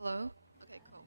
Hello? Okay, cool.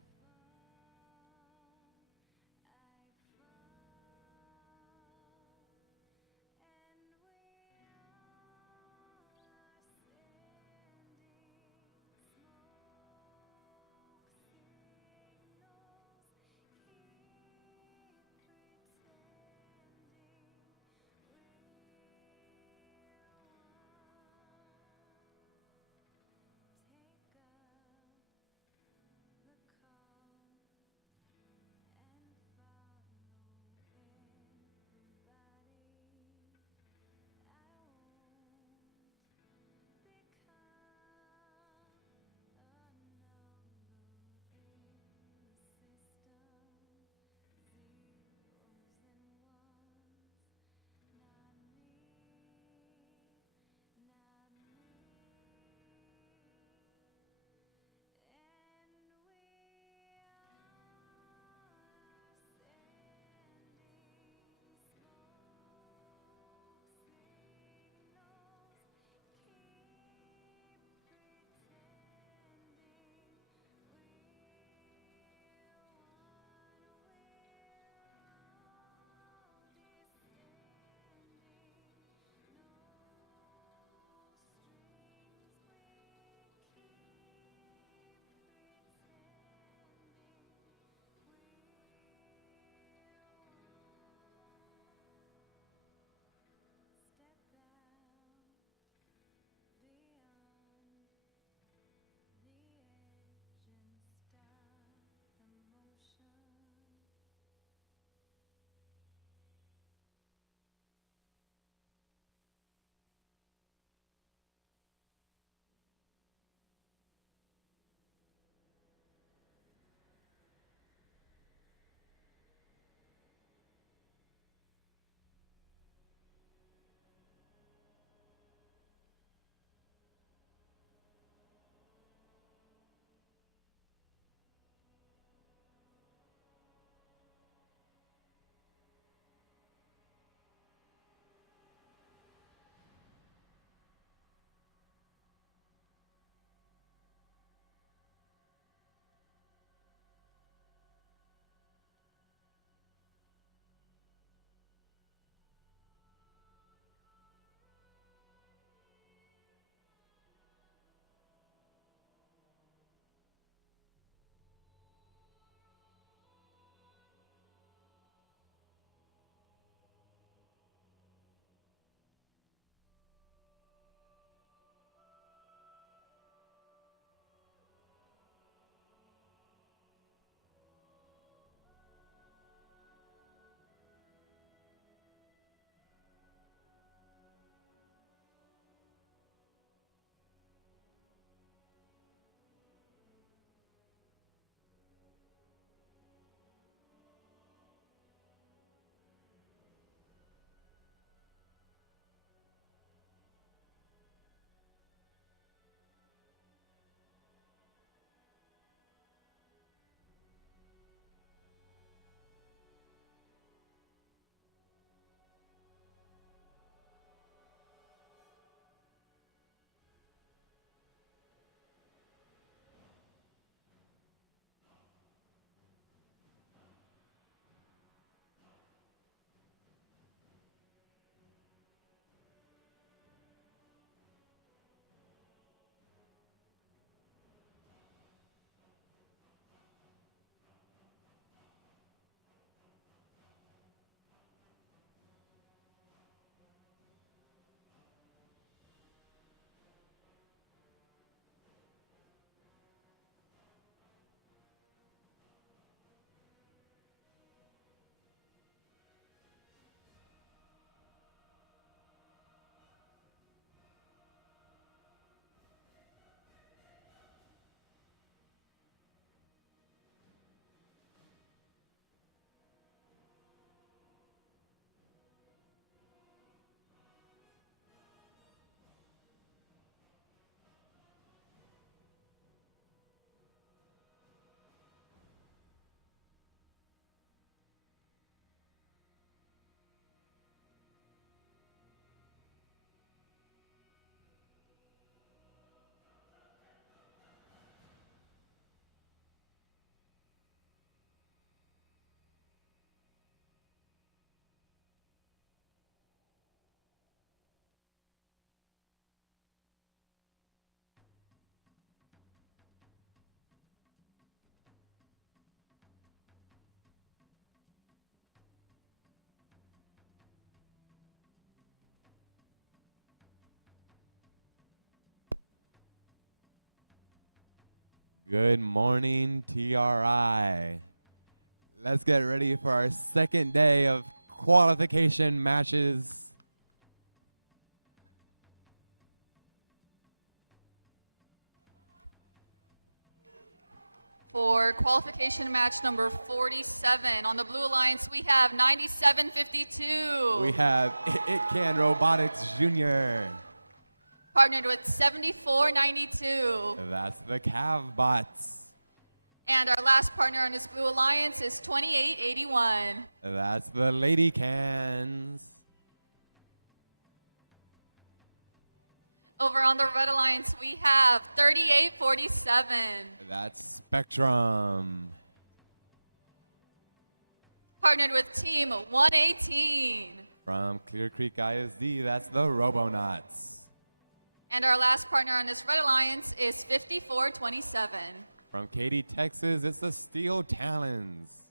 Good morning, TRI. Let's get ready for our second day of qualification matches. For qualification match number 47, on the Blue Alliance, we have 9752. We have It Can Robotics Jr. Partnered with 7492. That's the Cav Bots. And our last partner on this Blue Alliance is 2881. That's the Lady Cans. Over on the Red Alliance, we have 3847. That's Spectrum. Partnered with Team 118. From Clear Creek ISD, that's the Robonauts. And our last partner on this Red Alliance is 5427. From Katy, Texas, it's the Steel Talons.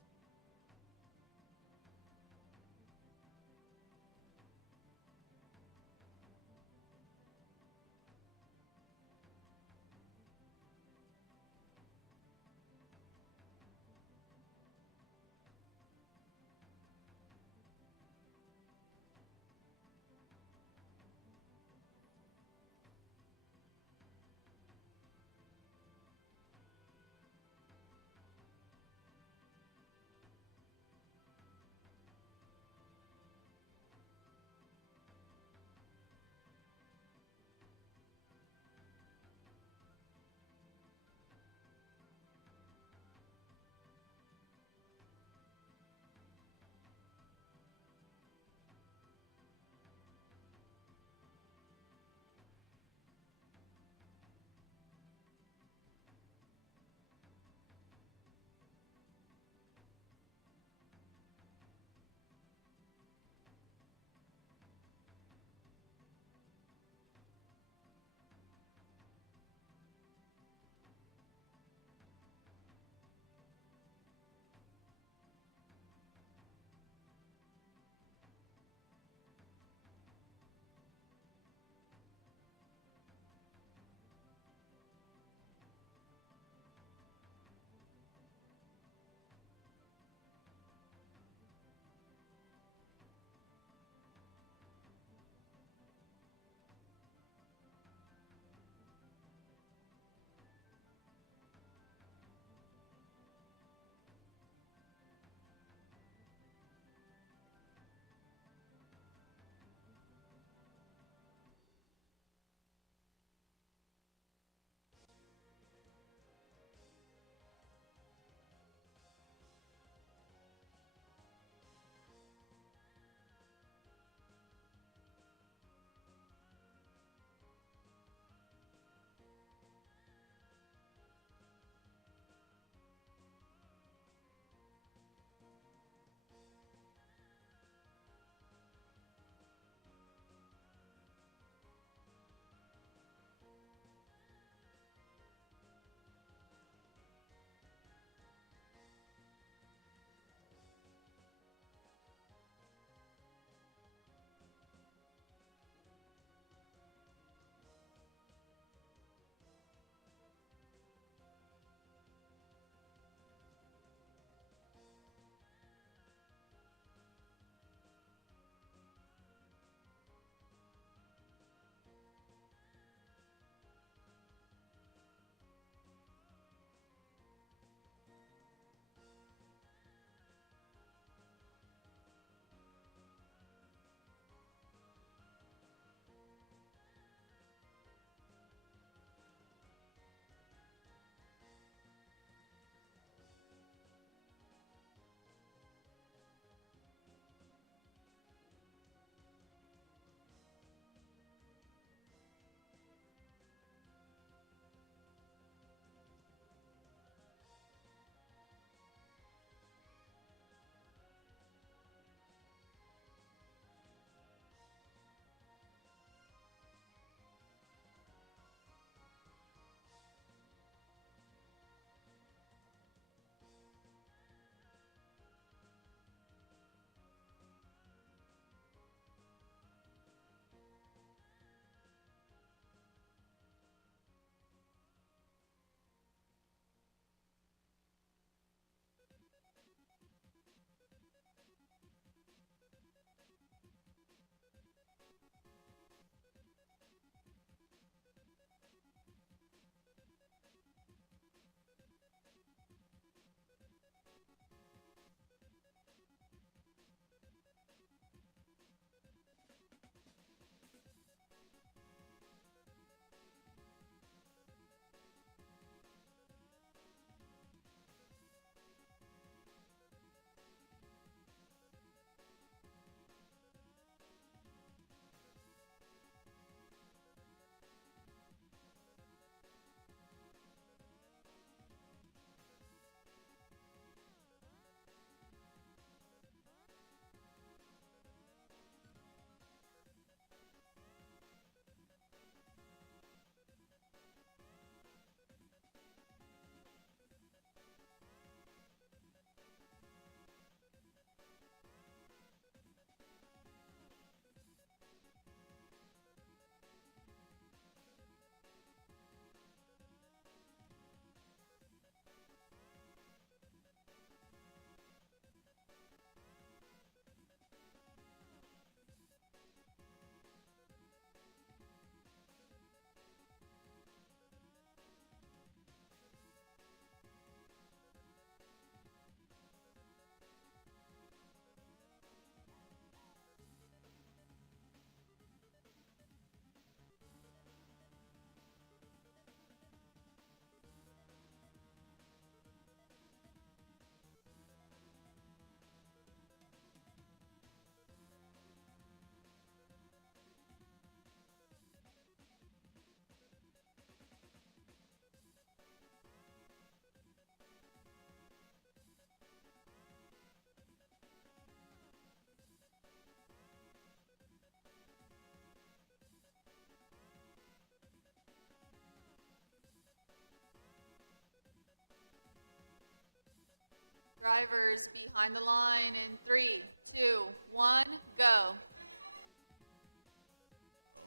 Drivers behind the line in 3, 2, 1, go.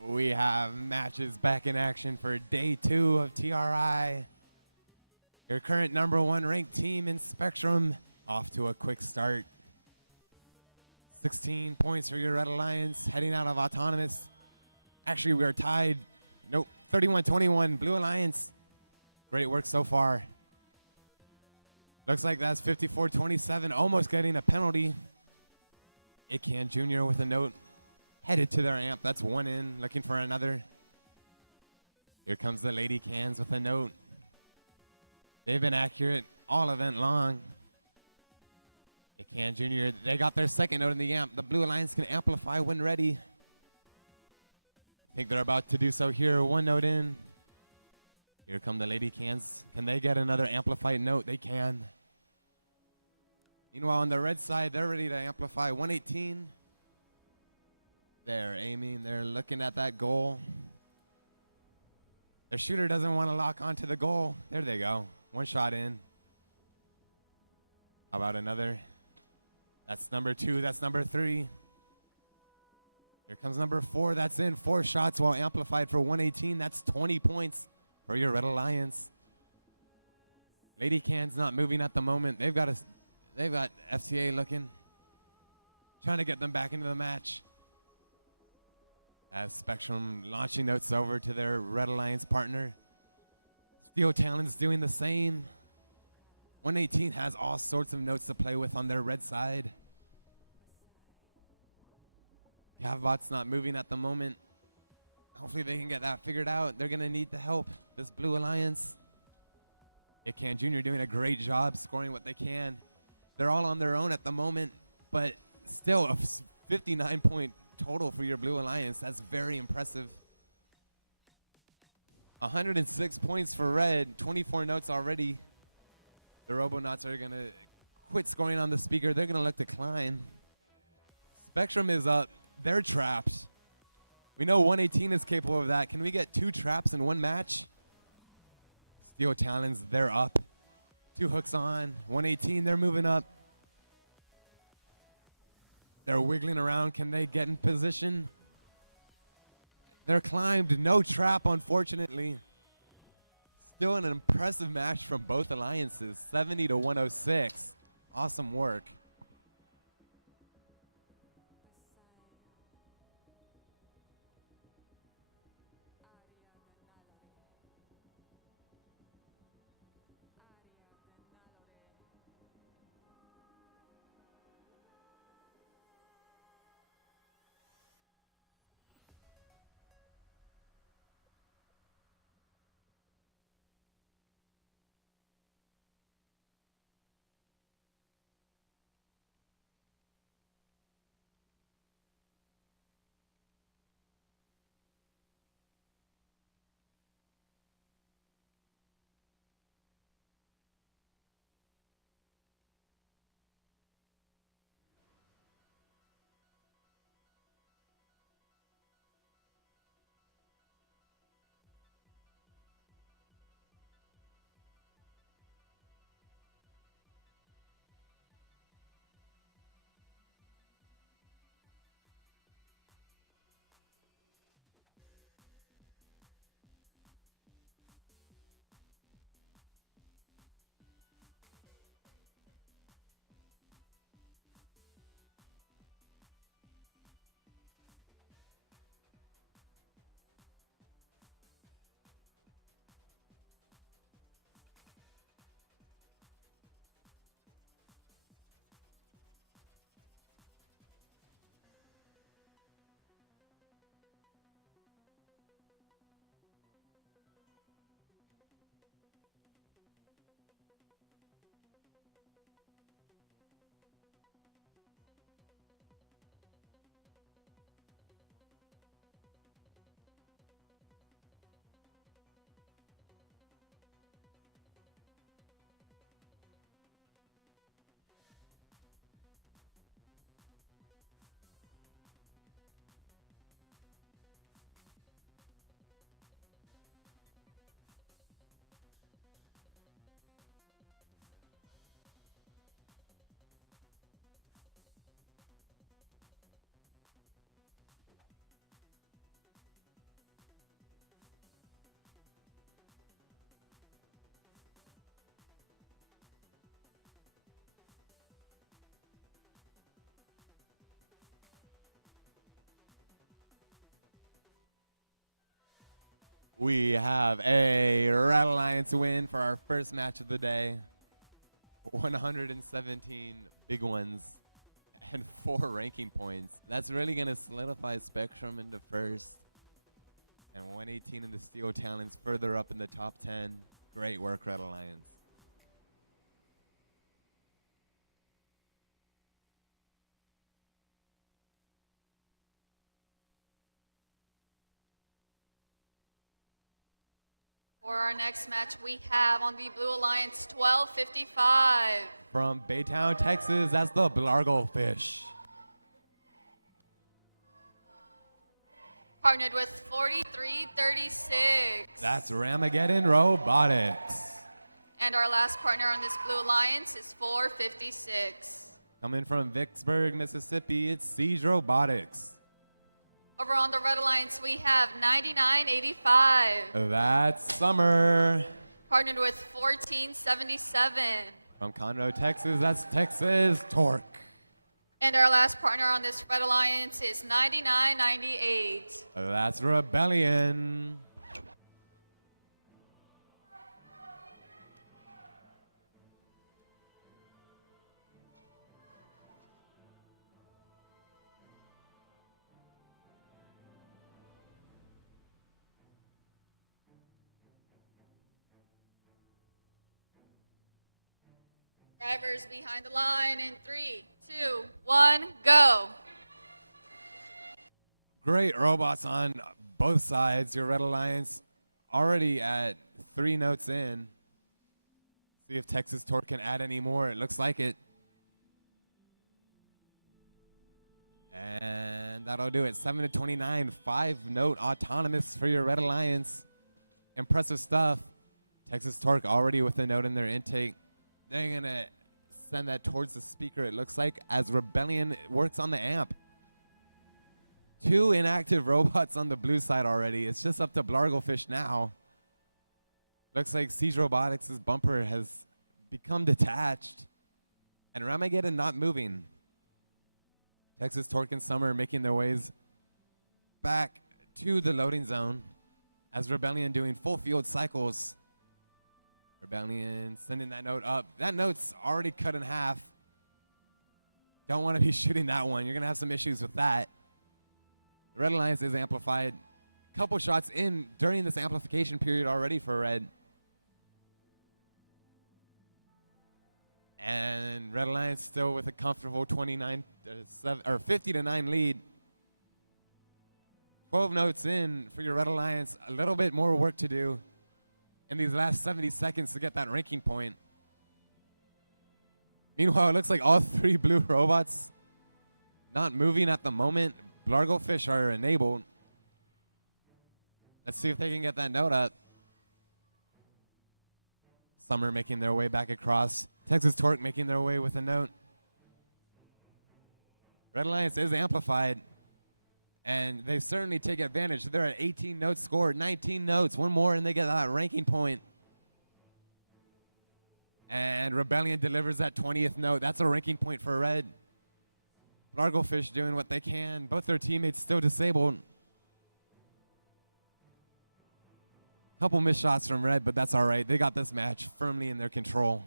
We have matches back in action for day 2 of TRI. Your current number 1 ranked team in Spectrum off to a quick start. 16 points for your Red Alliance heading out of Autonomous. Actually, we are tied. Nope, 31-21, Blue Alliance. Great work so far. Looks like that's 54-27, almost getting a penalty. Ican Jr. with a note. Headed to their amp. That's one in, looking for another. Here comes the Lady Cans with a note. They've been accurate all event long. Ican Jr., they got their second note in the amp. The Blue Alliance can amplify when ready. I think they're about to do so here. One note in. Here come the Lady Cans. Can they get another amplified note? They can. Meanwhile, on the red side, they're ready to amplify 118. They're aiming. They're looking at that goal. Their shooter doesn't want to lock onto the goal. There they go. One shot in. How about another? That's number 2. That's number 3. Here comes number 4. That's in. 4 shots while amplified for 118. That's 20 points for your Red Alliance. Lady Can's not moving at the moment. They've got FTA looking, trying to get them back into the match. As Spectrum launching notes over to their Red Alliance partner. Steel Talon's doing the same. 118 has all sorts of notes to play with on their red side. Cavbot's not moving at the moment. Hopefully they can get that figured out. They're going to need the help. This Blue Alliance. Ican Jr. doing a great job scoring what they can. They're all on their own at the moment, but still a 59-point total for your Blue Alliance. That's very impressive. 106 points for Red, 24 notes already. The Robonauts are going to quit scoring on the speaker. They're going to look to climb. Spectrum is up. They're trapped. We know 118 is capable of that. Can we get 2 traps in one match? Steel Talons, they're up. 2 hooks on. 118, they're moving up. They're wiggling around. Can they get in position? They're climbed. No trap, unfortunately. Still an impressive match from both alliances. 70-106. Awesome work. We have a Red Alliance win for our first match of the day. 117 big ones and 4 ranking points. That's really going to solidify Spectrum into first. And 118 in the Steel Talents further up in the top 10. Great work, Red Alliance. For our next match, we have on the Blue Alliance 1255. From Baytown, Texas, that's the Blargo Fish. Partnered with 4336. That's Ramageddon Robotics. And our last partner on this Blue Alliance is 456. Coming from Vicksburg, Mississippi, it's Siege Robotics. Over on the Red Alliance, we have 9985. That's Summer. Partnered with 1477. From Conroe, Texas, that's Texas Torque. And our last partner on this Red Alliance is 9998. That's Rebellion. Drivers behind the line in 3, 2, 1, go. Great robots on both sides. Your Red Alliance already at 3 notes in. See if Texas Torque can add any more. It looks like it. And that'll do it. 7 to 29, 5-note autonomous for your Red Alliance. Impressive stuff. Texas Torque already with a note in their intake. They're going to send that towards the speaker, it looks like, as Rebellion works on the amp. 2 inactive robots on the blue side already. It's just up to Blargofish now. Looks like Siege Robotics' bumper has become detached. And Ramageddon not moving. Texas Torque and Summer making their ways back to the loading zone as Rebellion doing full field cycles. Rebellion sending that note up. That note's already cut in half. Don't want to be shooting that one. You're going to have some issues with that. The Red Alliance is amplified. Couple shots in during this amplification period already for Red. And Red Alliance still with a comfortable 50 to 9 lead. 12 notes in for your Red Alliance. A little bit more work to do in these last 70 seconds to get that ranking point. Meanwhile, it looks like all 3 blue robots not moving at the moment. Blargofish are enabled. Let's see if they can get that note up. Summer making their way back across. Texas Torque making their way with a note. Red Alliance is amplified, and they certainly take advantage. They're at 18 notes scored, 19 notes, 1 more, and they get that ranking point. And Rebellion delivers that 20th note. That's a ranking point for Red. Blargofish doing what they can. Both their teammates still disabled. Couple missed shots from Red, but that's all right. They got this match firmly in their control.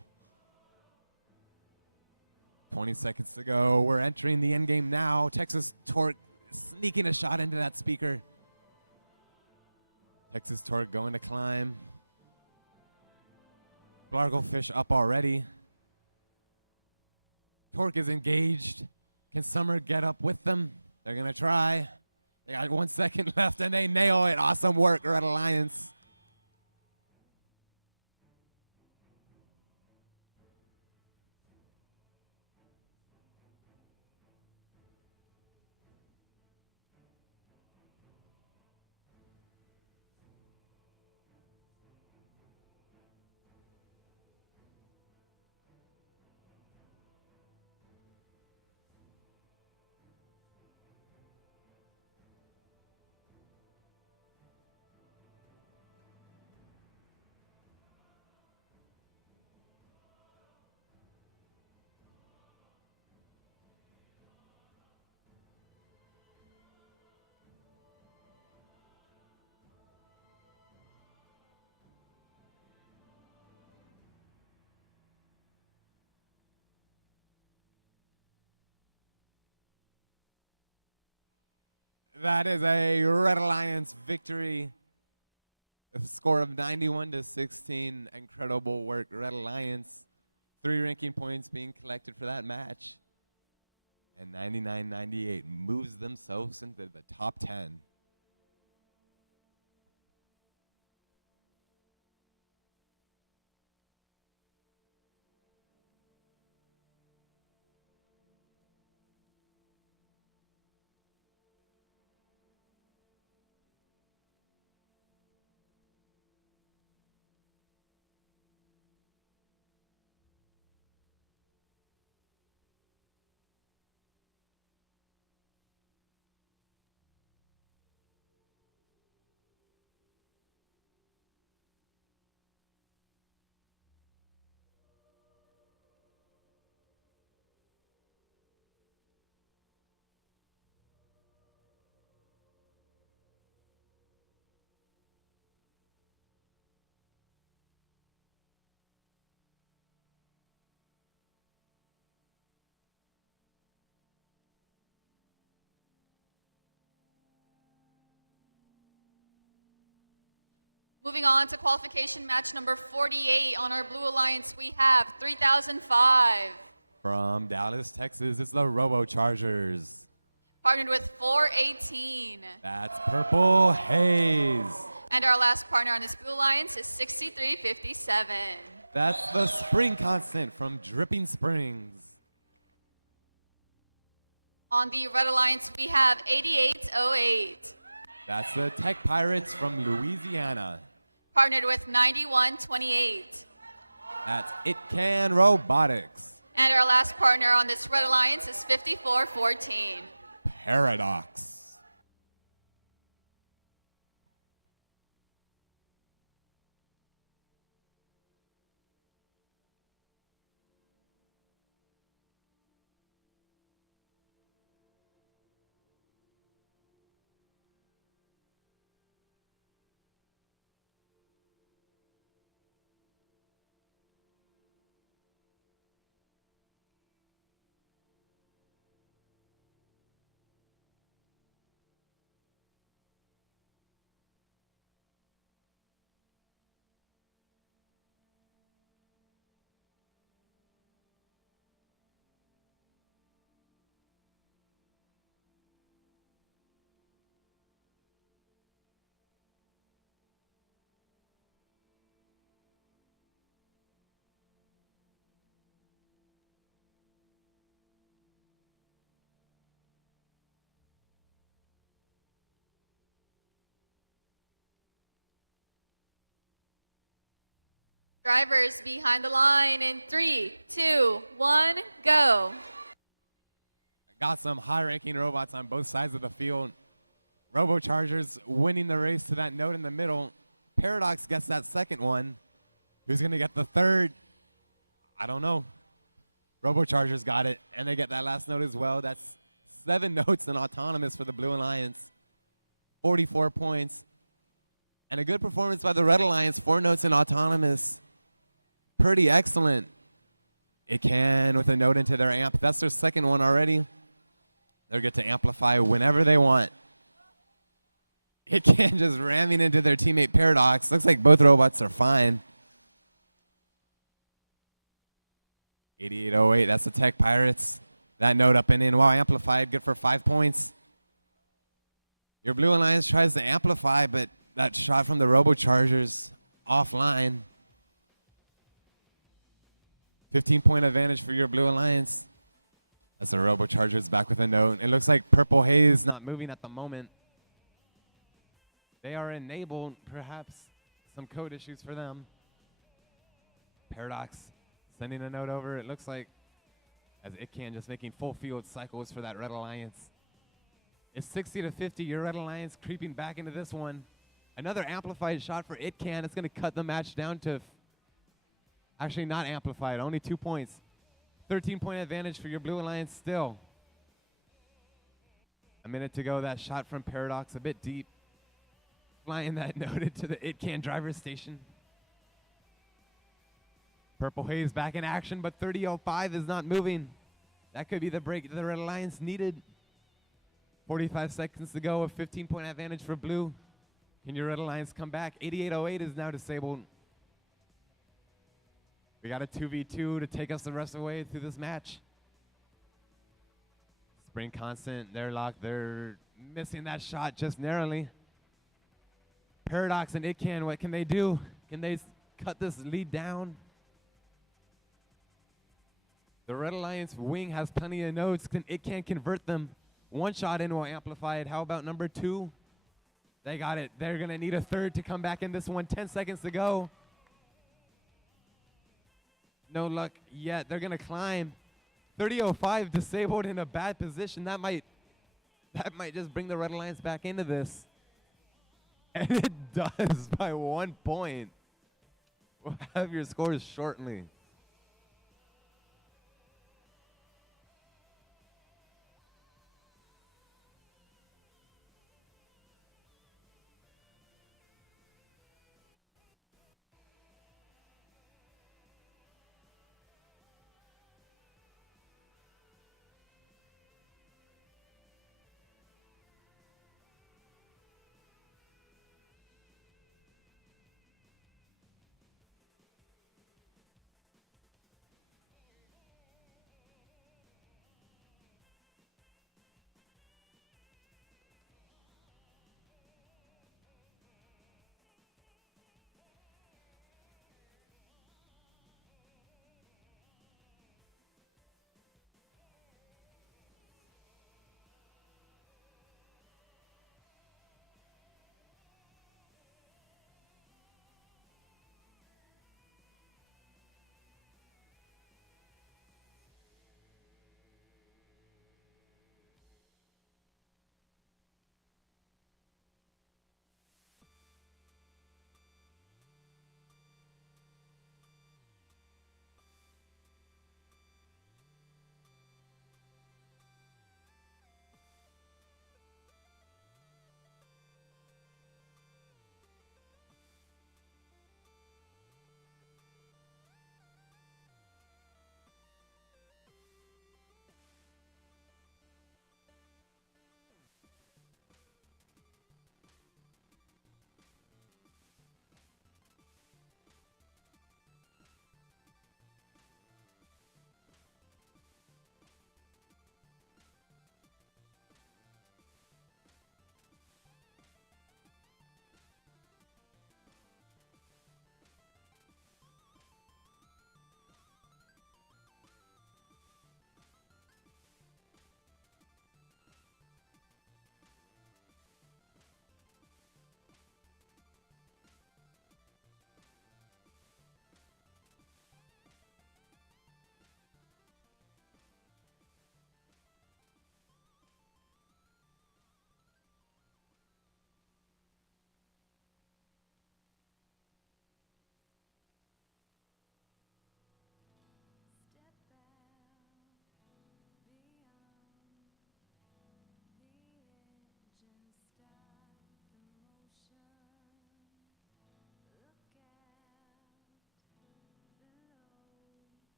20 seconds to go. We're entering the end game now. Texas Torque sneaking a shot into that speaker. Texas Torque going to climb. Blargofish up already. Torque is engaged. Can Summer get up with them? They're going to try. They got 1 second left, and they nail it. Awesome work, Red Alliance. That is a Red Alliance victory. A score of 91-16. Incredible work, Red Alliance. 3 ranking points being collected for that match. And 99-98 moves themselves into the top 10. Moving on to qualification match number 48 on our Blue Alliance, we have 3005. From Dallas, Texas, it's the Robo Chargers. Partnered with 418. That's Purple Haze. And our last partner on this Blue Alliance is 6357. That's the Spring Constant from Dripping Springs. On the Red Alliance, we have 8808. That's the Tech Pirates from Louisiana. Partnered with 9128. That's It Can Robotics. And our last partner on this Red Alliance is 5414. Paradox. Drivers behind the line in 3, 2, 1, go. Got some high-ranking robots on both sides of the field. Robo Chargers winning the race to that note in the middle. Paradox gets that second one. Who's going to get the third? I don't know. Robo Chargers got it, and they get that last note as well. That's 7 notes in autonomous for the Blue Alliance. 44 points. And a good performance by the Red Alliance. 4 notes in autonomous. Pretty excellent. It can with a note into their amp. That's their second one already. They'll get to amplify whenever they want. It can just ramming into their teammate Paradox. Looks like both robots are fine. 8808, that's the Tech Pirates. That note up and in. Wow, amplified, good for 5 points. Your Blue Alliance tries to amplify, but that shot from the Robo Chargers offline. 15-point advantage for your Blue Alliance. As the Robo Chargers back with a note. It looks like Purple Haze not moving at the moment. They are enabled, perhaps some code issues for them. Paradox sending a note over. It looks like as It Can just making full field cycles for that Red Alliance. It's 60-50. Your Red Alliance creeping back into this one. Another amplified shot for It Can. It's going to cut the match down to actually not amplified, only 2 points. 13-point advantage for your Blue Alliance still. A minute to go. That shot from Paradox a bit deep. Flying that note into the It Can driver station. Purple Haze back in action, but 30.05 is not moving. That could be the break the Red Alliance needed. 45 seconds to go, a 15-point advantage for blue. Can your Red Alliance come back? 8808 is now disabled. We got a 2v2 to take us the rest of the way through this match. Spring Constant, they're locked. They're missing that shot just narrowly. Paradox and Itcan, what can they do? Can they cut this lead down? The Red Alliance wing has plenty of nodes. It can convert them. One shot in will amplify it. How about number 2? They got it. They're going to need a third to come back in this one. 10 seconds to go. No luck yet. They're going to climb. 30:05 disabled in a bad position. That might just bring the Red Alliance back into this. And it does by 1 point. We'll have your scores shortly.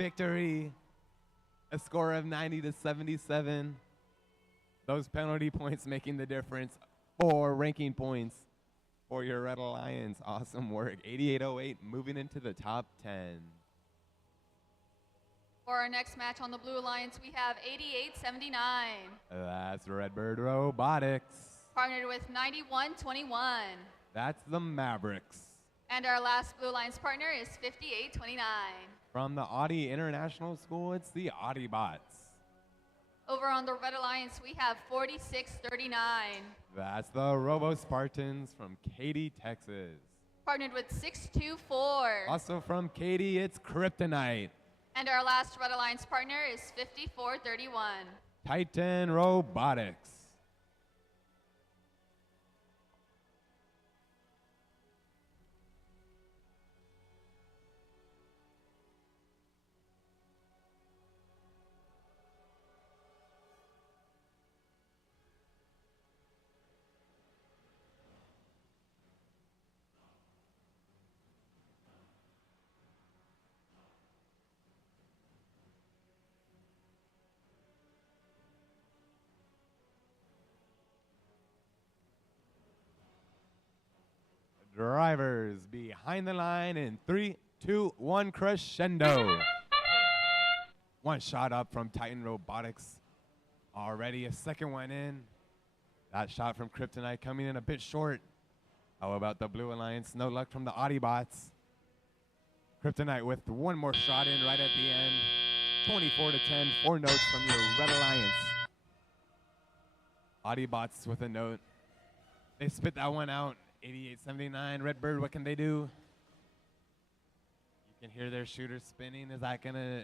victory. A score of 90-77. Those penalty points making the difference. 4 ranking points for your Red Alliance. Awesome work. 8808 moving into the top 10. For our next match on the Blue Alliance, we have 88-79. That's Redbird Robotics. Partnered with 91-21. That's the Mavericks. And our last Blue Alliance partner is 58-29. From the Audi International School, it's the Audi Bots. Over on the Red Alliance, we have 46-39. That's the Robo Spartans from Katy, Texas. Partnered with 624. Also from Katy, it's Kryptonite. And our last Red Alliance partner is 54-31. Titan Robotics. Drivers behind the line in 3, 2, 1, crescendo. One shot up from Titan Robotics. Already a second one in. That shot from Kryptonite coming in a bit short. How about the Blue Alliance? No luck from the Audi Bots. Kryptonite with one more shot in right at the end. 24-10, 4 notes from your Red Alliance. Audi Bots with a note. They spit that one out. 88-79. Redbird, what can they do? You can hear their shooter spinning. Is that gonna...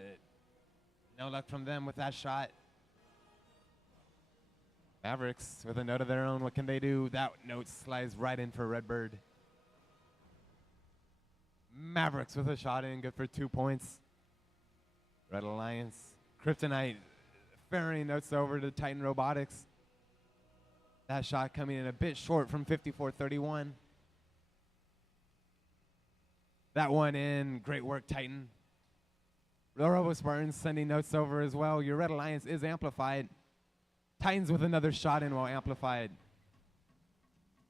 No luck from them with that shot. Mavericks with a note of their own. What can they do? That note slides right in for Redbird. Mavericks with a shot in. Good for 2 points. Red Alliance. Kryptonite ferrying notes over to Titan Robotics. That shot coming in a bit short from 54-31. That one in. Great work, Titan. The Robo Spartans sending notes over as well. Your Red Alliance is amplified. Titans with another shot in while amplified.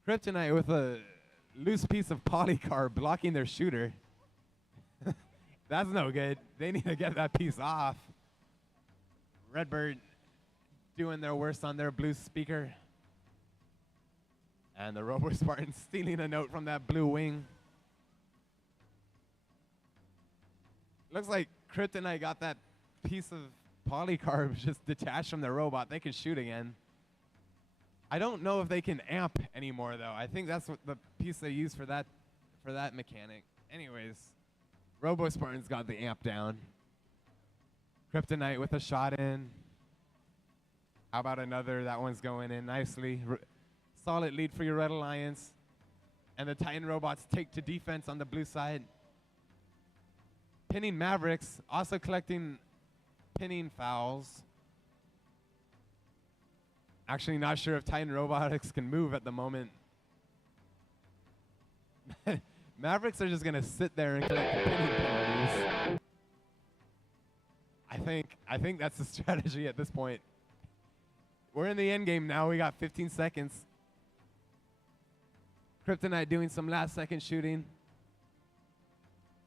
Kryptonite with a loose piece of polycarb blocking their shooter. That's no good. They need to get that piece off. Redbird doing their worst on their blue speaker. And the Robo Spartans stealing a note from that blue wing. Looks like Kryptonite got that piece of polycarb just detached from their robot. They can shoot again. I don't know if they can amp anymore, though. I think that's what the piece they use for that mechanic. Anyways, Robo Spartans got the amp down. Kryptonite with a shot in. How about another? That one's going in nicely. Solid lead for your Red Alliance. And the Titan Robots take to defense on the blue side. Pinning Mavericks, also collecting pinning fouls. Actually not sure if Titan Robotics can move at the moment. Mavericks are just gonna sit there and collect the pinning penalties. I think that's the strategy at this point. We're in the end game now. We got 15 seconds. Kryptonite doing some last second shooting.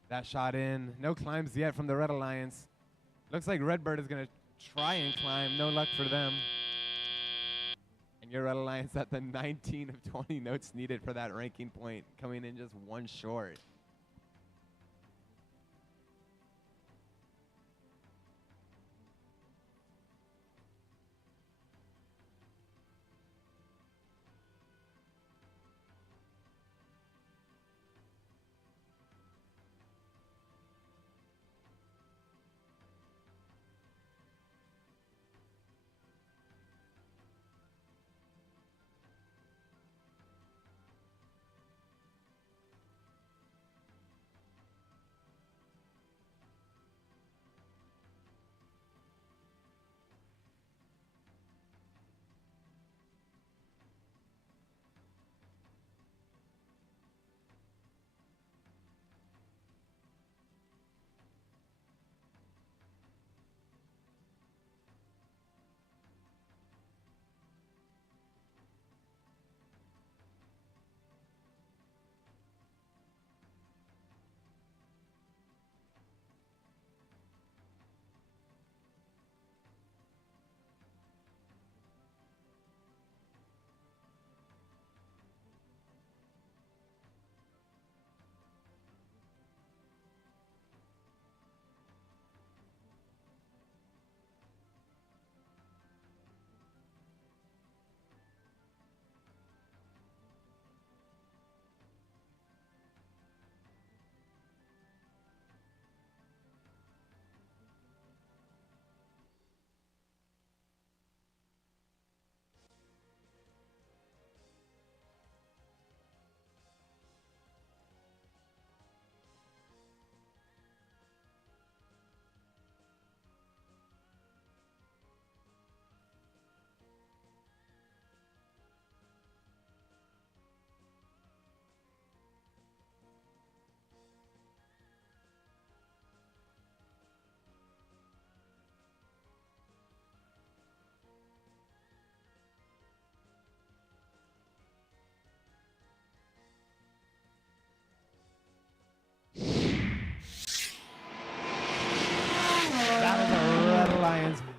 That shot in. No climbs yet from the Red Alliance. Looks like Redbird is going to try and climb. No luck for them. And your Red Alliance at the 19 of 20 notes needed for that ranking point, coming in just one short.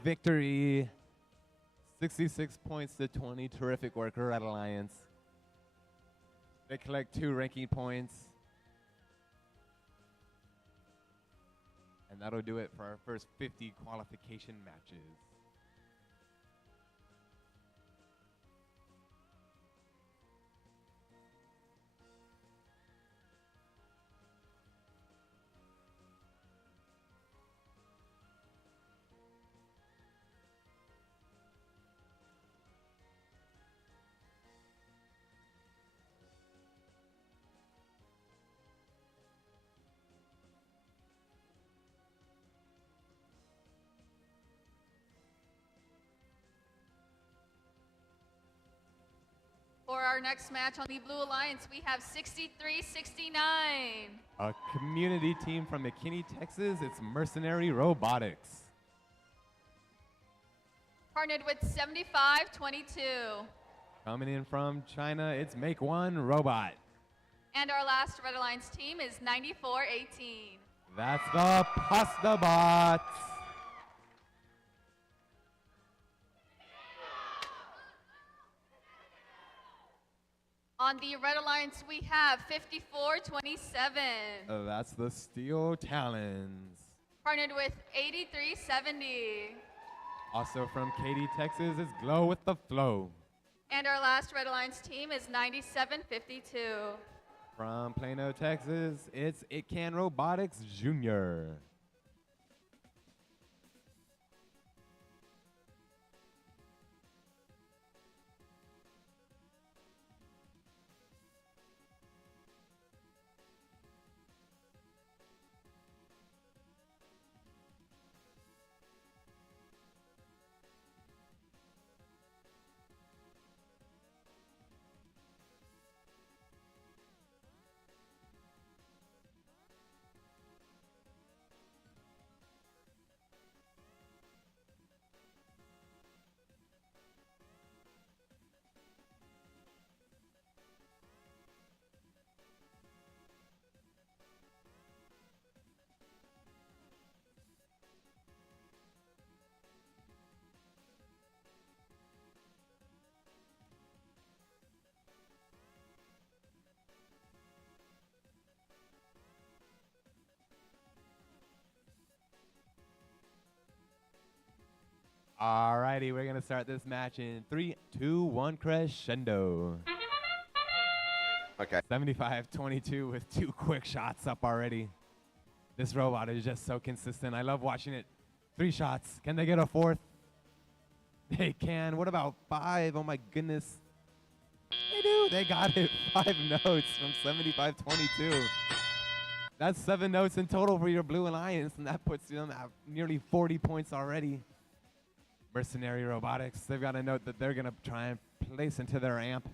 victory. 66 points to 20. Terrific work, Red Alliance. They collect 2 ranking points. And that'll do it for our first 50 qualification matches. For our next match on the Blue Alliance, we have 63-69. A community team from McKinney, Texas. It's Mercenary Robotics. Partnered with 75-22. Coming in from China, it's Make One Robot. And our last Red Alliance team is 94-18. That's the Pasta Bots. On the Red Alliance, we have 54-27. That's the Steel Talons. Partnered with 83-70. Also from Katy, Texas, is Glow with the Flow. And our last Red Alliance team is 97-52. From Plano, Texas, it's It Can Robotics Jr. Alrighty, we're gonna start this match in 3, 2, 1, crescendo. Okay. 75-22 with 2 quick shots up already. This robot is just so consistent. I love watching it. 3 shots. Can they get a 4th? They can. What about 5? Oh my goodness. They do. They got it. 5 notes from 75-22. That's 7 notes in total for your Blue Alliance, and that puts them at nearly 40 points already. Mercenary Robotics, they've got a note that they're going to try and place into their amp.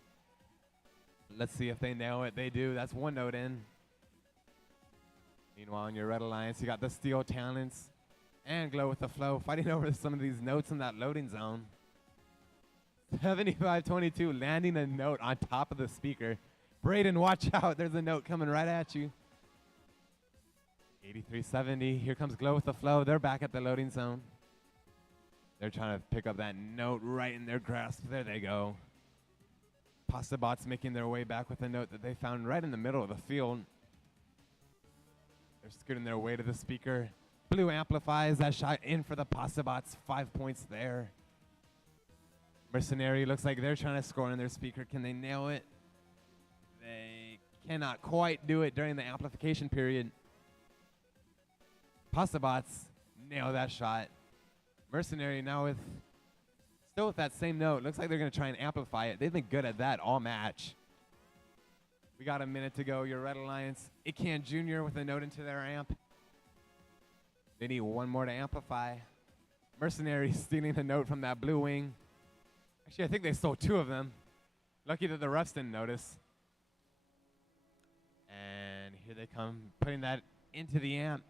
Let's see if they nail it. They do. That's 1 note in. Meanwhile, in your Red Alliance, you got the Steel Talents and Glow with the Flow fighting over some of these notes in that loading zone. 75-22, landing a note on top of the speaker. Braden, watch out. There's a note coming right at you. 83-70. Here comes Glow with the Flow. They're back at the loading zone. They're trying to pick up that note right in their grasp. There they go. Pasta Bots making their way back with a note that they found right in the middle of the field. They're scooting their way to the speaker. Blue amplifies that shot in for the Pasta Bots. 5 points there. Mercenary looks like they're trying to score on their speaker. Can they nail it? They cannot quite do it during the amplification period. Pasta Bots nail that shot. Mercenary now still with that same note. Looks like they're going to try and amplify it. They've been good at that all match. We got a minute to go. Your Red Alliance, It Can Jr. with a note into their amp. They need 1 more to amplify. Mercenary stealing a note from that blue wing. Actually, I think they stole 2 of them. Lucky that the refs didn't notice. And here they come, putting that into the amp.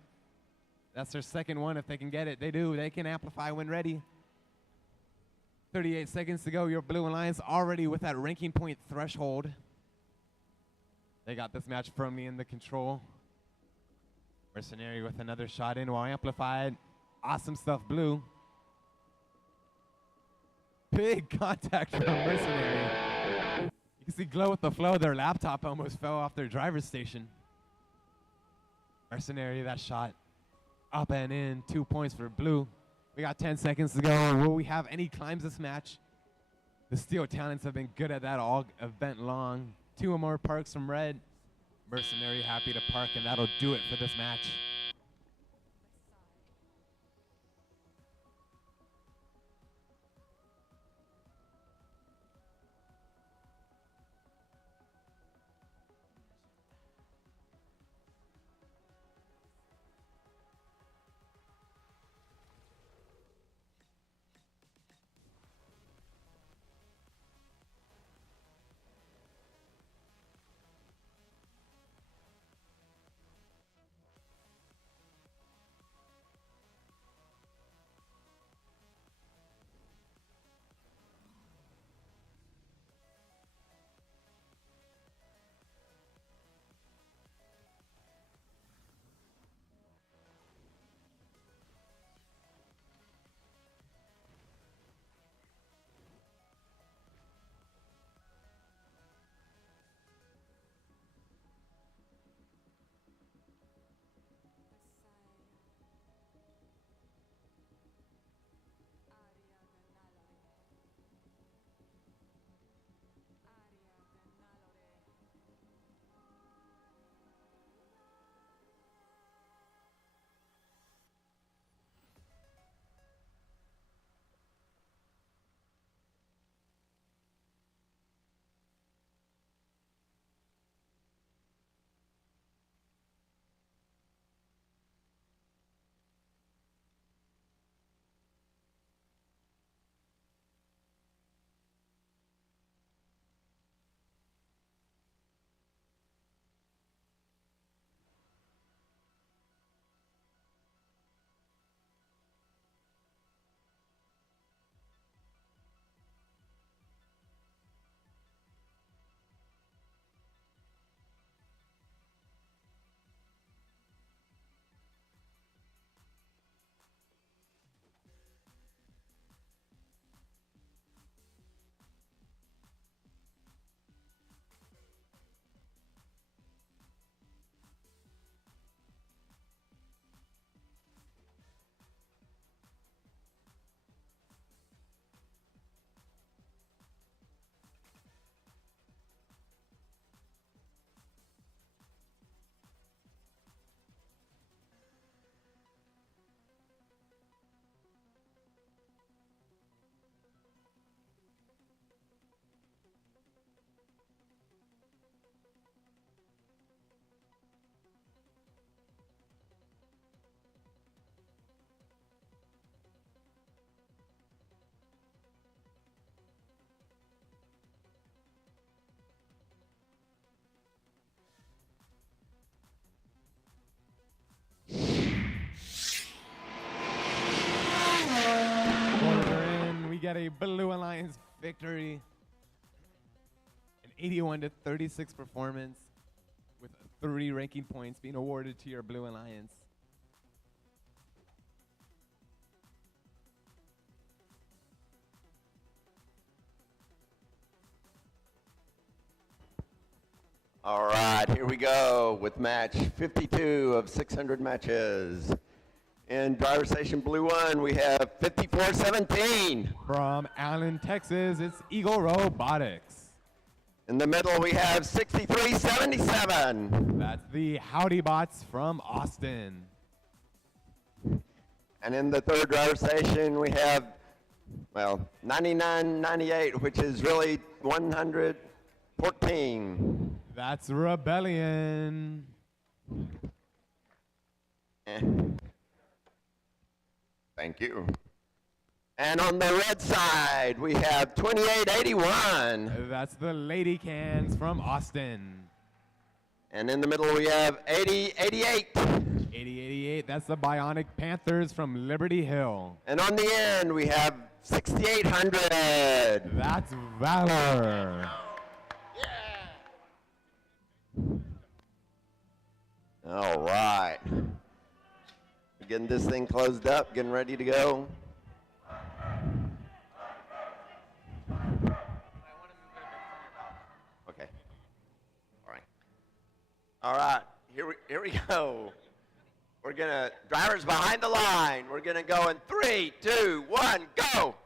That's their second one if they can get it. They do. They can amplify when ready. 38 seconds to go. Your Blue Alliance already with that ranking point threshold. They got this match firmly in the control. Mercenary with another shot in while amplified. Awesome stuff, Blue. big contact from Mercenary. You can see Glow with the flow. Their laptop almost fell off their driver's station. Mercenary, that shot up and in. 2 points for Blue. We got 10 seconds to go. Will we have any climbs this match? The Steel Talents have been good at that all event long. 2 or more parks from Red. Mercenary happy to park, and that'll do it for this match. We get a Blue Alliance victory. An 81-36 performance with 3 ranking points being awarded to your Blue Alliance. All right, here we go with match 52 of 600 matches. In driver station Blue 1, we have 54-17. From Allen, Texas, it's Eagle Robotics. In the middle, we have 63-77. That's the Howdy Bots from Austin. And in the third driver station, we have, well, 99-98, which is really 114. That's Rebellion. Thank you. And on the red side, we have 28-81. That's the Lady Cans from Austin. And in the middle, we have 80-88. 80-88, that's the Bionic Panthers from Liberty Hill. And on the end, we have 6,800. That's Valor. All right. Getting this thing closed up, getting ready to go. All right, here we go. We're gonna, drivers behind the line. We're gonna go in 3, 2, 1, go.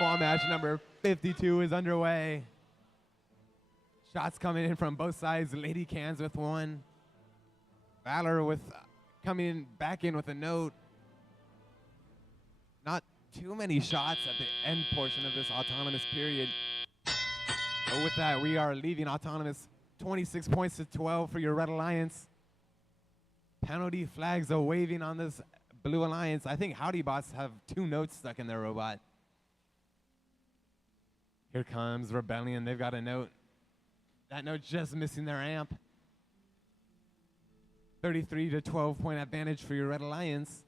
Ball match number 52 is underway. Shots coming in from both sides. Lady Cans with one. Valor with coming back in with a note. Not too many shots at the end portion of this autonomous period. But with that, we are leaving autonomous 26 points to 12 for your Red Alliance. Penalty flags are waving on this Blue Alliance. I think Howdy Bots have 2 notes stuck in their robot. Here comes Rebellion. They've got a note. That note just missing their amp. 33 to 12 point advantage for your Red Alliance.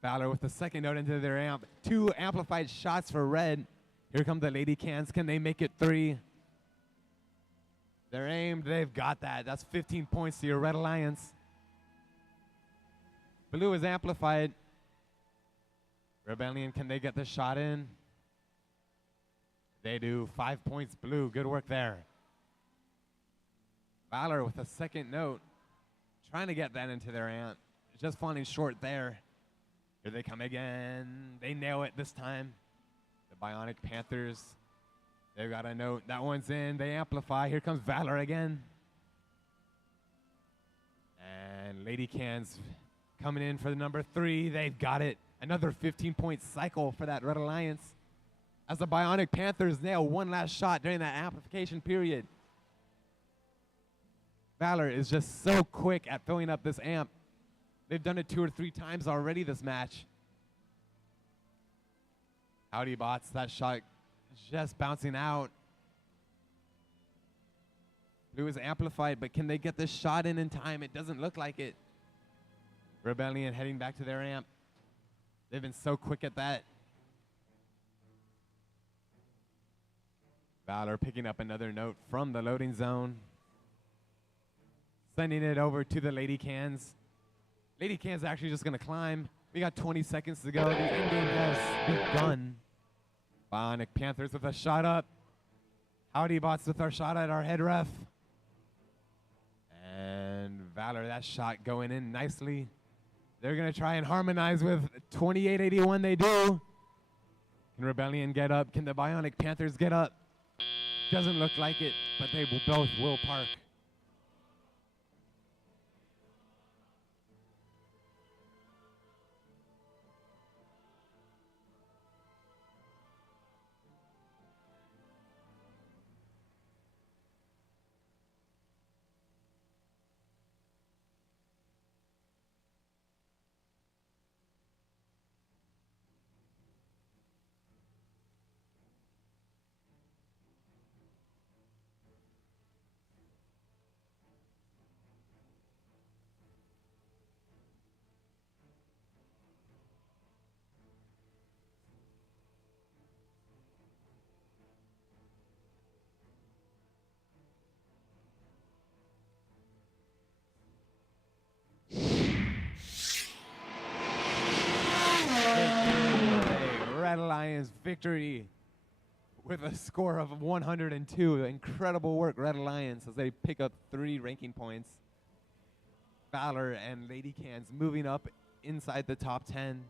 Valor with the second note into their amp. 2 amplified shots for Red. Here come the Lady Cans. Can they make it 3? They're aimed. They've got that. That's 15 points to your Red Alliance. Blue is amplified. Rebellion, can they get the shot in? They do. 5 points Blue. Good work there. Valor with a second note. Trying to get that into their amp. Just falling short there. Here they come again. They nail it this time. The Bionic Panthers. They've got a note. That one's in. They amplify. Here comes Valor again. And Lady Cans coming in for the number 3. They've got it. Another 15-point cycle for that Red Alliance. As the Bionic Panthers nail one last shot during that amplification period. Valor is just so quick at filling up this amp. They've done it 2 or 3 times already this match. Howdy Bots, that shot just bouncing out. Blue is amplified, but can they get this shot in time? It doesn't look like it. Rebellion heading back to their amp. They've been so quick at that. Valor picking up another note from the loading zone. Sending it over to the Lady Cans. Lady Cans actually just going to climb. We got 20 seconds to go. The end game has begun. Bionic Panthers with a shot up. Howdy Bots with our shot at our head ref. And Valor, that shot going in nicely. They're going to try and harmonize with 2881. They do. Can Rebellion get up? Can the Bionic Panthers get up? Doesn't look like it, but they both will park. Red Alliance victory with a score of 102. Incredible work, Red Alliance, as they pick up 3 ranking points. Valor and Lady Cans moving up inside the top 10.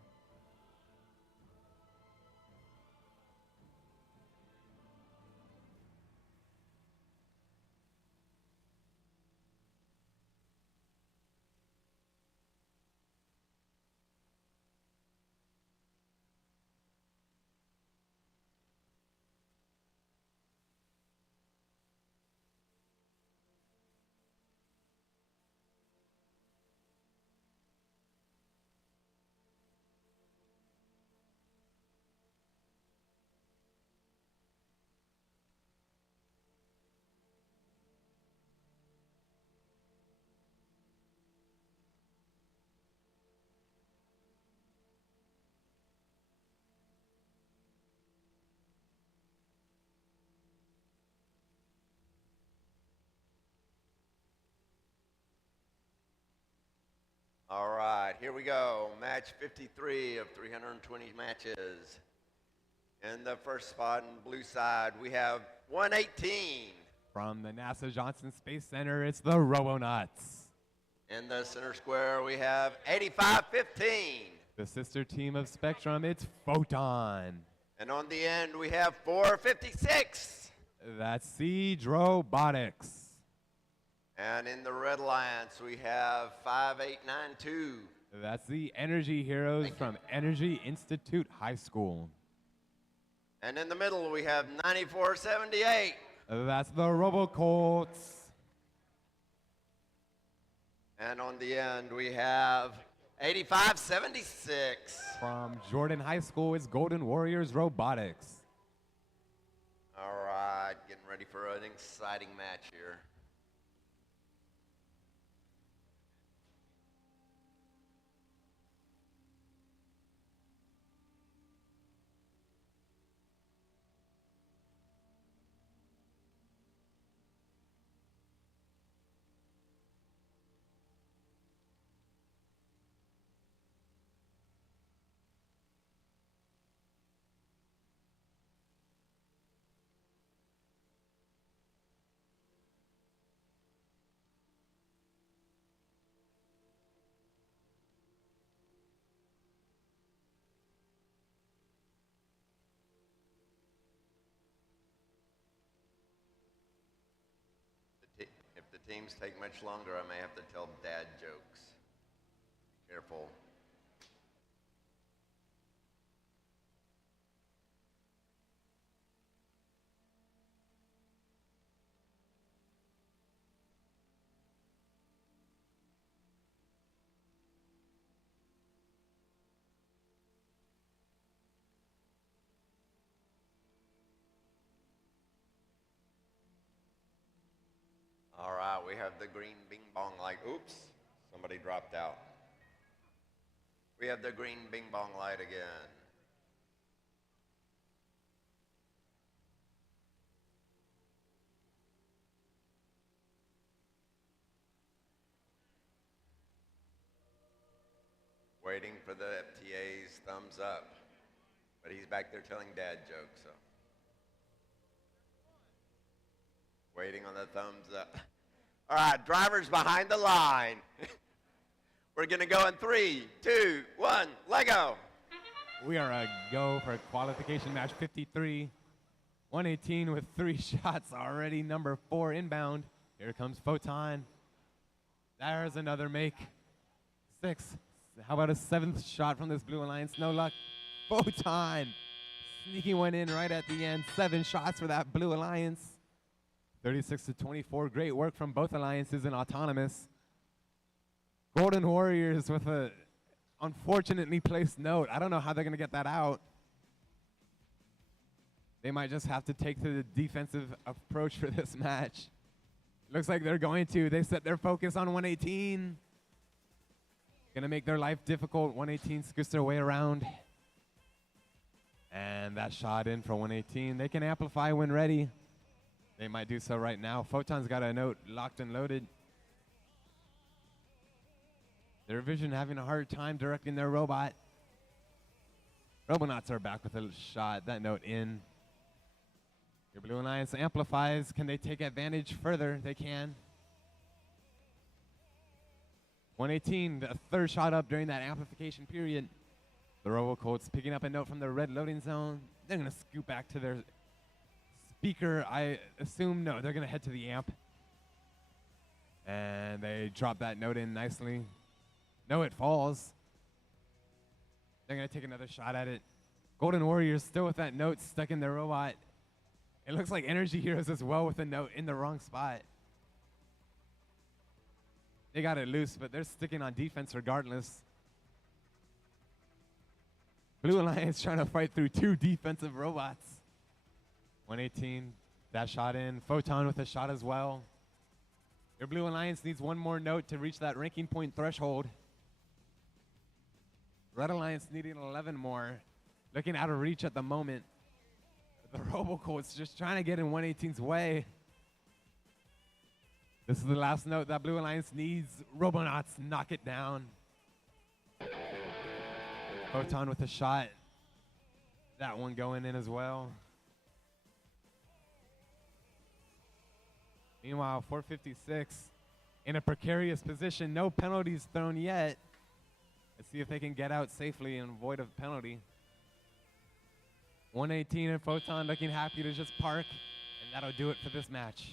All right, here we go. Match 53 of 320 matches. In the first spot on the blue side, we have 118. From the NASA Johnson Space Center, it's the Robonauts. In the center square, we have 8515. The sister team of Spectrum, it's Photon. And on the end, we have 456. That's Siege Robotics. And in the Red Alliance, we have 5892. That's the Energy Heroes from Energy Institute High School. And in the middle, we have 9478. That's the Robocolts. And on the end, we have 8576. From Jordan High School, it's Golden Warriors Robotics. All right, getting ready for an exciting match here. If the teams take much longer, I may have to tell dad jokes. Careful. All right, we have the green bing bong light. Oops, somebody dropped out. We have the green bing bong light again. Waiting for the FTA's thumbs up. But he's back there telling dad jokes, so. Waiting on the thumbs up. All right, drivers behind the line. We're going to go in 3, 2, 1, Lego. We are a go for qualification match 53. 118 with 3 shots already. Number 4 inbound. Here comes Photon. There's another make. 6. How about a 7th shot from this Blue Alliance? No luck. Photon. Sneaking one in right at the end. 7 shots for that Blue Alliance. 36-24. Great work from both alliances in autonomous. Golden Warriors with a unfortunately placed note. I don't know how they're going to get that out. They might just have to take the defensive approach for this match. Looks like they're going to. They set their focus on 118. Going to make their life difficult. 118 scoots their way around. And that shot in for 118. They can amplify when ready. They might do so right now. Photon's got a note locked and loaded. Their vision having a hard time directing their robot. Robonauts are back with a shot. That note in. Your Blue Alliance amplifies. Can they take advantage further? They can. 118, the 3rd shot up during that amplification period. The Robocolts picking up a note from the red loading zone. They're going to scoot back to their speaker. I assume, no, they're going to head to the amp. And they drop that note in nicely. No, it falls. They're going to take another shot at it. Golden Warriors still with that note stuck in their robot. It looks like Energy Heroes as well with a note in the wrong spot. They got it loose, but they're sticking on defense regardless. Blue Alliance trying to fight through 2 defensive robots. 118, that shot in. Photon with a shot as well. Your Blue Alliance needs 1 more note to reach that ranking point threshold. Red Alliance needing 11 more. Looking out of reach at the moment. The Robocolt's just trying to get in 118's way. This is the last note that Blue Alliance needs. Robonauts knock it down. Photon with a shot. That one going in as well. Meanwhile, 456 in a precarious position. No penalties thrown yet. Let's see if they can get out safely and avoid a penalty. 118 and Photon looking happy to just park, and that'll do it for this match.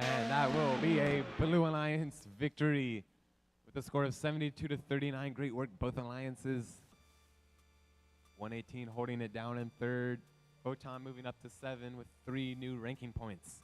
And that will be a Blue Alliance victory with a score of 72-39. Great work, both alliances. 118 holding it down in third. Photon moving up to 7 with 3 new ranking points.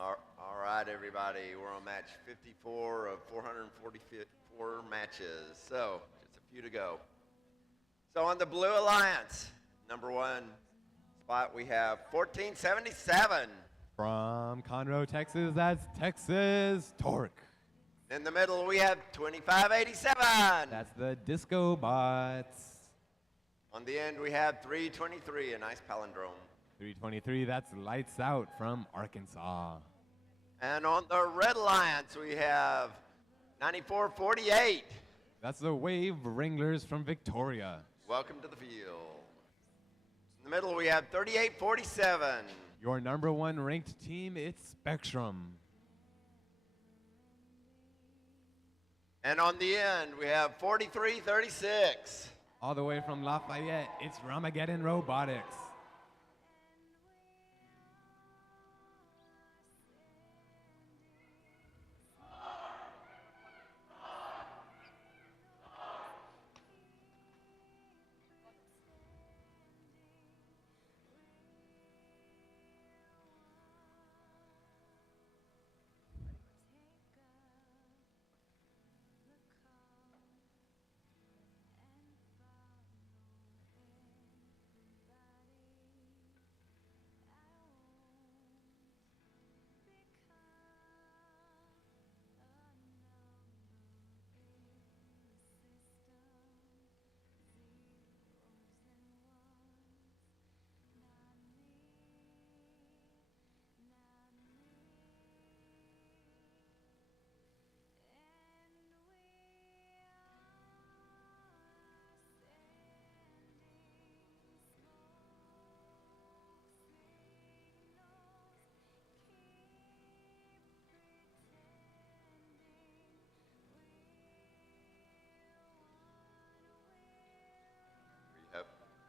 All right, everybody. We're on match 54 of 444 matches. So, just a few to go. So, on the Blue Alliance, number 1 spot, we have 1477. From Conroe, Texas, that's Texas Torque. In the middle, we have 2587. That's the Disco Bots. On the end, we have 323, a nice palindrome. 323, that's Lights Out from Arkansas. And on the Red Alliance, we have 9448. That's the Wave Wranglers from Victoria. Welcome to the field. In the middle, we have 3847. Your number 1 ranked team, it's Spectrum. And on the end, we have 4336. All the way from Lafayette, it's Ramageddon Robotics.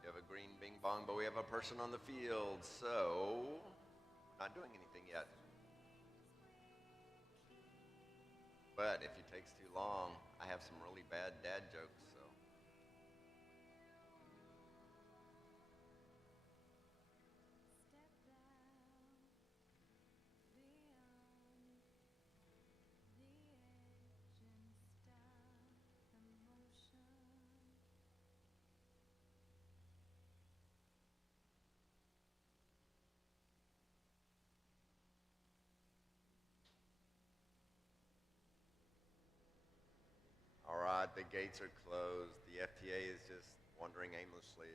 You have a green bing bong, but we have a person on the field, so not doing anything yet. But if it takes too long, I have some really bad dad jokes, so. The gates are closed. The FTA is just wandering aimlessly.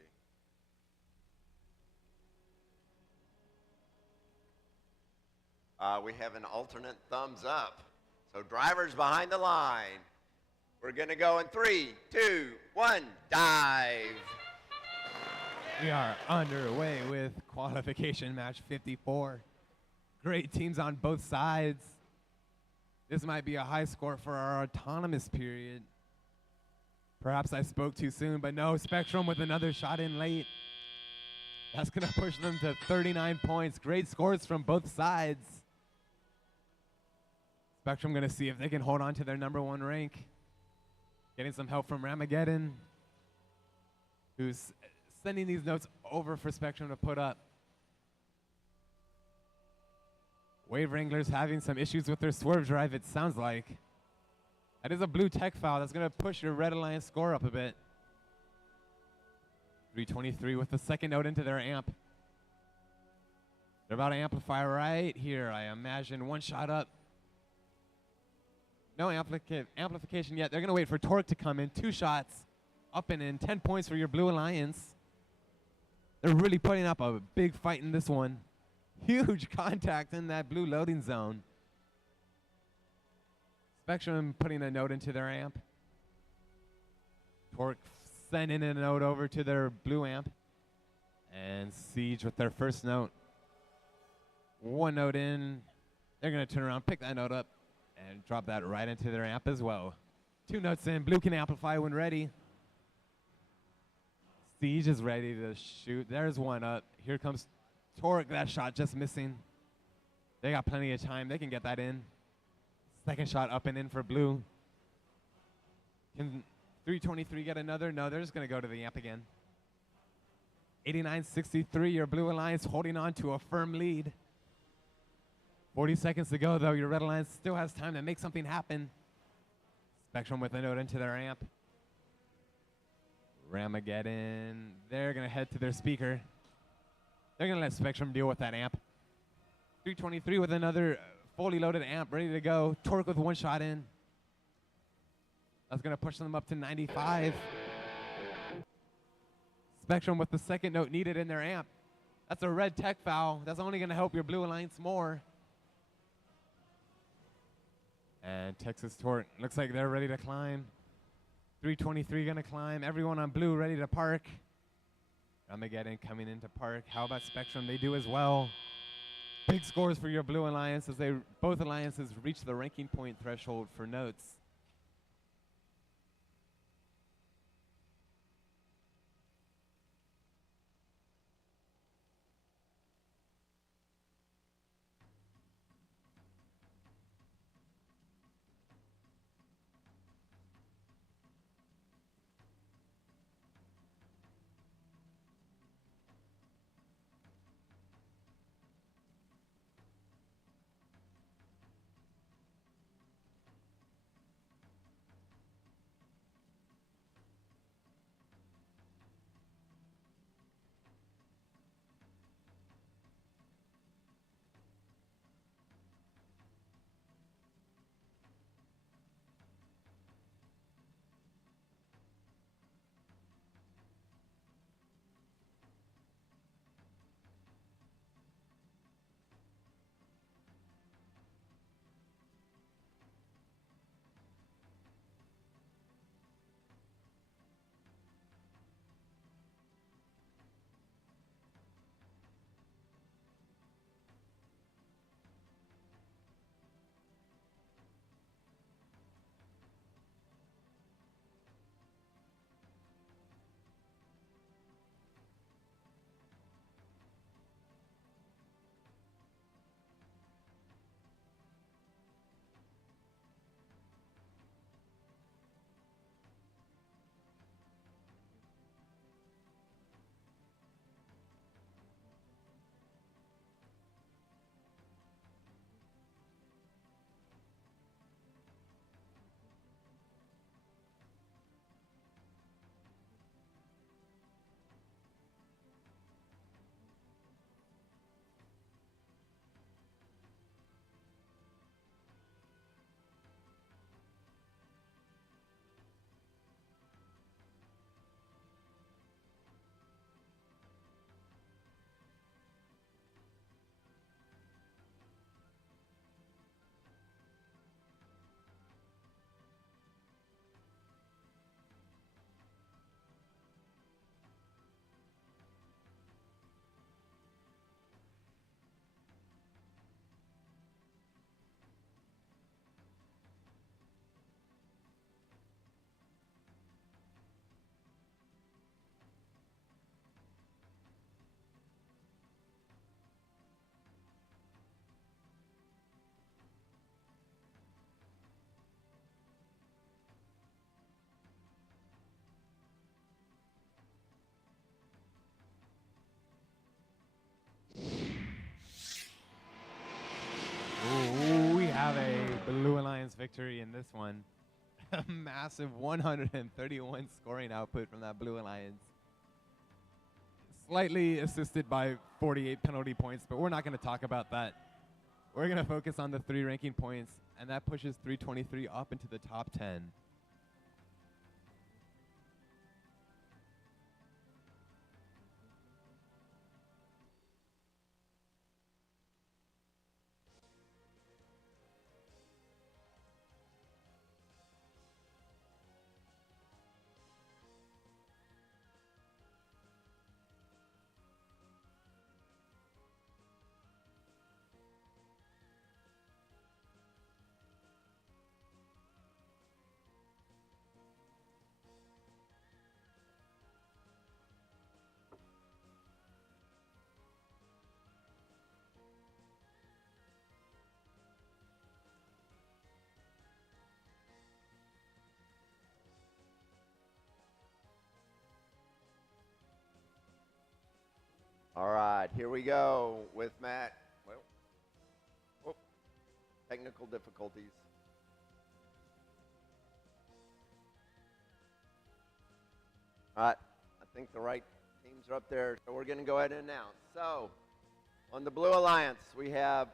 We have an alternate thumbs up. So drivers behind the line. We're going to go in 3, 2, 1, dive. We are underway with qualification match 54. Great teams on both sides. This might be a high score for our autonomous period. Perhaps I spoke too soon, but no, Spectrum with another shot in late. That's going to push them to 39 points. Great scores from both sides. Spectrum going to see if they can hold on to their #1 rank. Getting some help from Ramageddon, who's sending these notes over for Spectrum to put up. Wave Wranglers having some issues with their swerve drive, it sounds like. That is a blue tech foul. That's going to push your Red Alliance score up a bit. 323 with the second note into their amp. They're about to amplify right here, I imagine. One shot up. No amplification yet. They're going to wait for Torque to come in. 2 shots up and in. 10 points for your Blue Alliance. They're really putting up a big fight in this one. Huge contact in that blue loading zone. Spectrum putting a note into their amp. Torque sending a note over to their blue amp. And Siege with their first note. 1 note in. They're going to turn around, pick that note up, and drop that right into their amp as well. 2 notes in. Blue can amplify when ready. Siege is ready to shoot. There's 1 up. Here comes Torque. That shot just missing. They got plenty of time. They can get that in. Second shot up and in for Blue. Can 323 get another? No, they're just going to go to the amp again. 89-63, your Blue Alliance holding on to a firm lead. 40 seconds to go, though. Your Red Alliance still has time to make something happen. Spectrum with a note into their amp. Ramageddon. They're going to head to their speaker. They're going to let Spectrum deal with that amp. 323 with another fully loaded amp ready to go. Torque with 1 shot in. That's going to push them up to 95. Spectrum with the second note needed in their amp. That's a red tech foul. That's only going to help your Blue Alliance more. And Texas Torque looks like they're ready to climb. 323 going to climb. Everyone on blue ready to park. Ramageddon coming into park. How about Spectrum? They do as well. Big scores for your Blue Alliance as both alliances reach the ranking point threshold for notes. victory in this one. A massive 131 scoring output from that Blue Alliance. Slightly assisted by 48 penalty points, but we're not going to talk about that. We're going to focus on the 3 ranking points, and that pushes 323 up into the top 10. All right, here we go with Matt. Well, whoop, technical difficulties. All right, I think the right teams are up there, so we're going to go ahead and announce. So, on the Blue Alliance, we have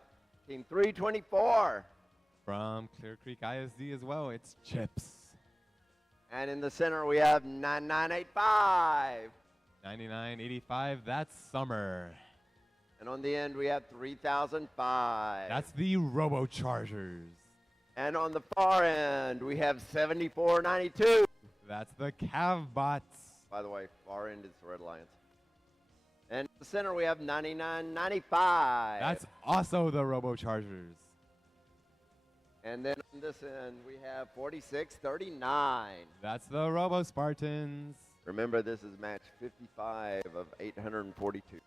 Team 324. From Clear Creek ISD as well, it's Chips. And in the center, we have 9985. 9985, that's Summer. And on the end, we have 3005. That's the Robochargers. And on the far end, we have 7492. That's the Cavbots. By the way, far end is the Red Alliance. And in the center, we have 9995. That's also the Robochargers. And then on this end, we have 4639. That's the Robo Spartans. Remember, this is match 55 of 842.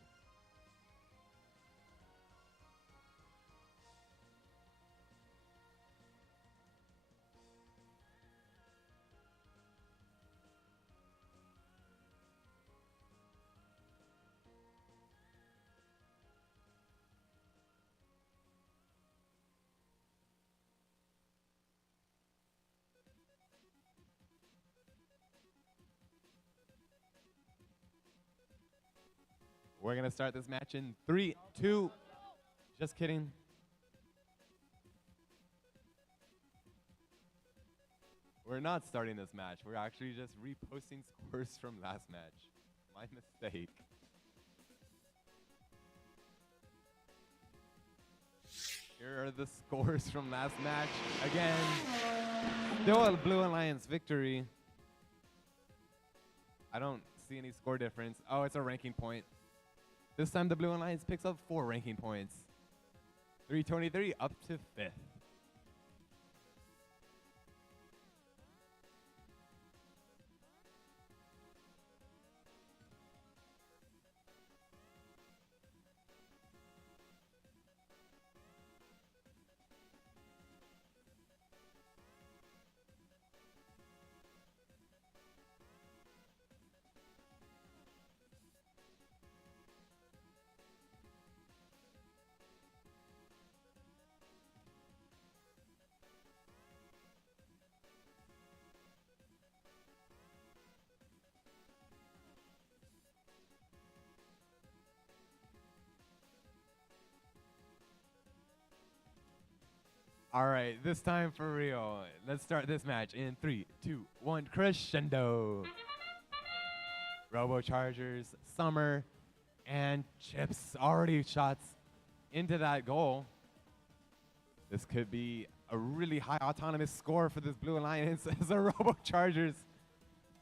We're going to start this match in 3, 2. Just kidding. We're not starting this match. We're actually just reposting scores from last match. My mistake. Here are the scores from last match. Again, still a Blue Alliance victory. I don't see any score difference. Oh, it's a ranking point. This time the Blue Alliance picks up 4 ranking points. 323 up to 5th. All right, this time for real. Let's start this match in 3, 2, 1, crescendo. Robochargers, Summer, and Chips already shots into that goal. This could be a really high autonomous score for this Blue Alliance as the Robochargers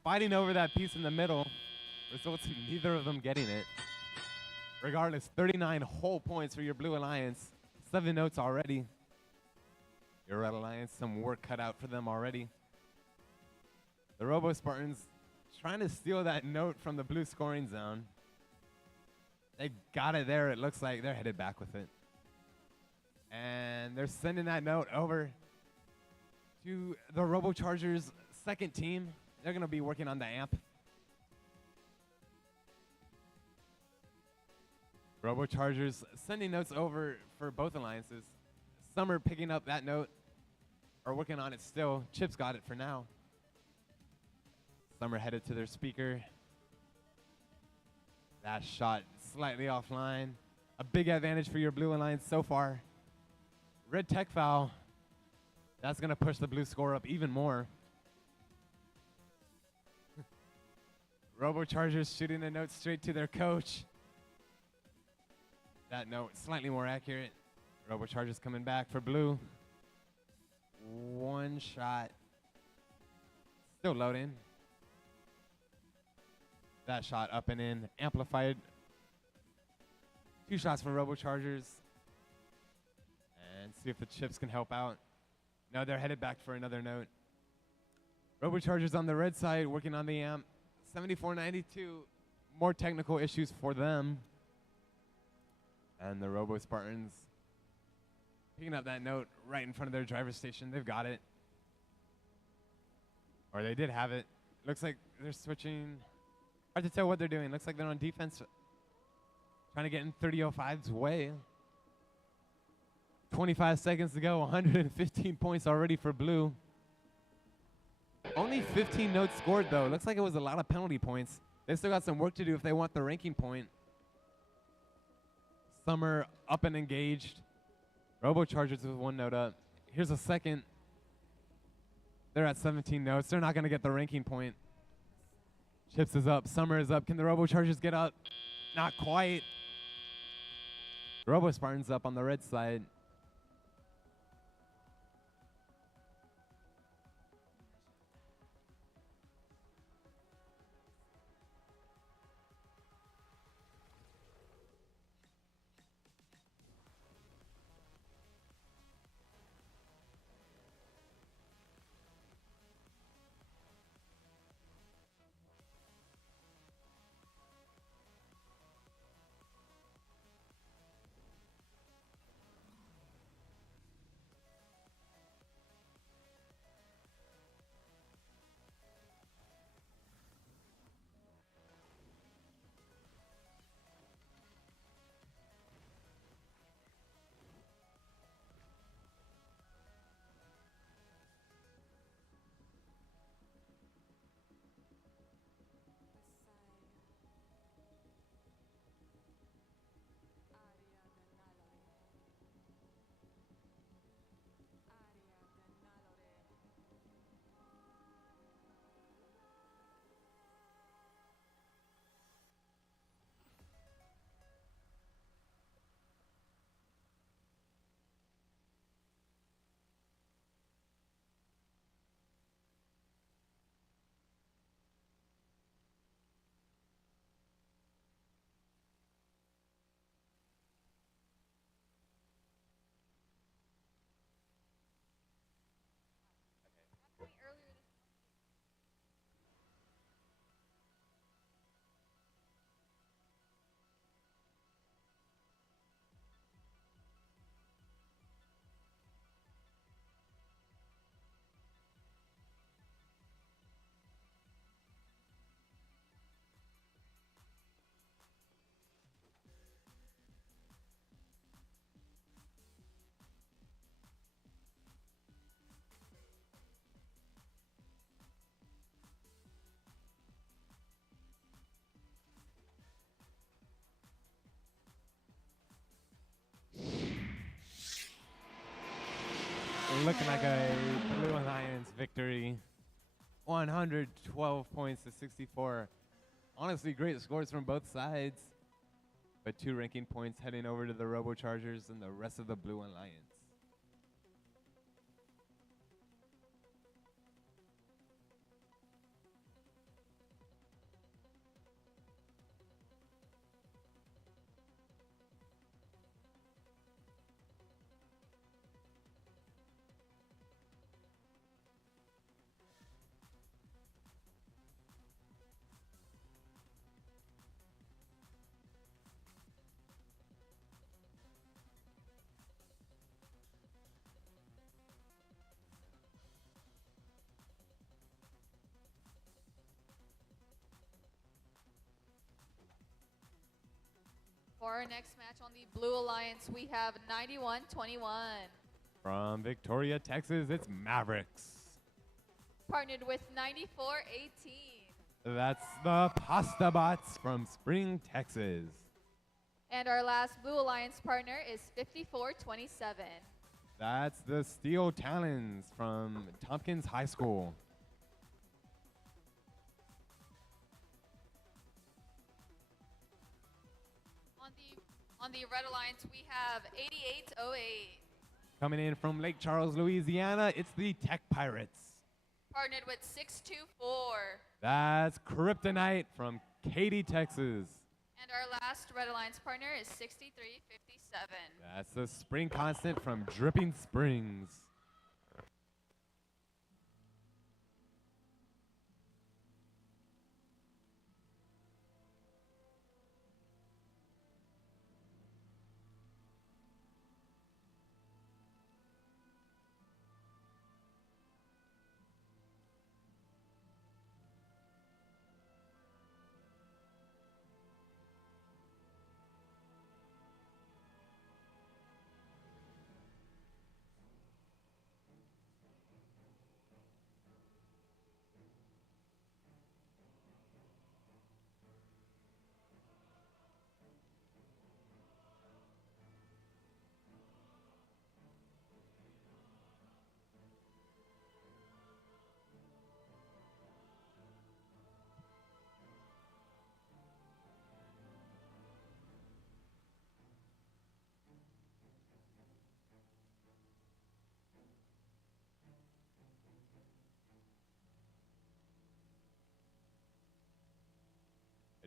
fighting over that piece in the middle. Results in neither of them getting it. Regardless, 39 whole points for your Blue Alliance. 7 notes already. Your Red Alliance, some work cut out for them already. The Robo Spartans trying to steal that note from the blue scoring zone. They got it there. It looks like they're headed back with it. And they're sending that note over to the Robochargers' second team. They're going to be working on the amp. Robochargers sending notes over for both alliances. Summer picking up that note. are working on it still. Chip's got it for now. Summer headed to their speaker. That shot slightly offline. A big advantage for your Blue Alliance so far. Red tech foul. That's going to push the blue score up even more. Robo Chargers shooting a note straight to their coach. That note slightly more accurate. Robo Chargers coming back for blue. One shot. Still loading. That shot up and in. Amplified. 2 shots for Robo Chargers. And see if the chips can help out. No, they're headed back for another note. Robo Chargers on the red side working on the amp. 7492. More technical issues for them. And the Robo Spartans picking up that note right in front of their driver's station. They've got it. Or they did have it. Looks like they're switching. Hard to tell what they're doing. Looks like they're on defense. Trying to get in 30.05's way. 25 seconds to go. 115 points already for blue. Only 15 notes scored, though. Looks like it was a lot of penalty points. They still got some work to do if they want the ranking point. Summer up and engaged. Robo Chargers with 1 note up. Here's a second. They're at 17 notes. They're not going to get the ranking point. Chips is up. Summer is up. Can the Robo Chargers get up? Not quite. Robo Spartans up on the red side. Looking like a Blue Alliance victory. 112 points to 64. Honestly, great scores from both sides. But 2 ranking points heading over to the Robo Chargers and the rest of the Blue Alliance. For our next match on the Blue Alliance, we have 91-21. From Victoria, Texas, it's Mavericks. Partnered with 9418. That's the Pasta Bots from Spring, Texas. And our last Blue Alliance partner is 5427. That's the Steel Talons from Tompkins High School. On the Red Alliance, we have 8808. Coming in from Lake Charles, Louisiana, it's the Tech Pirates. Partnered with 624. That's Kryptonite from Katy, Texas. And our last Red Alliance partner is 6357. That's the Spring Constant from Dripping Springs.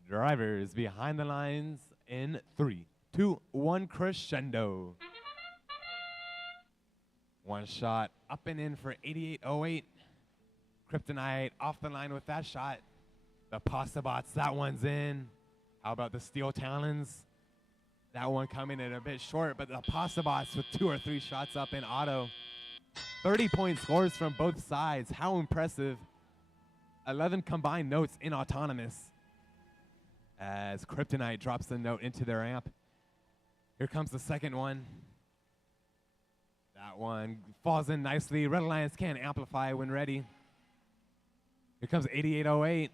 Drivers behind the lines in 3, 2, 1, crescendo. One shot up and in for 8808. Kryptonite off the line with that shot. The Pasta Bots, that one's in. How about the Steel Talons? That one coming in a bit short, but the Pasta Bots with 2 or 3 shots up in auto. 30-point scores from both sides. How impressive. 11 combined notes in autonomous. As Kryptonite drops the note into their amp. Here comes the second one. That one falls in nicely. Red Alliance can amplify when ready. Here comes 8808.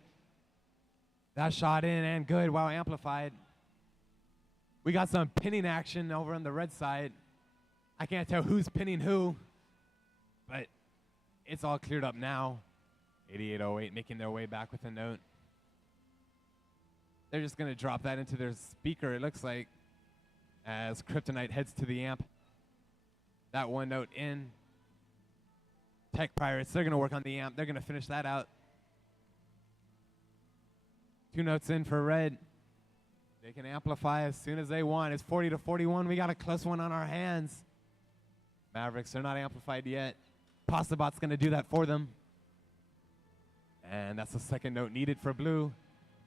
That shot in and good, wow, amplified. We got some pinning action over on the red side. I can't tell who's pinning who, but it's all cleared up now. 8808 making their way back with a note. They're just going to drop that into their speaker, it looks like, as Kryptonite heads to the amp. That one note in. Tech Pirates, they're going to work on the amp. They're going to finish that out. 2 notes in for red. They can amplify as soon as they want. It's 40-41. We got a close one on our hands. Mavericks, they're not amplified yet. Pasta Bot's going to do that for them. And that's the second note needed for blue.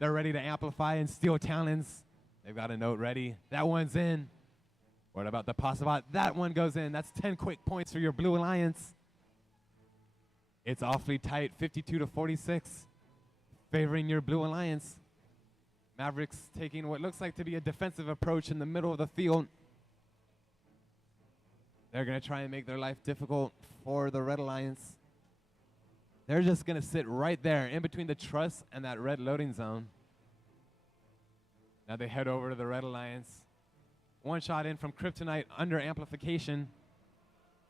They're ready to amplify and Steel Talons. They've got a note ready. That one's in. What about the Pasta Bot? That one goes in. That's 10 quick points for your Blue Alliance. It's awfully tight, 52-46, favoring your Blue Alliance. Mavericks taking what looks like to be a defensive approach in the middle of the field. They're going to try and make their life difficult for the Red Alliance. They're just going to sit right there in between the truss and that red loading zone. Now they head over to the Red Alliance. One shot in from Kryptonite under amplification.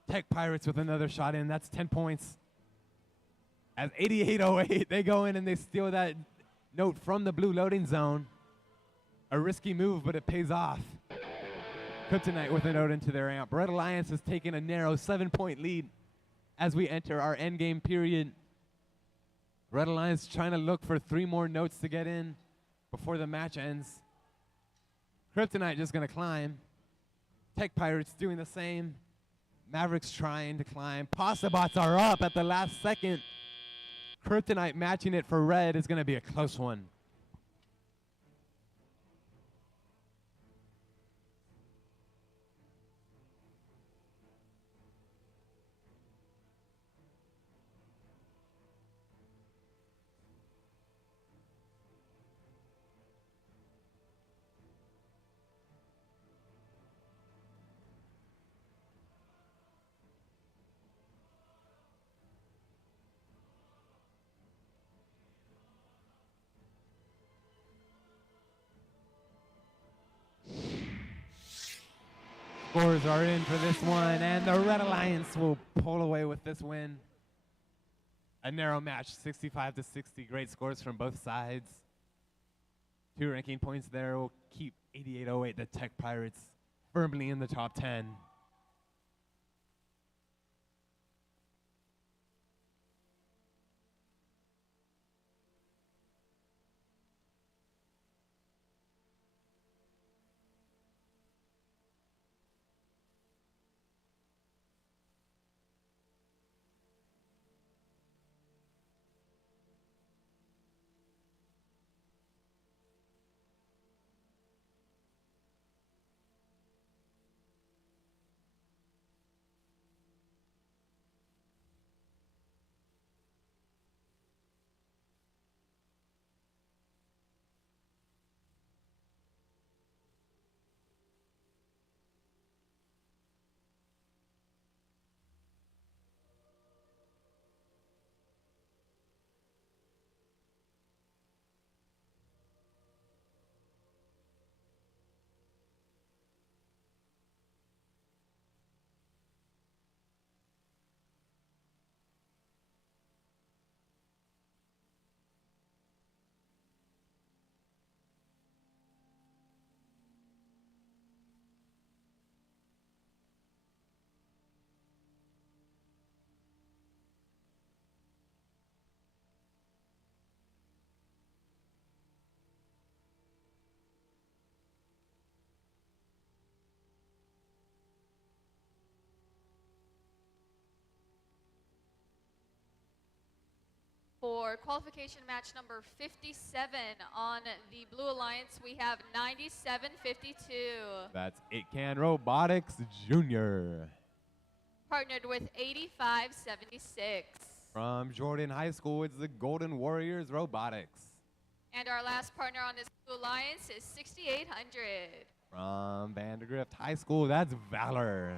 Tech Pirates with another shot in. That's 10 points. As 8808, they go in and they steal that note from the blue loading zone. A risky move, but it pays off. Kryptonite with a note into their amp. Red Alliance is taking a narrow 7-point lead as we enter our endgame period. Red Alliance trying to look for 3 more notes to get in before the match ends. Kryptonite just going to climb. Tech Pirates doing the same. Mavericks trying to climb. Pasta Bots are up at the last second. Kryptonite matching it for red is going to be a close one. scores are in for this one, and the Red Alliance will pull away with this win. A narrow match, 65 to 60. Great scores from both sides. 2 ranking points there will keep 8808, the Tech Pirates, firmly in the top 10. For qualification match number 57 on the Blue Alliance, we have 9752. That's It Can Robotics Jr. Partnered with 8576. From Jordan High School, it's the Golden Warriors Robotics. And our last partner on this Blue Alliance is 6800. From Vandergrift High School, that's Valor.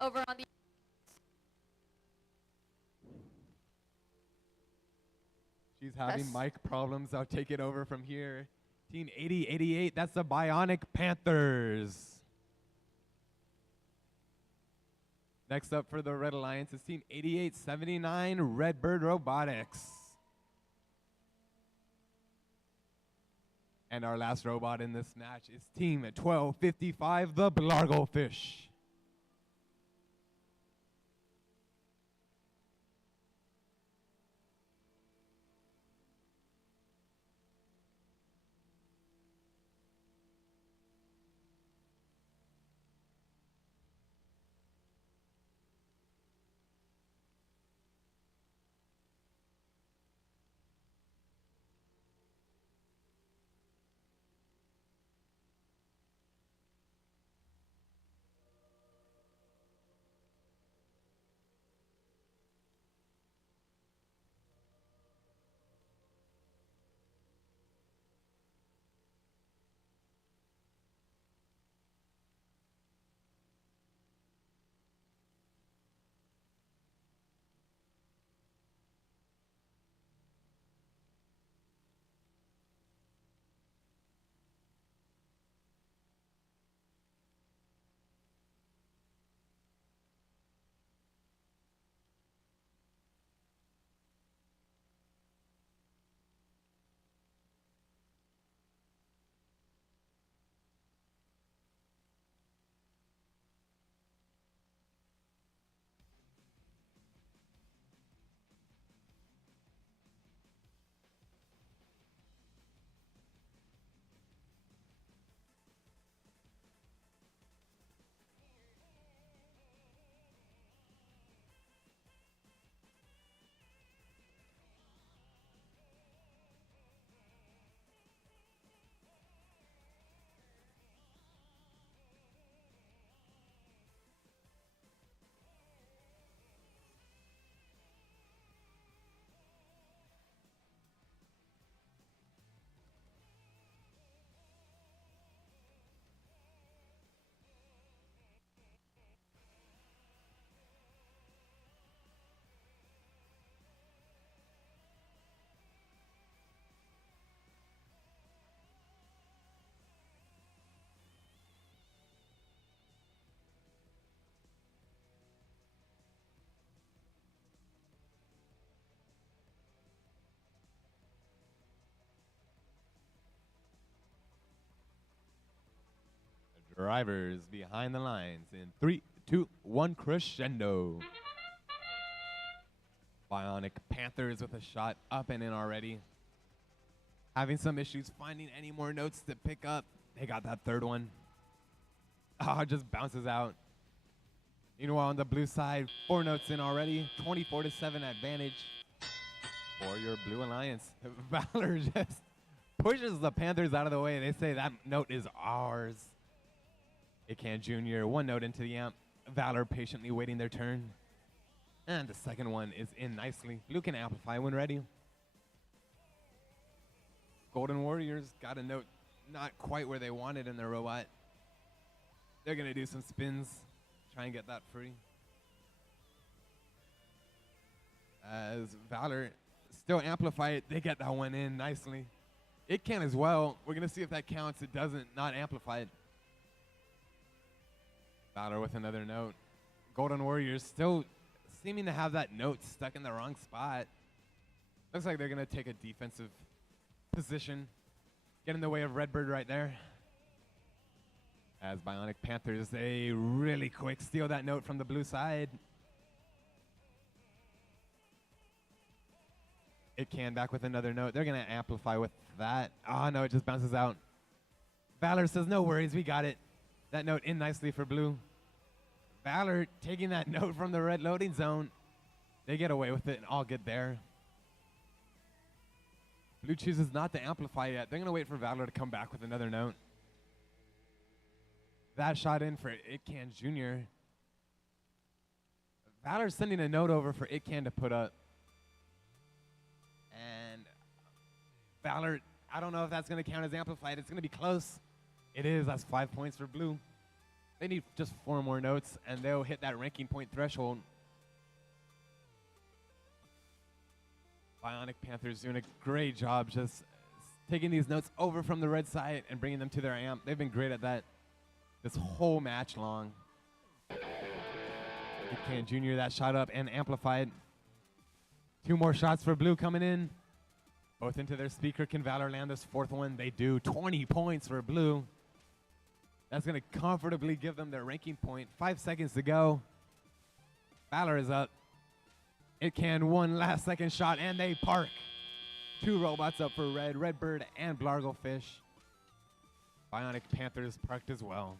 Over on the She's having Yes. mic problems. I'll take it over from here. Team 8088, that's the Bionic Panthers. Next up for the Red Alliance is Team 8879, Redbird Robotics. And our last robot in this match is Team 1255, the Blargo Fish. Drivers behind the lines in 3, 2, 1, crescendo. Bionic Panthers with a shot up and in already. Having some issues finding any more notes to pick up. They got that third one. Oh, it just bounces out. Meanwhile, on the blue side, 4 notes in already. 24-7 advantage for your Blue Alliance. Valor just pushes the Panthers out of the way. They say that note is ours. Ican Jr., 1 note into the amp. Valor patiently waiting their turn. And the second one is in nicely. Blue can amplify when ready. Golden Warriors got a note not quite where they wanted in their robot. They're going to do some spins, try and get that free. As Valor still amplify it, they get that one in nicely. It can as well. We're going to see if that counts. It doesn't, not amplify it. Valor with another note. Golden Warriors still seeming to have that note stuck in the wrong spot. Looks like they're going to take a defensive position. Get in the way of Redbird right there. As Bionic Panthers, they really quick steal that note from the blue side. It can back with another note. They're going to amplify with that. Oh, no, it just bounces out. Valor says, no worries, we got it. That note in nicely for blue. Valor taking that note from the red loading zone. They get away with it and all good there. Blue chooses not to amplify yet. They're going to wait for Valor to come back with another note. That shot in for Itcan Jr. Valor's sending a note over for Itcan to put up. And Valor, I don't know if that's going to count as amplified. It's going to be close. It is. That's 5 points for blue. They need just 4 more notes, and they'll hit that ranking point threshold. Bionic Panthers doing a great job just taking these notes over from the red side and bringing them to their amp. They've been great at that this whole match long. Itcan Jr., that shot up and amplified. 2 more shots for blue coming in. Both into their speaker. Can Valor land this 4th one? They do. 20 points for blue. That's going to comfortably give them their ranking point. 5 seconds to go. Valor is up. Itcan, 1 last second shot, and they park. 2 robots up for red. Redbird and Blarglefish. Bionic Panthers parked as well.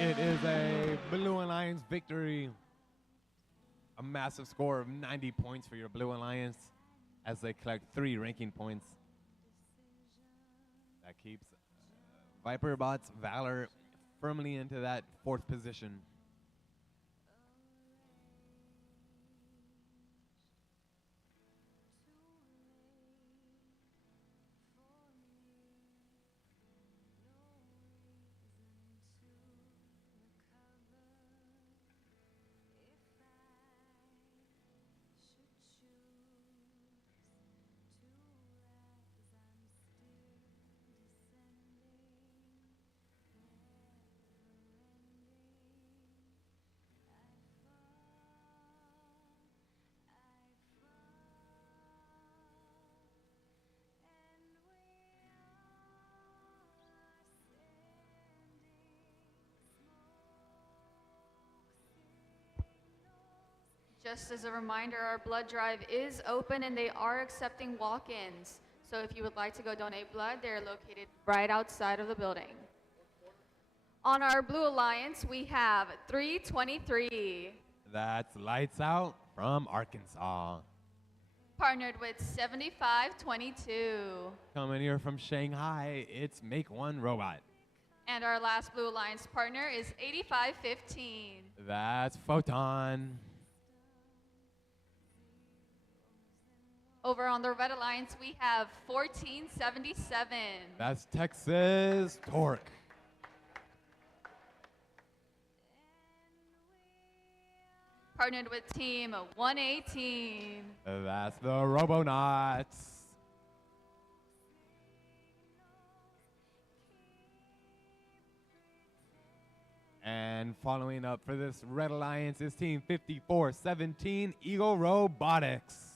It is a Blue Alliance victory. A massive score of 90 points for your Blue Alliance as they collect 3 ranking points. That keeps Viperbots Valor firmly into that 4th position. Just as a reminder, our blood drive is open and they are accepting walk-ins. So if you would like to go donate blood, they're located right outside of the building. On our Blue Alliance, we have 323. That's Lights Out from Arkansas. Partnered with 7522. Coming here from Shanghai, it's Make One Robot. And our last Blue Alliance partner is 8515. That's Photon. Over on the Red Alliance, we have 1477. That's Texas Torque. Partnered with team 118. That's the Robonauts. And following up for this Red Alliance is team 5417, Eagle Robotics.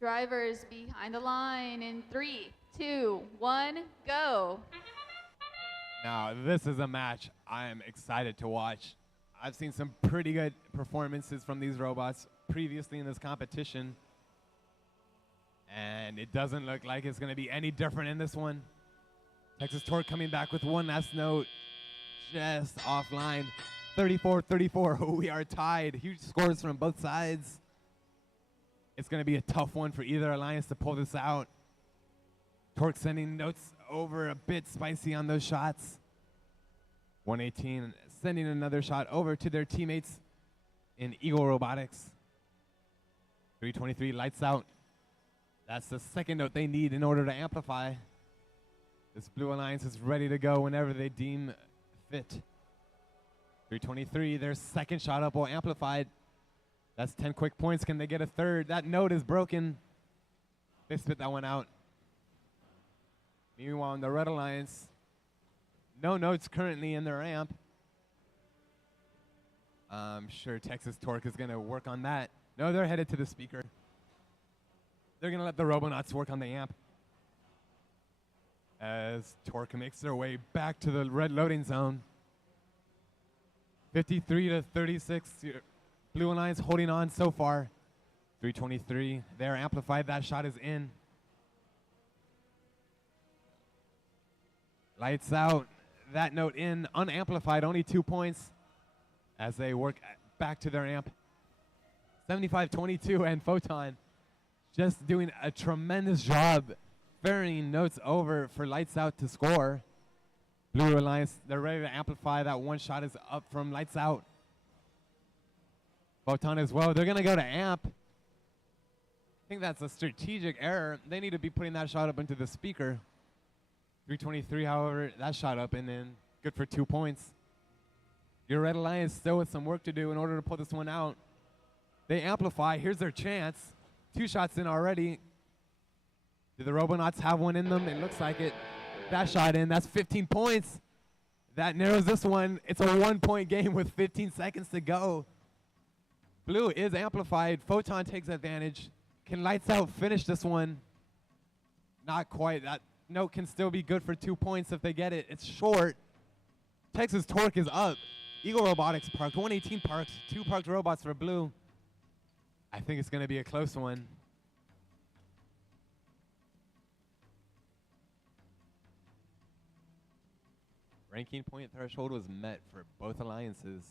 Drivers behind the line in 3, 2, 1, go. Now, this is a match I am excited to watch. I've seen some pretty good performances from these robots previously in this competition. And it doesn't look like it's going to be any different in this one. Texas Torque coming back with one last note. Just offline. 34-34. We are tied. Huge scores from both sides. It's going to be a tough one for either alliance to pull this out. Torque sending notes over a bit spicy on those shots. 118 sending another shot over to their teammates in Eagle Robotics. 323 lights out. That's the second note they need in order to amplify. This Blue Alliance is ready to go whenever they deem fit. 323, their second shot up will amplify. That's 10 quick points. Can they get a third? That note is broken. They spit that one out. Meanwhile, in the Red Alliance, no notes currently in their amp. I'm sure Texas Torque is going to work on that. No, they're headed to the speaker. They're going to let the Robonauts work on the amp. As Torque makes their way back to the red loading zone. 53-36. Blue Alliance holding on so far. 323. They're amplified. That shot is in. Lights out. That note in. Unamplified. Only 2 points as they work back to their amp. 75-22 and Photon just doing a tremendous job ferrying notes over for Lights Out to score. Blue Alliance, they're ready to amplify. That one shot is up from Lights Out. Photon as well. They're going to go to amp. I think that's a strategic error. They need to be putting that shot up into the speaker. 323, however, that shot up and then good for 2 points. Your Red Alliance still with some work to do in order to pull this one out. They amplify. Here's their chance. 2 shots in already. Do the Robonauts have one in them? It looks like it. That shot in. That's 15 points. That narrows this one. It's a 1-point game with 15 seconds to go. Blue is amplified. Photon takes advantage. Can Lights Out finish this one? Not quite. That note can still be good for 2 points if they get it. It's short. Texas Torque is up. Eagle Robotics parked. 118 parked. 2 parked robots for Blue. I think it's going to be a close one. Ranking point threshold was met for both alliances.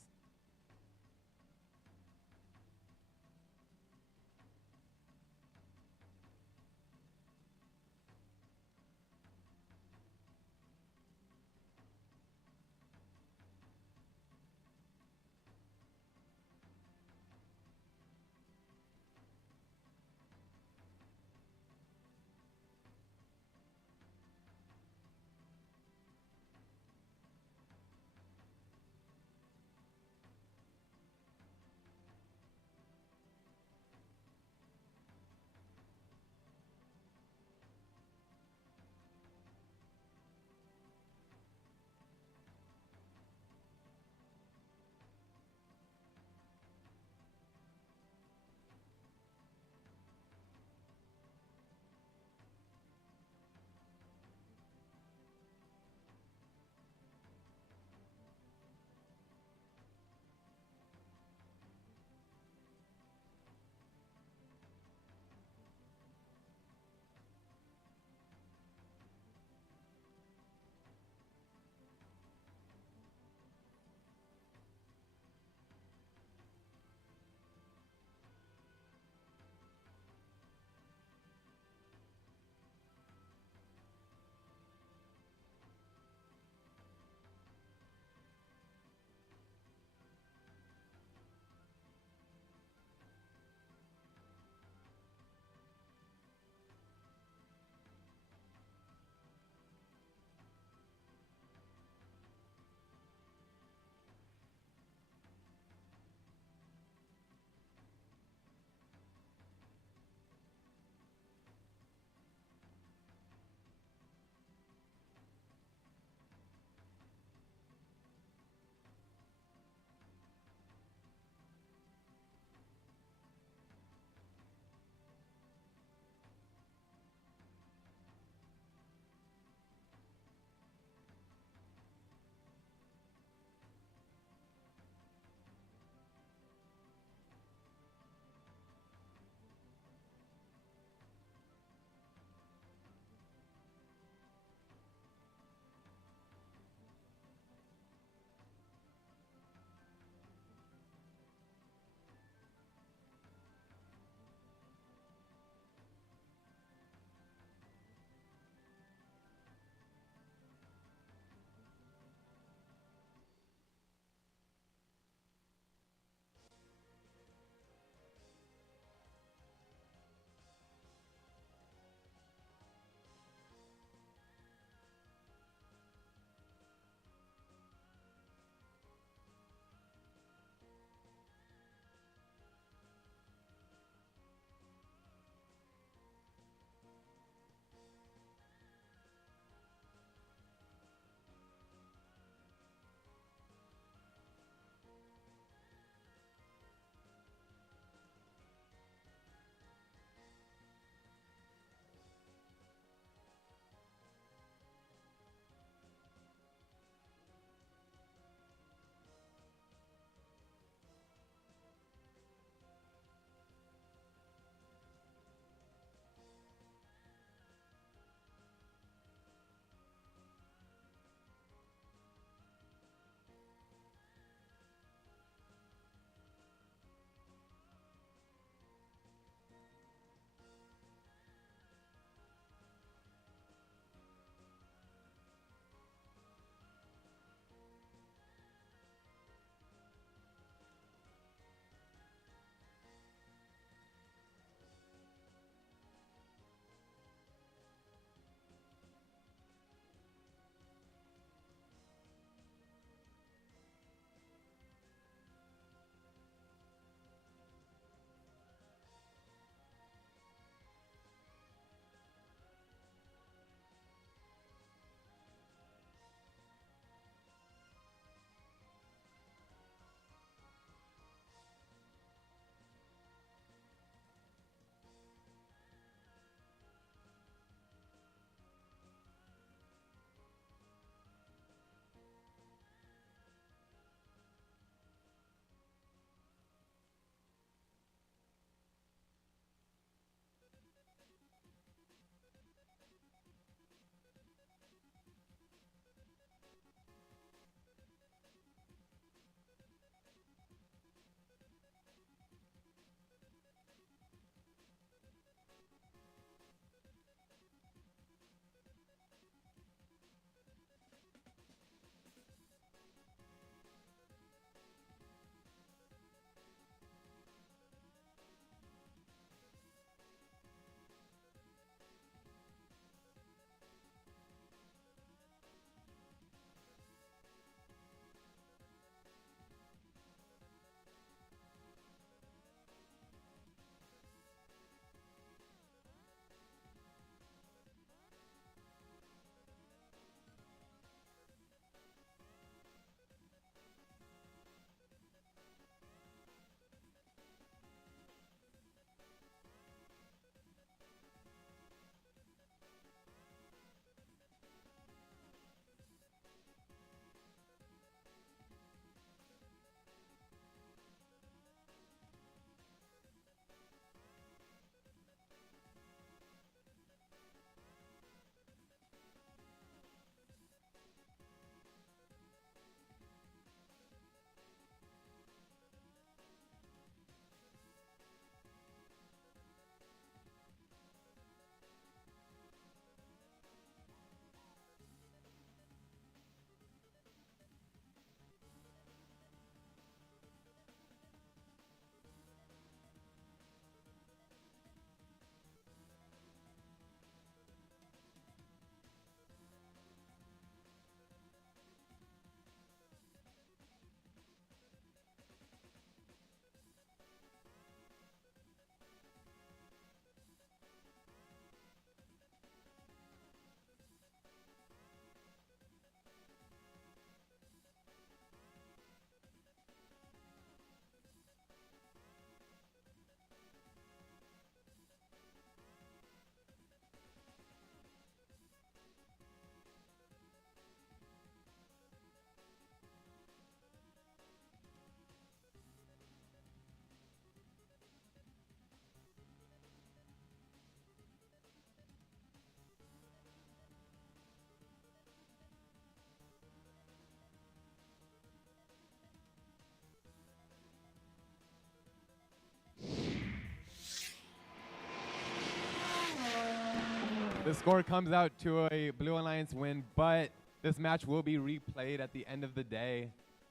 The score comes out to a Blue Alliance win, but this match will be replayed at the end of the day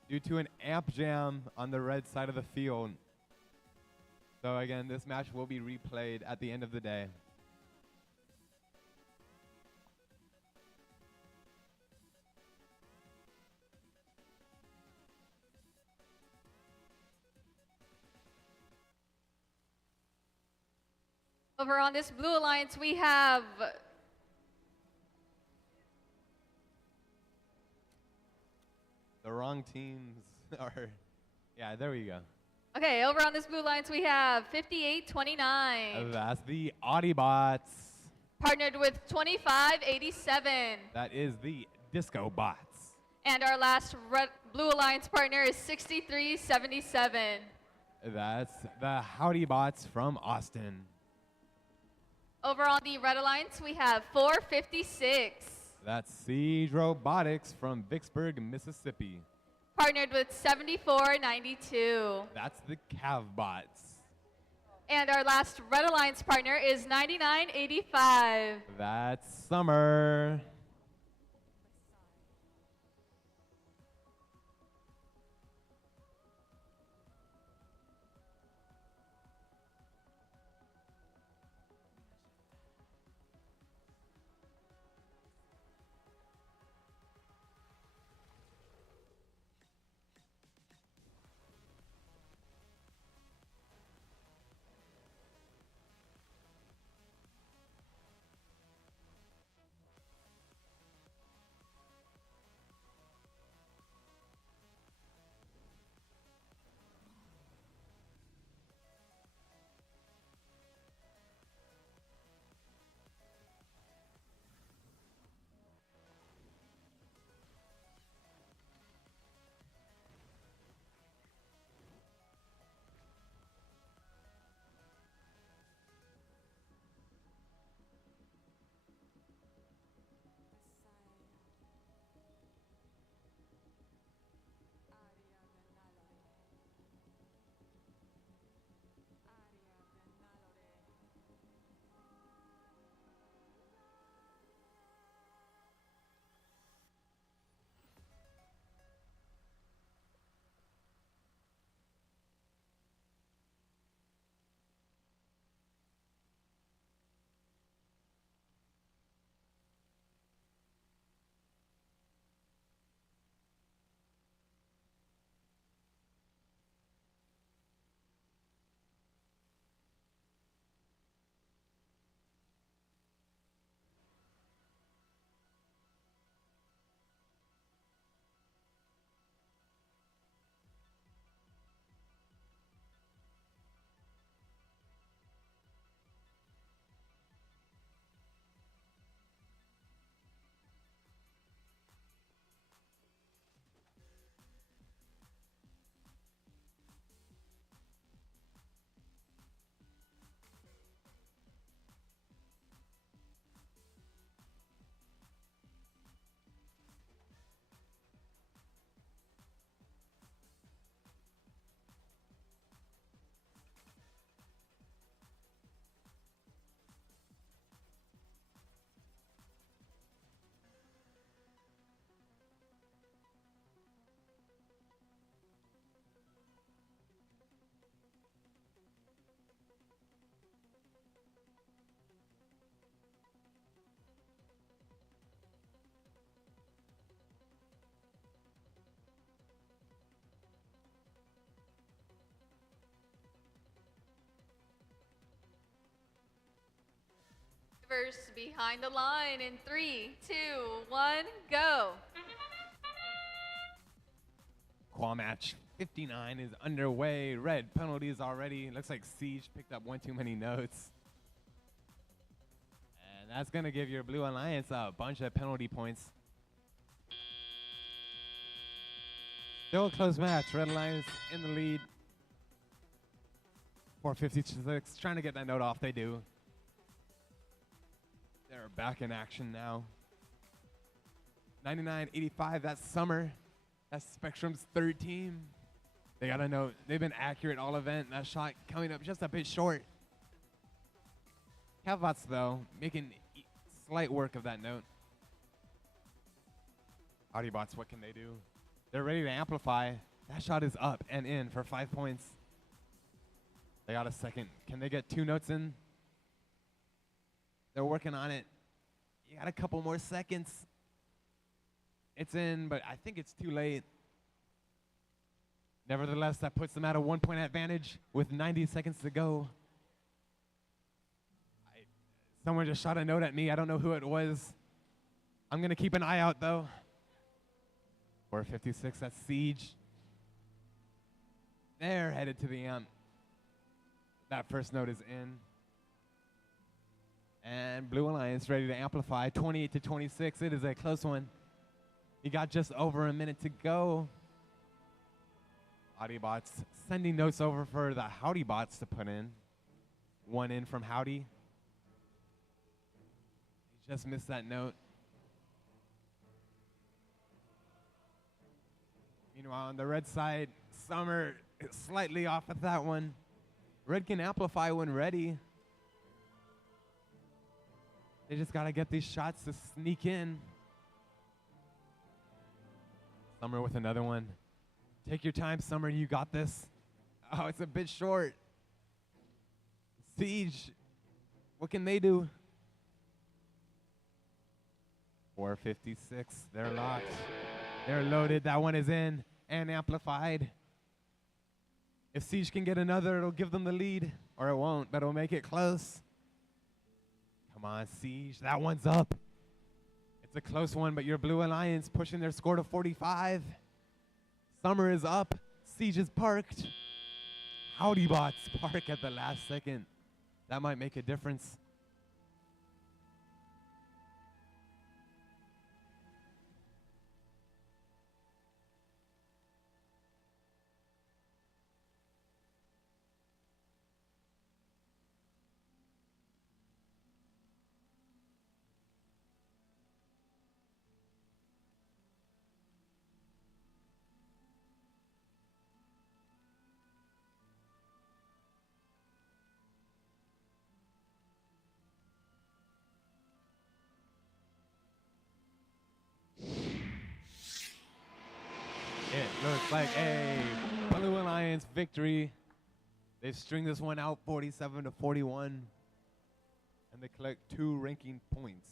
due to an amp jam on the red side of the field. So again, this match will be replayed at the end of the day. Over on this Blue Alliance, we have The wrong teams are, yeah, there we go. okay. Over on this Blue Alliance, we have 5829 That's the Audibots. partnered with 2587, That is the Disco Bots. and our last Blue Alliance partner is 6377. That's the Howdy Bots from Austin. Over on the Red Alliance, we have 456, That's Siege Robotics from Vicksburg, Mississippi. partnered with 7492. That's the Cav Bots. And our last Red Alliance partner is 9985. That's Summer. Behind the line in 3, 2, 1, go. Qual match 59 is underway. Red penalties already. Looks like Siege picked up one too many notes. And that's going to give your Blue Alliance a bunch of penalty points. Still a close match. Red Alliance in the lead. 456, trying to get that note off. They do. They're back in action now. 99-85, that's Summer. That's Spectrum's third team. They got a note. They've been accurate all event. That shot coming up just a bit short. Cavbots, though, making slight work of that note. Audiobots, what can they do? They're ready to amplify. That shot is up and in for 5 points. They got a second. Can they get 2 notes in? They're working on it. You got a couple more seconds. It's in, but I think it's too late. Nevertheless, that puts them at a 1-point advantage with 90 seconds to go. Someone just shot a note at me. I don't know who it was. I'm going to keep an eye out, though. 456, that's Siege. They're headed to the amp. That first note is in. And Blue Alliance ready to amplify, 28-26. It is a close one. You got just over a minute to go. Audiobots sending notes over for the Howdy bots to put in. 1 in from Howdy. He just missed that note. Meanwhile, on the red side, Summer is slightly off at that one. Red can amplify when ready. They just got to get these shots to sneak in. Summer with another one. Take your time, Summer. You got this. Oh, it's a bit short. Siege, what can they do? 456. They're locked. They're loaded. That one is in and amplified. If Siege can get another, it'll give them the lead. Or it won't, but it'll make it close. Come on, Siege. That one's up. It's a close one, but your Blue Alliance pushing their score to 45. Summer is up. Siege is parked. Howdy bots park at the last second. That might make a difference. It looks like a Blue Alliance victory. They string this one out 47-41, and they collect 2 ranking points.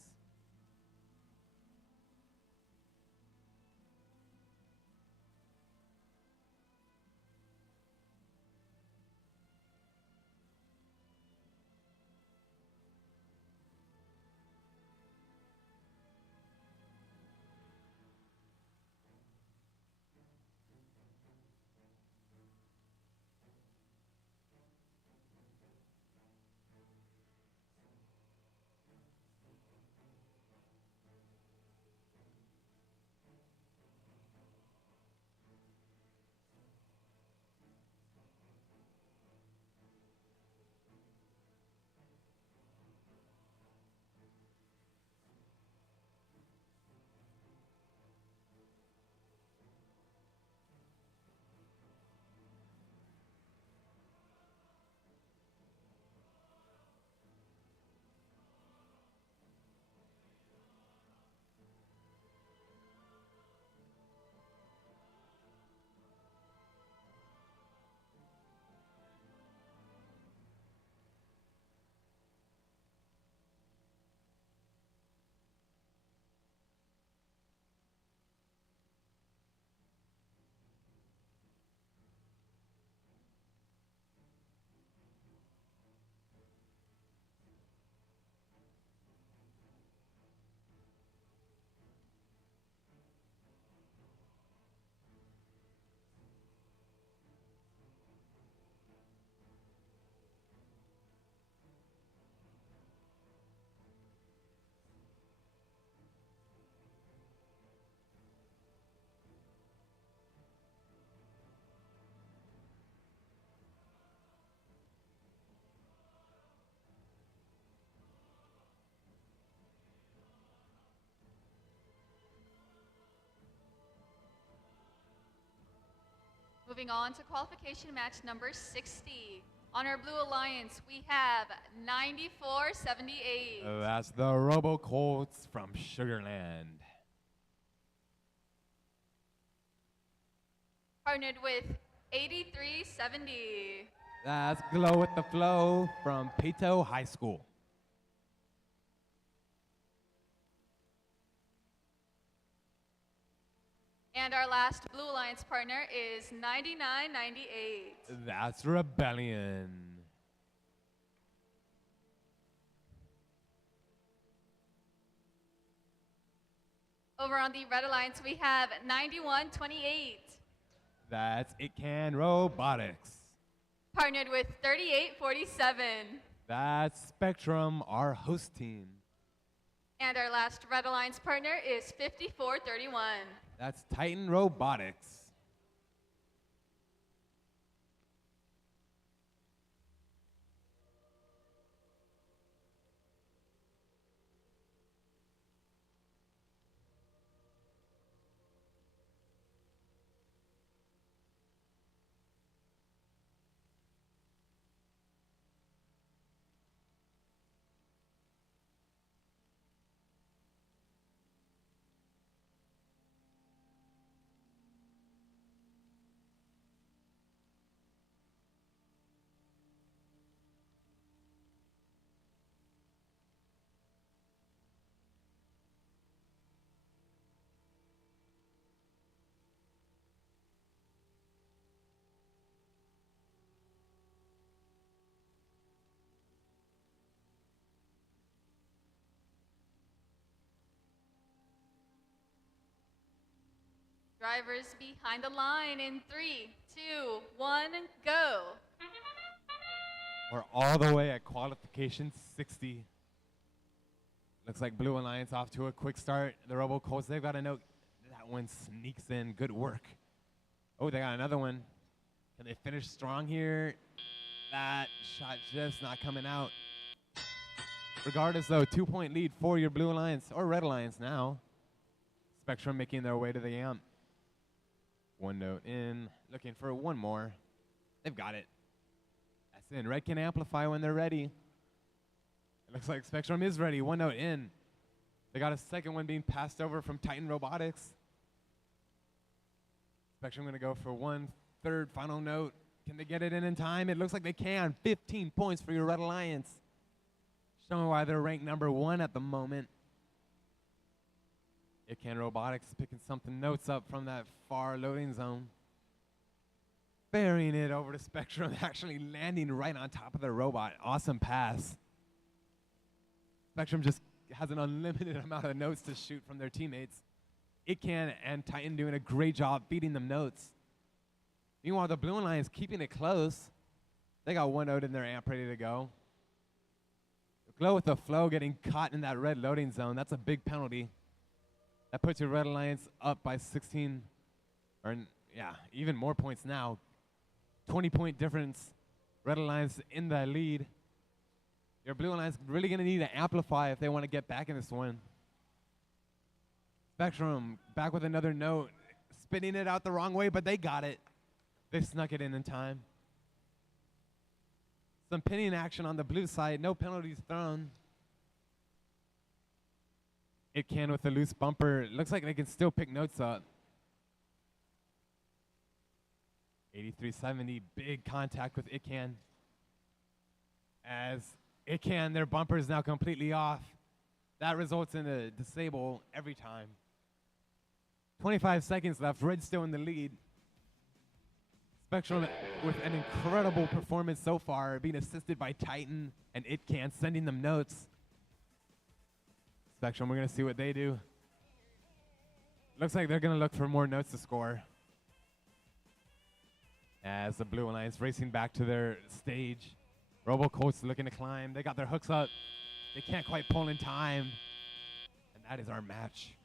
Moving on to qualification match number 60. On our Blue Alliance, we have 9478. That's the Robo Colts from Sugarland. Partnered with 8370. That's Glow with the Flow from Pito High School. And our last Blue Alliance partner is 9998. That's Rebellion. Over on the Red Alliance, we have 9128. That's It Can Robotics. Partnered with 3847. That's Spectrum, our host team. And our last Red Alliance partner is 5431. That's Titan Robotics. Drivers behind the line in 3, 2, 1, go. We're all the way at qualification 60. Looks like Blue Alliance off to a quick start. The Robo Colts, they've got a note. That one sneaks in. Good work. Oh, they got another one. Can they finish strong here? That shot just not coming out. Regardless, though, 2-point lead for your Blue Alliance, or Red Alliance now. Spectrum making their way to the amp. One note in, looking for one more. They've got it. That's in. Red can amplify when they're ready. It looks like Spectrum is ready. One note in. They got a second one being passed over from Titan Robotics. Spectrum going to go for one third final note. Can they get it in time? It looks like they can. 15 points for your Red Alliance. Showing why they're ranked number 1 at the moment. It Can Robotics picking something notes up from that far loading zone. Burying it over to Spectrum, actually landing right on top of the robot. Awesome pass. Spectrum just has an unlimited amount of notes to shoot from their teammates. It Can and Titan doing a great job feeding them notes. Meanwhile, the Blue Alliance keeping it close. They got one note in their amp ready to go. Glow with the Flow getting caught in that red loading zone. That's a big penalty. That puts your Red Alliance up by 16, or yeah, even more points now. 20-point difference. Red Alliance in the lead. Your Blue Alliance really going to need to amplify if they want to get back in this one. Spectrum back with another note. Spinning it out the wrong way, but they got it. They snuck it in time. Some pinning action on the blue side. No penalties thrown. It Can with a loose bumper. Looks like they can still pick notes up. 8370, big contact with It Can. As It Can, their bumper is now completely off. That results in a disable every time. 25 seconds left. Red still in the lead. Spectrum with an incredible performance so far, being assisted by Titan and It Can, sending them notes. Spectrum, we're going to see what they do. Looks like they're going to look for more notes to score. As the Blue Alliance racing back to their stage. Robo Colts looking to climb. They got their hooks up. They can't quite pull in time. And that is our match.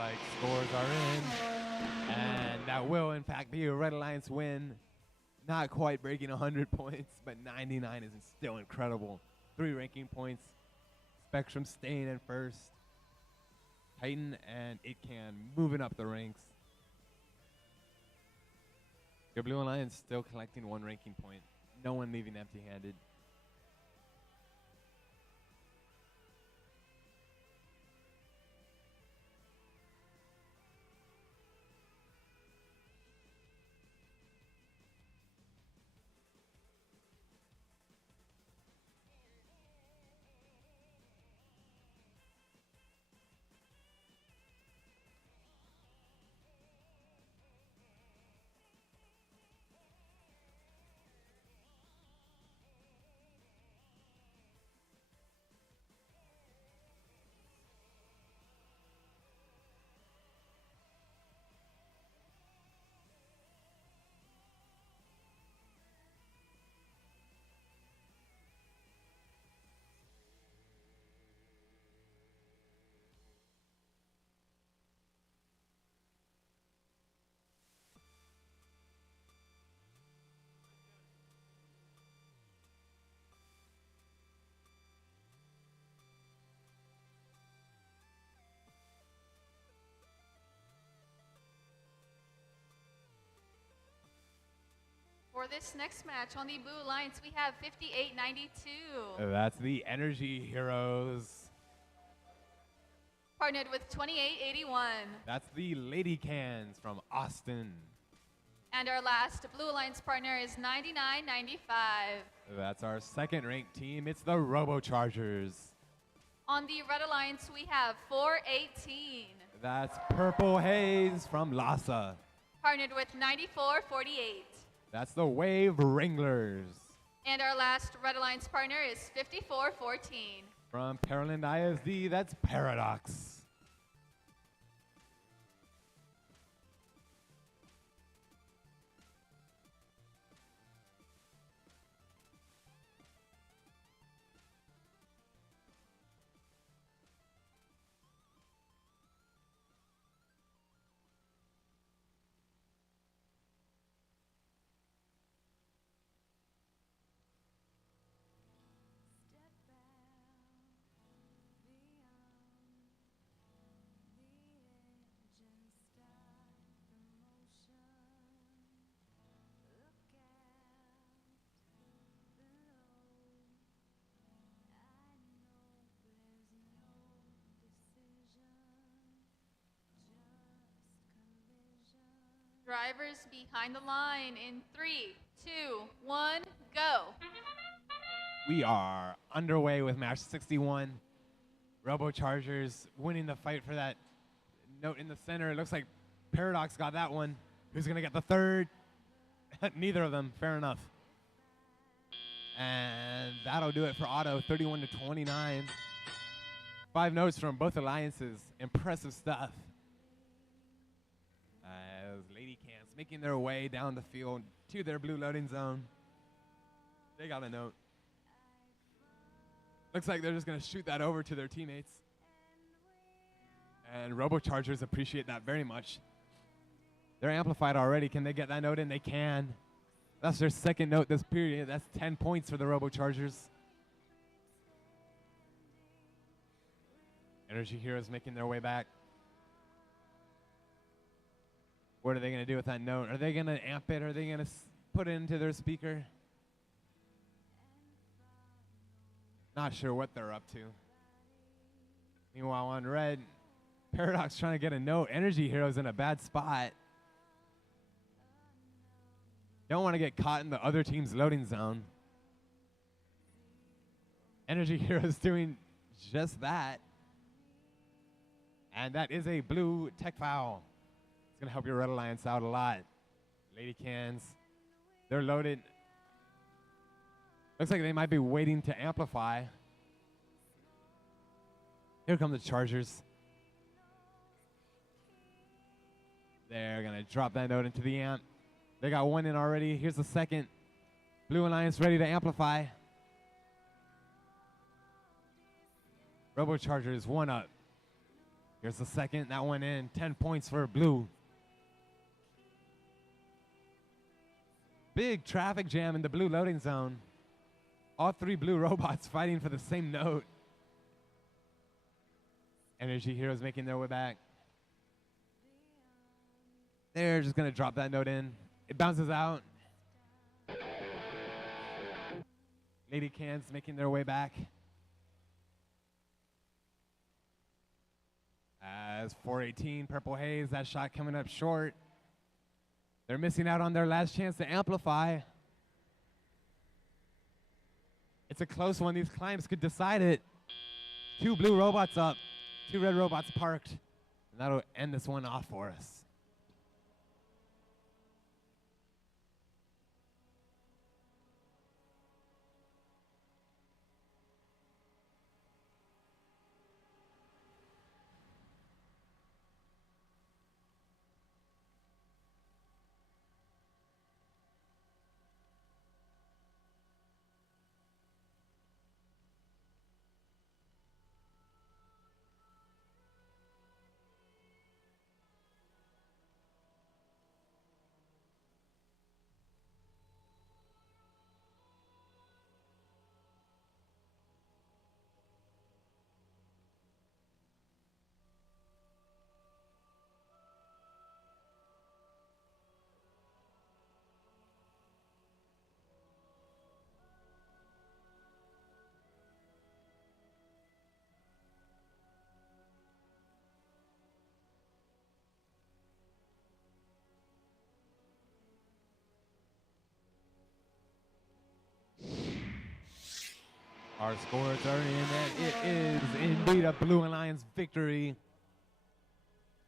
like scores are in. And that will, in fact, be a Red Alliance win. Not quite breaking 100 points, but 99 is still incredible. 3 ranking points. Spectrum staying in first. Titan and It Can moving up the ranks. Your Blue Alliance still collecting 1 ranking point. No one leaving empty-handed. For this next match on the Blue Alliance, we have 5892. That's the Energy Heroes. Partnered with 2881. That's the Lady Cans from Austin. And our last Blue Alliance partner is 9995. That's our second ranked team. It's the Robochargers. On the Red Alliance, we have 418. That's Purple Haze from Lhasa. Partnered with 9448. That's the Wave Wranglers. And our last Red Alliance partner is 5414. From Pearland ISD, that's Paradox. Drivers behind the line in 3, 2, 1, go. We are underway with match 61. Robochargers winning the fight for that note in the center. It looks like Paradox got that one. Who's going to get the third? Neither of them. Fair enough. And that'll do it for Auto, 31 to 29. 5 notes from both alliances. Impressive stuff. As Lady Cans making their way down the field to their blue loading zone. They got a note. Looks like they're just going to shoot that over to their teammates. And Robochargers appreciate that very much. They're amplified already. Can they get that note in? They can. That's their second note this period. That's 10 points for the Robochargers. Energy Heroes making their way back. What are they going to do with that note? Are they going to amp it? Are they going to put it into their speaker? Not sure what they're up to. Meanwhile, on red, Paradox trying to get a note. Energy Heroes in a bad spot. Don't want to get caught in the other team's loading zone. Energy Heroes doing just that. And that is a blue tech foul. It's going to help your Red Alliance out a lot. Lady Cans, they're loaded. Looks like they might be waiting to amplify. Here come the Chargers. They're going to drop that note into the amp. They got one in already. Here's the second. Blue Alliance ready to amplify. Robochargers one up. Here's the second. That went in. 10 points for blue. Big traffic jam in the blue loading zone. All three blue robots fighting for the same note. Energy Heroes making their way back. They're just going to drop that note in. It bounces out. Lady Cans making their way back. As 418, Purple Haze, that shot coming up short. They're missing out on their last chance to amplify. It's a close one. These climbs could decide it. 2 blue robots up, 2 red robots parked. And that'll end this one off for us. Our scores are in, and it is indeed a Blue Alliance victory.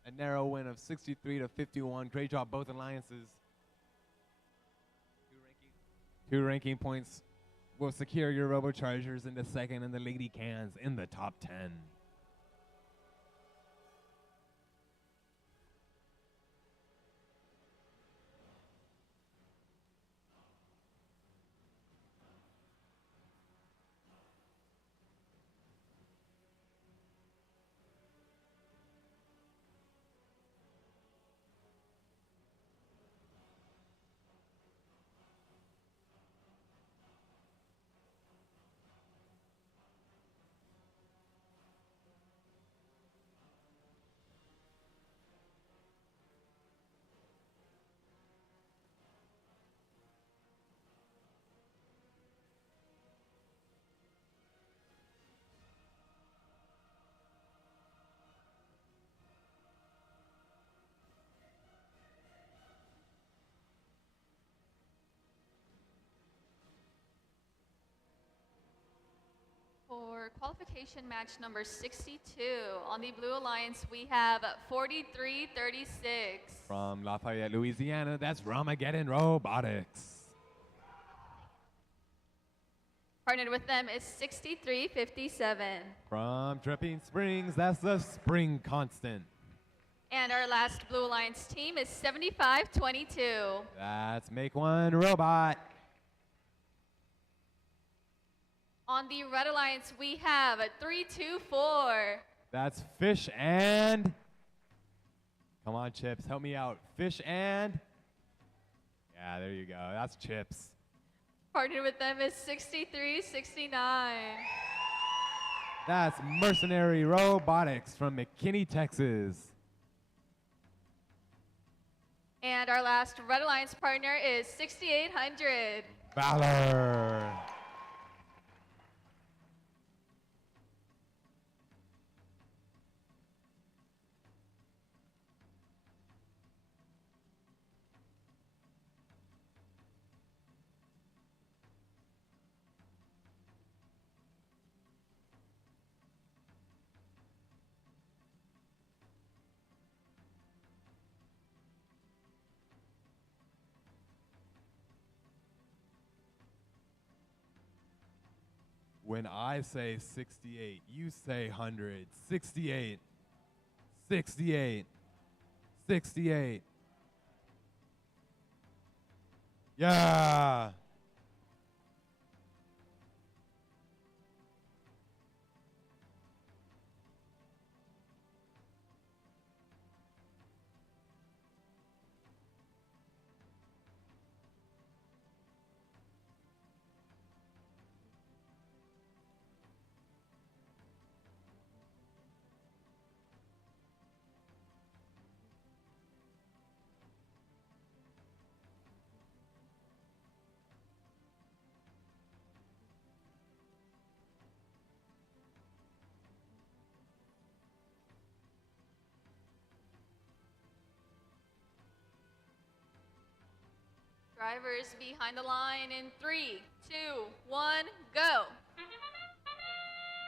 A narrow win of 63-51. Great job, both alliances. 2 ranking points will secure your Robochargers in the second and the Lady Cans in the top 10. For qualification match number 62, on the Blue Alliance, we have 43-36. From Lafayette, Louisiana, that's Ramageddon Robotics. Partnered with them is 63-57. From Dripping Springs, that's the Spring Constant. And our last Blue Alliance team is 75-22. That's Make One Robot. On the Red Alliance, we have 3-2-4. That's Fish and... Come on, Chips, help me out. Fish and... Yeah, there you go. That's Chips. Partnered with them is 63-69. That's Mercenary Robotics from McKinney, Texas. And our last Red Alliance partner is 6800. Valor. When I say 68, you say 100. 68, 68, 68. Yeah. Drivers behind the line in 3, 2, 1, go.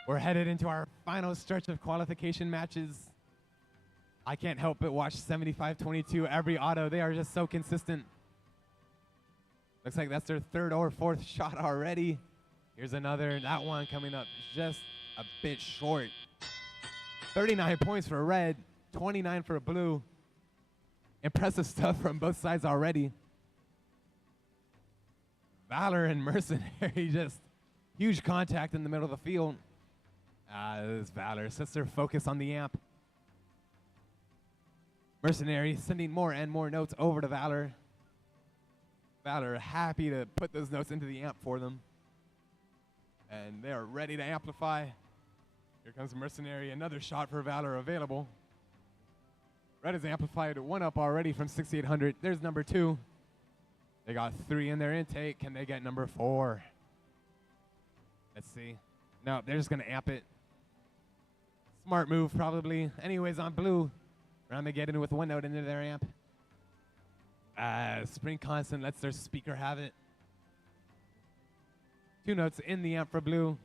We're headed into our final stretch of qualification matches. I can't help but watch 75-22 every auto. They are just so consistent. Looks like that's their third or fourth shot already. Here's another. That one coming up just a bit short. 39 points for red, 29 for blue. Impressive stuff from both sides already. Valor and Mercenary, just huge contact in the middle of the field. This Valor sets their focus on the amp. Mercenary sending more and more notes over to Valor. Valor happy to put those notes into the amp for them. And they are ready to amplify. Here comes Mercenary, another shot for Valor available. Red has amplified one up already from 6800. There's number 2. They got 3 in their intake. Can they get number 4? Let's see. No, they're just going to amp it. Smart move, probably. Anyways, on blue, round they get in with 1 note into their amp. Spring Constant lets their speaker have it. 2 notes in the amp for blue.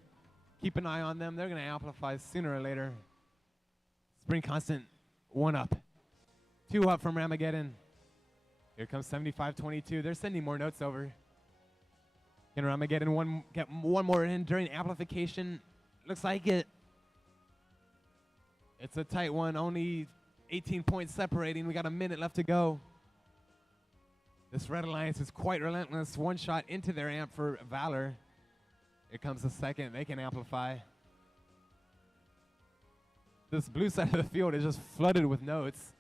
Keep an eye on them. They're going to amplify sooner or later. Spring Constant, 1 up. 2 up from Ramageddon. Here comes 75-22. They're sending more notes over. Can Ramageddon get one more in during amplification? Looks like it. It's a tight one. Only 18 points separating. We got a minute left to go. This Red Alliance is quite relentless. 1 shot into their amp for Valor. Here comes the second. They can amplify. This blue side of the field is just flooded with notes.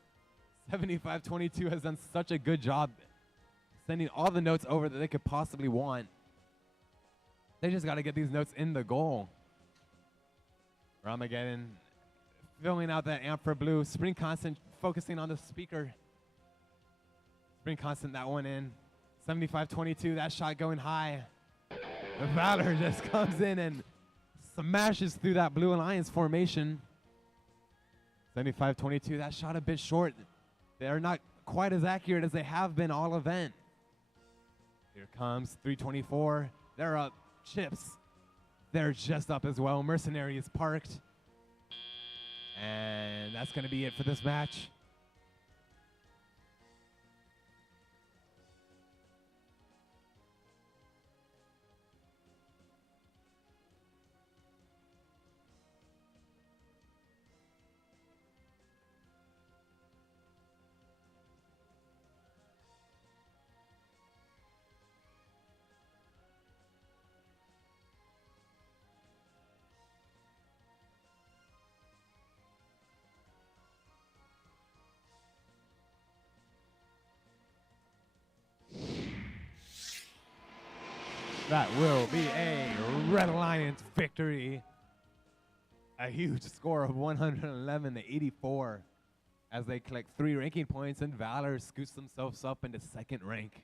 75-22 has done such a good job sending all the notes over that they could possibly want. They just got to get these notes in the goal. Ramageddon filling out that amp for blue. Spring Constant focusing on the speaker. Spring Constant that one in. 75-22, that shot going high. The Valor just comes in and smashes through that Blue Alliance formation. 75-22, that shot a bit short. They're not quite as accurate as they have been all event. Here comes 324. They're up. Chips. They're just up as well. Mercenary is parked. And that's going to be it for this match. That will be a Red Alliance victory. A huge score of 111-84 as they collect 3 ranking points, and Valor scoots themselves up into 2nd rank.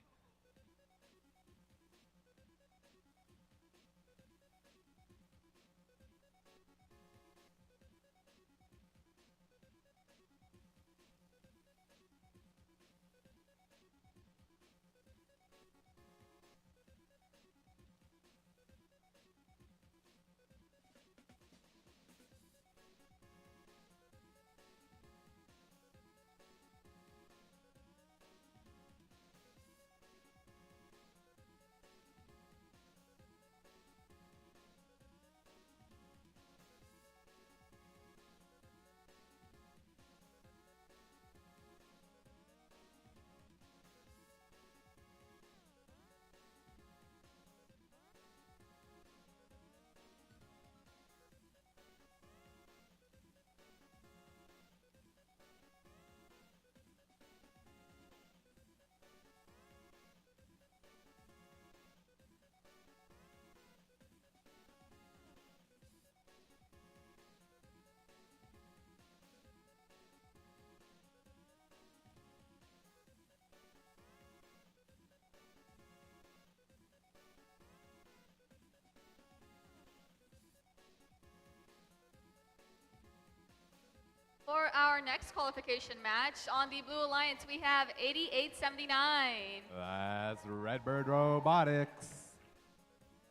For our our next qualification match. On the Blue Alliance, we have 8879. That's Redbird Robotics.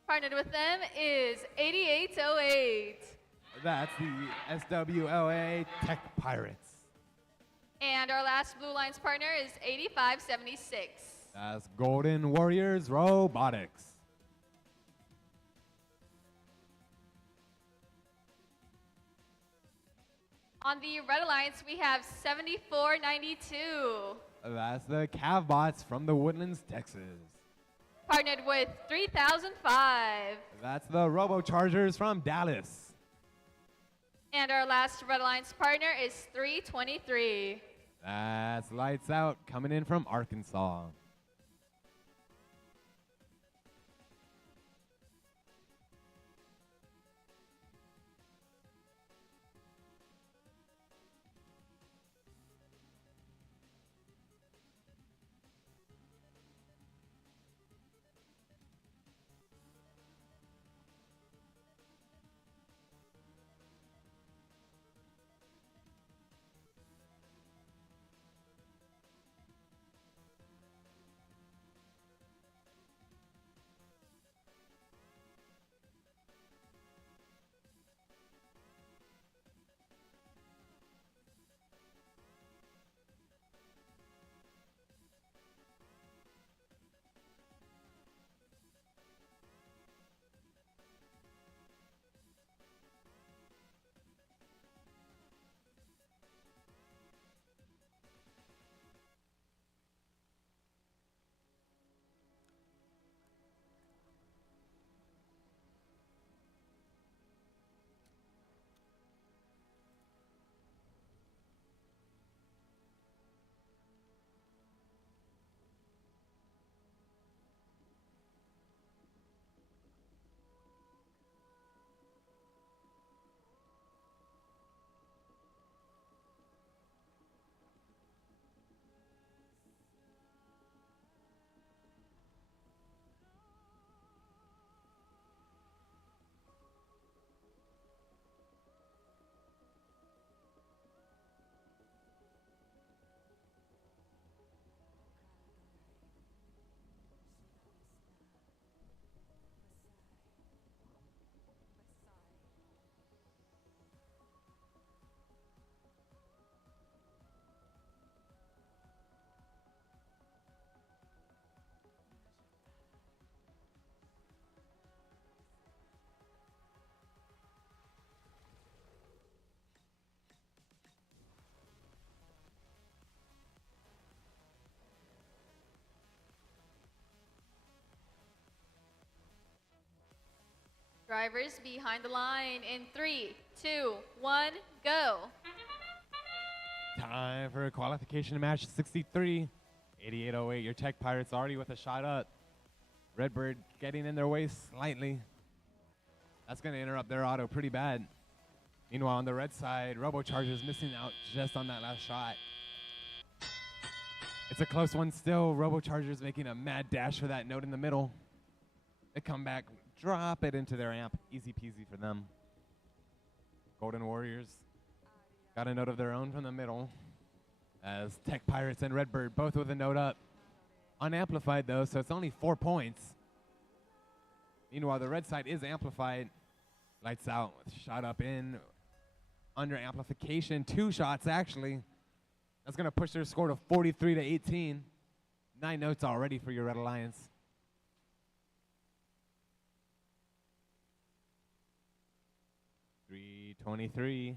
Partnered with them is 8808. That's the SWLA Tech Pirates. And our last Blue Alliance partner is 8576. That's Golden Warriors Robotics. On the Red Alliance, we have 7492. That's the Cavbots from the Woodlands, Texas. Partnered with 3005. That's the Robochargers from Dallas. And our last Red Alliance partner is 323. That's Lights Out coming in from Arkansas. Drivers behind the line in 3, 2, 1, go. Time for qualification match 63. 8808, your Tech Pirates already with a shot up. Redbird getting in their way slightly. That's going to interrupt their auto pretty bad. Meanwhile, on the red side, Robochargers missing out just on that last shot. It's a close one still. Robochargers making a mad dash for that note in the middle. They come back, drop it into their amp. Easy peasy for them. Golden Warriors got a note of their own from the middle, as Tech Pirates and Redbird both with a note up. Unamplified though, so it's only 4 points. Meanwhile, the red side is amplified. Lights Out with shot up in. Under amplification, 2 shots actually. That's gonna push their score to 43 to 18. 9 notes already for your Red Alliance. .323.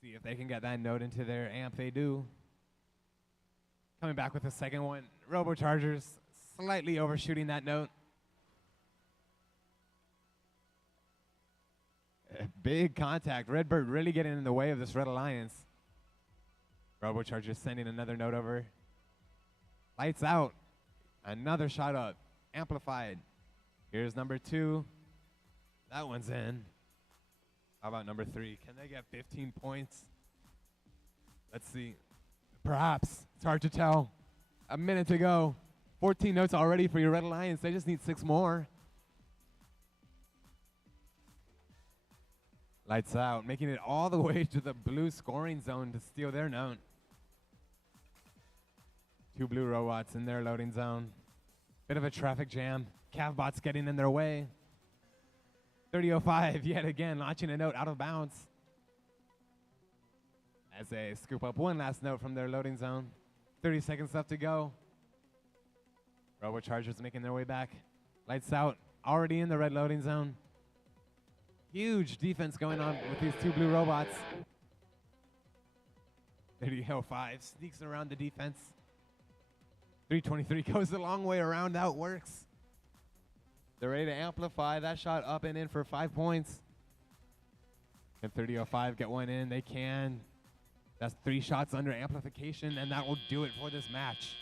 See if they can get that note into their amp. They do. Coming back with a second one. Robochargers slightly overshooting that note. Big contact. Redbird really getting in the way of this Red Alliance. Robochargers sending another note over. Lights Out. Another shot up. Amplified. Here's number 2. That one's in. How about number 3? Can they get 15 points? Let's see. Perhaps. It's hard to tell. A minute to go. 14 notes already for your Red Alliance. They just need 6 more. Lights out, making it all the way to the blue scoring zone to steal their note. 2 blue robots in their loading zone. Bit of a traffic jam. Cavbots getting in their way. 30.05 yet again, launching a note out of bounds. As they scoop up one last note from their loading zone. 30 seconds left to go. Robochargers making their way back. Lights out, already in the red loading zone. Huge defense going on with these 2 blue robots. 30.05 sneaks around the defense. 323 goes the long way around, that works. They're ready to amplify that shot up and in for 5 points. Can 30.05 get one in? They can. That's 3 shots under amplification, and that will do it for this match.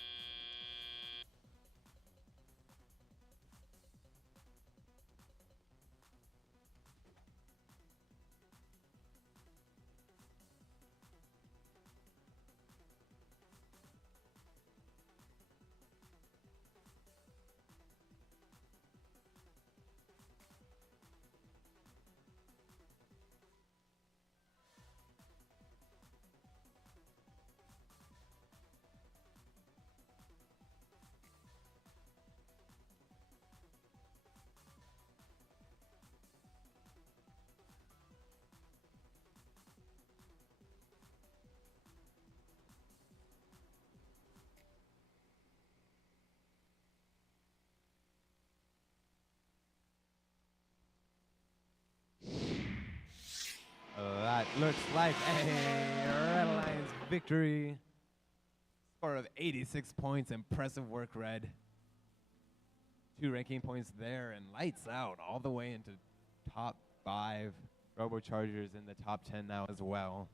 That looks like a Red Alliance victory. Score of 86 points. Impressive work, Red. 2 ranking points there, and lights out all the way into top 5. Robochargers in the top 10 now as well.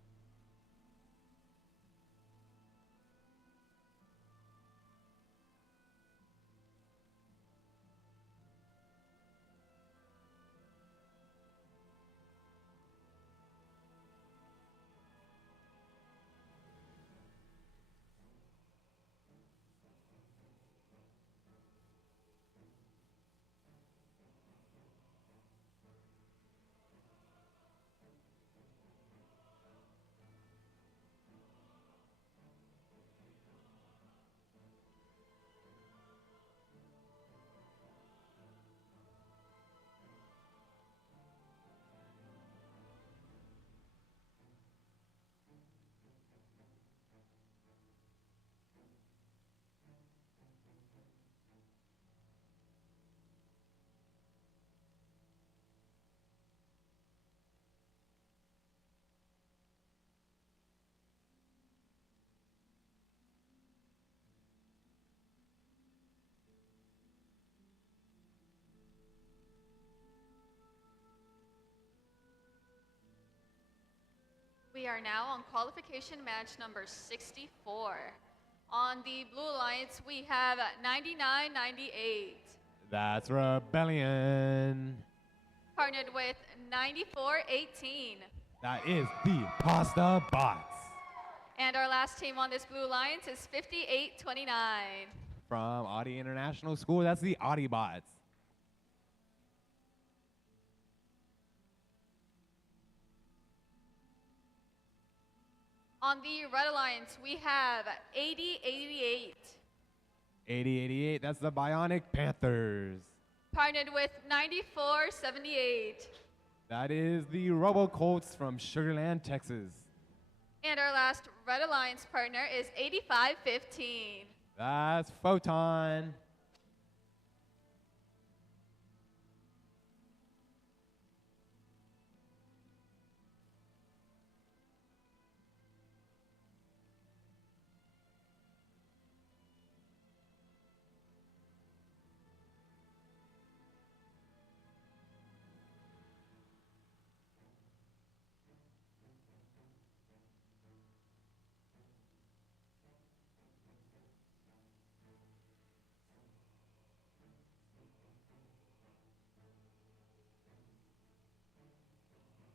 We are now on qualification match number 64. On the Blue Alliance, we have 99-98. That's Rebellion. Partnered with 94-18. That is the Pasta Bots. And our last team on this Blue Alliance is 58-29. From Audi International School, that's the Audi Bots. On the Red Alliance, we have 80-88. 80-88, that's the Bionic Panthers. Partnered with 94-78. That is the Robo Colts from Sugar Land, Texas. And our last Red Alliance partner is 85-15. That's Photon.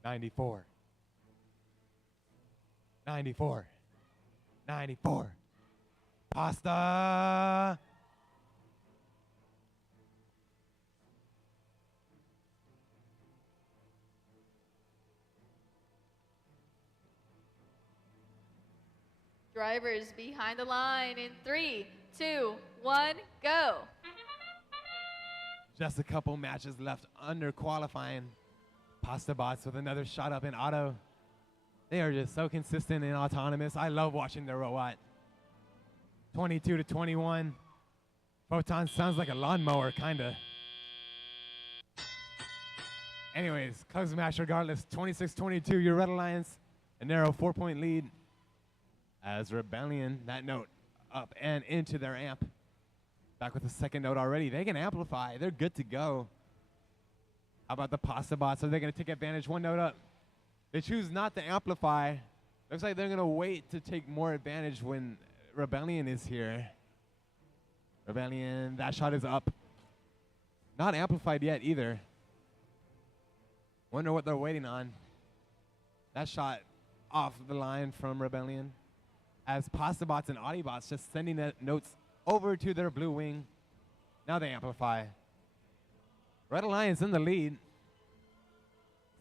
'94. 94. 94. Pasta. drivers behind the line in 3, 2, 1, go. Just a couple matches left under qualifying. Pasta Bots with another shot up in auto. They are just so consistent and autonomous. I love watching their robot. 22 to 21. Photon sounds like a lawnmower, kinda. Anyways, close match regardless. 26-22, your Red Alliance. A narrow 4-point lead. As Rebellion, that note up and into their amp. Back with the second note already. They can amplify. They're good to go. How about the Pasta Bots? Are they going to take advantage? One note up. They choose not to amplify. Looks like they're going to wait to take more advantage when Rebellion is here. Rebellion, that shot is up. Not amplified yet either. Wonder what they're waiting on. That shot off the line from Rebellion. As Pasta Bots and Audibots just sending the notes over to their blue wing. Now they amplify. Red Alliance in the lead.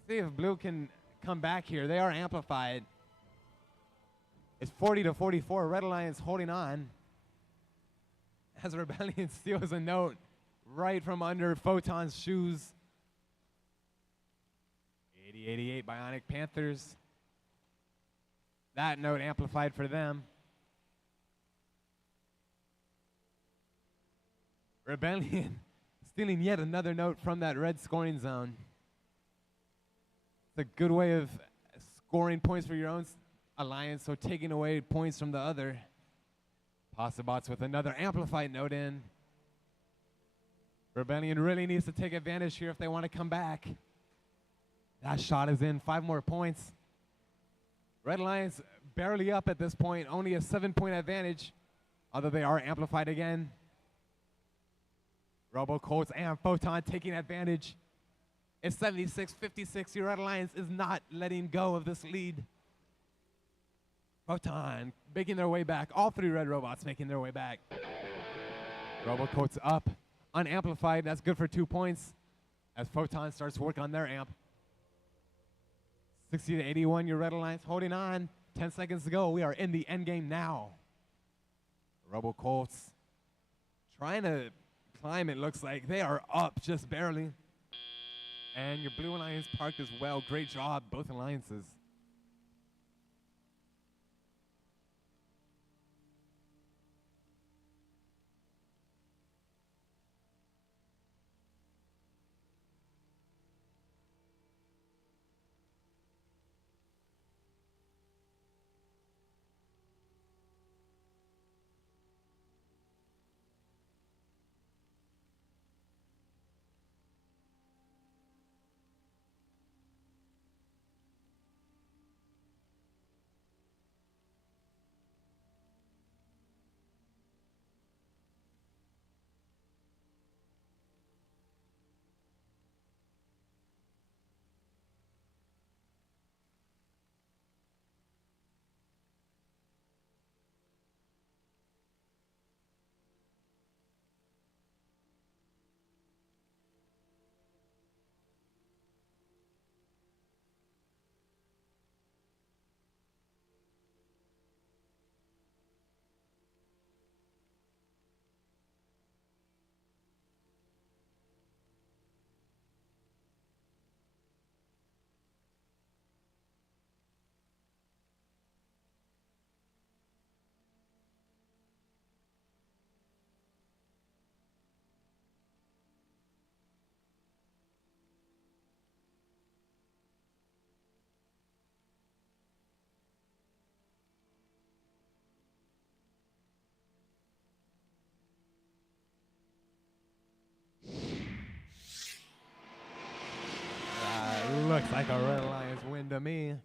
See if blue can come back here. They are amplified. It's 40 to 44. Red Alliance holding on. As Rebellion steals a note right from under Photon's shoes. 80-88 Bionic Panthers. That note amplified for them. Rebellion stealing yet another note from that red scoring zone. It's a good way of scoring points for your own alliance, so taking away points from the other. Pasta Bots with another amplified note in. Rebellion really needs to take advantage here if they want to come back. That shot is in. 5 more points. Red Alliance barely up at this point. Only a 7-point advantage, although they are amplified again. Robo Colts and Photon taking advantage. It's 76-56. Your Red Alliance is not letting go of this lead. Photon making their way back. All 3 red robots making their way back. Robo Colts up. Unamplified. That's good for 2 points as Photon starts to work on their amp. 60 to 81. Your Red Alliance holding on. 10 seconds to go. We are in the end game now. Robo Colts trying to climb, it looks like. They are up just barely. And your Blue Alliance parked as well. Great job, both alliances. Looks like a Red Alliance win to me. A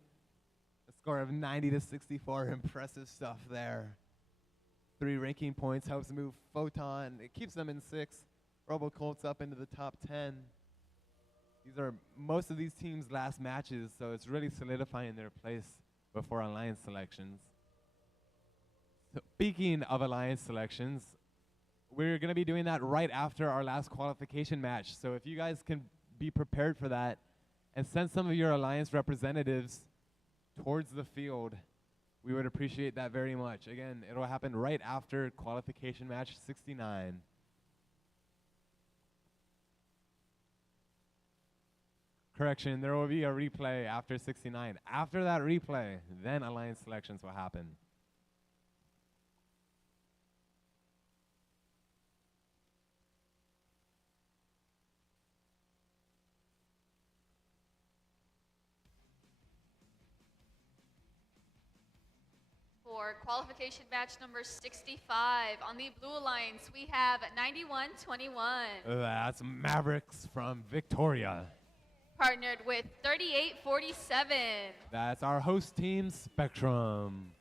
score of 90 to 64. Impressive stuff there. 3 ranking points helps move Photon. It keeps them in 6. Robo Colts up into the top 10. These are most of these teams' last matches, so it's really solidifying their place before alliance selections. So speaking of alliance selections, we're going to be doing that right after our last qualification match. So if you guys can be prepared for that and send some of your alliance representatives towards the field, We would appreciate that very much. Again, it'll happen right after qualification match 69. Correction, there will be a replay after 69. After that replay, then alliance selections will happen. For qualification match number 65, on the Blue Alliance, we have 91-21. That's Mavericks from Victoria. Partnered with 38-47. That's our host team, Spectrum.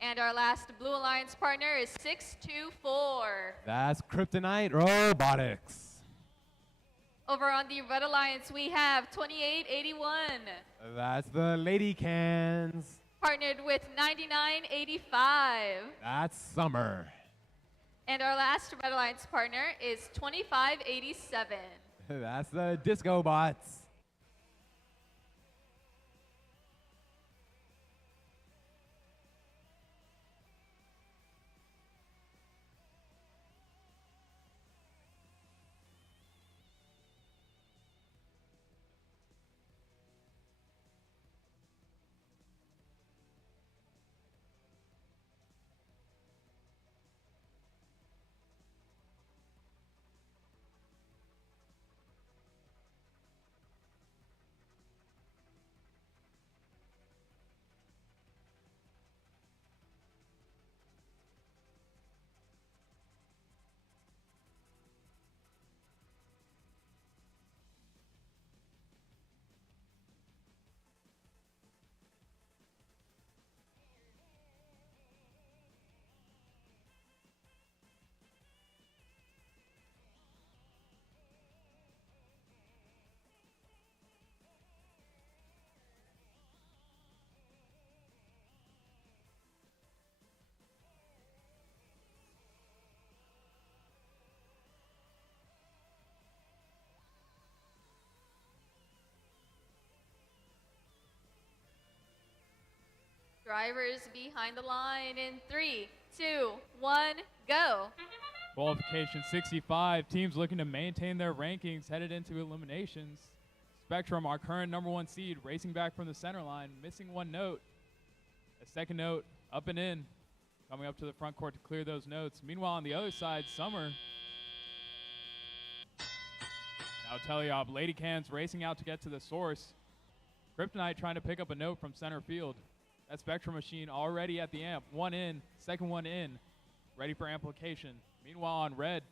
And our last Blue Alliance partner is 624. That's Kryptonite Robotics. Over on the Red Alliance, we have 2881. That's the Lady Cans. Partnered with 9985. That's Summer. And our last Red Alliance partner is 2587. That's the Disco Bots. Drivers behind the line in 3, 2, 1, go. Qualification 65, teams looking to maintain their rankings headed into eliminations. Spectrum, our current #1 seed, racing back from the center line, missing one note. A second note, up and in, coming up to the front court to clear those notes. Meanwhile, on the other side, Summer. Now Teleop, Lady Cans racing out to get to the source. Kryptonite trying to pick up a note from center field. That Spectrum machine already at the amp. One in, second one in, ready for amplification. Meanwhile on red,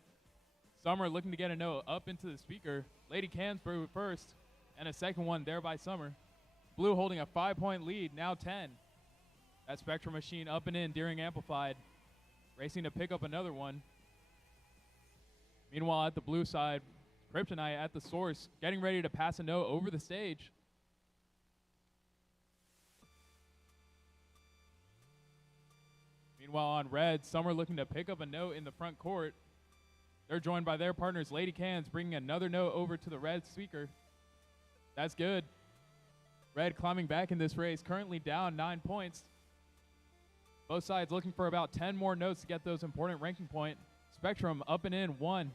Summer looking to get a note up into the speaker. Lady Cans first, and a second one there by Summer. Blue holding a 5-point lead, now 10. That Spectrum machine up and in during amplified. Racing to pick up another one. Meanwhile at the blue side, Kryptonite at the source, getting ready to pass a note over the stage. Meanwhile on red, Summer looking to pick up a note in the front court. They're joined by their partners, Lady Cans, bringing another note over to the red speaker. That's good. Red climbing back in this race, currently down 9 points. Both sides looking for about 10 more notes to get those important ranking point. Spectrum up and in, one.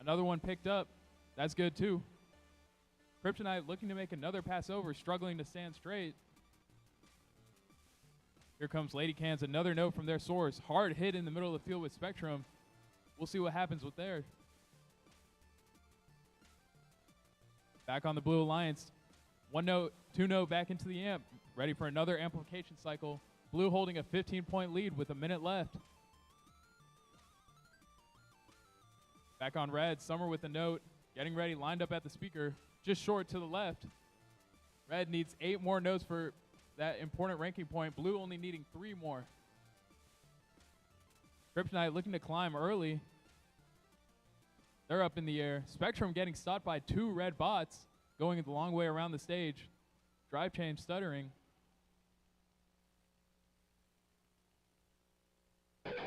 Another one picked up. That's good too. Kryptonite looking to make another pass over, struggling to stand straight. Here comes Lady Cans, another note from their source. Hard hit in the middle of the field with Spectrum. We'll see what happens with there. Back on the Blue Alliance. One note, two note back into the amp. Ready for another amplification cycle. Blue holding a 15-point lead with a minute left. Back on red, Summer with a note. Getting ready, lined up at the speaker. Just short to the left. Red needs 8 more notes for that important ranking point. Blue only needing 3 more. Kryptonite looking to climb early. They're up in the air. Spectrum getting stopped by 2 red bots, going the long way around the stage. Drive chain stuttering.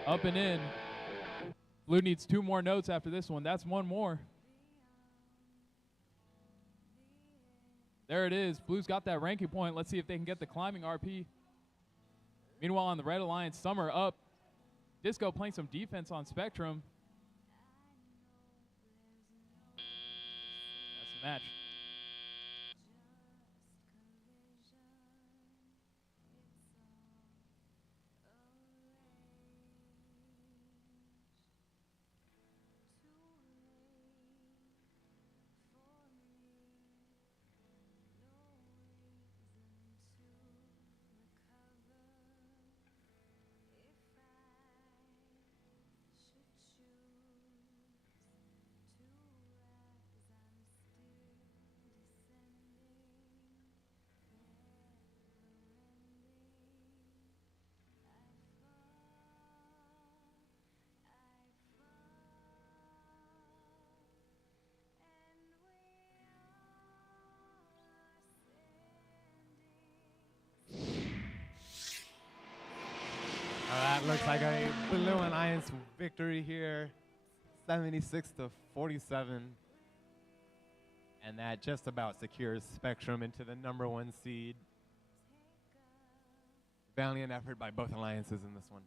Up and in. Blue needs 2 more notes after this one. That's 1 more. There it is. Blue's got that ranking point. Let's see if they can get the climbing RP. Meanwhile, on the Red Alliance, some are up. Disco playing some defense on Spectrum. That's the match. That looks like a Blue Alliance victory here, 76-47. And that just about secures Spectrum into the #1 seed. Valiant effort by both alliances in this one.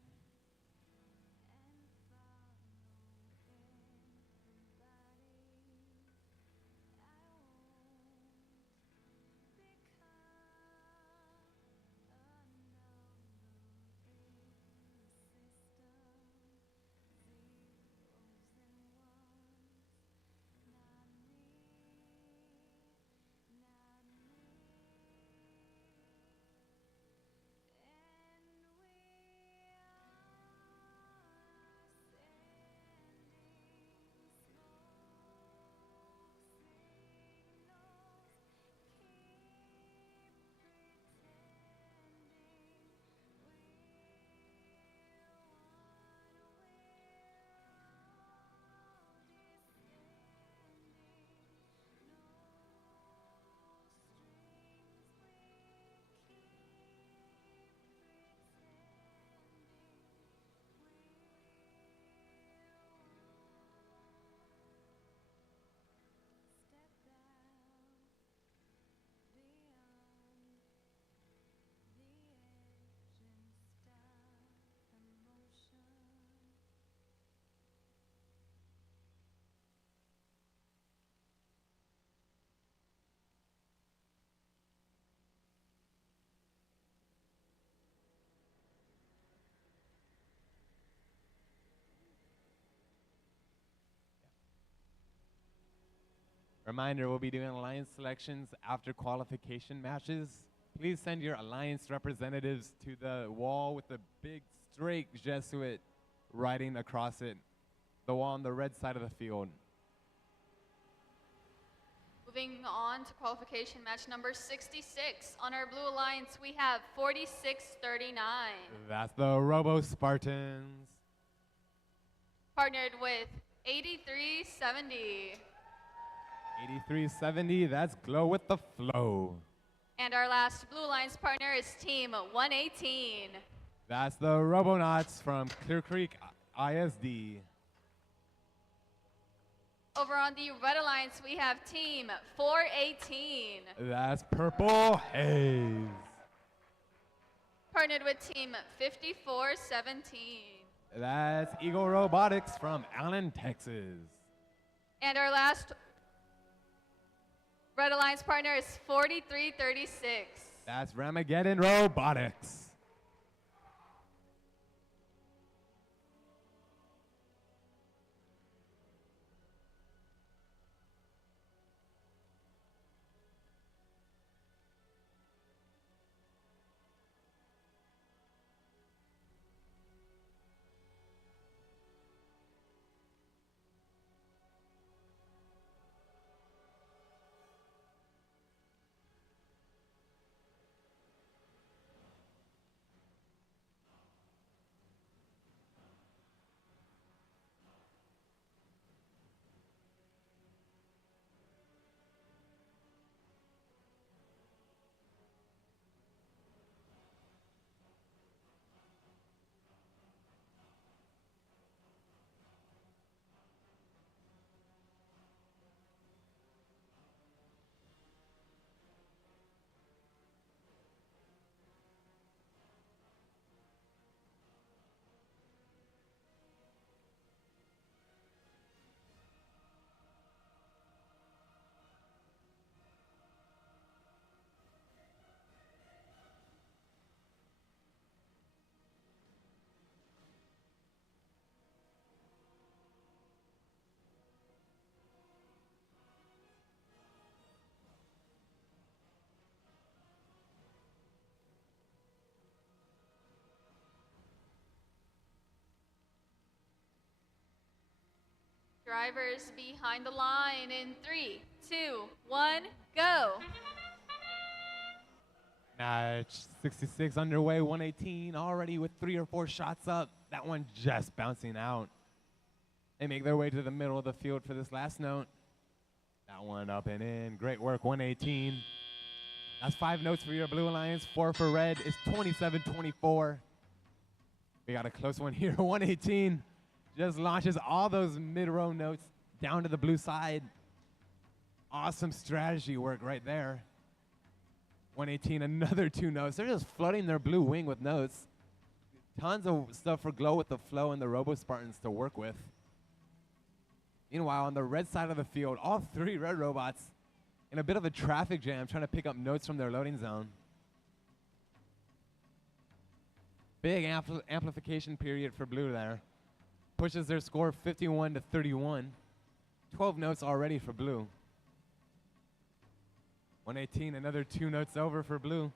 Reminder, we'll be doing alliance selections after qualification matches. Please send your alliance representatives to the wall with the big straight Jesuit writing across it, the wall on the red side of the field. Moving on to qualification match number 66. On our Blue Alliance, we have 46-39. That's the Robo Spartans. Partnered with 83-70. 8370, that's Glow with the Flow. And our last Blue Alliance partner is Team 118. That's the Robonauts from Clear Creek ISD. Over on the Red Alliance, we have Team 418. That's Purple Haze. Partnered with Team 5417. That's Eagle Robotics from Allen, Texas. And our last Red Alliance partner is 4336. That's Ramageddon Robotics. Drivers behind the line in 3, 2, 1, go. Match 66 underway, 118 already with 3 or 4 shots up. That one just bouncing out. They make their way to the middle of the field for this last note. That one up and in. Great work, 118. That's 5 notes for your Blue Alliance. 4 for red. It's 27-24. We got a close one here. 118 just launches all those mid-row notes down to the blue side. Awesome strategy work right there. 118, another 2 notes. They're just flooding their blue wing with notes. Tons of stuff for Glow with the Flow and the Robo Spartans to work with. Meanwhile, on the red side of the field, all 3 red robots in a bit of a traffic jam trying to pick up notes from their loading zone. Big amplification period for blue there. Pushes their score 51-31. 12 notes already for blue. 118, another 2 notes over for blue.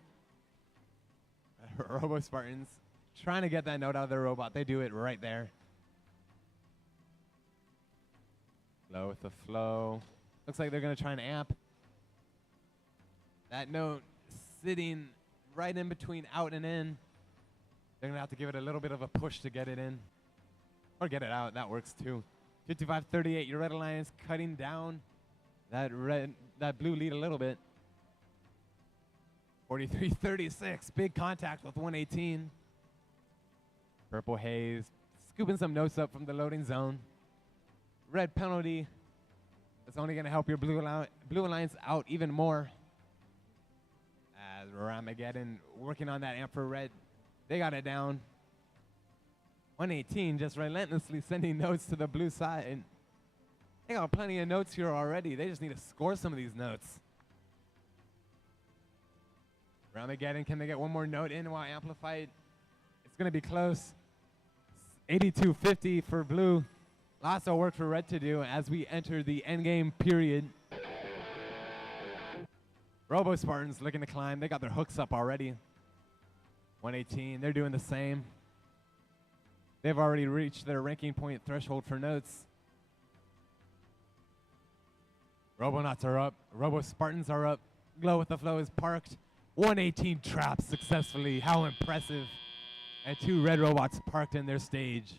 Robo Spartans trying to get that note out of their robot. They do it right there. Flow with the flow. Looks like they're going to try and amp. That note sitting right in between out and in. They're going to have to give it a little bit of a push to get it in. Or get it out. That works too. 55-38. Your Red Alliance cutting down that blue lead a little bit. 43-36. Big contact with 118. Purple Haze scooping some notes up from the loading zone. Red penalty. That's only going to help your Blue Alliance out even more. As Ramageddon working on that amp for red. They got it down. 118 just relentlessly sending notes to the blue side. And they got plenty of notes here already. They just need to score some of these notes. Ramageddon, can they get one more note in while amplified? It's going to be close. 82-50 for blue. Lots of work for red to do as we enter the endgame period. Robo Spartans looking to climb. They got their hooks up already. 118, they're doing the same. They've already reached their ranking point threshold for notes. Robonauts are up. Robo Spartans are up. Glow with the Flow is parked. 118 trapped successfully. How impressive. And 2 red robots parked in their stage.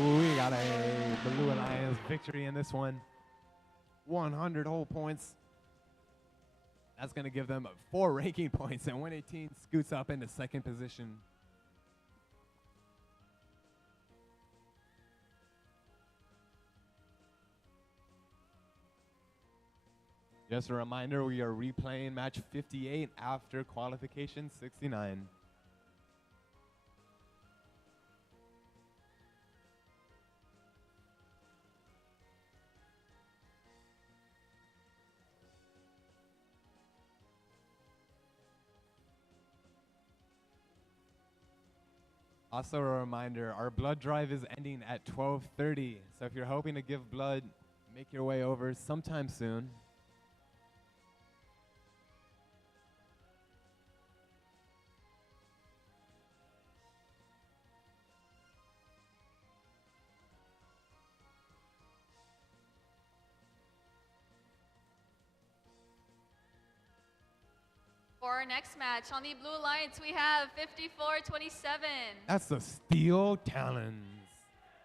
Ooh, we got a Blue Alliance victory in this one. 100 whole points. That's going to give them 4 ranking points, and 118 scoots up into second position. Just a reminder, we are replaying match 58 after qualification 69. Also a reminder, our blood drive is ending at 12:30. So if you're hoping to give blood, make your way over sometime soon. For our next match on the Blue Alliance, we have 54-27, That's the Steel Talons.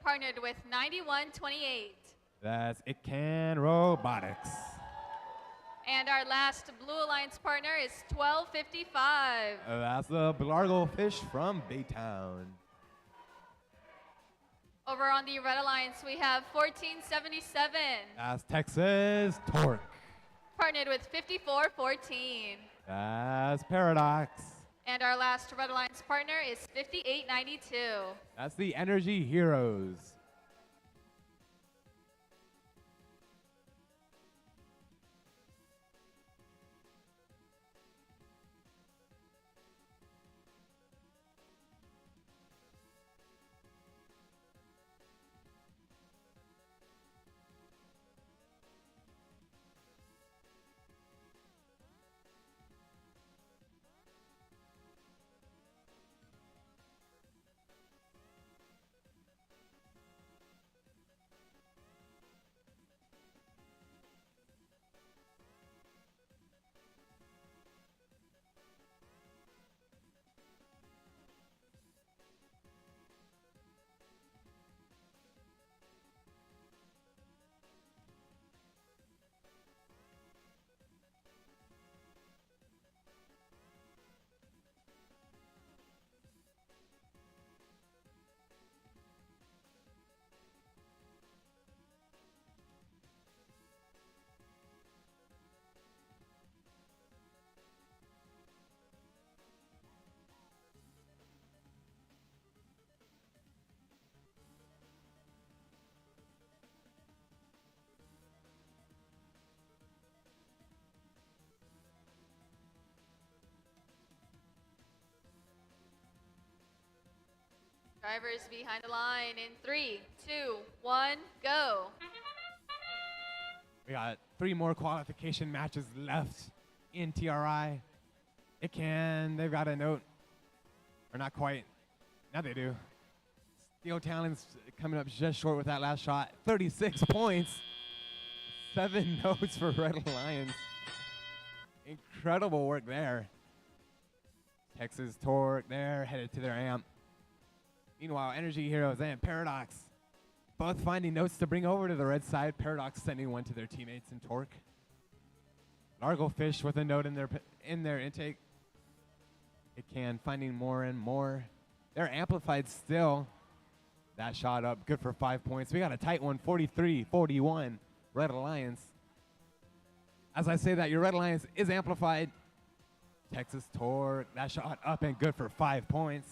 partnered with 91-28. That's It Can Robotics. And our last Blue Alliance partner is 1255. That's the Blargo Fish from Baytown. Over on the Red Alliance, we have 1477, That's Texas Torque. partnered with 5414. That's Paradox. And our last Red Alliance partner is 5892. That's the Energy Heroes. Drivers behind the line in 3, 2, 1, go. We got 3 more qualification matches left in TRI. They've got a note, or not quite. Now they do. Steel Talons coming up just short with that last shot. 36 points. 7 notes for Red Alliance. Incredible work there. Texas Torque there, headed to their amp. Meanwhile, Energy Heroes and Paradox both finding notes to bring over to the red side. Paradox sending one to their teammates in Torque. Largo Fish with a note in their intake. It can finding more and more. They're amplified still. That shot up, good for 5 points. We got a tight one, 43-41, Red Alliance. As I say that, your Red Alliance is amplified. Texas Torque, that shot up and good for 5 points.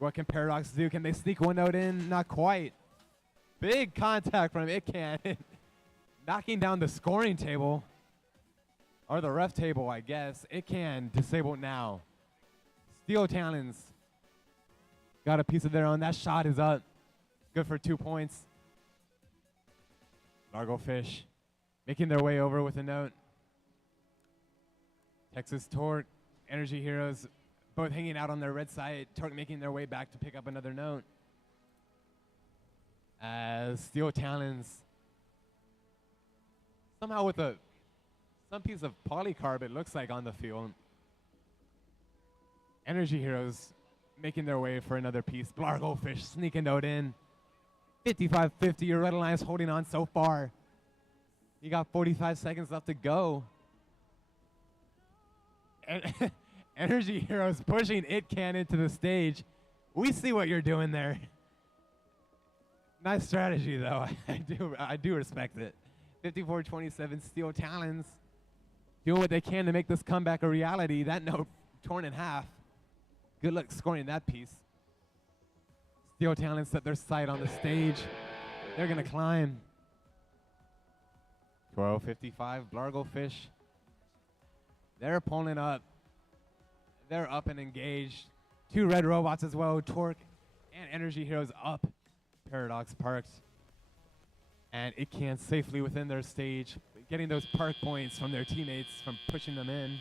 What can Paradox do? Can they sneak one note in? Not quite. Big contact from It Can. Knocking down the scoring table. Or the ref table, I guess. It Can disabled now. Steel Talons got a piece of their own. That shot is up. Good for 2 points. Largo Fish making their way over with a note. Texas Torque, Energy Heroes, both hanging out on their red side. Torque making their way back to pick up another note. As Steel Talons, somehow with some piece of polycarb, it looks like, on the field. Energy Heroes making their way for another piece. Largo Fish sneaking note in. 55-50, your Red Alliance holding on so far. You got 45 seconds left to go. And Energy Heroes pushing It Can into the stage. We see what you're doing there. Nice strategy, though. I do respect it. 54-27, Steel Talons doing what they can to make this comeback a reality. That note torn in half. Good luck scoring that piece. Steel Talons set their sight on the stage. They're going to climb. 12:55, Largo Fish. They're pulling up. They're up and engaged. 2 red robots as well, Torque and Energy Heroes up Paradox parked. And it can safely within their stage, getting those park points from their teammates from pushing them in.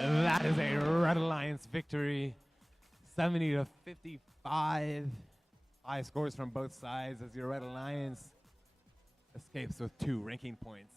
That is a Red Alliance victory, 70 to 55. High scores from both sides as your Red Alliance escapes with 2 ranking points.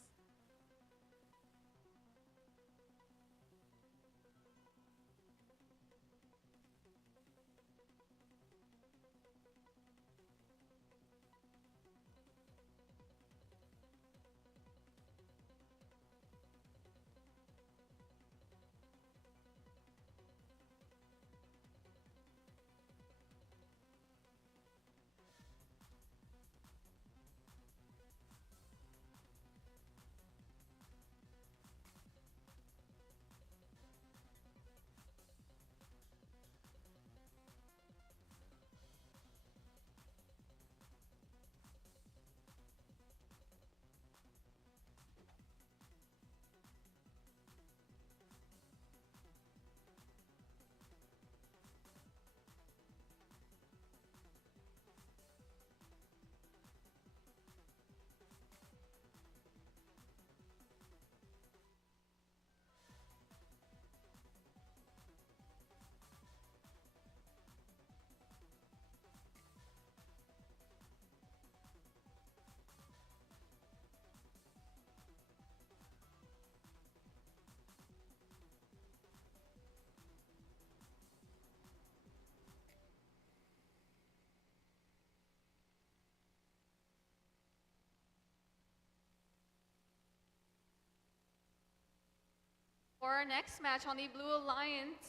For our next match on the Blue Alliance,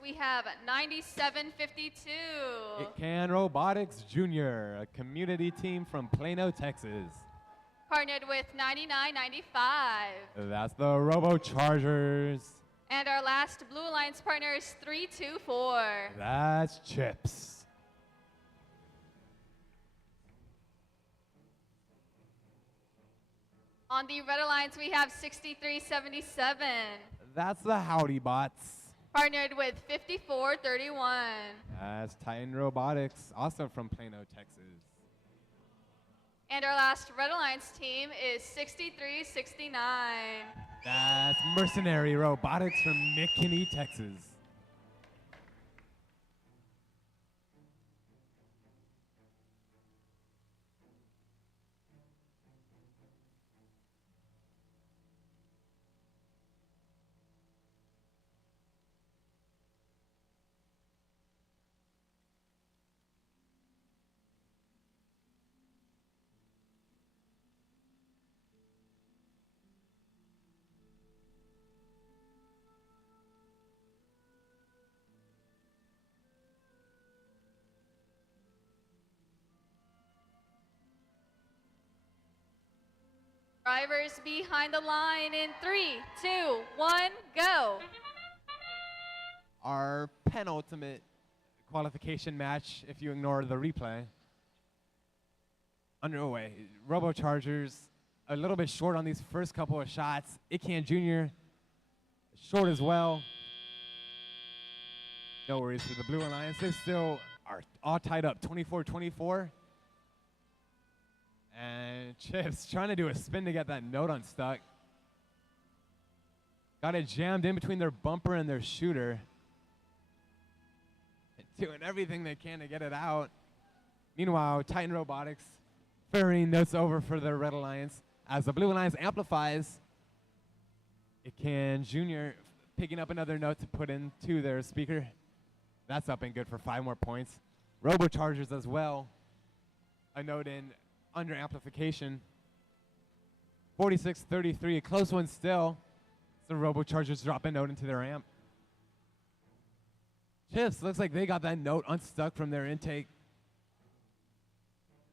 we have 9752. It Can Robotics Jr., a community team from Plano, Texas. Partnered with 9995. That's the Robo Chargers. And our last Blue Alliance partner is 324. That's Chips. On the Red Alliance, we have 6377. That's the Howdy Bots. Partnered with 5431. That's Titan Robotics, also from Plano, Texas. And our last Red Alliance team is 6369. That's Mercenary Robotics from McKinney, Texas. Drivers behind the line in 3, 2, 1, go. Our penultimate qualification match, if you ignore the replay. Underway. Robochargers a little bit short on these first couple of shots. Ican Jr. short as well. No worries for the Blue Alliance. They still are all tied up, 24-24. And Chips trying to do a spin to get that note unstuck. Got it jammed in between their bumper and their shooter. Doing everything they can to get it out. Meanwhile, Titan Robotics ferrying notes over for the Red Alliance. As the Blue Alliance amplifies, Ican Jr. picking up another note to put into their speaker. That's up and good for 5 more points. Robochargers as well. A note in under amplification. 46-33, a close one still. The Robochargers drop a note into their amp. Chips, looks like they got that note unstuck from their intake.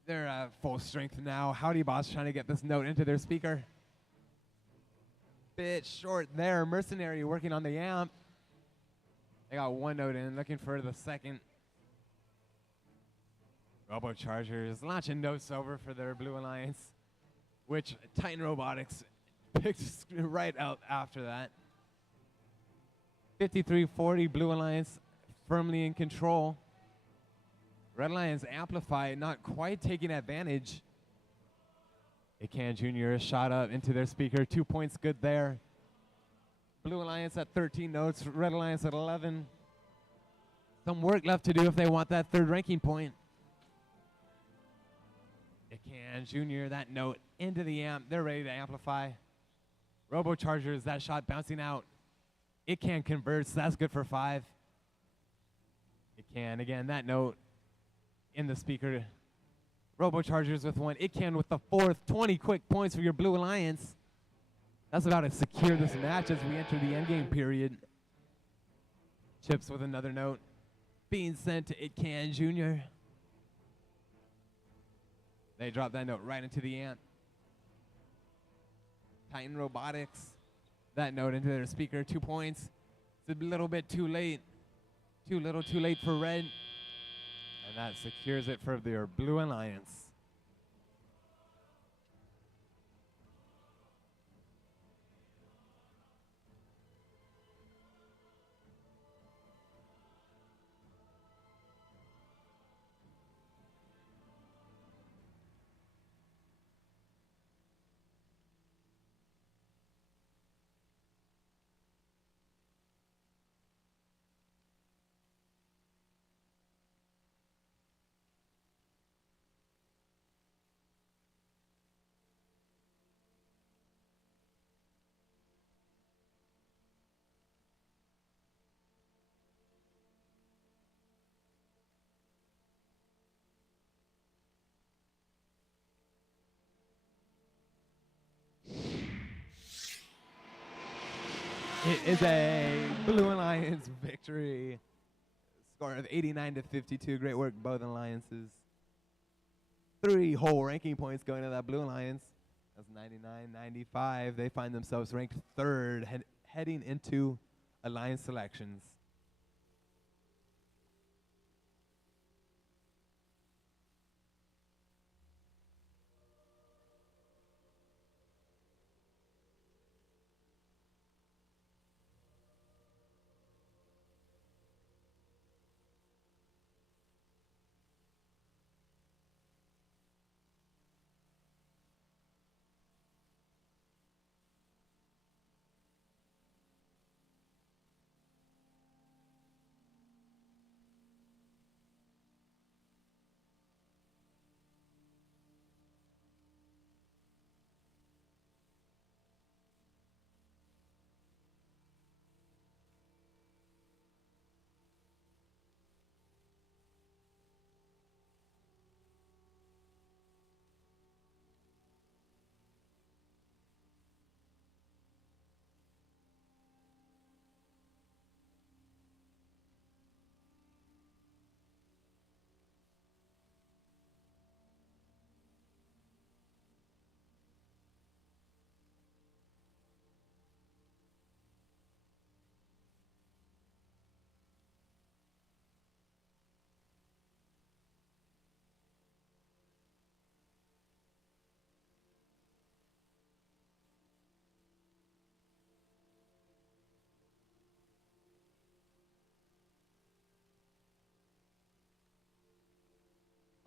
They're at full strength now. Howdy Boss trying to get this note into their speaker. Bit short there. Mercenary working on the amp. They got 1 note in, looking for the second. Robochargers launching notes over for their Blue Alliance, which Titan Robotics picked right out after that. 53-40, Blue Alliance firmly in control. Red Alliance amplify, not quite taking advantage. Ican Jr. shot up into their speaker. 2 points good there. Blue Alliance at 13 notes, Red Alliance at 11. Some work left to do if they want that 3rd ranking point. Ican Jr., that note into the amp. They're ready to amplify. Robochargers, that shot bouncing out. Ican converts, that's good for 5. Ican, again, that note in the speaker. Robochargers with 1. Ican with the 4th. 20 quick points for your Blue Alliance. That's about to secure this match as we enter the endgame period. Chips with another note being sent to Ican Jr. They drop that note right into the amp. Titan Robotics, that note into their speaker. 2 points. It's a little bit too late. Too little, too late for Red. And that secures it for their Blue Alliance. It is a Blue Alliance victory. Score of 89-52. Great work, both alliances. 3 whole ranking points going to that Blue Alliance. That's 99-95. They find themselves ranked 3rd, heading into alliance selections.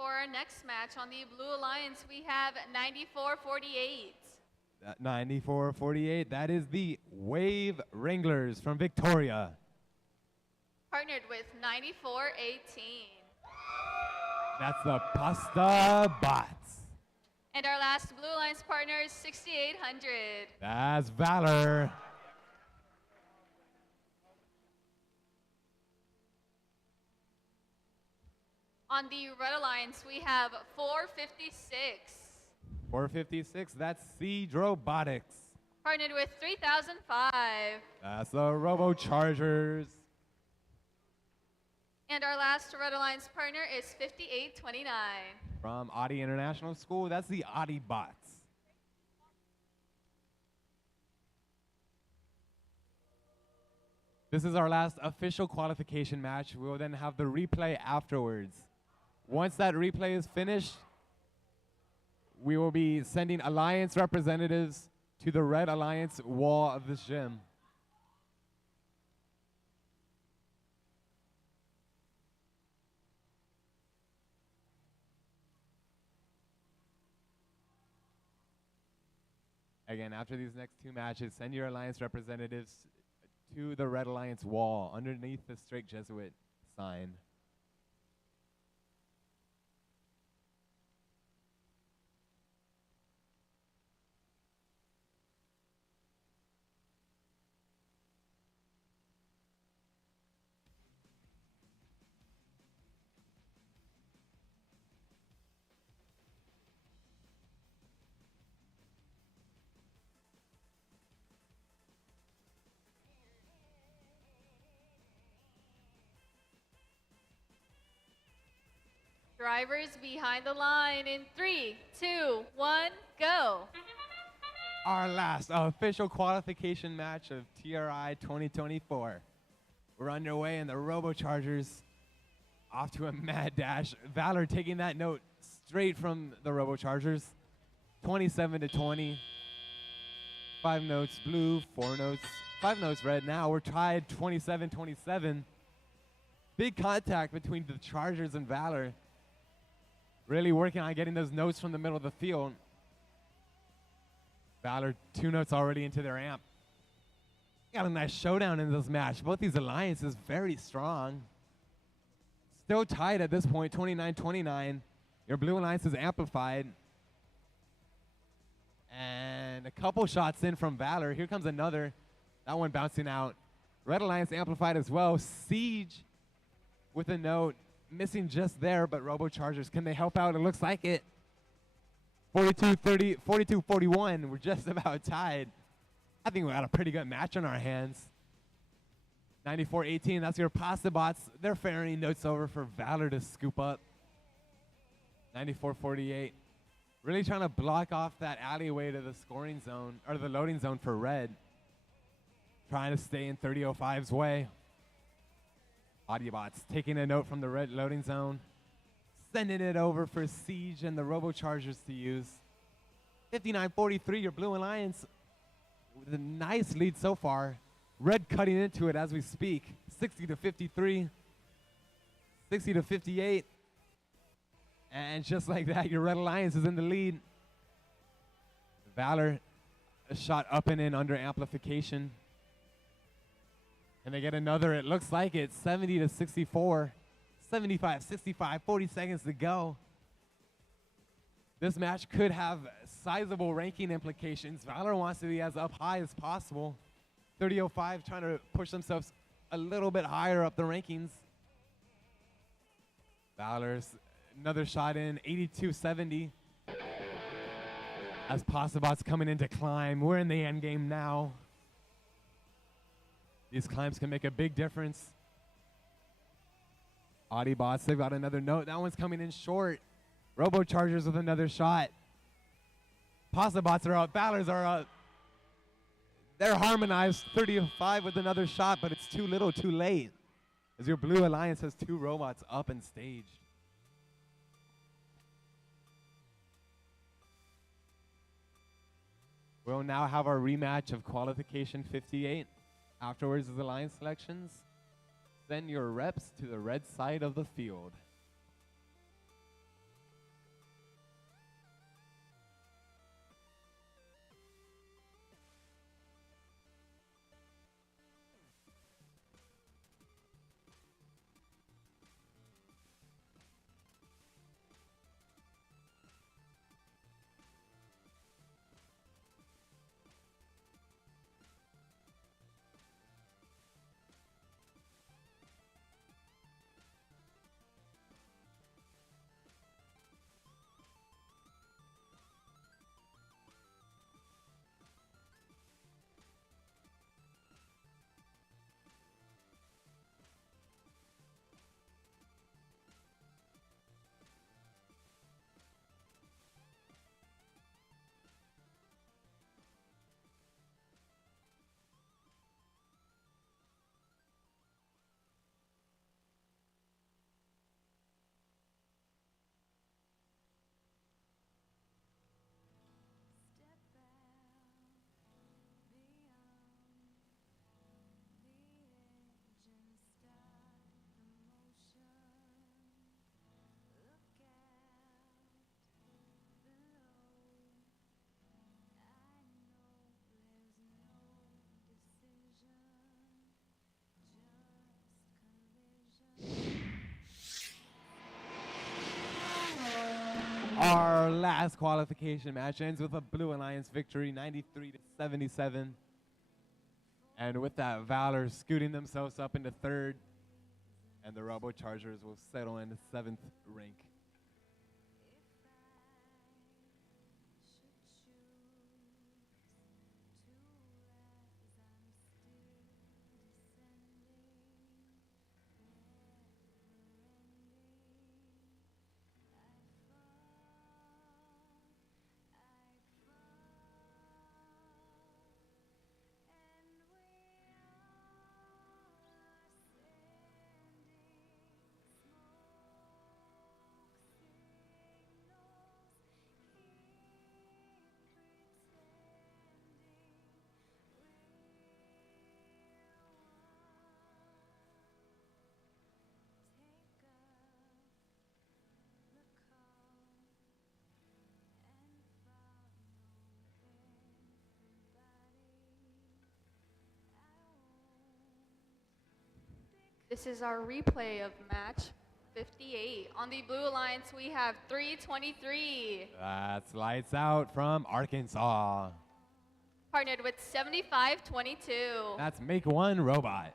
For our next match on the Blue Alliance, we have 94-48. That 94-48, that is the Wave Wranglers from Victoria. Partnered with 94-18. That's the Pasta Bots. And our last Blue Alliance partner is 6800. That's Valor. On the Red Alliance, we have 456. 456, that's Siege Robotics. Partnered with 3005. That's the Robo Chargers. And our last Red Alliance partner is 5829. From Audi International School, that's the Audi Bots. This is our last official qualification match. We will then have the replay afterwards. Once that replay is finished, we will be sending Alliance representatives to the Red Alliance wall of this gym. Again, after these next two matches, send your Alliance representatives to the Red Alliance wall underneath the Straight Jesuit sign. Drivers behind the line in 3, 2, 1, go. Our last official qualification match of TRI 2024. We're underway and the Robochargers off to a mad dash. Valor taking that note straight from the Robochargers. 27-20. 5 notes blue, 4 notes, 5 notes red. Now we're tied 27-27. Big contact between the Chargers and Valor. Really working on getting those notes from the middle of the field. Valor 2 notes already into their amp. Got a nice showdown in this match. Both these alliances very strong. Still tied at this point, 29-29. Your Blue Alliance is amplified. And a couple shots in from Valor. Here comes another. That one bouncing out. Red Alliance amplified as well. Siege with a note. Missing just there, but Robochargers, can they help out? It looks like it. 42-30, 42-41. We're just about tied. I think we got a pretty good match on our hands. 94-18, that's your Pasta Bots. They're ferrying notes over for Valor to scoop up. 94-48. Really trying to block off that alleyway to the scoring zone, or the loading zone for Red. Trying to stay in 30-05's way. Audiobots taking a note from the Red loading zone. Sending it over for Siege and the Robochargers to use. 59-43, your Blue Alliance with a nice lead so far. Red cutting into it as we speak. 60-53. 60-58. And just like that, your Red Alliance is in the lead. Valor, a shot up and in under amplification. And they get another, it looks like it's 70-64. 75-65, 40 seconds to go. This match could have sizable ranking implications. Valor wants to be as up high as possible. 30-05 trying to push themselves a little bit higher up the rankings. Valor's another shot in, 82-70. As Pasabots coming into climb. We're in the end game now. These climbs can make a big difference. Audiobots, they've got another note. That one's coming in short. Robochargers with another shot. Pasabots are up. Valors are up. They're harmonized. 30-5 with another shot, but it's too little, too late. As your Blue Alliance has 2 robots up and staged. We'll now have our rematch of Qualification 58. Afterwards is Alliance selections. Send your reps to the red side of the field. our last qualification match ends with a Blue Alliance victory, 93-77. And with that, Valor scooting themselves up into third, and the Robo Chargers will settle in the 7th rank. This is our replay of match 58. On the Blue Alliance, we have 323. That's lights out from Arkansas. Partnered with 7522. That's Make One Robot.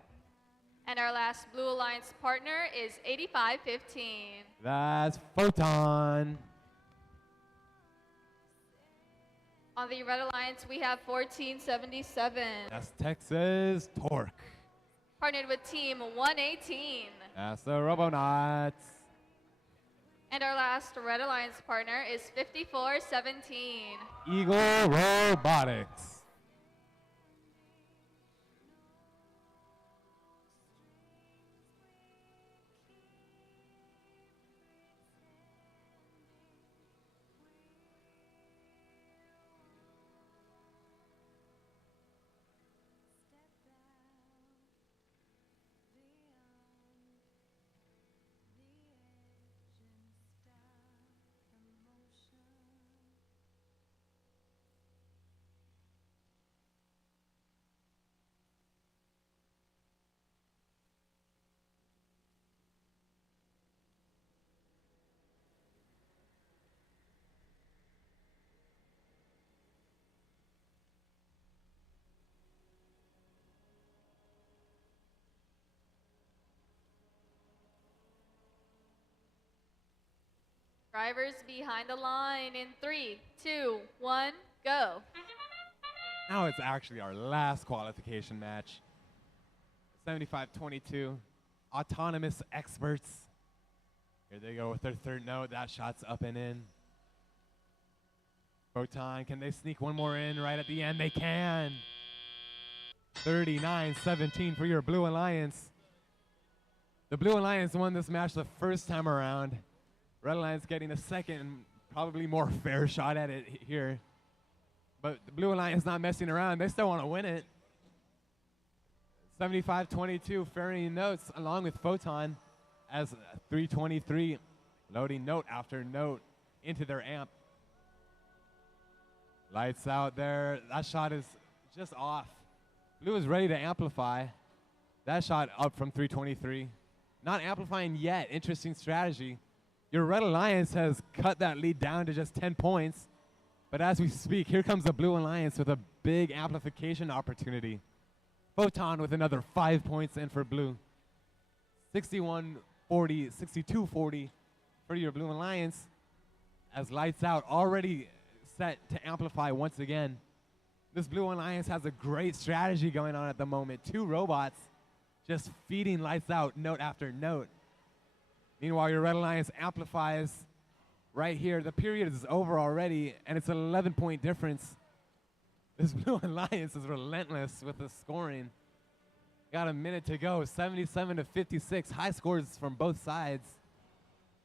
And our last Blue Alliance partner is 8515. That's Photon. On the Red Alliance, we have 1477. That's Texas Torque. Partnered with Team 118. That's the Robonauts. And our last Red Alliance partner is 5417. Eagle Robotics. Drivers behind the line in 3, 2, 1, go. Now it's actually our last qualification match. 75-22. Autonomous Experts. Here they go with their third note. That shot's up and in. Photon, can they sneak one more in right at the end? They can. 39-17 for your Blue Alliance. The Blue Alliance won this match the first time around. Red Alliance getting a second and probably more fair shot at it here. But the Blue Alliance not messing around. They still want to win it. 75-22, ferrying notes along with Photon as 323 loading note after note into their amp. Lights out there. That shot is just off. Blue is ready to amplify. That shot up from 323. Not amplifying yet. Interesting strategy. Your Red Alliance has cut that lead down to just 10 points. But as we speak, here comes the Blue Alliance with a big amplification opportunity. Photon with another 5 points in for Blue. 61-40, 62-40 for your Blue Alliance. As lights out, already set to amplify once again. This Blue Alliance has a great strategy going on at the moment. 2 robots just feeding lights out note after note. Meanwhile, your Red Alliance amplifies right here. The period is over already, and it's an 11-point difference. This Blue Alliance is relentless with the scoring. Got a minute to go, 77-56. High scores from both sides.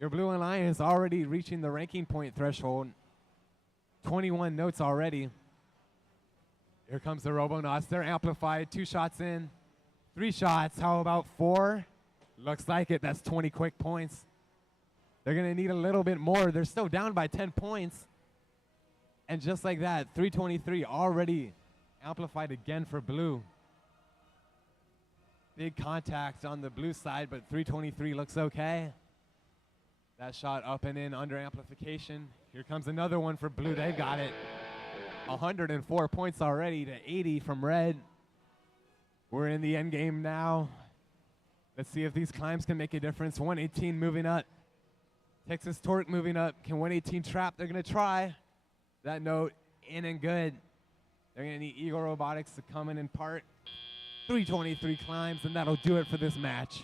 Your Blue Alliance already reaching the ranking point threshold. 21 notes already. Here comes the Robonauts. They're amplified. 2 shots in. 3 shots. How about 4? Looks like it. That's 20 quick points. They're going to need a little bit more. They're still down by 10 points. And just like that, 323 already amplified again for Blue. Big contact on the Blue side, but 323 looks okay. That shot up and in under amplification. Here comes another one for blue. They've got it. 104 points already to 80 from red. We're in the end game now. Let's see if these climbs can make a difference. 118 moving up. Texas Torque moving up. Can 118 trap? They're going to try. That note in and good. They're going to need Eagle Robotics to come in and part. 323 climbs, and that'll do it for this match.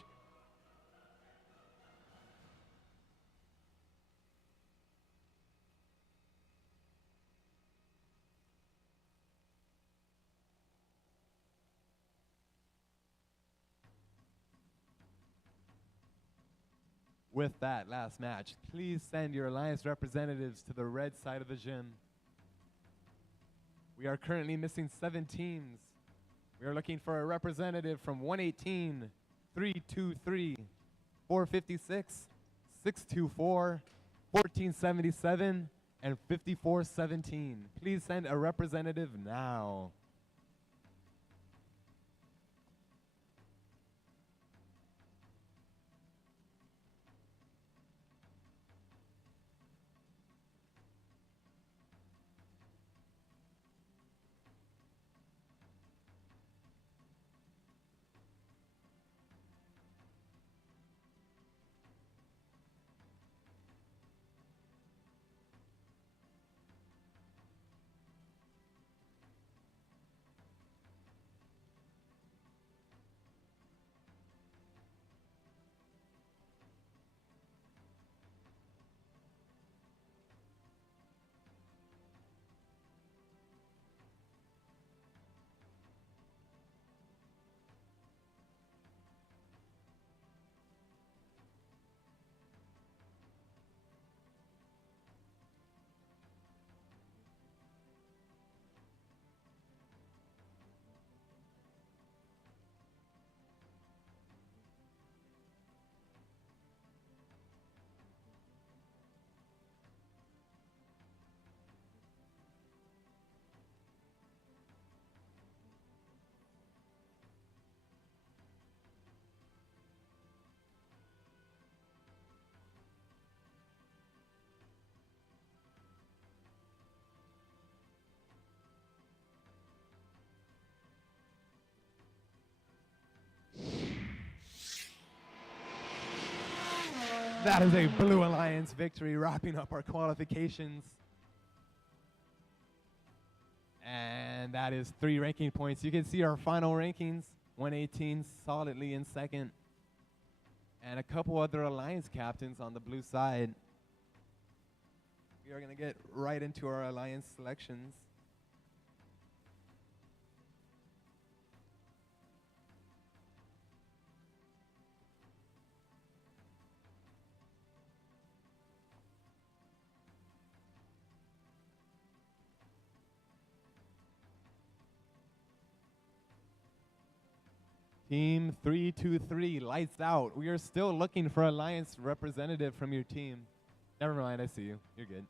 With that last match, please send your Alliance representatives to the red side of the gym. We are currently missing 7 teams. We are looking for a representative from 118, 323, 456, 624, 1477, and 5417. Please send a representative now. That is a Blue Alliance victory, wrapping up our qualifications. And that is 3 ranking points. You can see our final rankings. 118 solidly in second. And a couple other Alliance captains on the blue side. We are going to get right into our Alliance selections. Team 323, lights out. We are still looking for Alliance representative from your team. Never mind, I see you. You're good.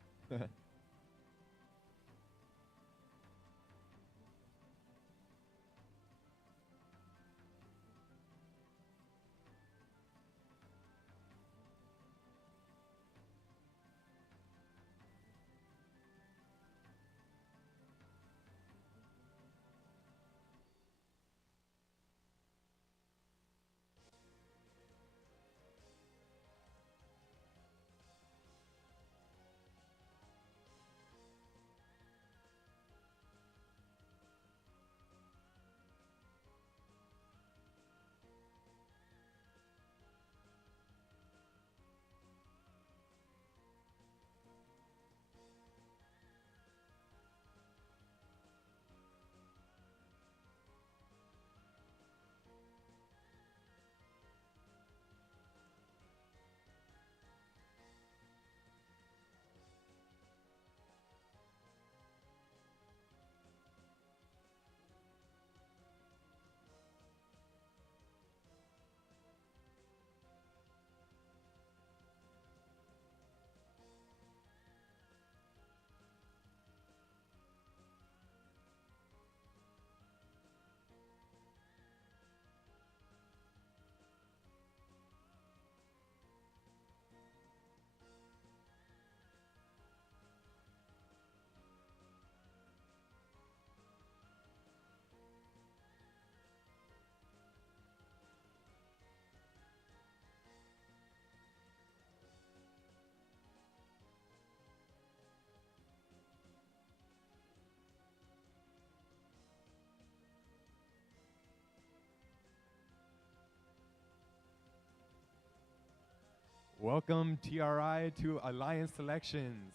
Welcome, TRI, to Alliance Selections.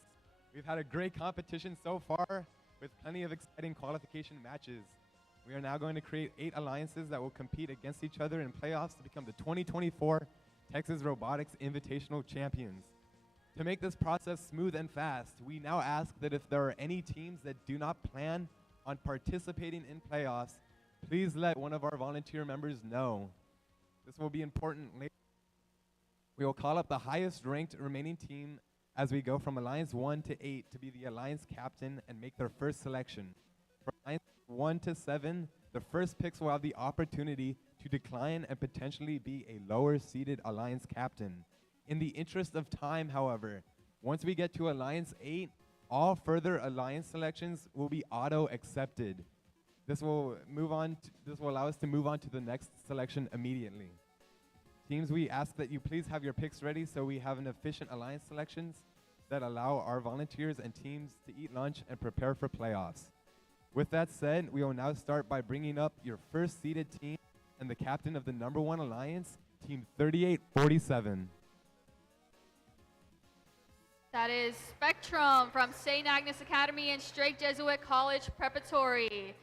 We've had a great competition so far with plenty of exciting qualification matches. We are now going to create 8 alliances that will compete against each other in playoffs to become the 2024 Texas Robotics Invitational Champions. To make this process smooth and fast, we now ask that if there are any teams that do not plan on participating in playoffs, please let one of our volunteer members know. This will be important later. We will call up the highest ranked remaining team as we go from Alliance 1 to 8 to be the Alliance captain and make their first selection. From Alliance 1 to 7, the first picks will have the opportunity to decline and potentially be a lower seeded Alliance captain. In the interest of time, however, once we get to Alliance 8, all further Alliance selections will be auto-accepted. This will allow us to move on to the next selection immediately. Teams, we ask that you please have your picks ready so we have an efficient alliance selections that allow our volunteers and teams to eat lunch and prepare for playoffs. With that said, we will now start by bringing up your first seeded team and the captain of the number 1 alliance, Team 3847. That is Spectrum from St. Agnes Academy and Strake Jesuit College Preparatory.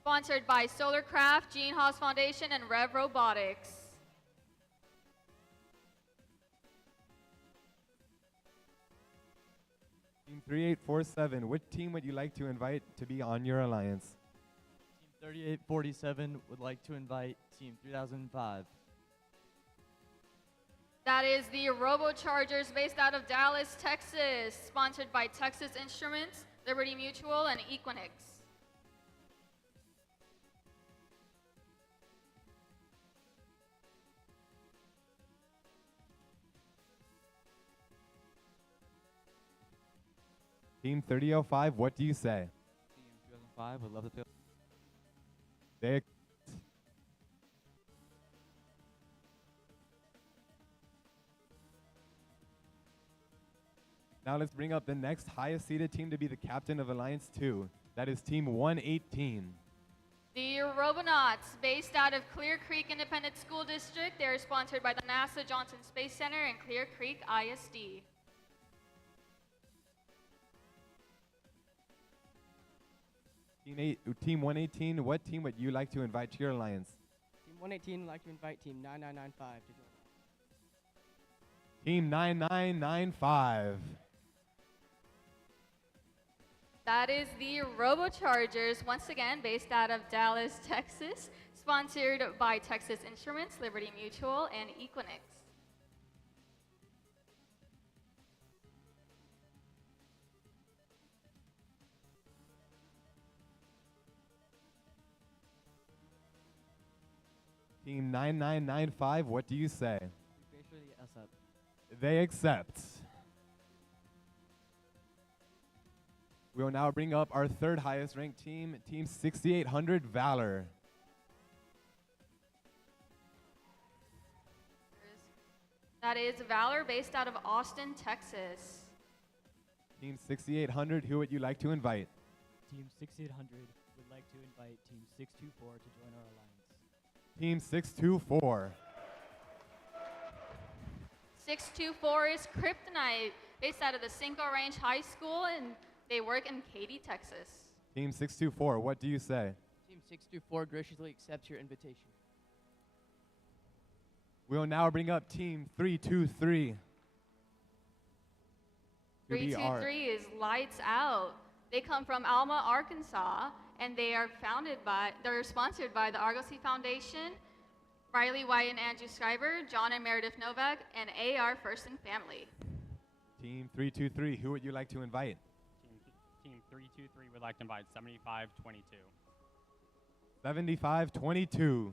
Sponsored by Solarcraft, Gene Haas Foundation, and Rev Robotics. Team 3847, what team would you like to invite to be on your alliance? Team 3847 would like to invite Team 3005. That is the RoboChargers based out of Dallas, Texas, sponsored by Texas Instruments, Liberty Mutual, and Equinix. Team 3005, what do you say? Team 2005 would love to play. They Now let's bring up the next highest seeded team to be the captain of Alliance 2. That is Team 118. The Robonauts, based out of Clear Creek Independent School District, they are sponsored by the NASA Johnson Space Center and Clear Creek ISD. Team 118, what team would you like to invite to your alliance? Team 118 would like to invite Team 9995 to join. Team 9995. That is the RoboChargers, once again based out of Dallas, Texas, sponsored by Texas Instruments, Liberty Mutual, and Equinix. Team 9995, what do you say? We graciously accept. They accept. We will now bring up our third highest ranked team, Team 6800 Valor. That is Valor, based out of Austin, Texas. Team 6800, who would you like to invite? Team 6800 would like to invite Team 624 to join our alliance. Team 624. 624 is Kryptonite, based out of the Cinco Range High School, and they work in Katy, Texas. Team 624, what do you say? Team 624 graciously accepts your invitation. We will now bring up Team 323. 323 is Lights Out. They come from Alma, Arkansas, and they're sponsored by the Argosy Foundation, Riley White and Andrew Schreiber, John and Meredith Novak, and AR First and Family. Team 323, who would you like to invite? Team 323 would like to invite 7522. 7522.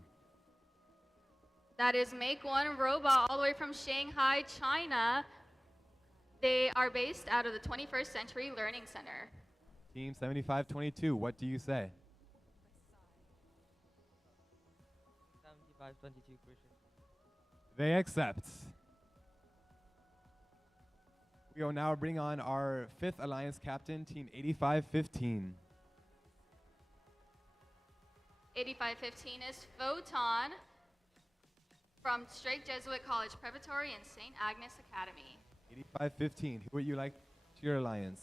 That is Make One Robot, all the way from Shanghai, China. They are based out of the 21st Century Learning Center. Team 7522, what do you say? 7522 Christian. They accept. We will now bring on our fifth alliance captain, Team 8515. 8515 is Photon. From Straight Jesuit College Preparatory and St. Agnes Academy. 8515, who would you like to your alliance?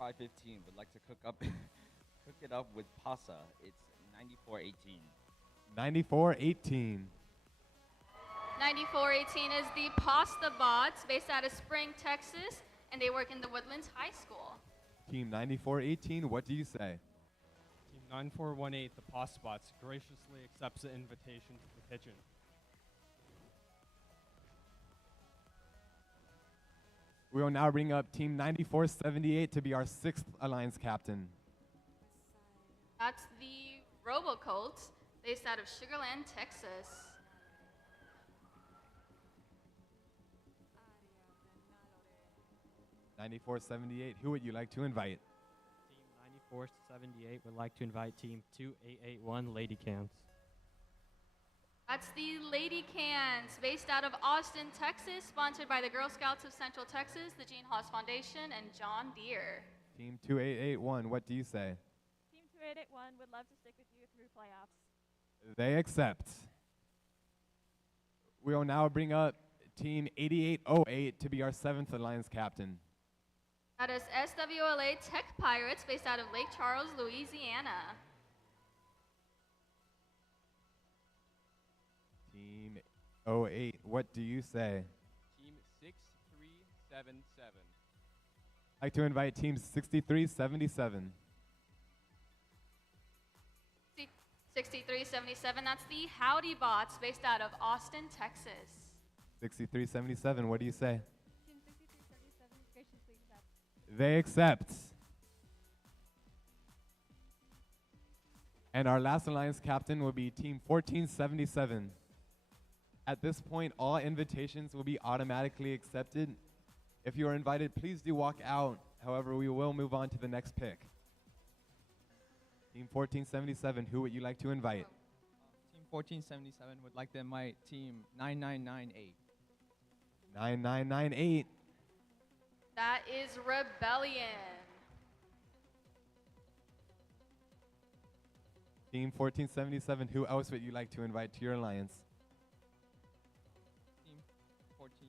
8515 would like to cook it up with pasta. It's 9418. 9418. 9418 is the Pasta Bots based out of Spring, Texas, and they work in the Woodlands High School. Team 9418, what do you say? Team 9418, the Pasta Bots, graciously accepts the invitation to the kitchen. We will now bring up Team 9478 to be our 6th alliance captain. That's the Robocolts based out of Sugar Land, Texas. 9478, who would you like to invite? Team 9478 would like to invite Team 2881 Lady Cans. That's the Lady Cans based out of Austin, Texas, sponsored by the Girl Scouts of Central Texas, the Gene Haas Foundation, and John Deere. Team 2881, what do you say? Team 2881 would love to stick with you through playoffs. They accept. We will now bring up Team 8808 to be our 7th alliance captain. That is SWLA Tech Pirates based out of Lake Charles, Louisiana. Team 08, what do you say? Team 6377. I'd like to invite Team 6377. 6377, that's the Howdy Bots based out of Austin, Texas. 6377, what do you say? Team 6377 graciously accepts. They accept. And our last alliance captain will be Team 1477. At this point, all invitations will be automatically accepted. If you are invited, please do walk out. However, we will move on to the next pick. Team 1477, who would you like to invite? Team 1477 would like to invite Team 9998. 9998. That is Rebellion. Team 1477, who else would you like to invite to your alliance? Team 14.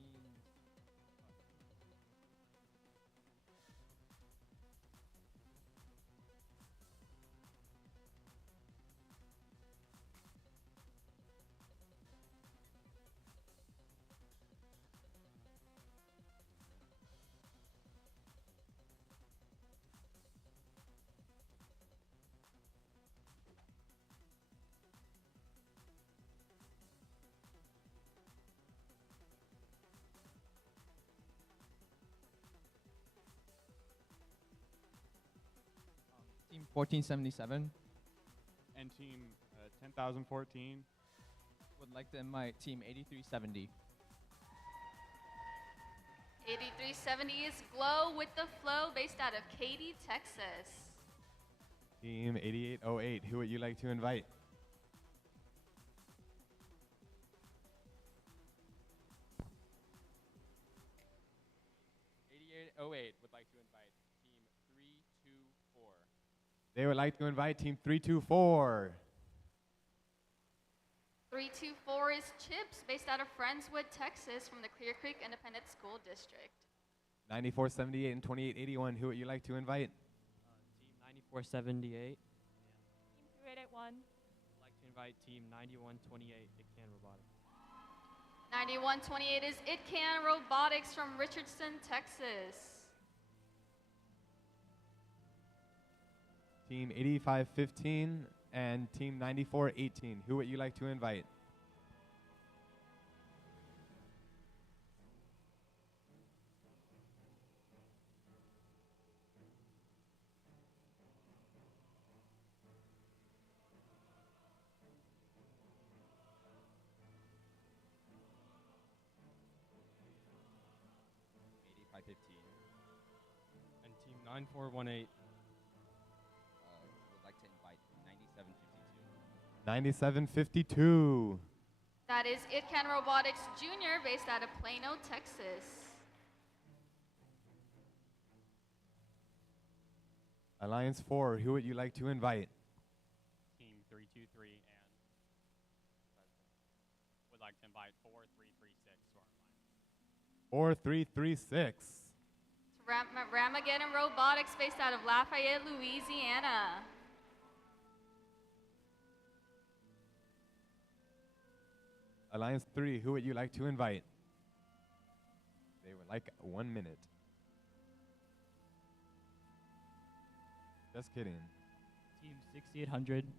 Team 1477 And Team 10014. would like to invite Team 8370. 8370 is Glow with the Flow based out of Katy, Texas. Team 8808, who would you like to invite? Would like to invite Team 324. They would like to invite Team 324. 324 is Chips based out of Friendswood, Texas from the Clear Creek Independent School District. 9478 and 2881, who would you like to invite? Team 9478 Team 2881. would like to invite Team 9128 It Can Robotics. 9128 is It Can Robotics from Richardson, Texas. Team 8515 and Team 9418, who would you like to invite? And Team 9418. Would like to invite 9752. 9752. That is It Can Robotics Jr. based out of Plano, Texas. Alliance 4, who would you like to invite? Team 323 and invite 4336 to our alliance. 4336. Ramageddon Robotics based out of Lafayette, Louisiana. Alliance 3, who would you like to invite? They would like 1 minute. Just kidding. Team 6800 Team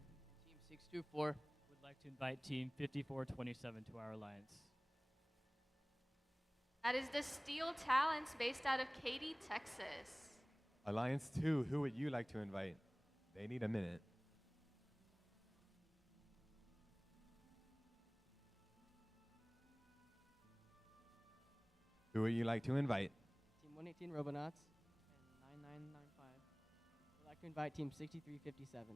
624. would like to invite Team 5427 to our alliance. That is the Steel Talents based out of Katy, Texas. Alliance 2, who would you like to invite? They need a minute. Who would you like to invite? Team 118 Robonauts and 9995. We'd like to invite Team 6357.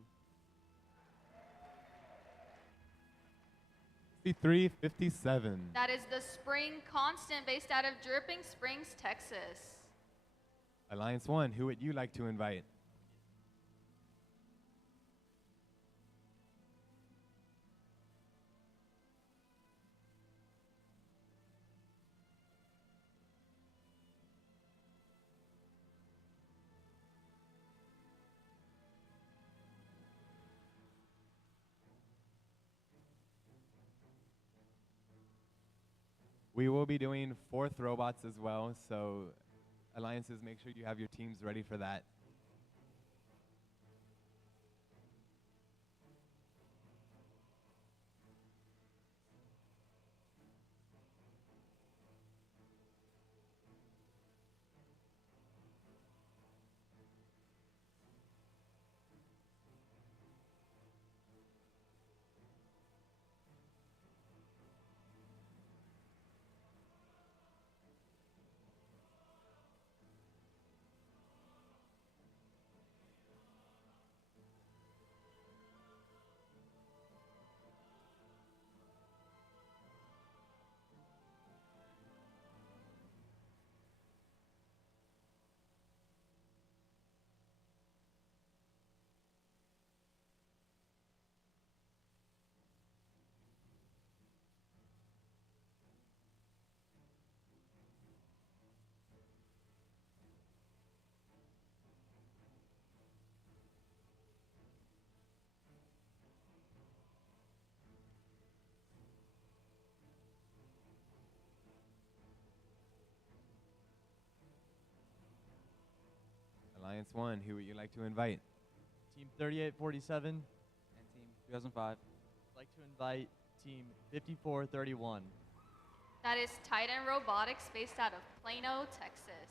5357. That is the Spring Constant based out of Dripping Springs, Texas. Alliance 1, who would you like to invite? We will be doing 4th robots as well, so alliances, make sure you have your teams ready for that. Alliance 1, who would you like to invite? Team 3847 And Team 2005. would like to invite Team 5431. That is Titan Robotics based out of Plano, Texas.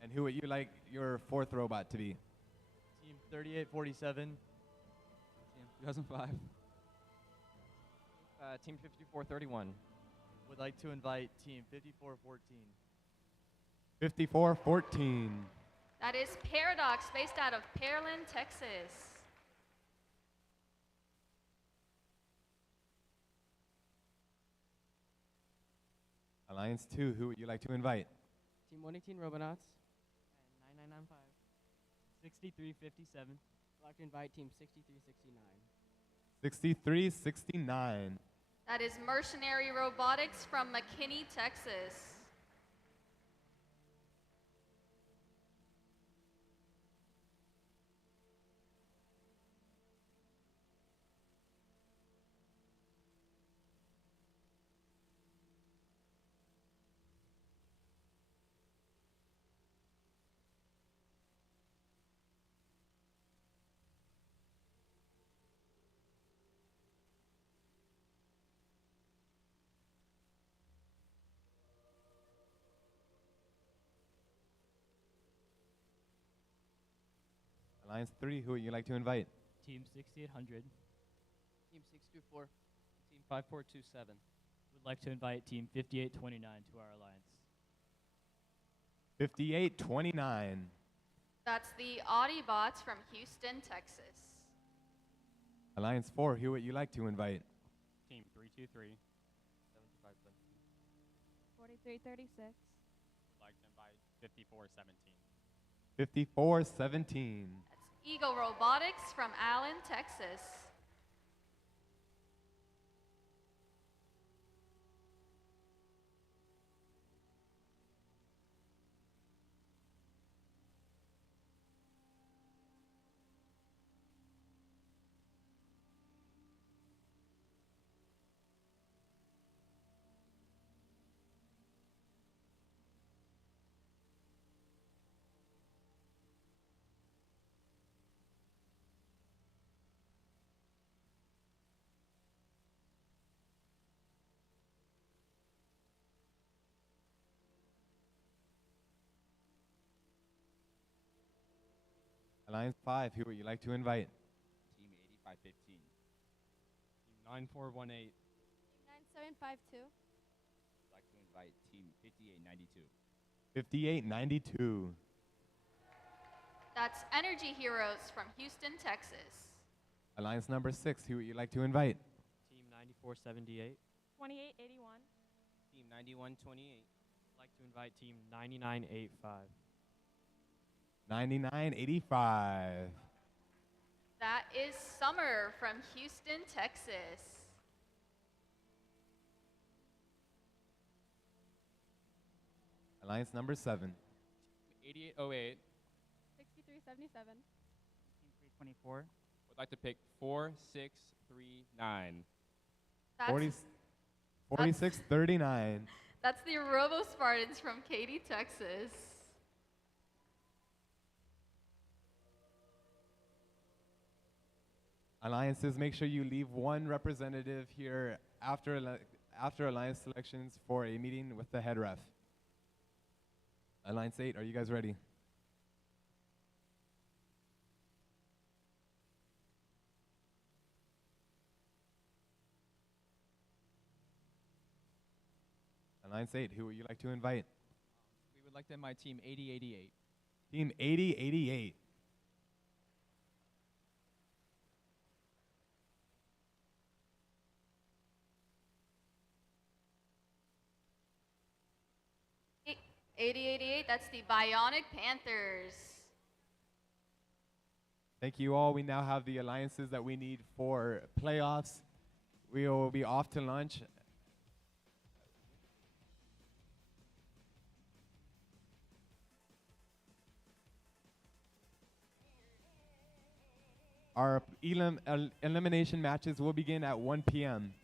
And who would you like your 4th robot to be? Team 3847 Team 2005. Team 5431. would like to invite Team 5414. 5414. That is Paradox based out of Pearland, Texas. Alliance 2, who would you like to invite? Team 118 Robonauts and 9995. 6357 I'd like to invite Team 6369. 6369. That is Mercenary Robotics from McKinney, Texas. Alliance 3, who would you like to invite? Team 6800 Team 624. Team 5427. would like to invite Team 5829 to our alliance. 5829. That's the Audiobots from Houston, Texas. Alliance 4, who would you like to invite? Team 323. 4336. Would like to invite 5417. 5417. That's Eagle Robotics from Allen, Texas. Alliance 5, who would you like to invite? Team 8515. Team 9418. 9752. Would like to invite Team 5892. 5892. That's Energy Heroes from Houston, Texas. Alliance number 6, who would you like to invite? Team 9478. 2881. Team 9128. I'd like to invite Team 9985. 9985. That is Summer from Houston, Texas. Alliance number 7. 8808. 6377. Team 324. Would like to pick 4639. That's, 4639. that's the Robo Spartans from Katy, Texas. Alliances, make sure you leave one representative here after alliance selections for a meeting with the head ref. Alliance 8, are you guys ready? Alliance 8, who would you like to invite? We would like to invite Team 8088. Team 8088. Eight- 8088, that's the Bionic Panthers. Thank you all. We now have the alliances that we need for playoffs. We will be off to lunch. Our elimination matches will begin at 1 p.m.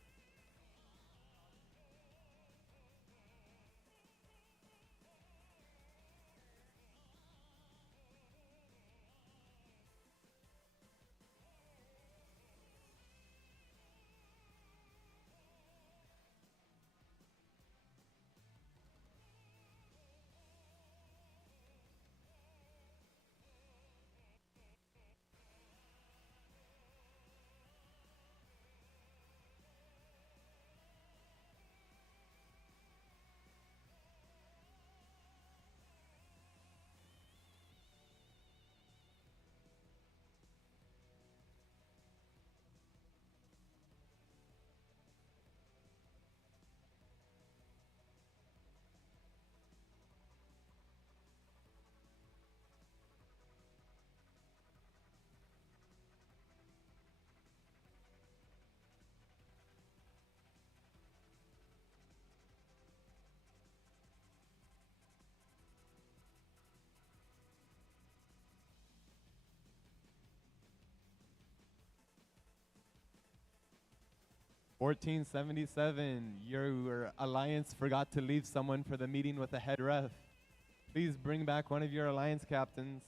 $14.77. Your alliance forgot to leave someone for the meeting with the head ref. Please bring back one of your alliance captains.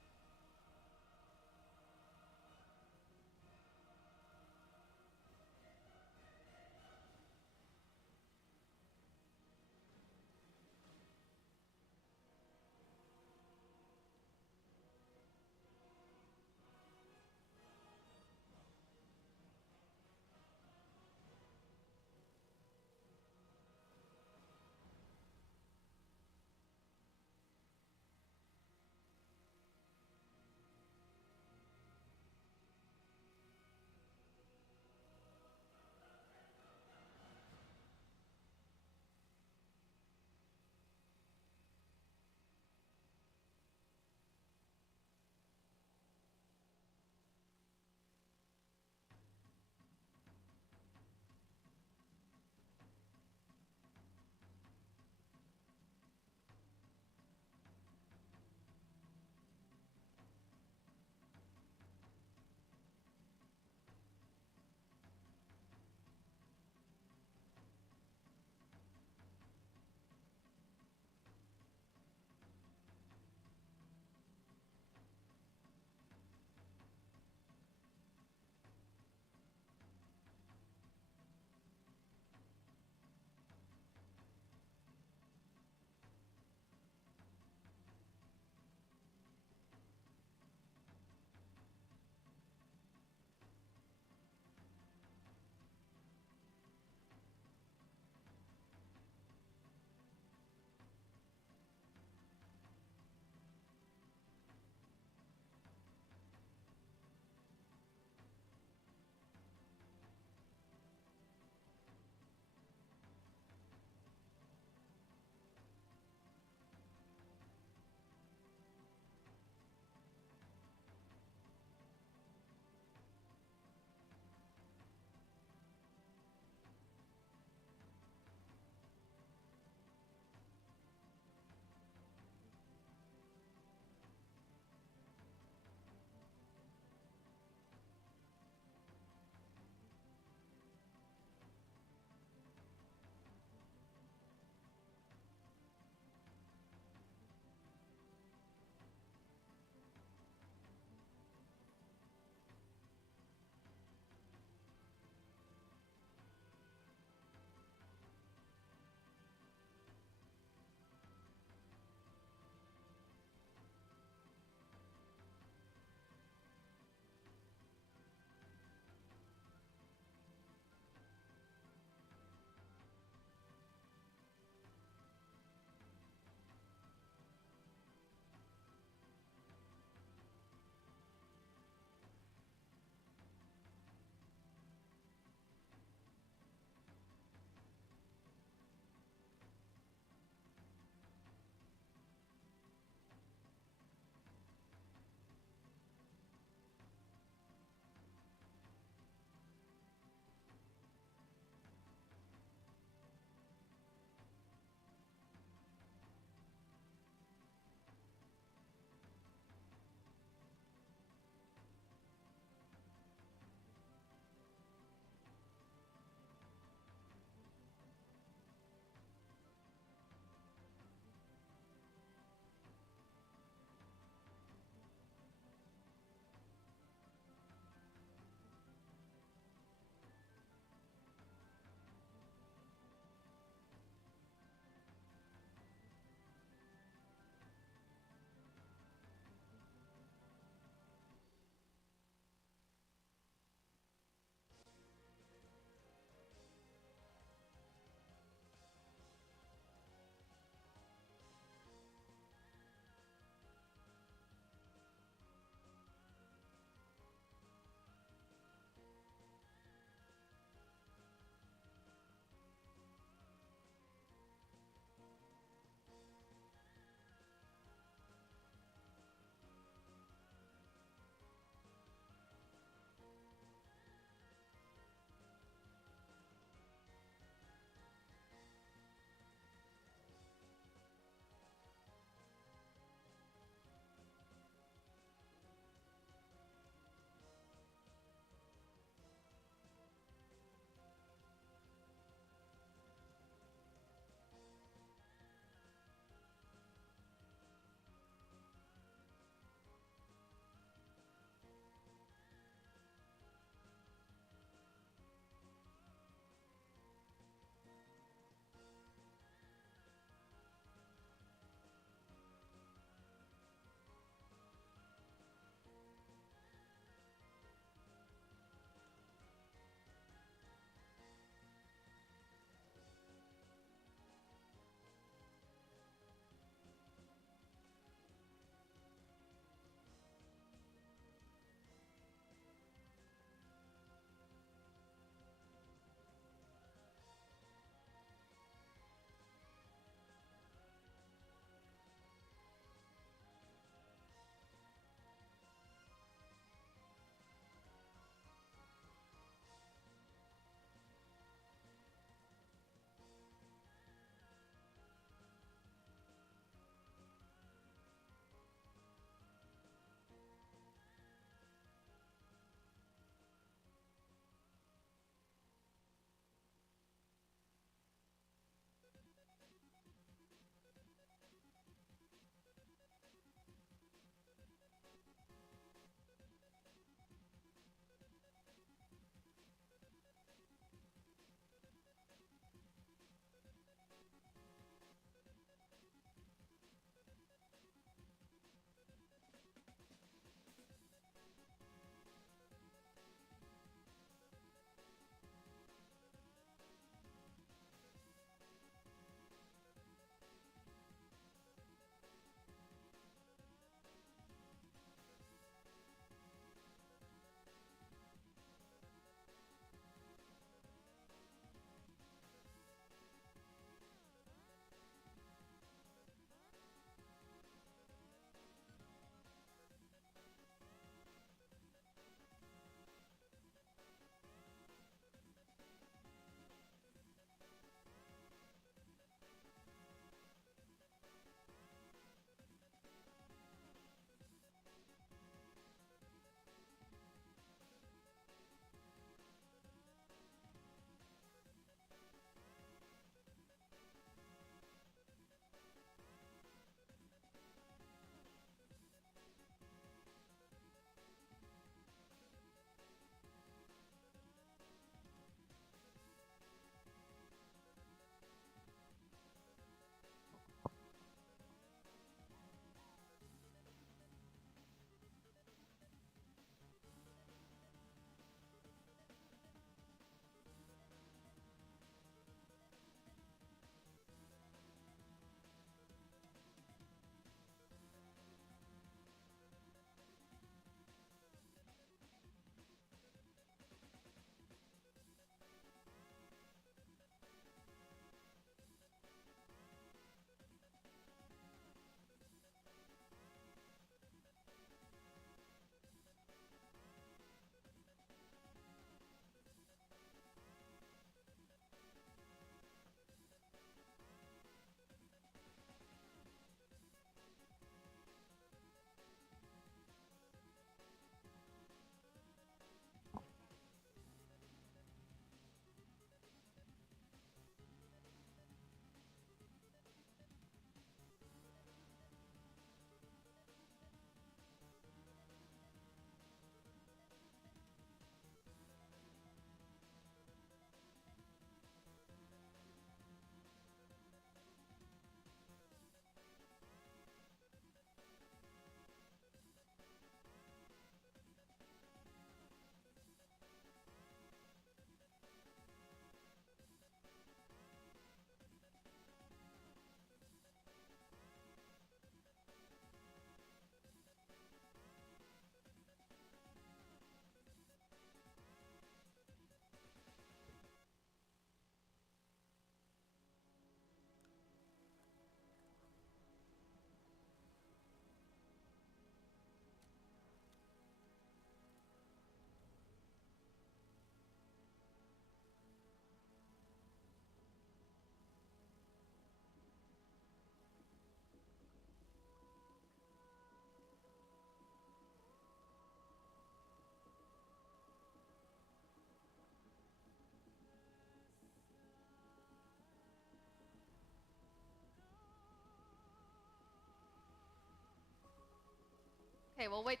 Okay, we'll wait.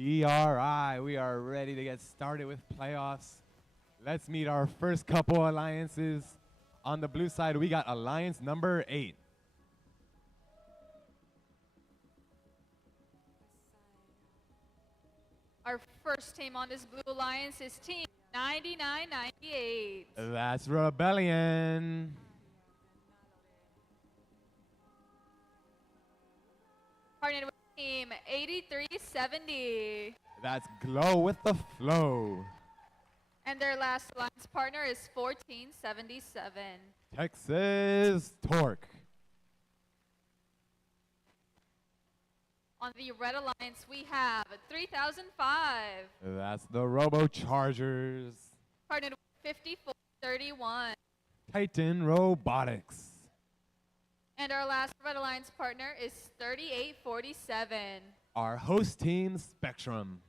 TRI, we are ready to get started with playoffs. Let's meet our first couple alliances. On the blue side, we got alliance number 8. Our first team on this blue alliance is Team 9998. That's Rebellion. Partnered with Team 8370. That's Glow with the Flow. And their last alliance partner is 1477. Texas Torque. On the red alliance, we have 3005. That's the Robo Chargers. Partnered with 5431. Titan Robotics. And our last red alliance partner is 3847. Our host team, Spectrum.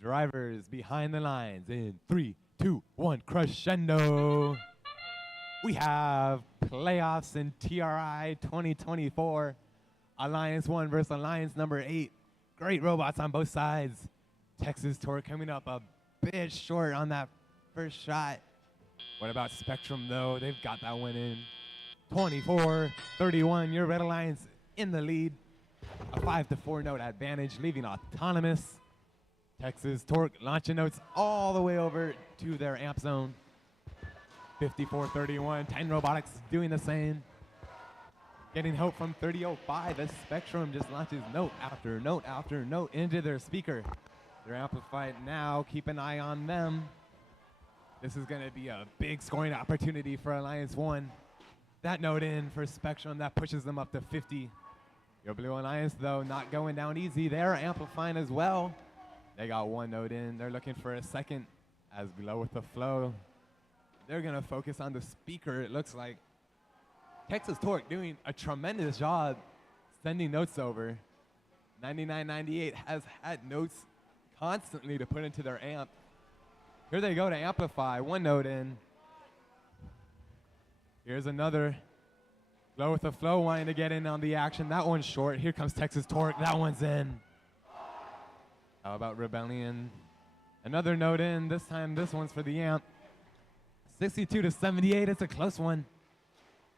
Drivers behind the lines in 3, 2, 1, crescendo. We have playoffs in TRI 2024. Alliance 1 versus Alliance number 8. Great robots on both sides. Texas Torque coming up a bit short on that first shot. What about Spectrum, though? They've got that one in. 24-31, your Red Alliance in the lead. A 5-4 note advantage, leaving autonomous. Texas Torque launching notes all the way over to their amp zone. 54-31. Titan Robotics doing the same. Getting help from 3005. The Spectrum just launches note after note after note into their speaker. They're amplified now. Keep an eye on them. This is going to be a big scoring opportunity for Alliance 1. That note in for Spectrum, that pushes them up to 50. Your Blue Alliance, though, not going down easy. They're amplifying as well. They got one note in. They're looking for a second as Glow with the Flow. They're going to focus on the speaker, it looks like. Texas Torque doing a tremendous job sending notes over. 9998 has had notes constantly to put into their amp. Here they go to amplify. One note in. Here's another. Glow with the Flow wanting to get in on the action. That one's short. Here comes Texas Torque. That one's in. How about Rebellion? Another note in. This time, this one's for the amp. 62-78. It's a close one.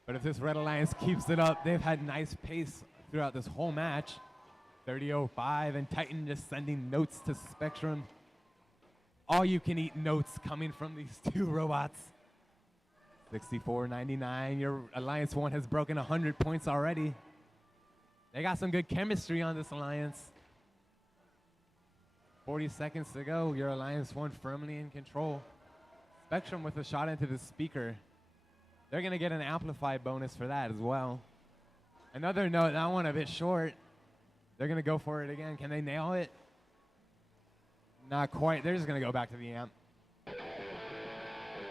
But if this Red Alliance keeps it up, they've had nice pace throughout this whole match. 30-05, and Titan just sending notes to Spectrum. All you can eat notes coming from these two robots. 64-99, your Alliance 1 has broken 100 points already. They got some good chemistry on this Alliance. 40 seconds to go, your Alliance 1 firmly in control. Spectrum with a shot into the speaker. They're gonna get an amplified bonus for that as well. Another note, that one a bit short. They're gonna go for it again. Can they nail it? Not quite. They're just gonna go back to the amp.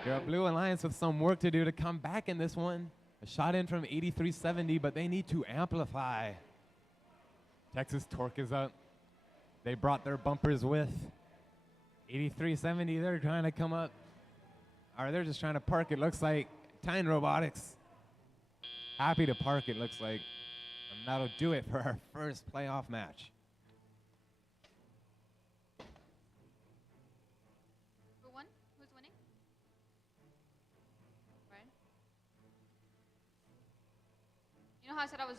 Your Blue Alliance with some work to do to come back in this one. A shot in from 8370, but they need to amplify. Texas Torque is up. They brought their bumpers with. 8370, they're trying to come up. Or they're just trying to park, it looks like. Titan Robotics. Happy to park, it looks like. And that'll do it for our first playoff match. Who won? Who's winning? Right? You know how I said I was...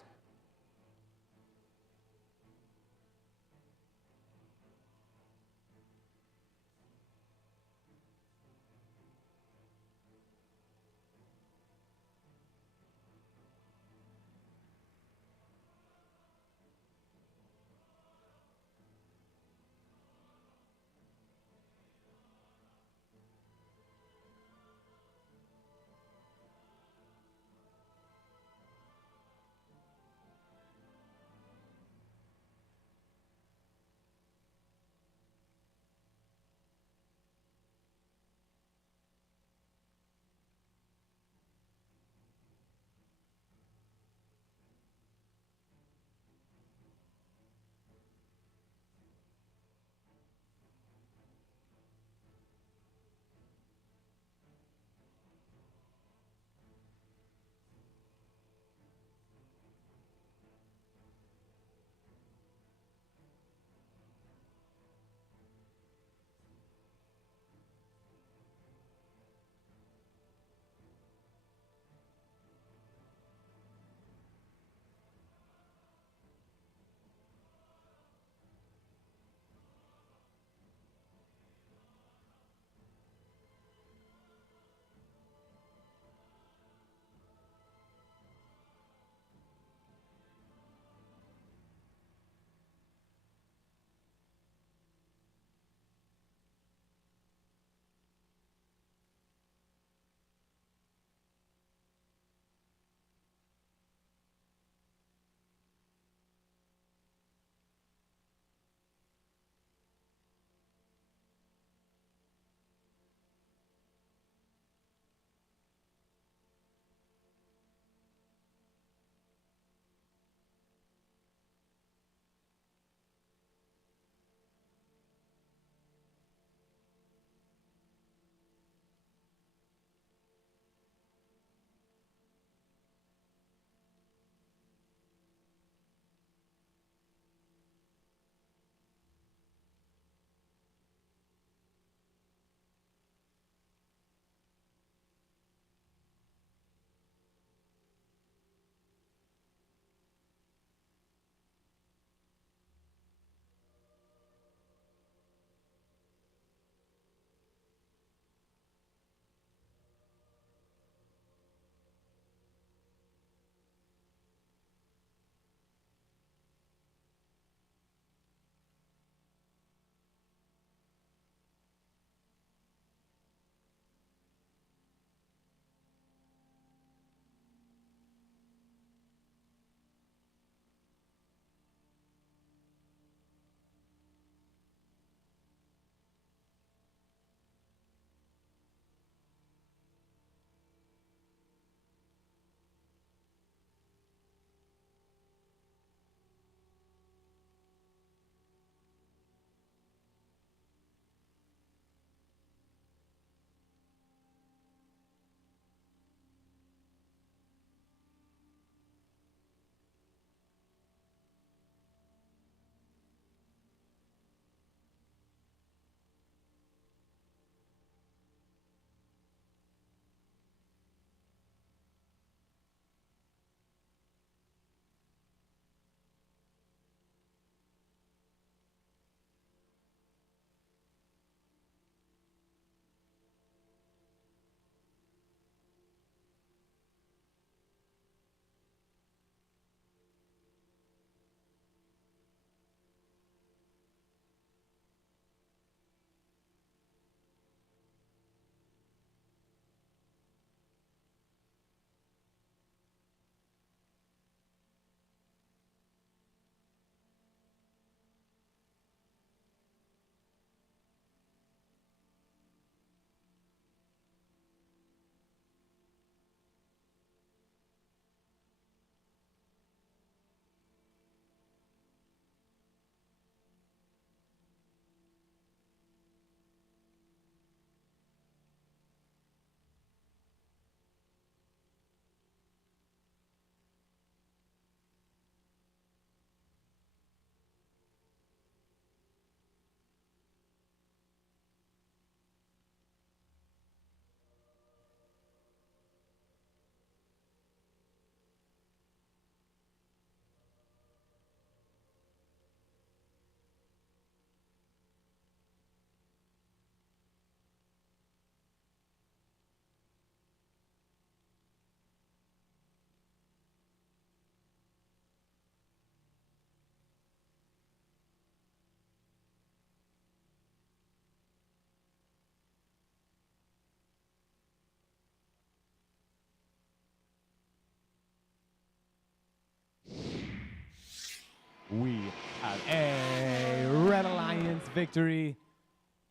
victory,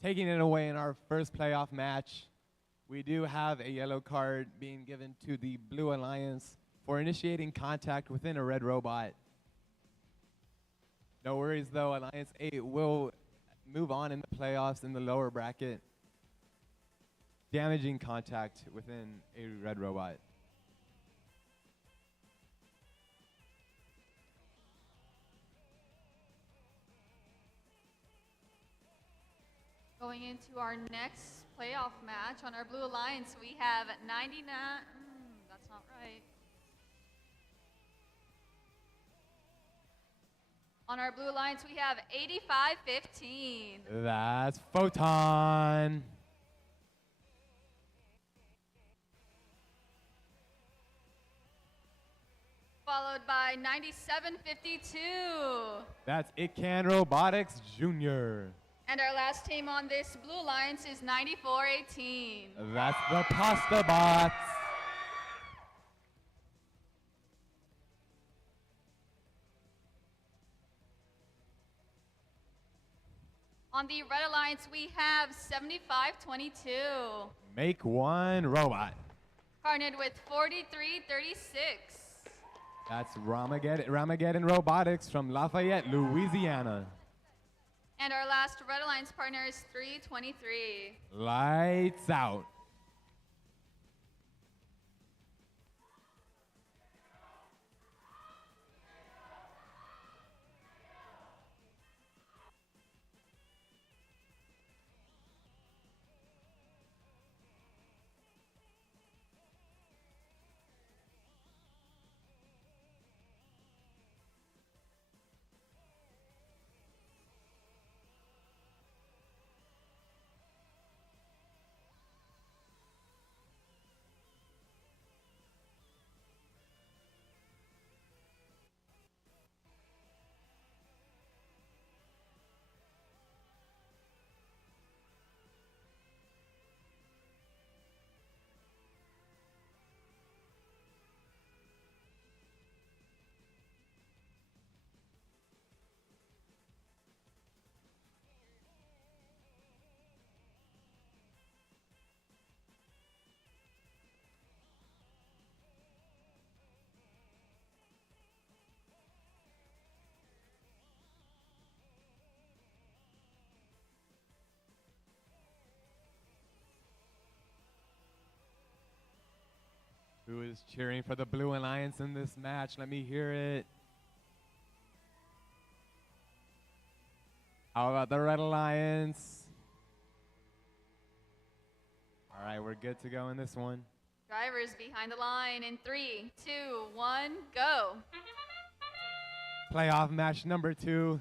taking it away in our first playoff match. We do have a yellow card being given to the Blue Alliance for initiating contact within a red robot. No worries though, Alliance 8 will move on in the playoffs in the lower bracket, damaging contact within a red robot. Going into our next playoff match on our Blue Alliance, we have 99. That's not right. On our Blue Alliance, we have 85-15. That's Photon. Followed by 97-52. That's It Can Robotics Jr. And our last team on this Blue Alliance is 94-18. That's the Pasta Bots. On the Red Alliance, we have 75-22. Make one robot. Partnered with 43-36. That's Ramageddon Robotics from Lafayette, Louisiana. And our last Red Alliance partner is 323. Lights out. Who is cheering for the Blue Alliance in this match? Let me hear it. How about the Red Alliance? All right, we're good to go in this one. Drivers behind the line in 3, 2, 1, go. Playoff match number 2.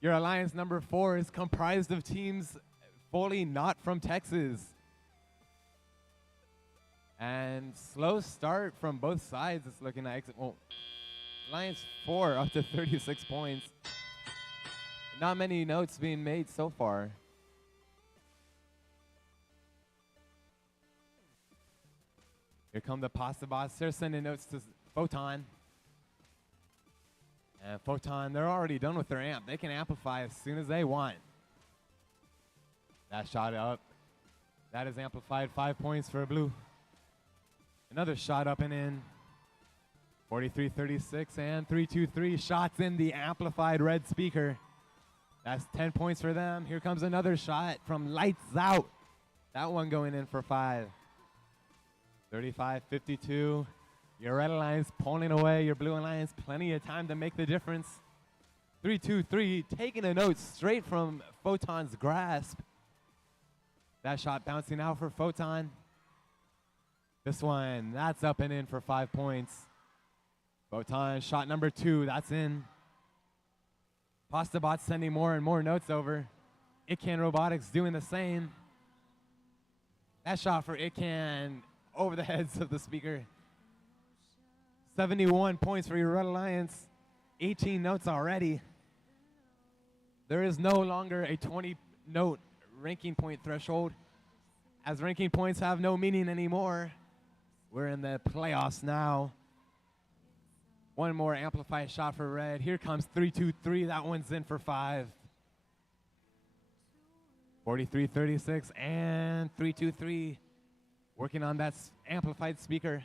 Your Alliance number 4 is comprised of teams fully not from Texas. And slow start from both sides. It's looking like, well, Alliance 4 up to 36 points. Not many notes being made so far. Here come the Pasta Bots. They're sending notes to Photon. And Photon, they're already done with their amp. They can amplify as soon as they want. That shot up. That is amplified. 5 points for Blue. Another shot up and in. 43-36 and 3-2-3 shots in the amplified red speaker. That's 10 points for them. Here comes another shot from Lights Out. That one going in for 5. 35-52. Your Red Alliance pulling away. Your Blue Alliance, plenty of time to make the difference. 3-2-3, taking a note straight from Photon's grasp. That shot bouncing out for Photon. This one, that's up and in for 5 points. Photon, shot number 2, that's in. Pasta Bots sending more and more notes over. Itcan Robotics doing the same. That shot for Itcan over the heads of the speaker. 71 points for your Red Alliance. 18 notes already. There is no longer a 20-note ranking point threshold, as ranking points have no meaning anymore. We're in the playoffs now. One more amplified shot for Red. Here comes 3-2-3. That one's in for 5. 43-36 and 3-2-3. Working on that amplified speaker.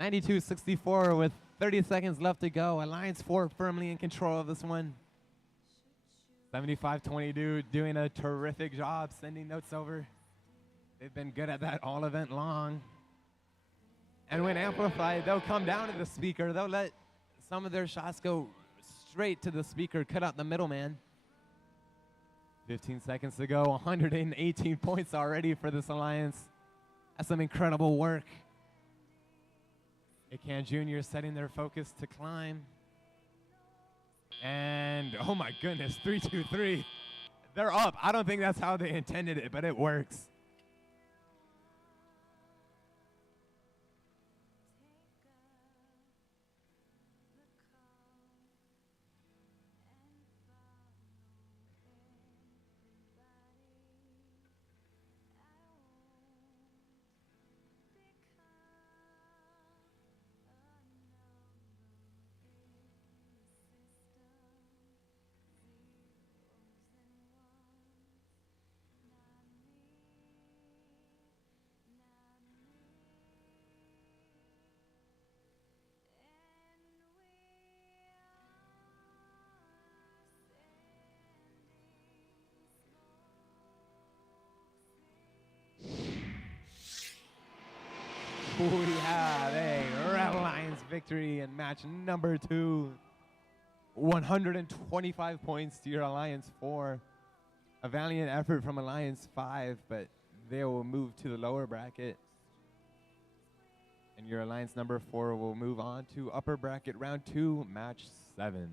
92-64 with 30 seconds left to go. Alliance 4 firmly in control of this one. 75-20 dude doing a terrific job sending notes over. They've been good at that all event long. And when amplified, they'll come down to the speaker. They'll let some of their shots go straight to the speaker, cut out the middleman. 15 seconds to go, 118 points already for this alliance. That's some incredible work. Akan Jr. setting their focus to climb. And oh my goodness, 3-2-3. They're up. I don't think that's how they intended it, but it works. We have a Red Alliance victory in match number 2. 125 points to your Alliance 4. A valiant effort from Alliance 5, but they will move to the lower bracket. And your Alliance number 4 will move on to upper bracket round 2, match 7.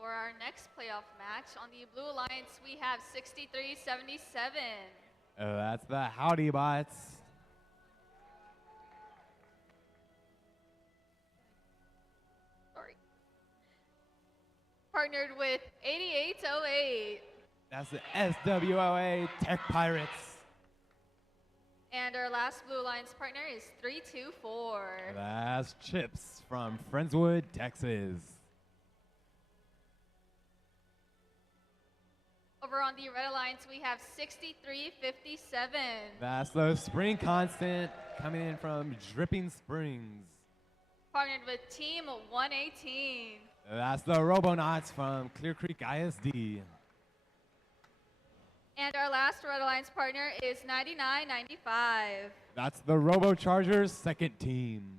For our next playoff match on the Blue Alliance, we have 63-77. That's the Howdy Bots. Sorry. Partnered with 8808. That's the SWOA Tech Pirates. And our last Blue Alliance partner is 324. That's Chips from Friendswood, Texas. Over on the Red Alliance, we have 6357. That's the Spring Constant coming in from Dripping Springs. Partnered with Team 118. That's the Robonauts from Clear Creek ISD. And our last Red Alliance partner is 9995. That's the Robochargers second team.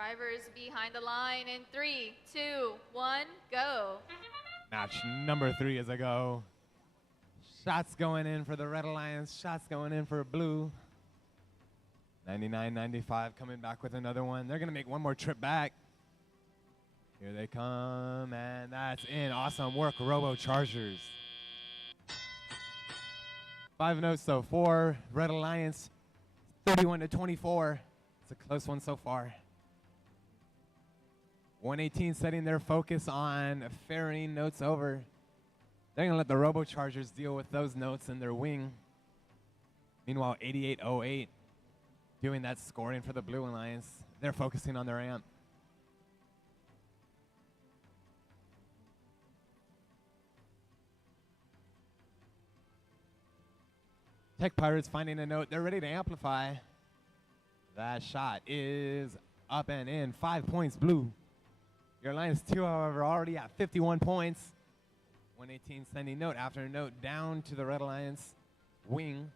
Drivers behind the line in 3, 2, 1, go. Match number 3 is a go. Shots going in for the Red Alliance. Shots going in for blue. 99-95 coming back with another one. They're going to make one more trip back. Here they come, and that's in. Awesome work, Robo Chargers. 5 notes so far. Red Alliance, 31-24. It's a close one so far. 118 setting their focus on ferrying notes over. They're going to let the Robo Chargers deal with those notes in their wing. Meanwhile, 8808 doing that scoring for the Blue Alliance. They're focusing on their amp. Tech Pirates finding a note. They're ready to amplify. That shot is up and in. 5 points, blue. Your Alliance 2, however, already at 51 points. 118 sending note after note down to the Red Alliance wing.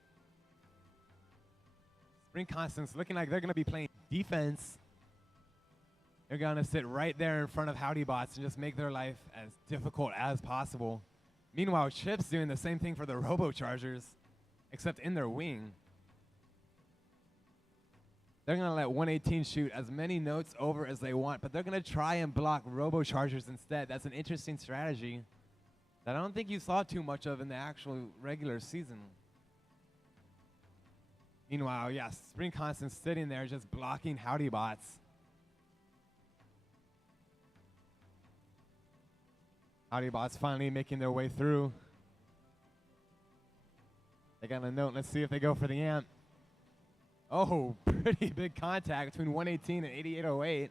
Spring Constants looking like they're going to be playing defense. They're going to sit right there in front of Howdy Bots and just make their life as difficult as possible. Meanwhile, Chip's doing the same thing for the Robo Chargers, except in their wing. They're going to let 118 shoot as many notes over as they want, but they're going to try and block Robo Chargers instead. That's an interesting strategy that I don't think you saw too much of in the actual regular season. Meanwhile, yes, Spring Constant's sitting there just blocking Howdy Bots. Howdy Bots finally making their way through. They got a note. Let's see if they go for the amp. Oh, pretty big contact between 118 and 8808.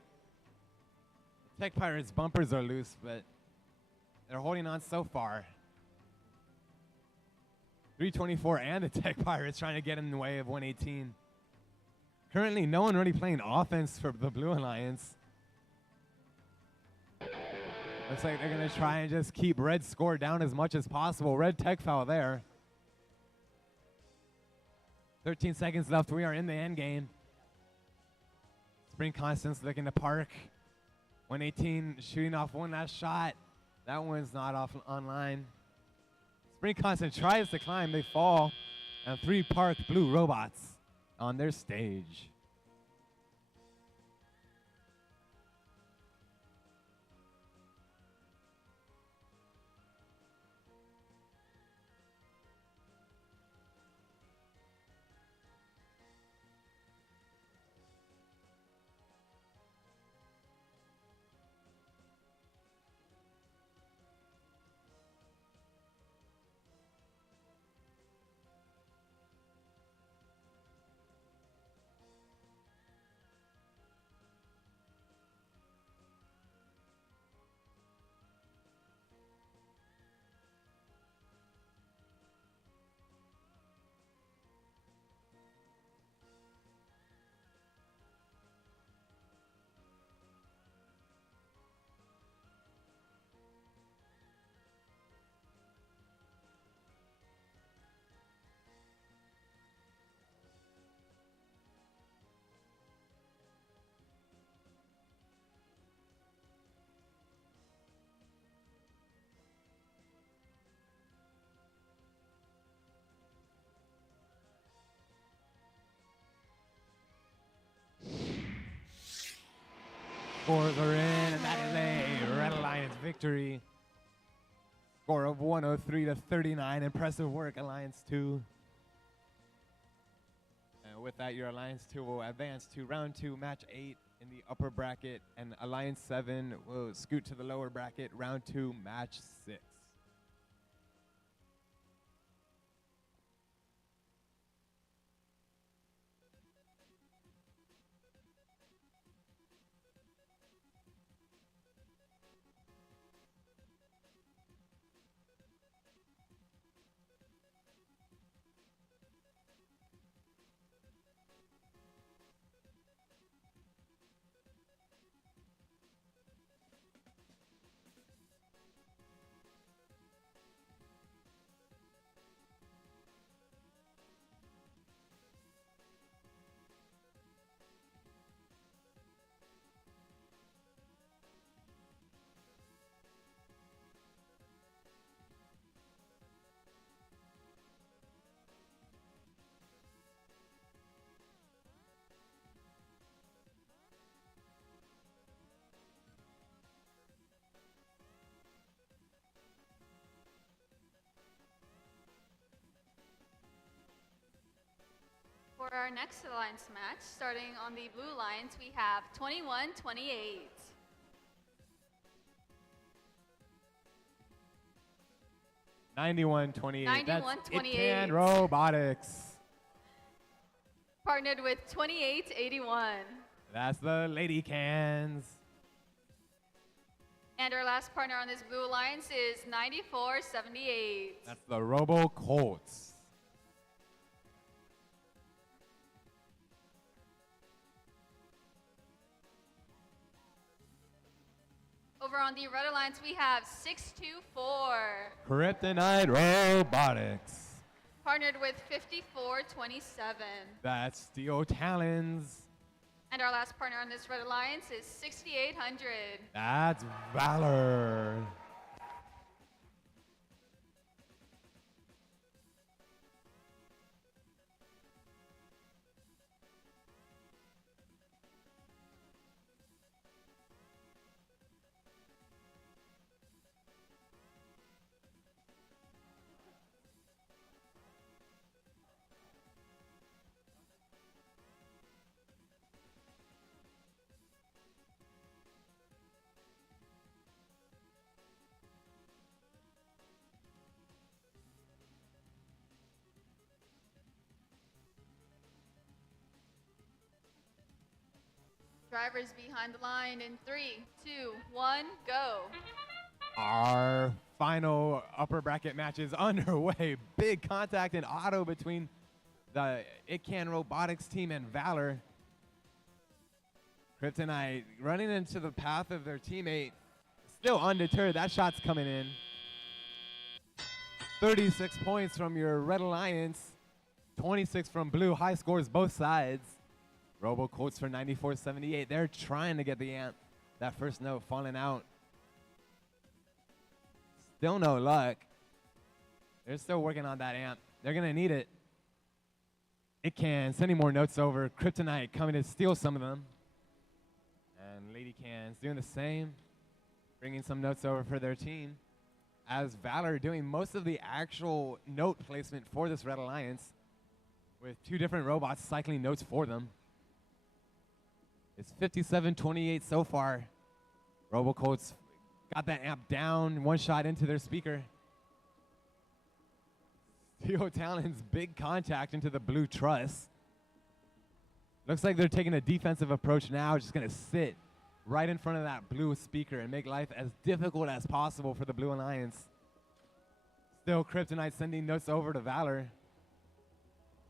Tech Pirates bumpers are loose, but they're holding on so far. 324 and the Tech Pirates trying to get in the way of 118. Currently, no one really playing offense for the Blue Alliance. Looks like they're going to try and just keep Red's score down as much as possible. Red tech foul there. 13 seconds left. We are in the end game. Spring Constance looking to park. 118 shooting off one last shot. That one's not off online. Spring Constant tries to climb. They fall. And 3 parked blue robots on their stage. Scores are in, and that is a Red Alliance victory. Score of 103-39. Impressive work, Alliance 2. And with that, your Alliance 2 will advance to round 2, match 8 in the upper bracket, and Alliance 7 will scoot to the lower bracket, round 2, match 6. For our next alliance match, starting on the blue alliance, we have 21-28. Ninety-one 28. That's 91-28. It Can Robotics. Partnered with 28-81. That's the Lady Cans. And our last partner on this blue alliance is 94-78. That's the Robo Colts. Over on the red alliance, we have 624. Kryptonite Robotics. Partnered with 54-27. That's Steel Talons. And our last partner on this red alliance is 6800. That's Valor. Drivers behind the line in 3, 2, 1, go. Our final upper bracket match is underway. Big contact and auto between the It Can Robotics team and Valor. Kryptonite running into the path of their teammate. Still undeterred. That shot's coming in. 36 points from your Red Alliance. 26 from Blue. High scores both sides. Robo Colts for 94-78. They're trying to get the amp. That first note falling out. Still no luck. They're still working on that amp. They're going to need it. It Can sending more notes over. Kryptonite coming to steal some of them. And Lady Can's doing the same. Bringing some notes over for their team. As Valor doing most of the actual note placement for this Red Alliance. With two different robots cycling notes for them. It's 57-28 so far. RoboColts got that amp down, one shot into their speaker. Steel Talon's big contact into the blue truss. Looks like they're taking a defensive approach now, just gonna sit right in front of that blue speaker and make life as difficult as possible for the Blue Alliance. Still Kryptonite sending notes over to Valor.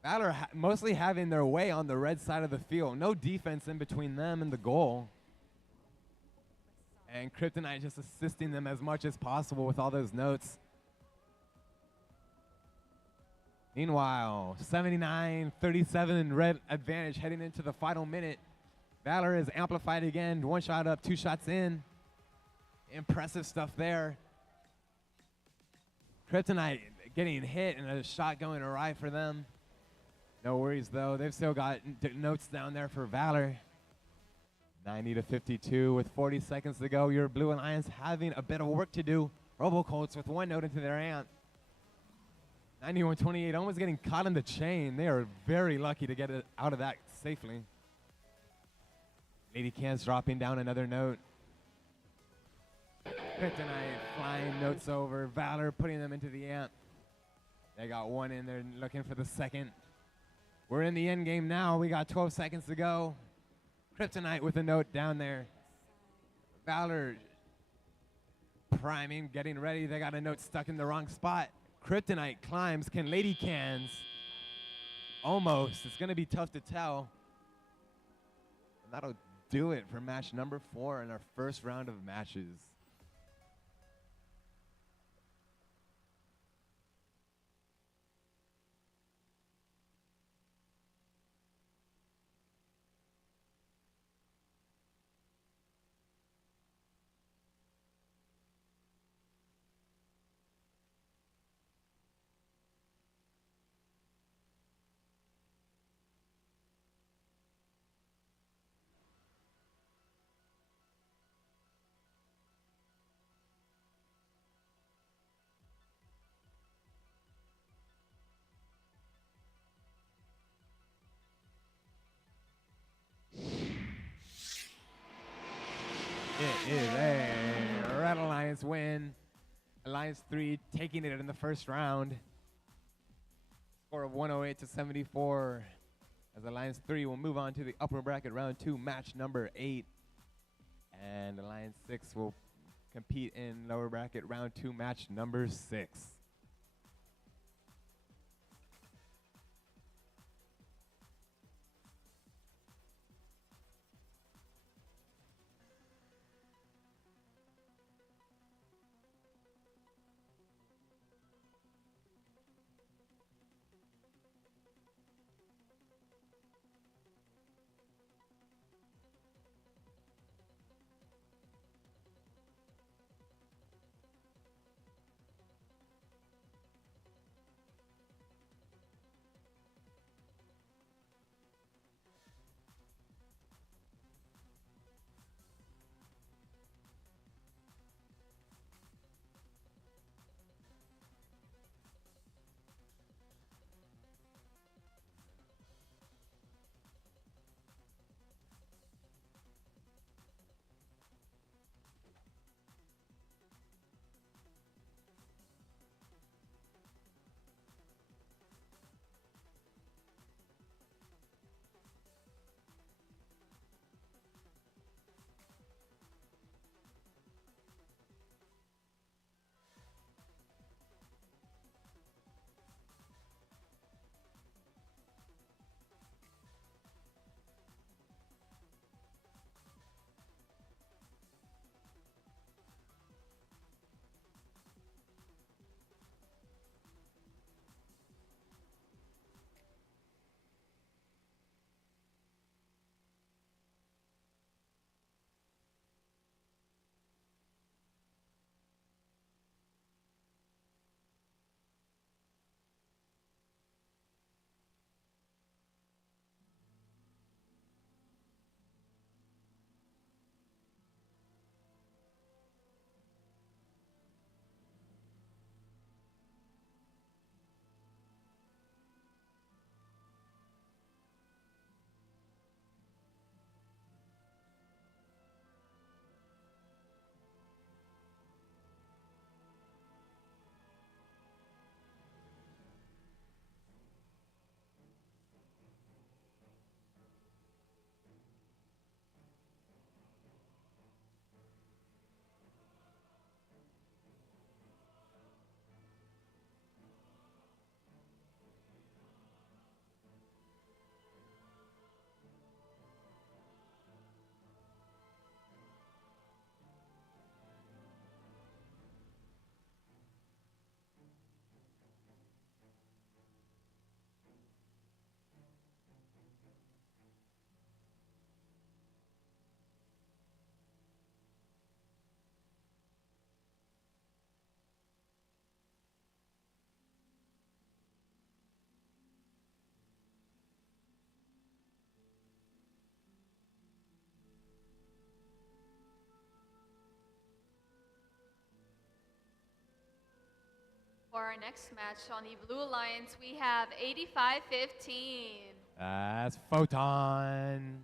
Valor mostly having their way on the red side of the field. No defense in between them and the goal. And Kryptonite just assisting them as much as possible with all those notes. Meanwhile, 79-37 red advantage heading into the final minute. Valor is amplified again. One shot up, two shots in. Impressive stuff there. Kryptonite getting hit and a shot going awry for them. No worries, though. They've still got notes down there for Valor. 90-52 with 40 seconds to go. Your Blue Alliance having a bit of work to do. RoboColts with one note into their amp. 91-28, almost getting caught in the chain. They are very lucky to get it out of that safely. Lady Can's dropping down another note. Kryptonite flying notes over. Valor putting them into the amp. They got one in there looking for the second. We're in the end game now. We got 12 seconds to go. Kryptonite with a note down there. Valor priming, getting ready. They got a note stuck in the wrong spot. Kryptonite climbs. Can Lady Cans? Almost. It's going to be tough to tell. And that'll do it for match number 4 in our first round of matches. It is a Red Alliance win. Alliance 3 taking it in the first round. Score of 108 to 74. As Alliance 3 will move on to the upper bracket round 2, match number 8. And Alliance 6 will compete in lower bracket round 2, match number 6. For our next match on the Blue Alliance, we have 85-15. That's Photon.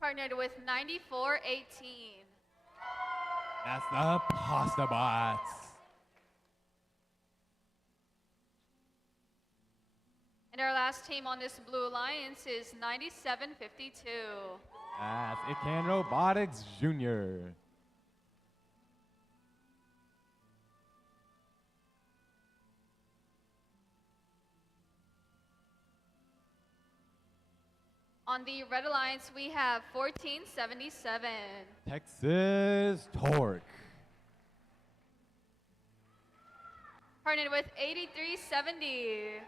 Partnered with 94-18. That's the Pasta Bots. And our last team on this Blue Alliance is 97-52. That's Ican Robotics Jr. On the Red Alliance, we have 1477. Texas Torque. Partnered with 8370.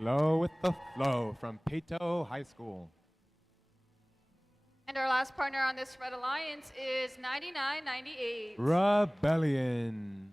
Glow with the Flow from Pato High School. And our last partner on this Red Alliance is 9998. Rebellion.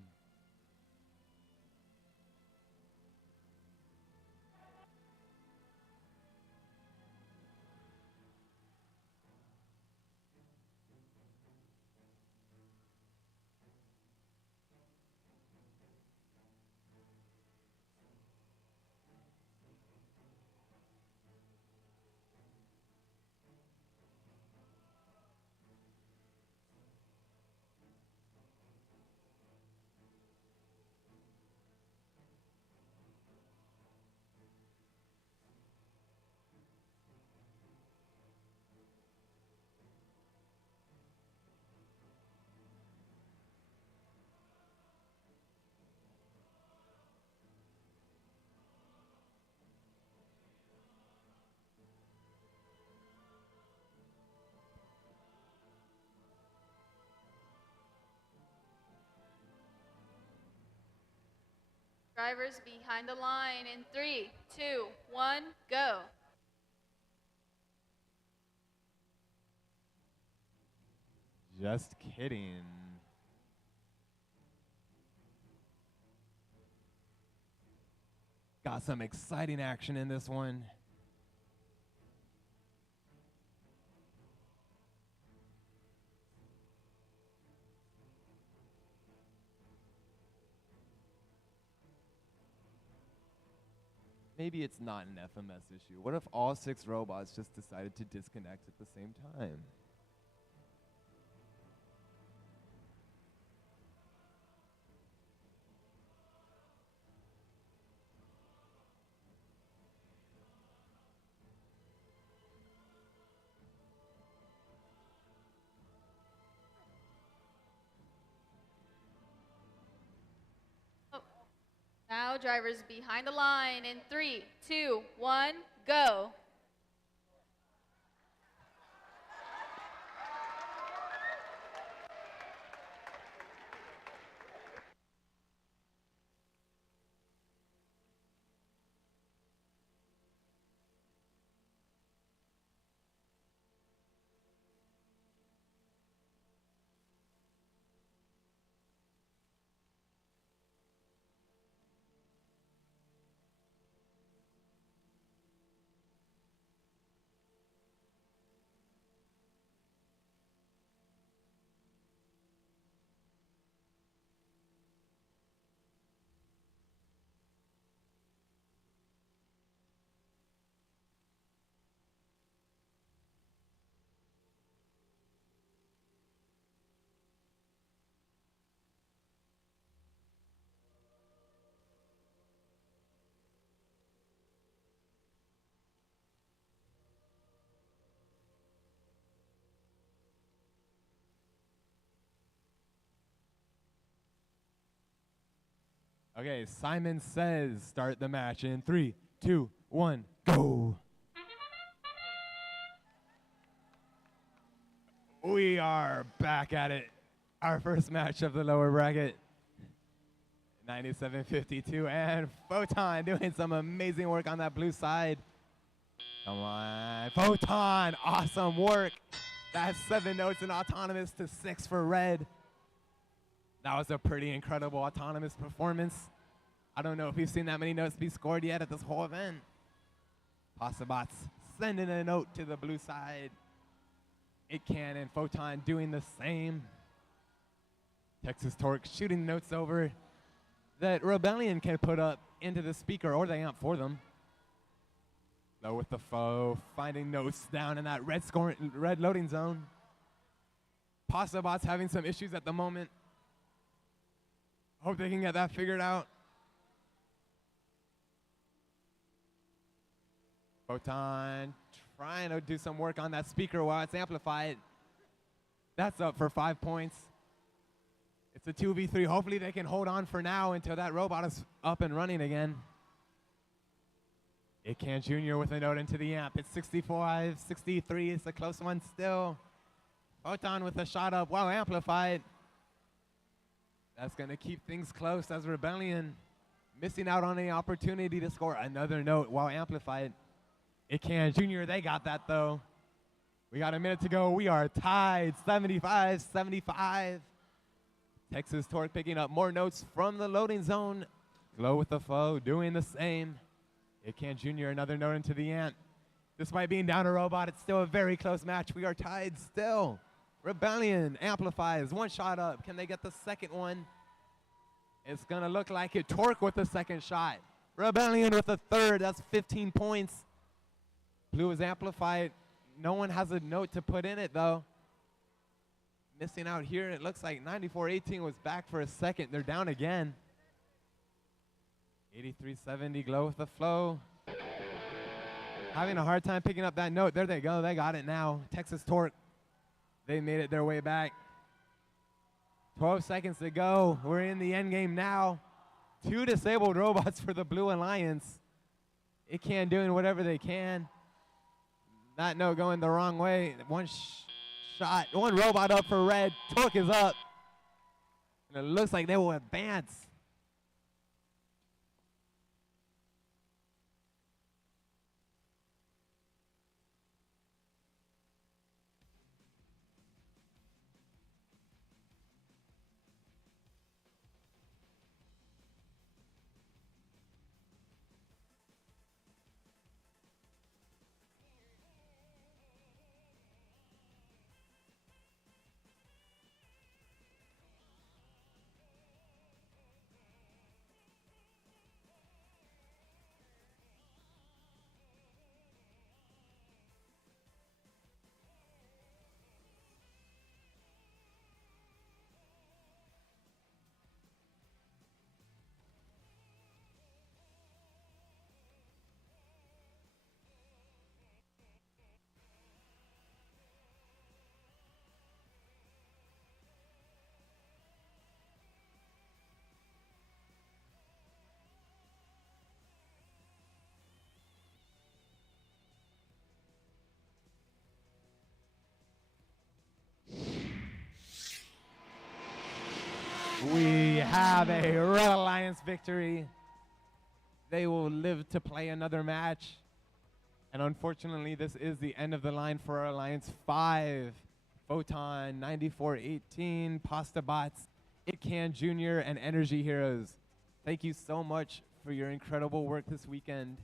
Drivers behind the line in 3, 2, 1, go. Just kidding. Got some exciting action in this one. Maybe it's not an FMS issue. What if all 6 robots just decided to disconnect at the same time? Now drivers behind the line in 3, 2, 1, go. Okay, Simon says start the match in 3, 2, 1, go. We are back at it. Our first match of the lower bracket. 97.52 and Photon doing some amazing work on that blue side. Come on, Photon, awesome work. That's 7 notes in autonomous to 6 for red. That was a pretty incredible autonomous performance. I don't know if we've seen that many notes be scored yet at this whole event. Passabots sending a note to the blue side. It can and Photon doing the same. Texas Torque shooting notes over that Rebellion can put up into the speaker or the amp for them. Low with the foe, finding notes down in that red loading zone. Passabots having some issues at the moment. Hope they can get that figured out. Photon trying to do some work on that speaker while it's amplified. That's up for 5 points. It's a 2v3. Hopefully they can hold on for now until that robot is up and running again. It can Junior with a note into the amp. It's 65, 63. It's a close one still. Photon with a shot up while amplified. That's going to keep things close as Rebellion missing out on the opportunity to score another note while amplified. It can Junior. They got that, though. We got a minute to go. We are tied 75-75. Texas Torque picking up more notes from the loading zone. Glow with the foe doing the same. It can Junior. Another note into the amp. Despite being down a robot, it's still a very close match. We are tied still. Rebellion amplifies, 1 shot up. Can they get the second one? It's going to look like it. Torque with the second shot. Rebellion with the third. That's 15 points. Blue is amplified. No one has a note to put in it, though. Missing out here. It looks like 94-18 was back for a second. They're down again. 83-70, Glow with the flow. Having a hard time picking up that note. There they go. They got it now. Texas Torque. They made it their way back. 12 seconds to go. We're in the end game now. 2 disabled robots for the Blue Alliance. It can doing whatever they can. That note going the wrong way. 1 shot. 1 robot up for red. Torque is up. And it looks like they will advance. have a Red Alliance victory. They will live to play another match. And unfortunately, this is the end of the line for our Alliance 5. Photon, 9418, Pasta Bots, It Can Junior, and Energy Heroes. Thank you so much for your incredible work this weekend.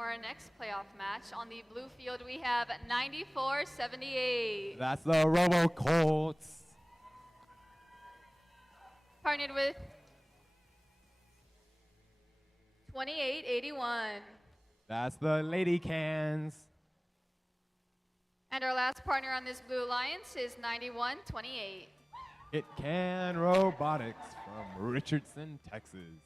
For our next playoff match, on the blue field, we have 9478. That's the Robo Colts. Partnered with 2881. That's the Lady Cans. And our last partner on this blue alliance is 9128. It Can Robotics from Richardson, Texas.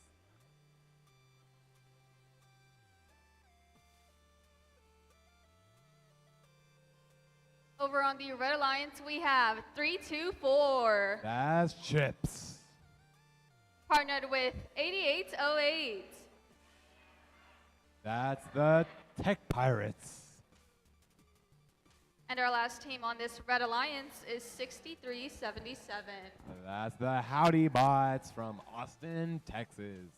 Over on the red alliance, we have 324. That's Chips. Partnered with 8808. That's the Tech Pirates. And our last team on this red alliance is 6377. That's the Howdy Bots from Austin, Texas.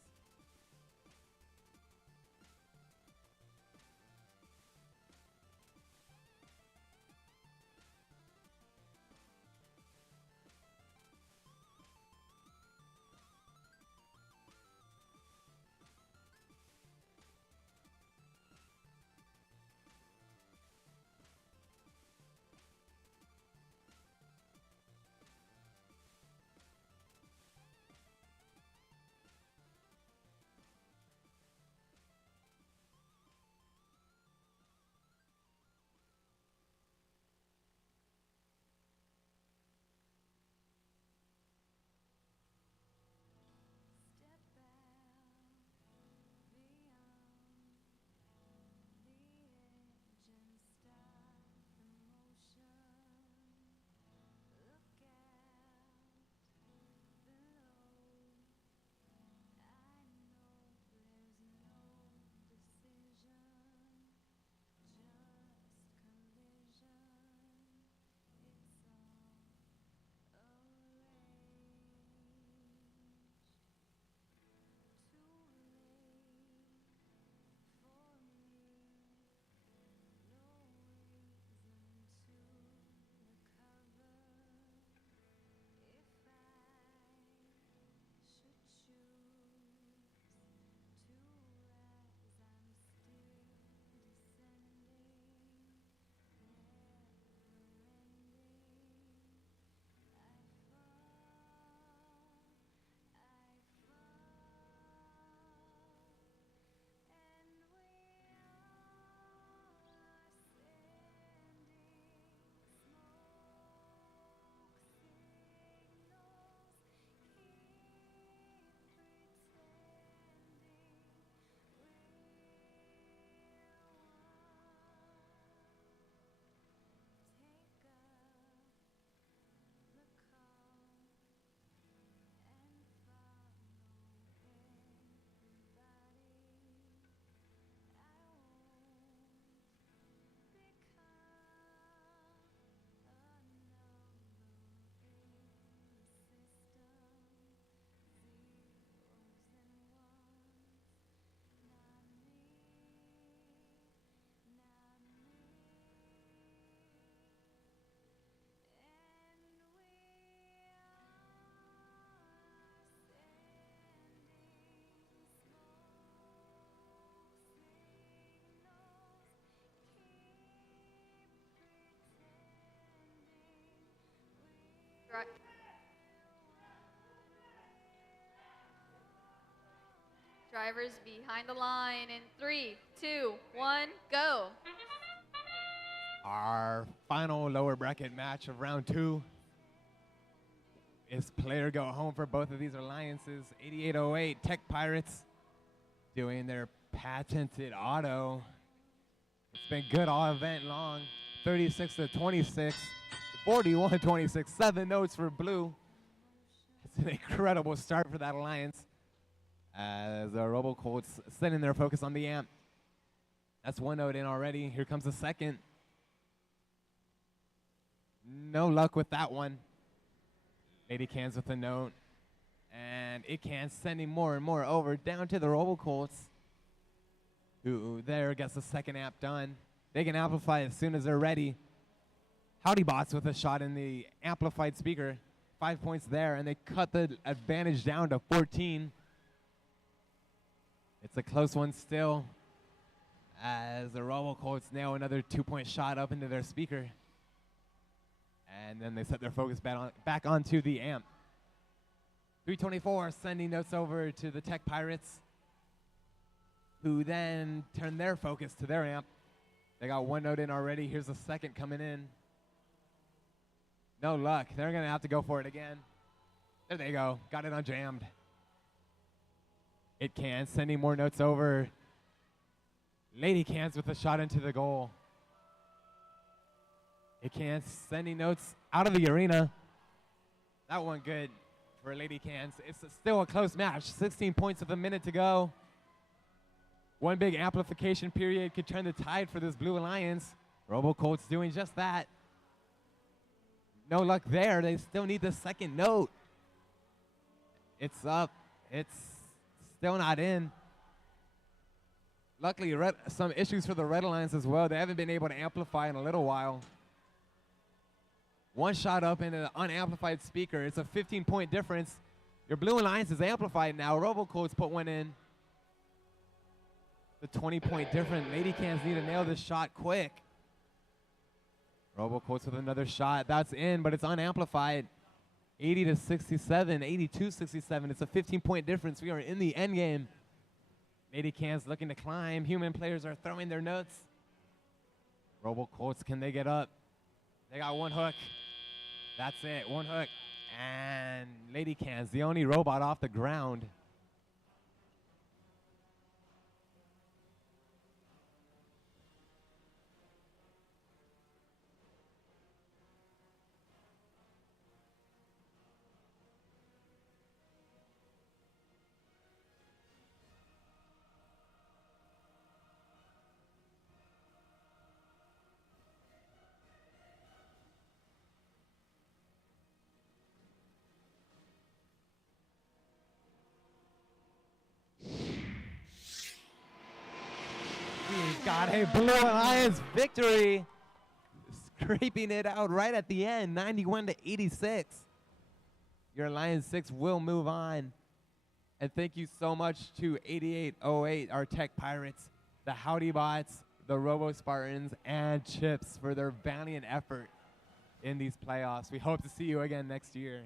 Dri- Drivers behind the line in 3, 2, 1, go. Our final lower bracket match of round 2 is player go home for both of these alliances. 8808 Tech Pirates doing their patented auto. It's been good all event long. 36-26, 41-26, 7 notes for blue. It's an incredible start for that alliance as the Robo Colts sending their focus on the amp. That's 1 note in already. Here comes the second. No luck with that one. Lady Cans with a note. And it can sending more and more over down to the Robo Colts, who there gets the second amp done. They can amplify as soon as they're ready. Howdy Bots with a shot in the amplified speaker. 5 points there, and they cut the advantage down to 14. It's a close one still, as the Robo Colts nail another 2-point shot up into their speaker. And then they set their focus back onto the amp. 324 sending notes over to the Tech Pirates, who then turn their focus to their amp. They got 1 note in already. Here's the second coming in. No luck. They're going to have to go for it again. There they go. Got it unjammed. It can. Sending more notes over. Lady Cans with a shot into the goal. It can. Sending notes out of the arena. That one good for Lady Cans. It's still a close match. 16 points with a minute to go. One big amplification period could turn the tide for this Blue Alliance. Robo Colts doing just that. No luck there. They still need the second note. It's up. It's still not in. Luckily, some issues for the Red Alliance as well. They haven't been able to amplify in a little while. One shot up into the unamplified speaker. It's a 15-point difference. Your Blue Alliance is amplified now. Robo Colts put one in. The 20-point difference. Lady Cans need to nail this shot quick. Robo Colts with another shot. That's in, but it's unamplified. 80-67, 82-67. It's a 15-point difference. We are in the end game. Lady Cans looking to climb. Human players are throwing their notes. Robo Colts, can they get up? They got one hook. That's it, one hook. And Lady Cans, the only robot off the ground. We've got a Blue Alliance victory. Scraping it out right at the end, 91-86. Your Alliance 6 will move on. And thank you so much to 8808, our Tech Pirates, the Howdy Bots, the Robo Spartans, and Chips for their valiant effort in these playoffs. We hope to see you again next year.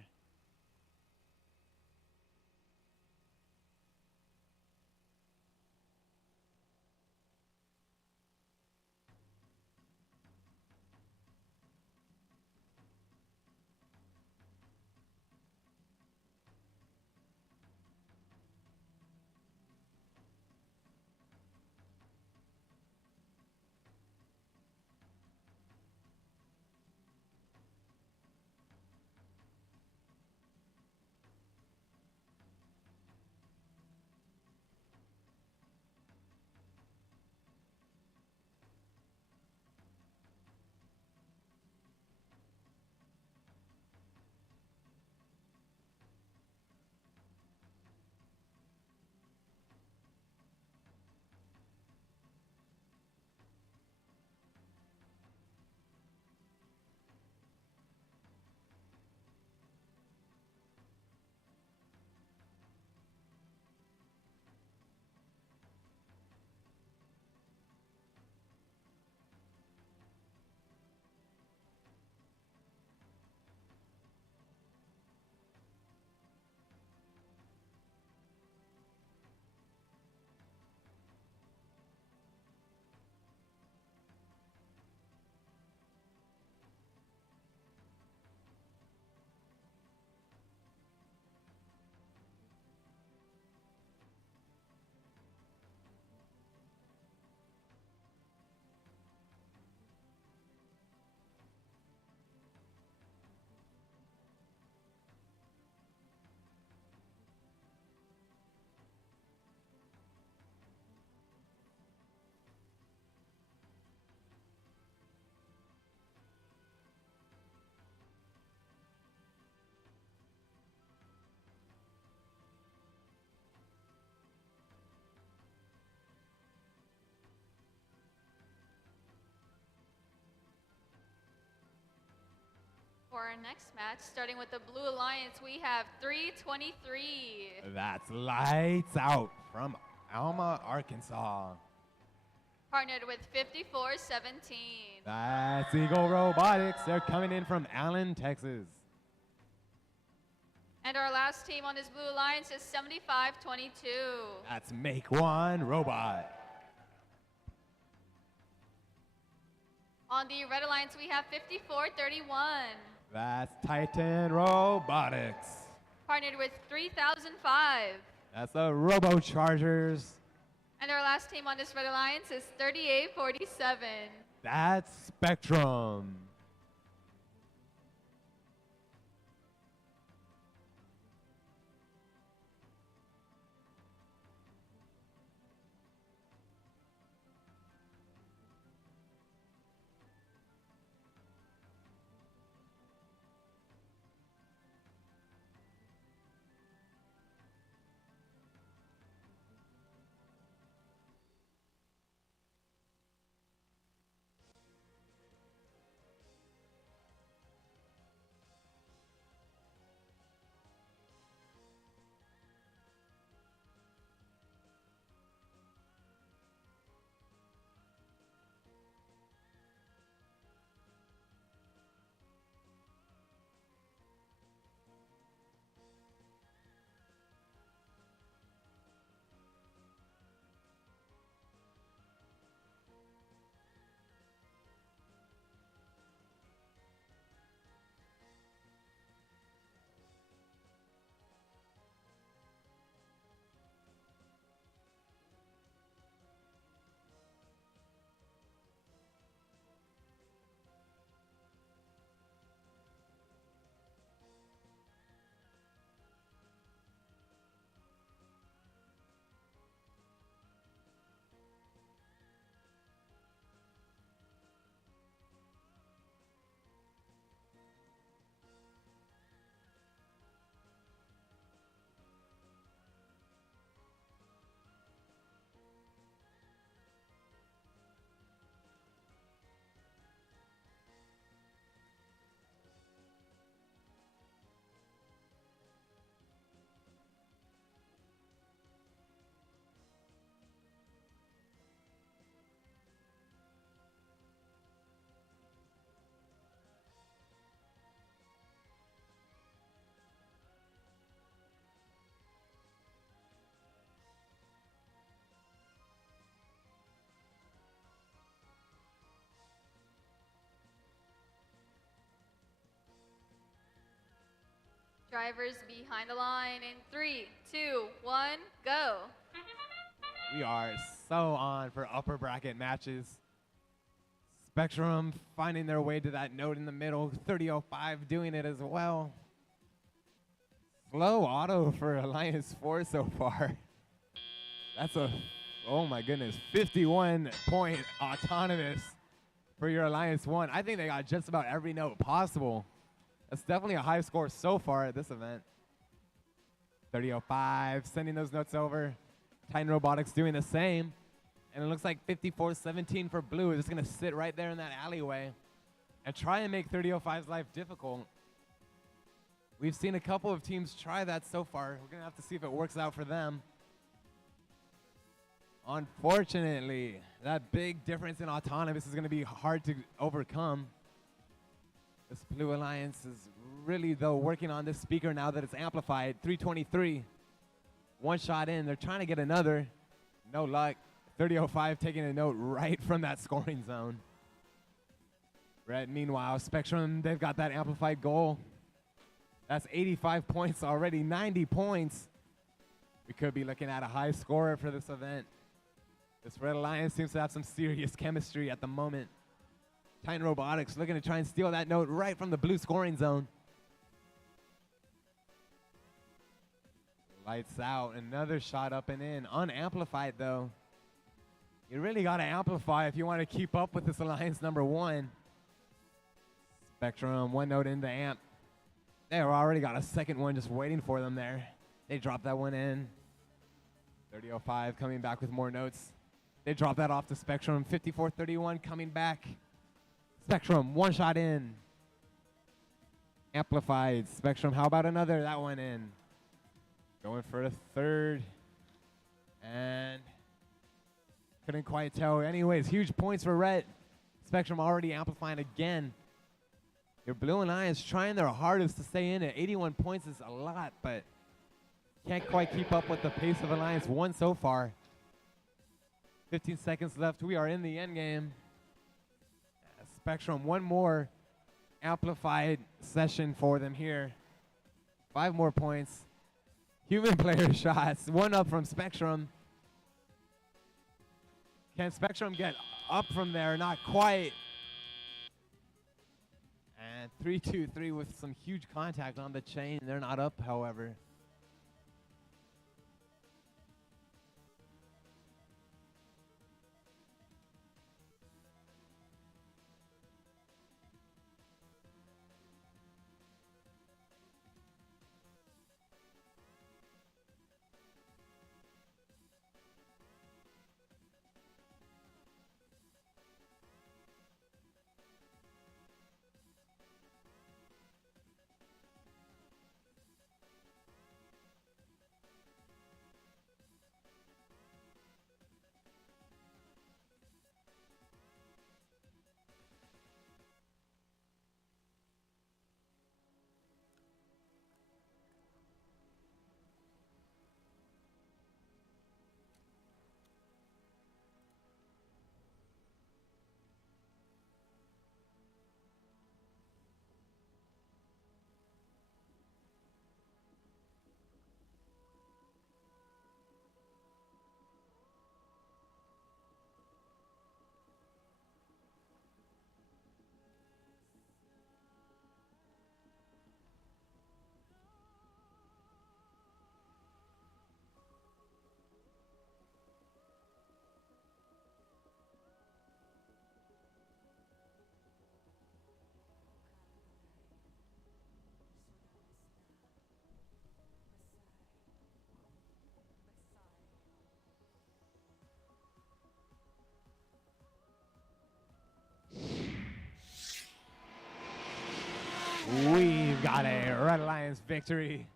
For our next match, starting with the Blue Alliance, we have 323. That's lights out from Alma, Arkansas. Partnered with 5417. That's Eagle Robotics. They're coming in from Allen, Texas. And our last team on this Blue Alliance is 7522. That's Make One Robot. On the Red Alliance, we have 5431. That's Titan Robotics. Partnered with 3005. That's the Robochargers. And our last team on this Red Alliance is 3847. That's Spectrum. Drivers behind the line in 3, 2, 1, go. We are so on for upper bracket matches. Spectrum finding their way to that note in the middle. 3005 doing it as well. Slow auto for Alliance 4 so far. That's a, oh my goodness, 51-point autonomous for your Alliance 1. I think they got just about every note possible. That's definitely a high score so far at this event. 3005 sending those notes over. Titan Robotics doing the same. And it looks like 5417 for Blue is just going to sit right there in that alleyway and try and make 3005's life difficult. We've seen a couple of teams try that so far. We're going to have to see if it works out for them. Unfortunately, that big difference in autonomous is going to be hard to overcome. This Blue Alliance is really, though, working on this speaker now that it's amplified. 323. One shot in. They're trying to get another. No luck. 3005 taking a note right from that scoring zone. Red, meanwhile, Spectrum, they've got that amplified goal. That's 85 points already. 90 points. We could be looking at a high scorer for this event. This Red Alliance seems to have some serious chemistry at the moment. Titan Robotics looking to try and steal that note right from the blue scoring zone. Lights out. Another shot up and in. Unamplified, though. You really got to amplify if you want to keep up with this Alliance number 1. Spectrum, one note in the amp. They've already got a second one just waiting for them there. They dropped that one in. 3005 coming back with more notes. They drop that off to Spectrum. 5431 coming back. Spectrum, one shot in. Amplified. Spectrum, how about another? That one in. Going for the third. And couldn't quite tell. Anyways, huge points for Red. Spectrum already amplifying again. Your Blue Alliance trying their hardest to stay in it. 81 points is a lot, but can't quite keep up with the pace of Alliance 1 so far. 15 seconds left. We are in the end game. Spectrum, one more amplified session for them here. 5 more points. Human player shots. 1 up from Spectrum. Can Spectrum get up from there? Not quite. And 3-2-3 with some huge contact on the chain. They're not up, however. We've got a Red Alliance victory.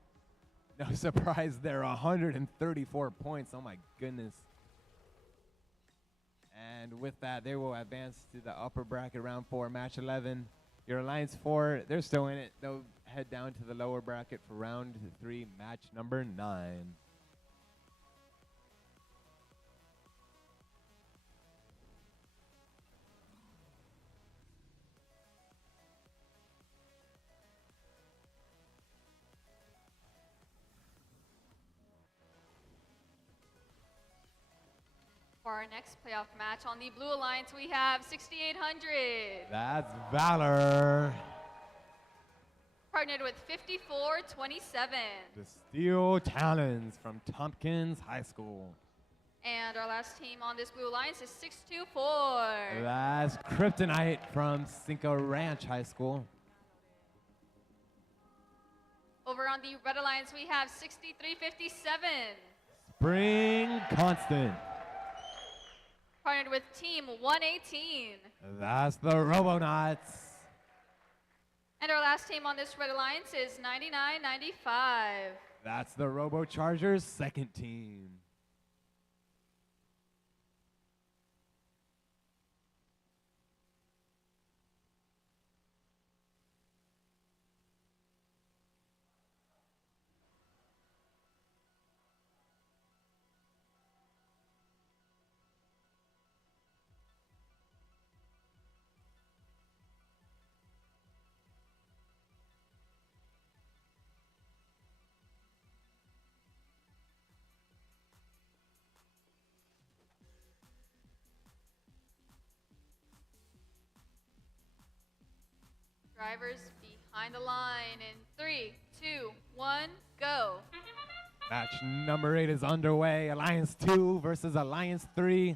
No surprise there, 134 points. Oh my goodness. And with that, they will advance to the upper bracket round 4, match 11. Your Alliance 4, they're still in it. They'll head down to the lower bracket for round 3, match number 9. For our next playoff match on the Blue Alliance, we have 6,800. That's Valor. Partnered with 5427. The Steel Talons from Tompkins High School. And our last team on this Blue Alliance is 624. That's Kryptonite from Cinco Ranch High School. Over on the Red Alliance, we have 6357. Spring Constant. Partnered with Team 118. That's the Robonauts. And our last team on this Red Alliance is 9995. That's the Robochargers' second team. Drivers behind the line in 3, 2, 1, go. Match number 8 is underway. Alliance 2 versus Alliance 3.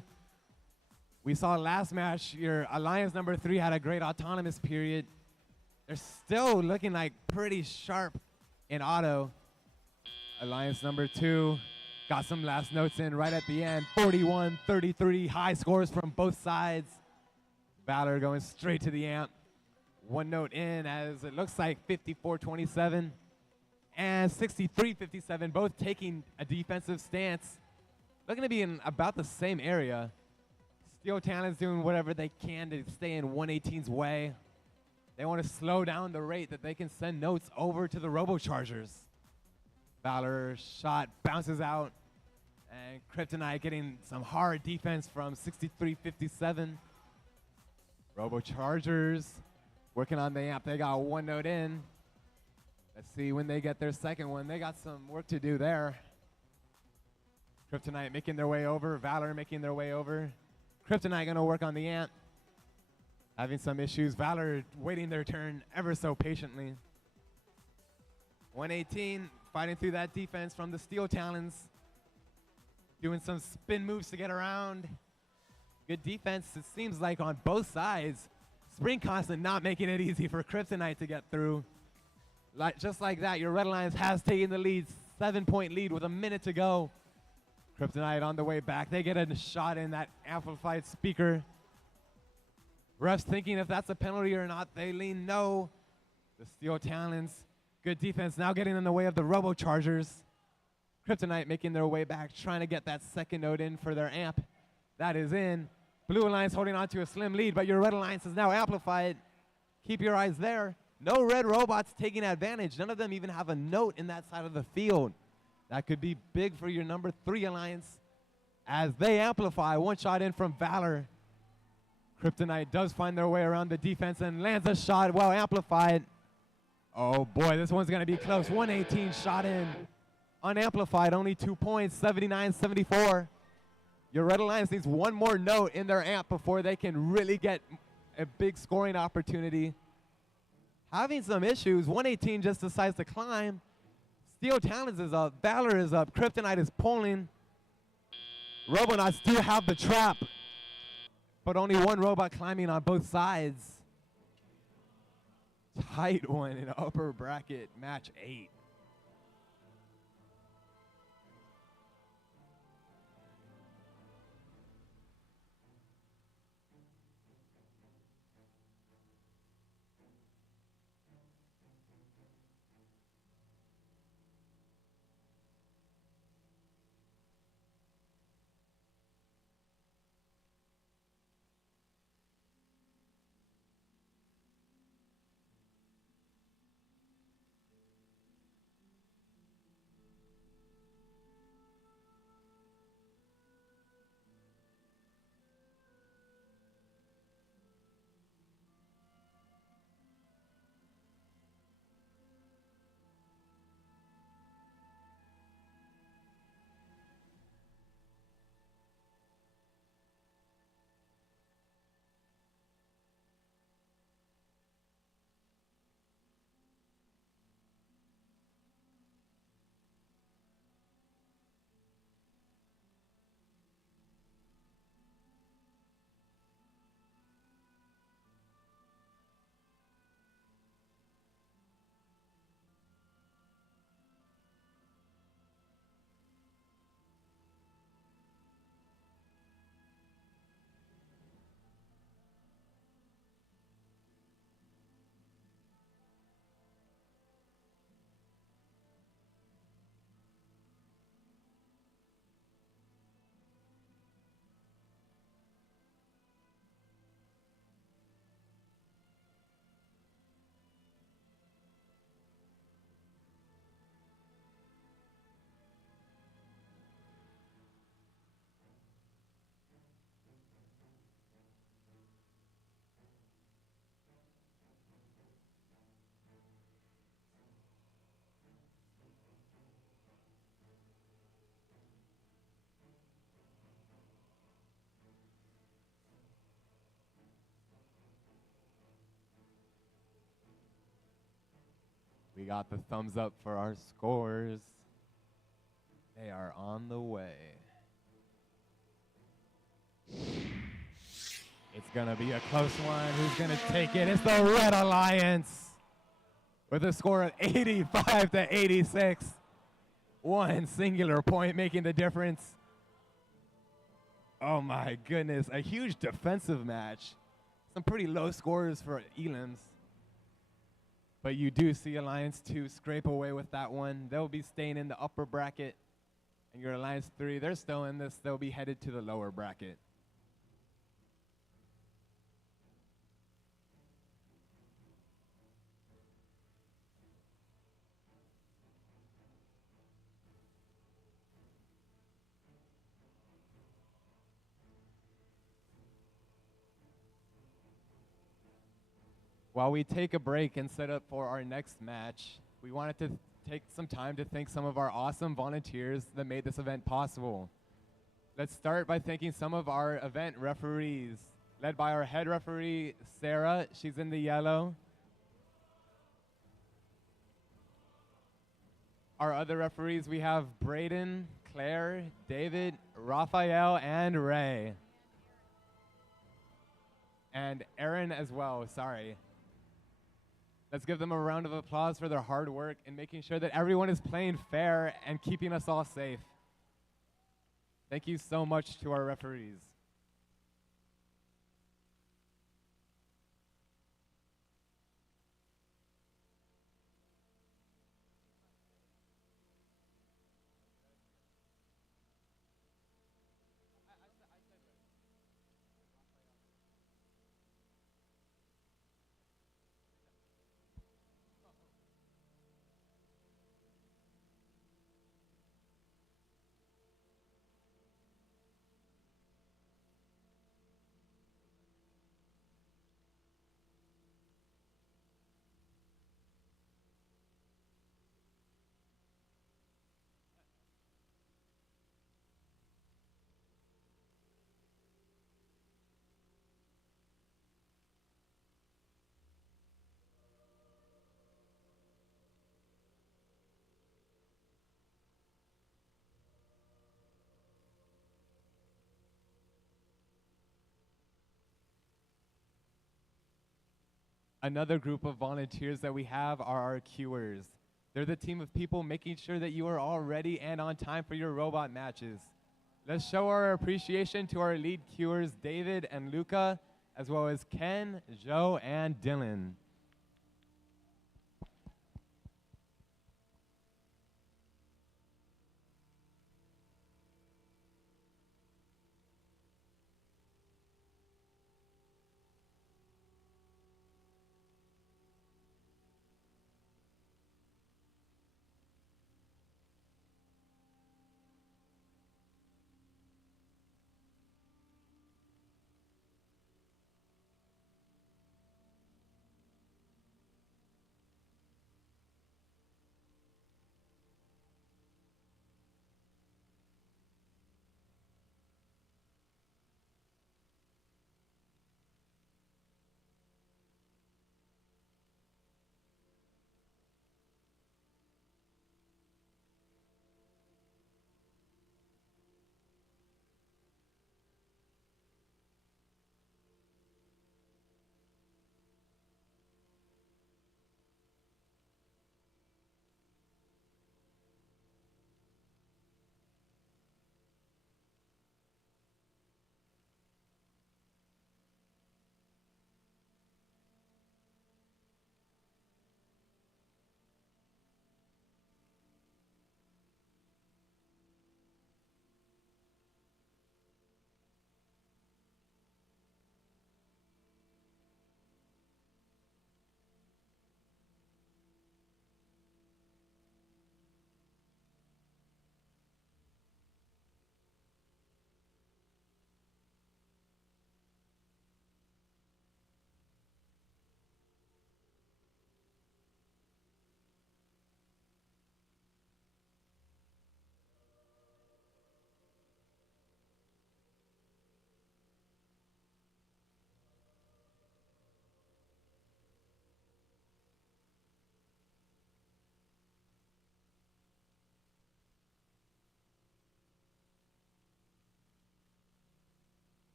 We saw last match, your Alliance number 3 had a great autonomous period. They're still looking like pretty sharp in auto. Alliance number 2 got some last notes in right at the end. 41-33, high scores from both sides. Valor going straight to the amp. one note in as it looks like 54-27 and 63-57, both taking a defensive stance. Looking to be in about the same area. Steel Talon's doing whatever they can to stay in 118's way. They want to slow down the rate that they can send notes over to the Robochargers. Valor shot bounces out, and Kryptonite getting some hard defense from 63-57. Robochargers working on the amp. They got one note in. Let's see when they get their second one. They got some work to do there. Kryptonite making their way over. Valor making their way over. Kryptonite going to work on the amp. Having some issues. Valor waiting their turn ever so patiently. 118 fighting through that defense from the Steel Talons. Doing some spin moves to get around. Good defense, it seems like, on both sides. Spring Constant not making it easy for Kryptonite to get through. Just like that, your Red Alliance has taken the lead. 7-point lead with a minute to go. Kryptonite on the way back. They get a shot in that amplified speaker. Refs thinking if that's a penalty or not. They lean no. The Steel Talons, good defense, now getting in the way of the Robochargers. Kryptonite making their way back, trying to get that second note in for their amp. That is in. Blue Alliance holding on to a slim lead, but your Red Alliance is now amplified. Keep your eyes there. No red robots taking advantage. None of them even have a note in that side of the field. That could be big for your number 3 Alliance as they amplify. One shot in from Valor. Kryptonite does find their way around the defense and lands a shot well amplified. Oh boy, this one's gonna be close. 118 shot in. Unamplified, only 2 points, 79-74. Your Red Alliance needs one more note in their amp before they can really get a big scoring opportunity. Having some issues, 118 just decides to climb. Steel Talons is up, Valor is up, Kryptonite is pulling. Robonauts do have the trap, but only one robot climbing on both sides. Tight one in upper bracket, match 8. We got the thumbs up for our scores. They are on the way. It's gonna be a close one. Who's gonna take it? It's the Red Alliance with a score of 85-86. One singular point making the difference. Oh my goodness, a huge defensive match. Some pretty low scores for Elims. But you do see Alliance 2 scrape away with that one. They'll be staying in the upper bracket. And your Alliance 3, they're still in this. They'll be headed to the lower bracket. While we take a break and set up for our next match, we wanted to take some time to thank some of our awesome volunteers that made this event possible. Let's start by thanking some of our event referees, led by our head referee, Sarah. She's in the yellow. Our other referees, we have Braden, Claire, David, Raphael, and Ray. And Aaron as well, sorry. Let's give them a round of applause for their hard work in making sure that everyone is playing fair and keeping us all safe. Thank you so much to our referees. Another group of volunteers that we have are our queuers. They're the team of people making sure that you are all ready and on time for your robot matches. Let's show our appreciation to our lead queuers, David and Luca, as well as Ken, Joe, and Dylan.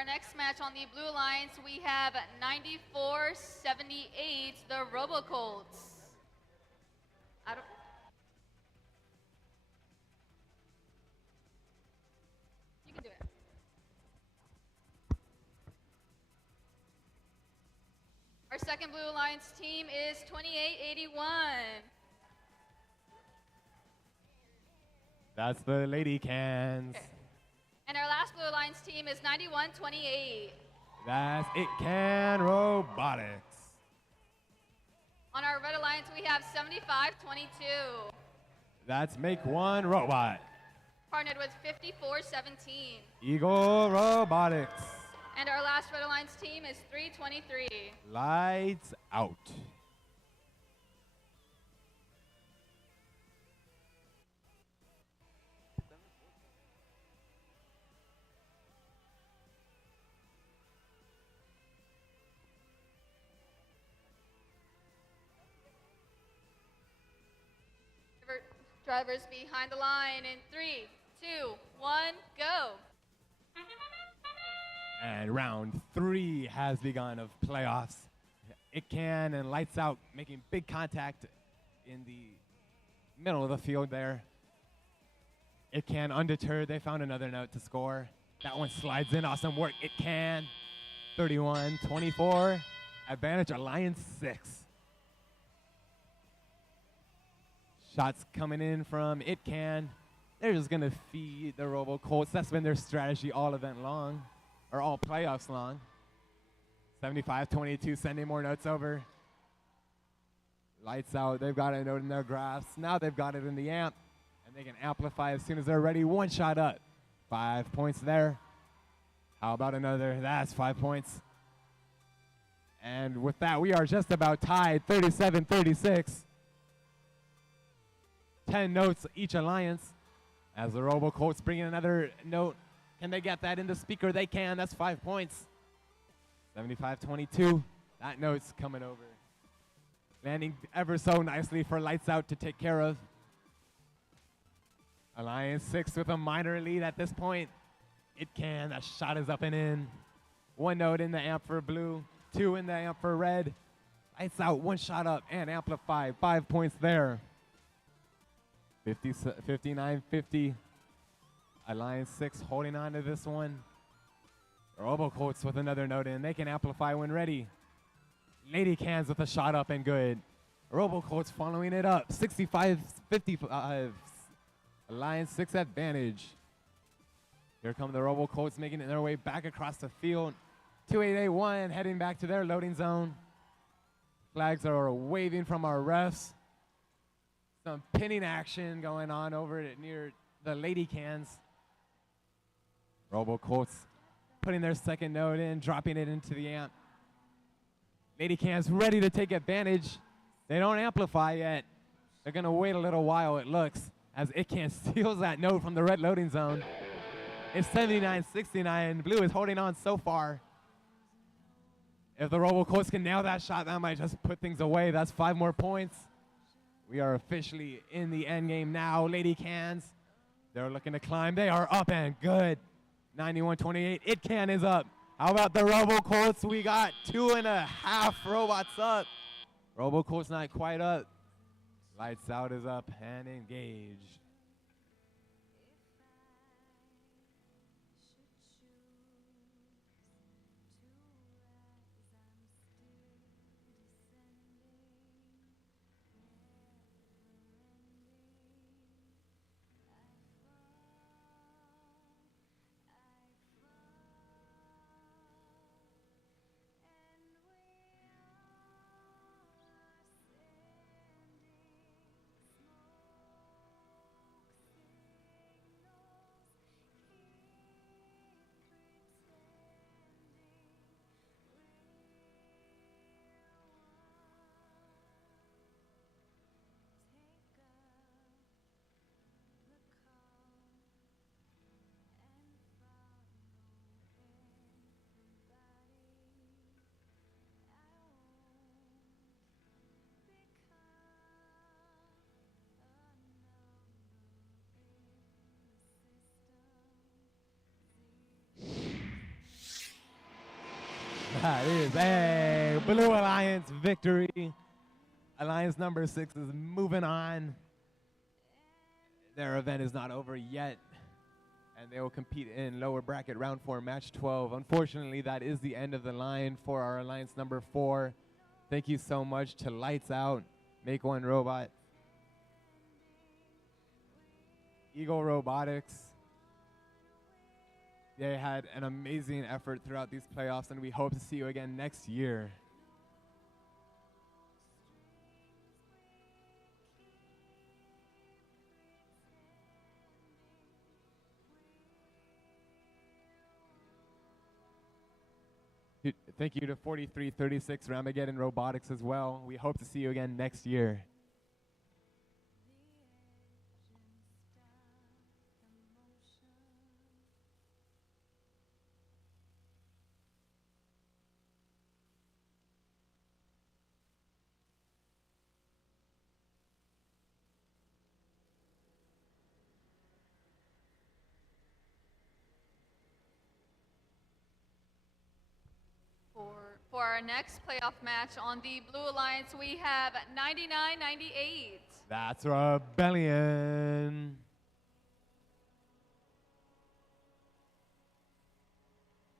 our next match on the Blue Alliance, we have 9478, the Robocolts. I don't. You can do it. Our second Blue Alliance team is 2881. That's the Lady Cans. And our last Blue Alliance team is 9128. That's It Can Robotics. On our Red Alliance, we have 7522. That's Make One Robot. Partnered with 5417. Eagle Robotics. And our last Red Alliance team is 323. Lights out. Drivers behind the line in 3, 2, 1, go. And round 3 has begun of playoffs. It Can and Lights Out making big contact in the middle of the field there. It Can undeterred. They found another note to score. That one slides in. Awesome work. It Can. 31-24. Advantage Alliance 6. Shots coming in from It Can. They're just going to feed the Robo Colts. That's been their strategy all event long, or all playoffs long. 75-22, sending more notes over. Lights Out. They've got a note in their graphs. Now they've got it in the amp, and they can amplify as soon as they're ready. One shot up. 5 points there. How about another? That's 5 points. And with that, we are just about tied, 37-36. 10 notes each alliance. As the Robo Colts bring in another note. Can they get that in the speaker? They can. That's 5 points. 75-22. That note's coming over. Landing ever so nicely for Lights Out to take care of. Alliance 6 with a minor lead at this point. It Can. That shot is up and in. 1 note in the amp for blue. 2 in the amp for red. Lights Out. 1 shot up and amplify. 5 points there. 59-50. Alliance 6 holding on to this one. Robo Colts with another note in. They can amplify when ready. Lady Cans with a shot up and good. Robo Colts following it up. 65-55. Alliance 6 advantage. Here come the Robo Colts making their way back across the field. 2881 heading back to their loading zone. Flags are waving from our refs. Some pinning action going on over near the Lady Cans. Robo Colts putting their second note in, dropping it into the amp. Lady Cans ready to take advantage. They don't amplify yet. They're going to wait a little while, it looks, as It Can steals that note from the red loading zone. It's 79-69. Blue is holding on so far. If the Robo Colts can nail that shot, that might just put things away. That's 5 more points. We are officially in the end game now. Lady Cans, they're looking to climb. They are up and good. 91-28. It Can is up. How about the Robo Colts? We got 2.5 robots up. Robo Colts not quite up. Lights Out is up and engaged. That is a Blue Alliance victory. Alliance number 6 is moving on. Their event is not over yet, and they will compete in lower bracket round 4, match 12. Unfortunately, that is the end of the line for our Alliance number 4. Thank you so much to Lights Out, Make One Robot, Eagle Robotics. They had an amazing effort throughout these playoffs, and we hope to see you again next year. Thank you to 4336 Ramageddon Robotics as well. We hope to see you again next year. For our next playoff match on the Blue Alliance, we have 99-98. That's Rebellion.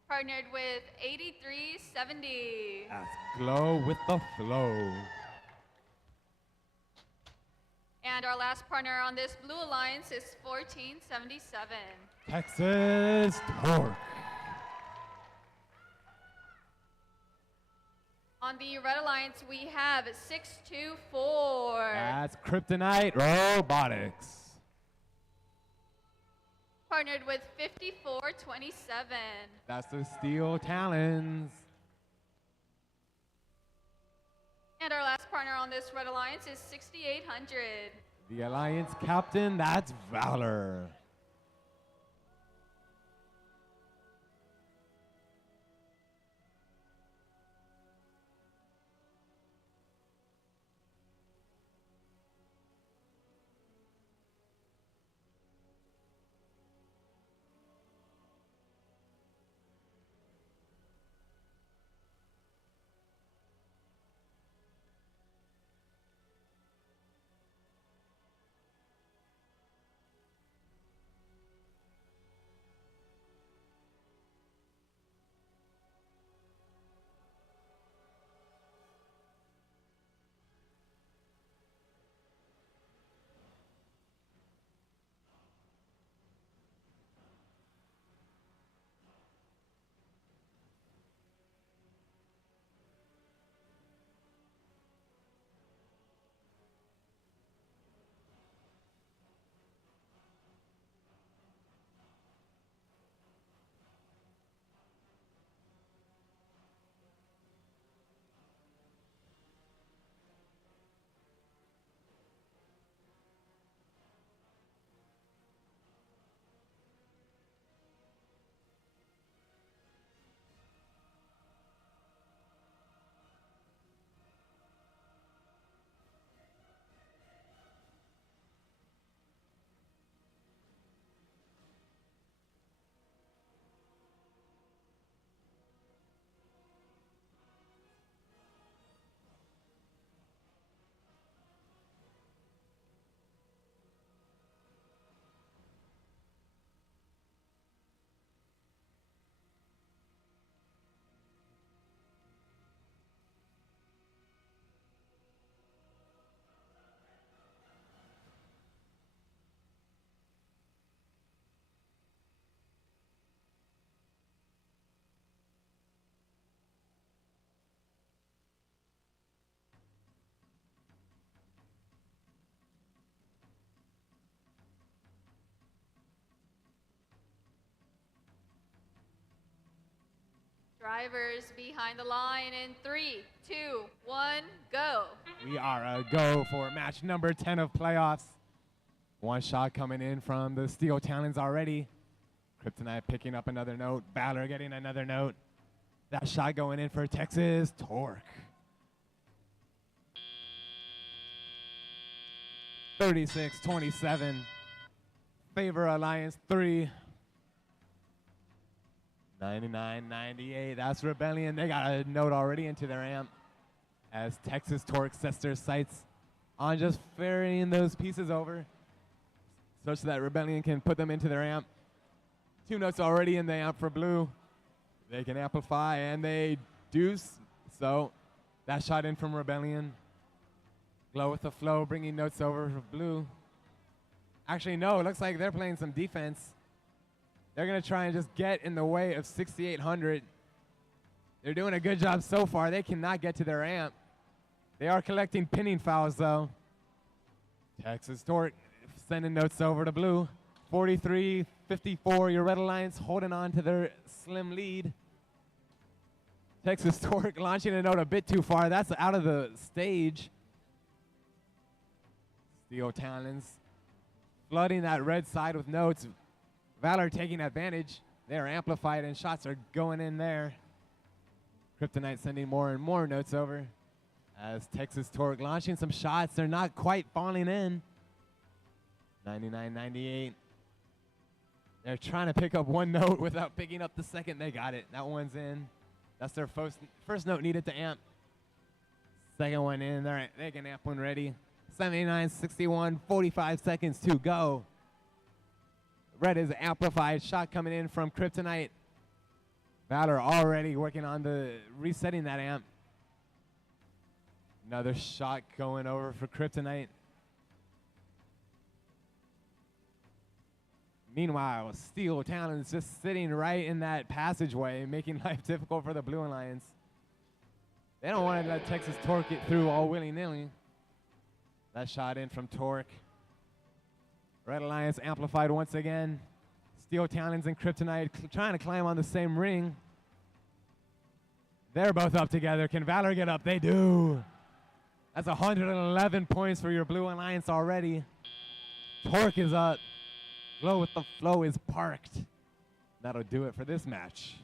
Partnered with 8370. That's Glow with the Flow. And our last partner on this Blue Alliance is 1477. Texas Torque. On the Red Alliance, we have 624. That's Kryptonite Robotics. Partnered with 5427. That's the Steel Talons. And our last partner on this Red Alliance is 6800. The Alliance Captain, that's Valor. Drivers behind the line in 3, 2, 1, go. We are a go for match number 10 of playoffs. One shot coming in from the Steel Talons already. Kryptonite picking up another note. Valor getting another note. That shot going in for Texas Torque. 36-27. Favor Alliance 3. 99-98. That's Rebellion. They got a note already into their amp as Texas Torque sets their sights on just ferrying those pieces over such that Rebellion can put them into their amp. 2 notes already in the amp for Blue. They can amplify, and they do so. That shot in from Rebellion. Glow with the flow, bringing notes over for Blue. Actually, no, it looks like they're playing some defense. They're going to try and just get in the way of 6800. They're doing a good job so far. They cannot get to their amp. They are collecting pinning fouls, though. Texas Torque sending notes over to Blue. 43-54, your Red Alliance holding on to their slim lead. Texas Torque launching a note a bit too far. That's out of the stage. Steel Talons flooding that red side with notes. Valor taking advantage. They are amplified and shots are going in there. Kryptonite sending more and more notes over as Texas Torque launching some shots. They're not quite falling in. 99-98. They're trying to pick up one note without picking up the second. They got it. That one's in. That's their first note needed to amp. Second one in. They can amp one ready. 79-61, 45 seconds to go. Red is amplified. Shot coming in from Kryptonite. Valor already working on the resetting that amp. Another shot going over for Kryptonite. Meanwhile, Steel Talon's just sitting right in that passageway, making life difficult for the Blue Alliance. They don't want to let Texas Torque get through all willy-nilly. That shot in from Torque. Red Alliance amplified once again. Steel Talons and Kryptonite trying to climb on the same ring. They're both up together. Can Valor get up? They do. That's 111 points for your Blue Alliance already. Torque is up. Glow with the flow is parked. That'll do it for this match.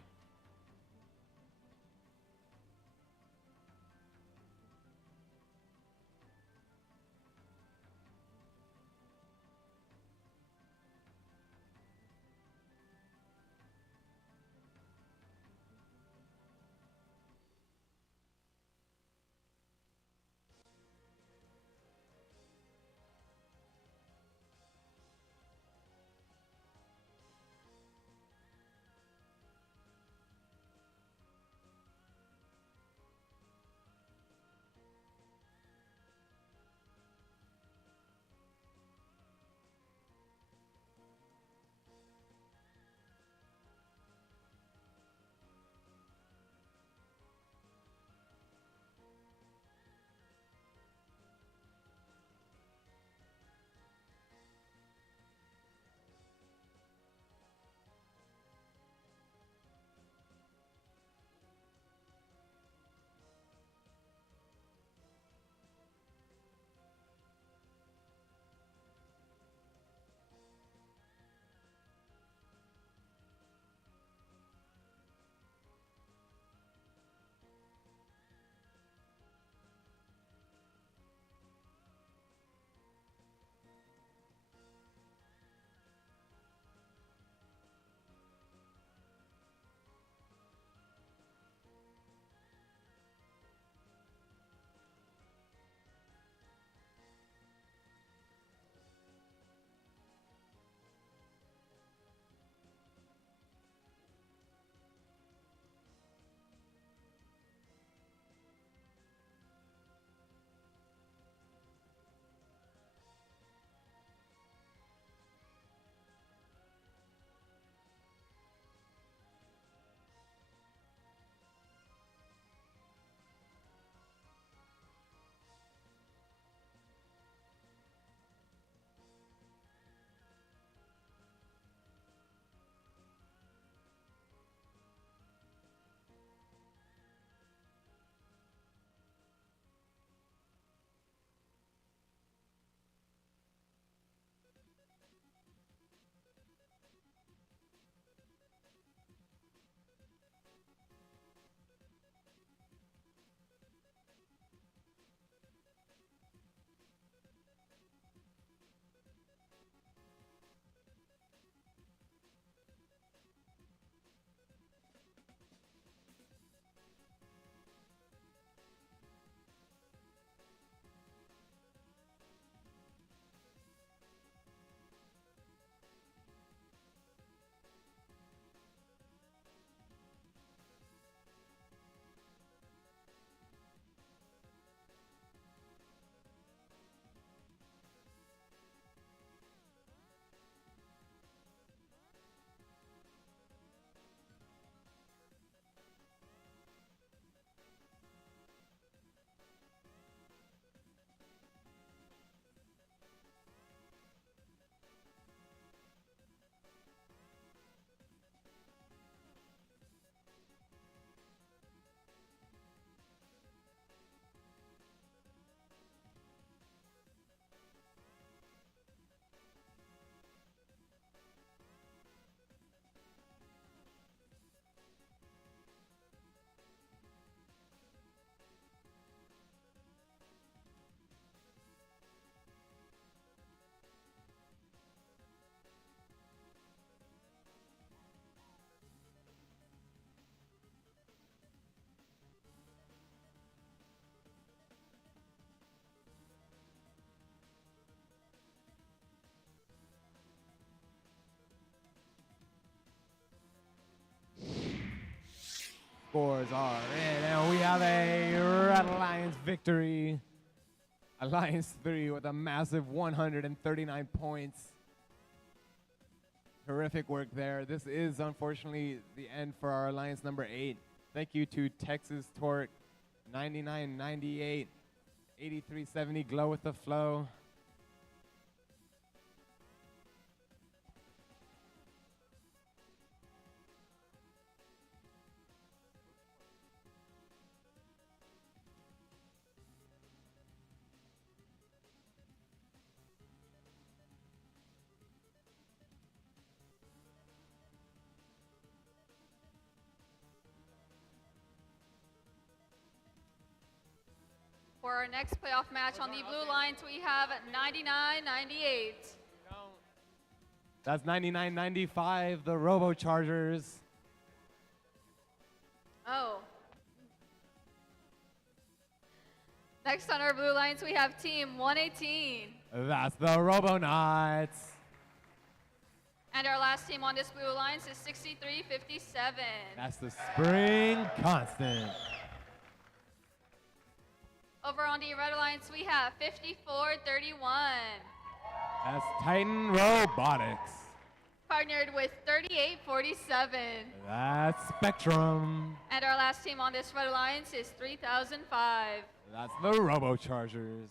scores are in, and we have a Red Alliance victory. Alliance 3 with a massive 139 points. Terrific work there. This is unfortunately the end for our Alliance number 8. Thank you to Texas Torque, 9998, 8370, Glow with the Flow. For our next playoff match on the Blue Alliance, we have 99-98. That's 99-95, the Robo Chargers. Oh. Next on our Blue Alliance, we have Team 118. That's the Robonauts. And our last team on this Blue Alliance is 6357. That's the Spring Constant. Over on the Red Alliance, we have 5431. That's Titan Robotics. Partnered with 3847. That's Spectrum. And our last team on this Red Alliance is 3005. That's the Robo Chargers.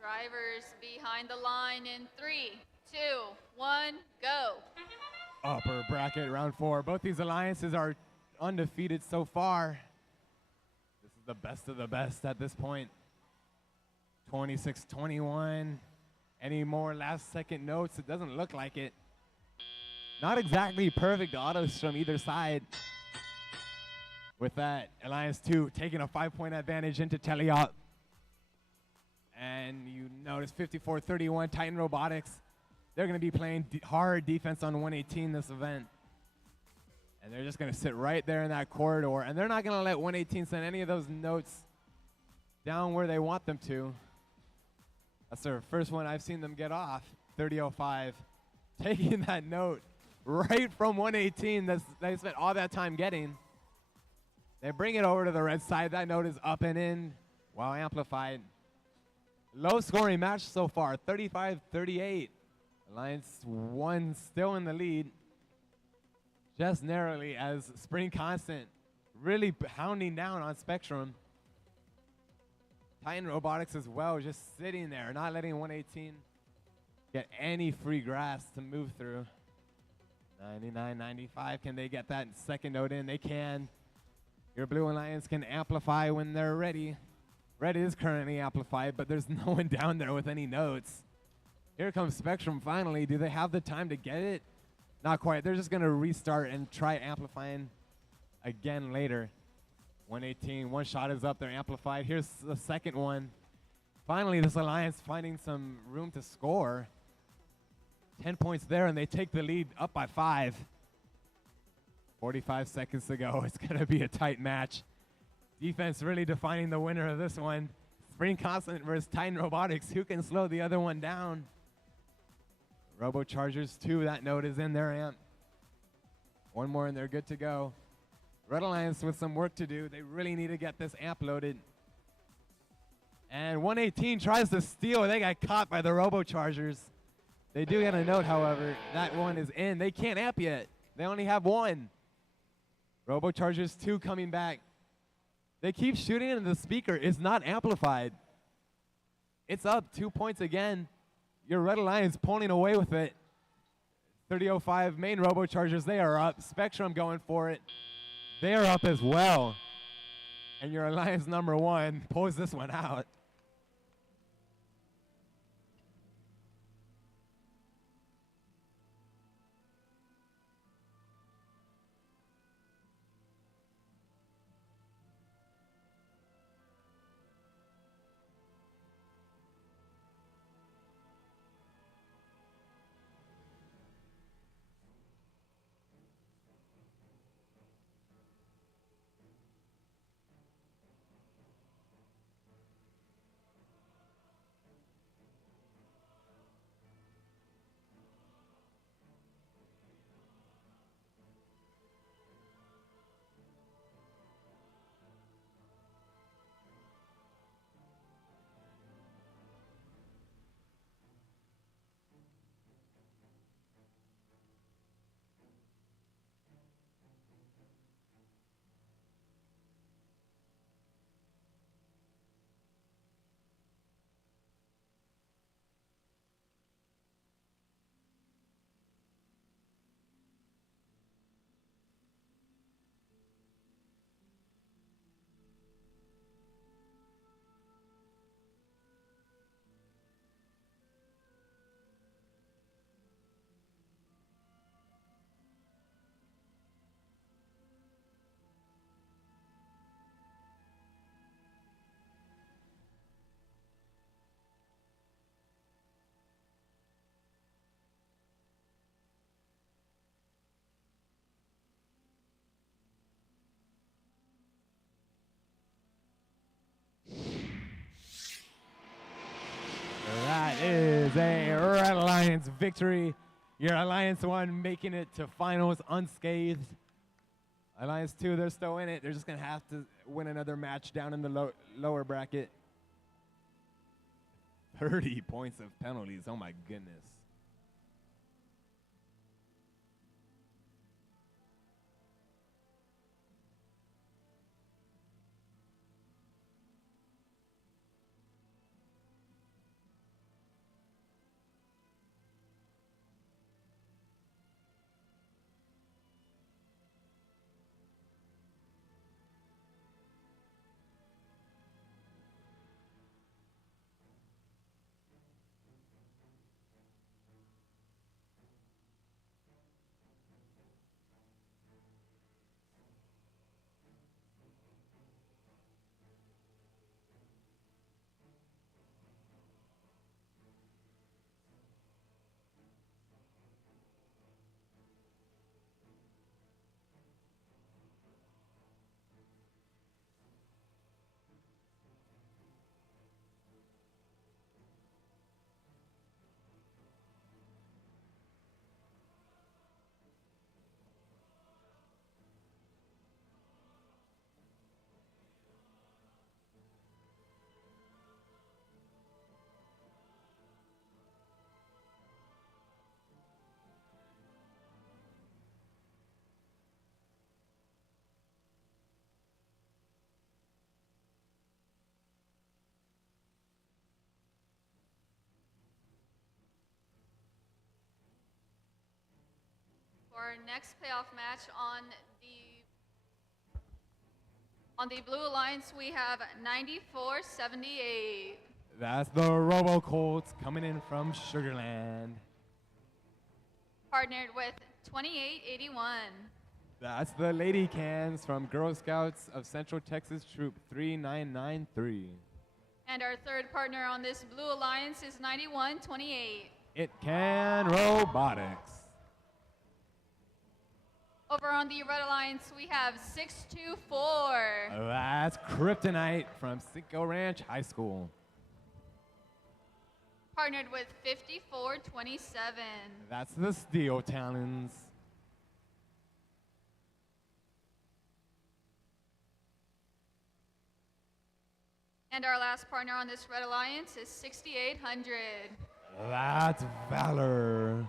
Drivers behind the line in 3, 2, 1, go. Upper bracket round 4. Both these alliances are undefeated so far. This is the best of the best at this point. 26-21. Any more last second notes? It doesn't look like it. Not exactly perfect autos from either side. With that, Alliance 2 taking a 5-point advantage into Teliot. And you notice 54-31, Titan Robotics. They're going to be playing hard defense on 118 this event. And they're just going to sit right there in that corridor. And they're not going to let 118 send any of those notes down where they want them to. That's their first one I've seen them get off, 30-05. Taking that note right from 118 that they spent all that time getting. They bring it over to the red side. That note is up and in. Wow, amplified. Low scoring match so far, 35-38. Alliance 1 still in the lead. Just narrowly as Spring Constant really hounding down on Spectrum. Titan Robotics as well, just sitting there, not letting 118 get any free grass to move through. 99.95, can they get that second note in? They can. Your Blue Alliance can amplify when they're ready. Red is currently amplified, but there's no one down there with any notes. Here comes Spectrum finally. Do they have the time to get it? Not quite. They're just going to restart and try amplifying again later. 118, one shot is up. They're amplified. Here's the second one. Finally, this Alliance finding some room to score. 10 points there, and they take the lead up by 5. 45 seconds to go. It's going to be a tight match. Defense really defining the winner of this one. Spring Constant versus Titan Robotics. Who can slow the other one down? Robo Chargers 2, that note is in their amp. One more and they're good to go. Red Alliance with some work to do. They really need to get this amp loaded. And 118 tries to steal. They got caught by the Robo Chargers. They do get a note, however. That one is in. They can't amp yet. They only have one. Robo Chargers 2 coming back. They keep shooting and the speaker is not amplified. It's up 2 points again. Your Red Alliance pulling away with it. 30:05 main Robo Chargers, they are up. Spectrum going for it. They are up as well. And your Alliance number 1 pulls this one out. That is a Red Alliance victory. Your Alliance 1 making it to finals unscathed. Alliance 2, they're still in it. They're just going to have to win another match down in the lower bracket. 30 points of penalties. Oh, my goodness. our next playoff match on the Blue Alliance, we have 94-78. That's the Robo Colts coming in from Sugarland. Partnered with 2881. That's the Lady Cans from Girl Scouts of Central Texas Troop 3993. And our third partner on this Blue Alliance is 9128. It Can Robotics. Over on the Red Alliance, we have 624. That's Kryptonite from Cinco Ranch High School. Partnered with 5427. That's the Steel Talons. And our last partner on this Red Alliance is 6800. That's Valor.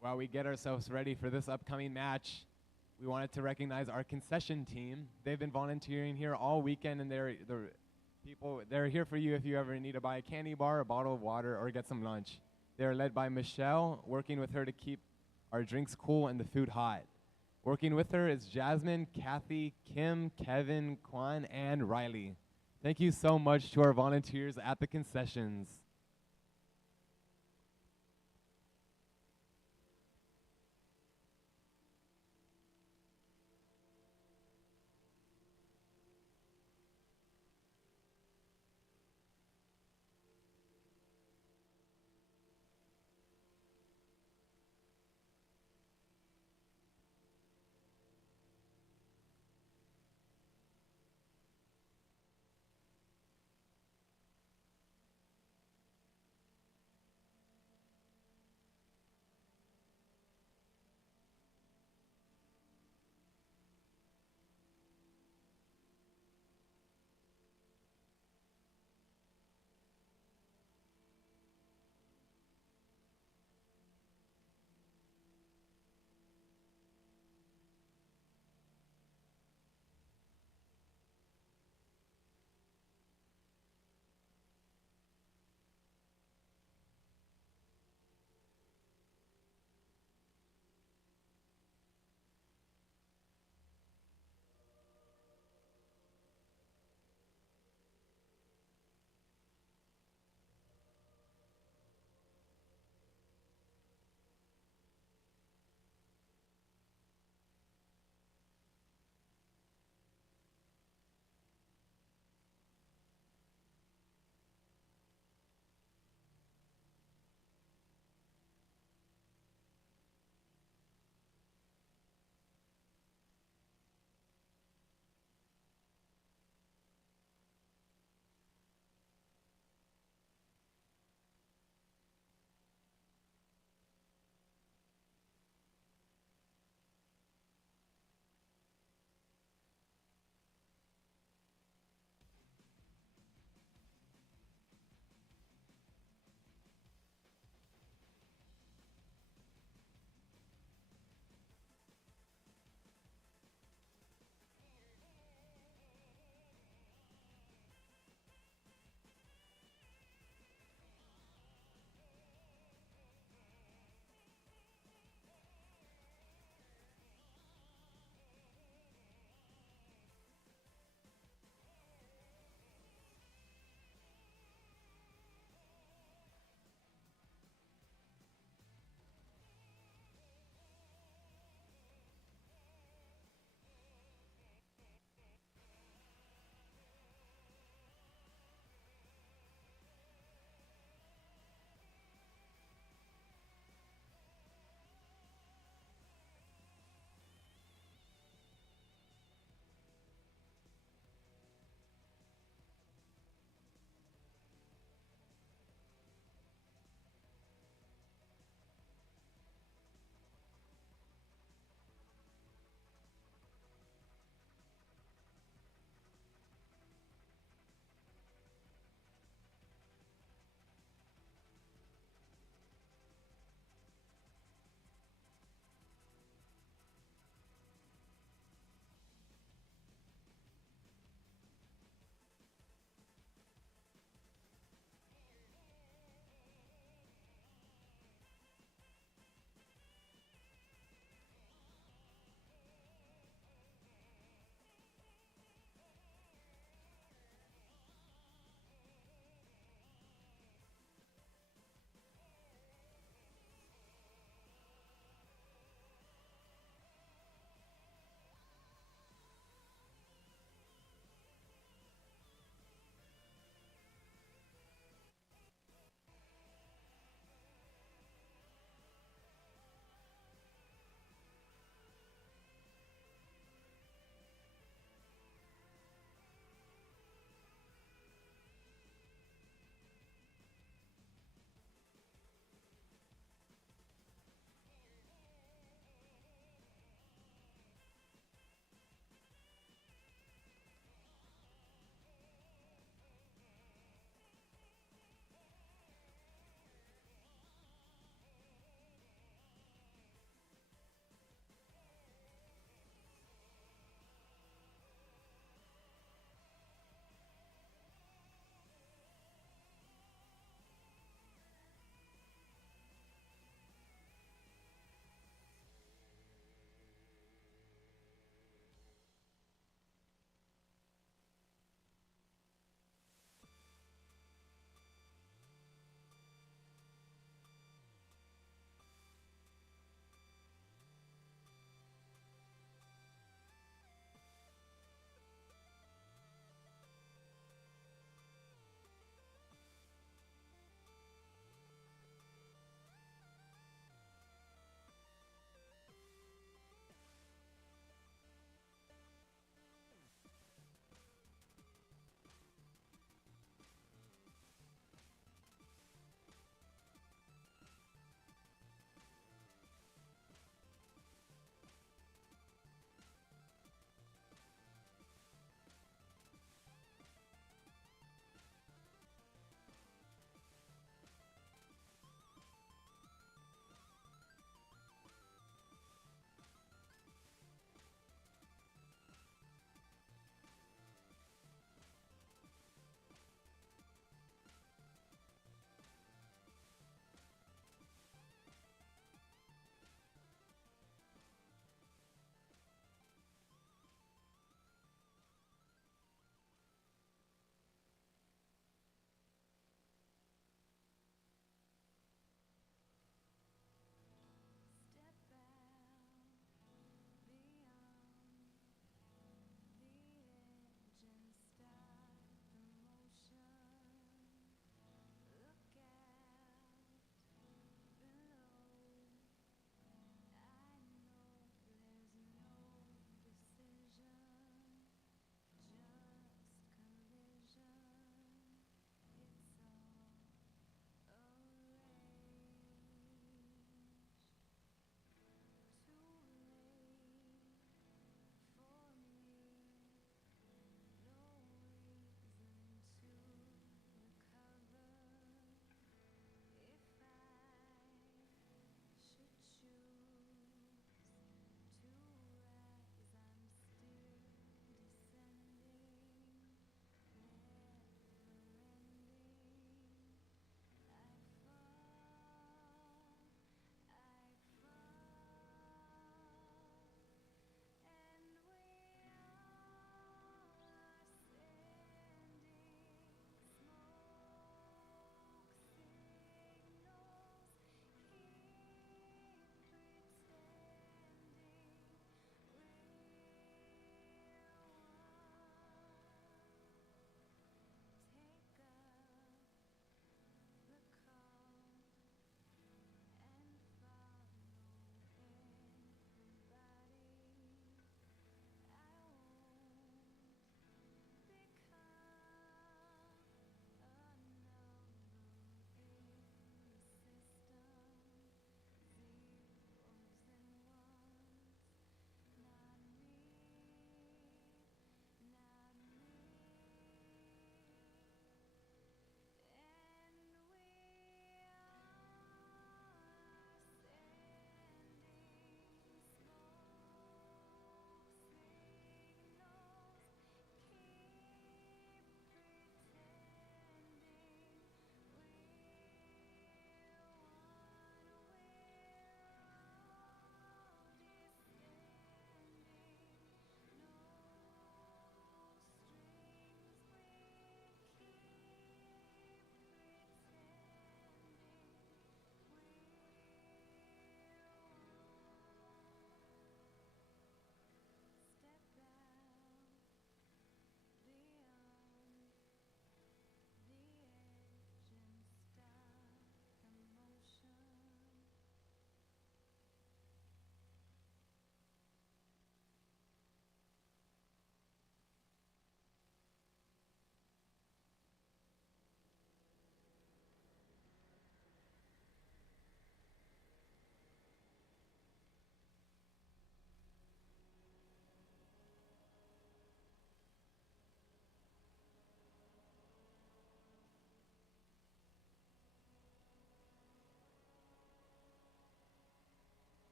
While we get ourselves ready for this upcoming match, we wanted to recognize our concession team. They've been volunteering here all weekend, and they're here for you if you ever need to buy a candy bar, a bottle of water, or get some lunch. They're led by Michelle, working with her to keep our drinks cool and the food hot. Working with her is Jasmine, Kathy, Kim, Kevin, Kwan, and Riley. Thank you so much to our volunteers at the concessions.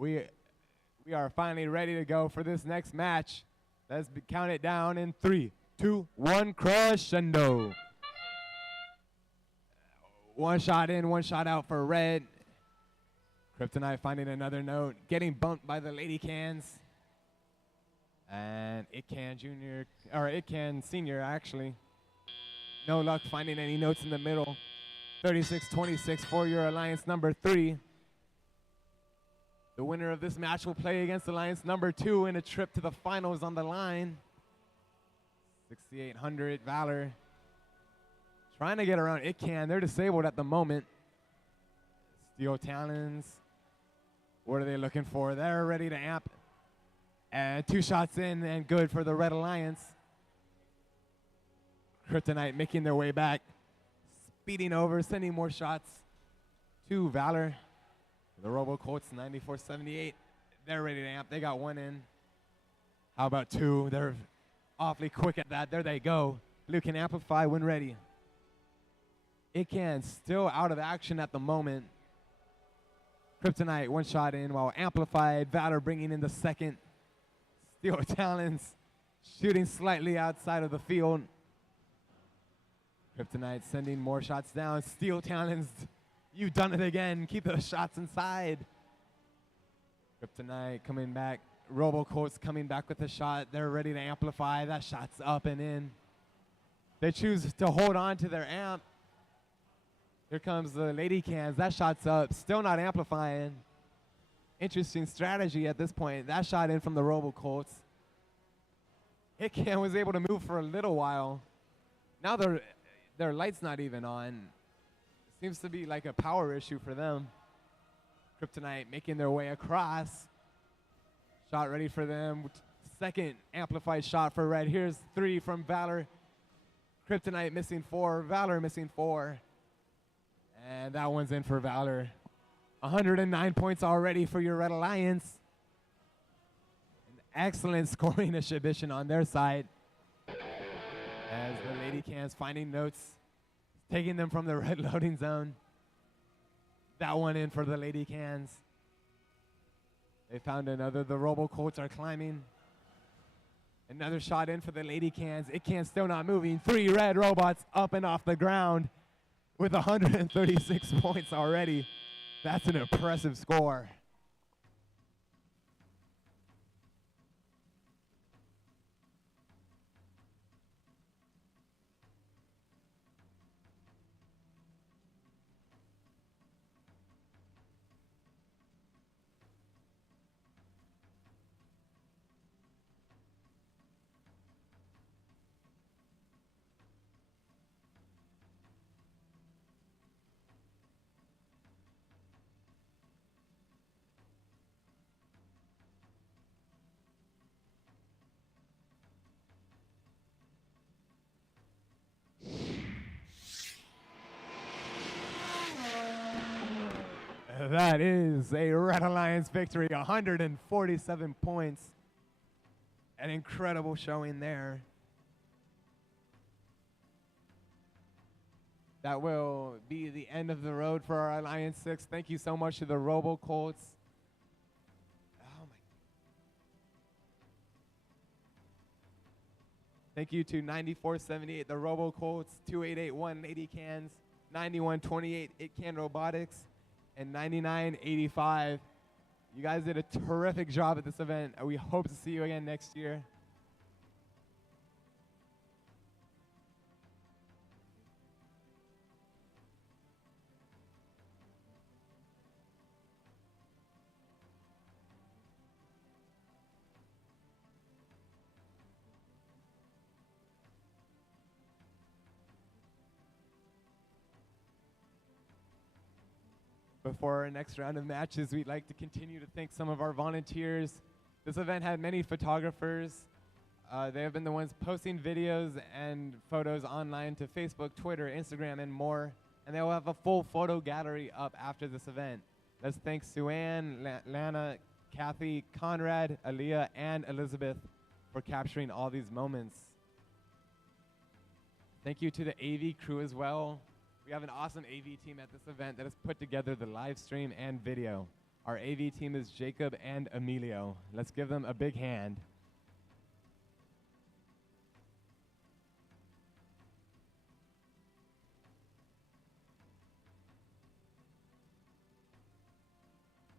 we are finally ready to go for this next match. Let's count it down in 3, 2, 1, crescendo. One shot in, one shot out for red. Kryptonite finding another note, getting bumped by the Lady Cans. And It Can Senior actually. No luck finding any notes in the middle. 36-26 for your Alliance number 3. The winner of this match will play against Alliance number 2 in a trip to the finals on the line. 6,800 Valor. Trying to get around It Can. They're disabled at the moment. Steel Talons. What are they looking for? They're ready to amp. And 2 shots in and good for the Red Alliance. Kryptonite making their way back. Speeding over, sending more shots to Valor. The Robo Colts 94-78. They're ready to amp. They got 1 in. How about 2? They're awfully quick at that. There they go. Blue can amplify when ready. It Can still out of action at the moment. Kryptonite 1 shot in while amplified. Valor bringing in the second. Steel Talons shooting slightly outside of the field. Kryptonite sending more shots down. Steel Talons, you've done it again. Keep those shots inside. Kryptonite coming back. Robo Colts coming back with a shot. They're ready to amplify. That shot's up and in. They choose to hold on to their amp. Here comes the Lady Cans. That shot's up. Still not amplifying. Interesting strategy at this point. That shot in from the Robo Colts. It Can was able to move for a little while. Now their light's not even on. Seems to be like a power issue for them. Kryptonite making their way across. Shot ready for them. Second amplified shot for red. Here's 3 from Valor. Kryptonite missing 4. Valor missing 4. And that one's in for Valor. 109 points already for your Red Alliance. An excellent scoring exhibition on their side. As the Lady Cans finding notes, taking them from the red loading zone. That one in for the Lady Cans. They found another. The Robo Colts are climbing. Another shot in for the Lady Cans. It Can still not moving. 3 red robots up and off the ground with 136 points already. That's an impressive score. That is a Red Alliance victory, 147 points. An incredible showing there. That will be the end of the road for our Alliance 6. Thank you so much to the Robo Colts. Oh my. Thank you to 9478, the Robo Colts, 2881 Lady Cans, 9128 It Can Robotics, and 9985. You guys did a terrific job at this event. We hope to see you again next year. Before our next round of matches, we'd like to continue to thank some of our volunteers. This event had many photographers. They have been the ones posting videos and photos online to Facebook, Twitter, Instagram, and more. And they will have a full photo gallery up after this event. Let's thank Suanne, Lana, Kathy, Conrad, Aaliyah, and Elizabeth for capturing all these moments. Thank you to the AV crew as well. We have an awesome AV team at this event that has put together the live stream and video. Our AV team is Jacob and Emilio. Let's give them a big hand.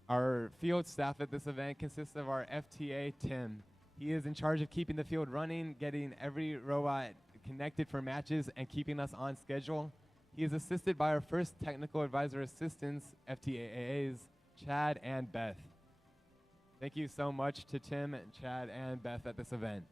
Our field staff at this event consists of our FTA, Tim. He is in charge of keeping the field running, getting every robot connected for matches, and keeping us on schedule. He is assisted by our first technical advisor assistants, FTAAs, Chad and Beth. Thank you so much to Tim and Chad and Beth at this event.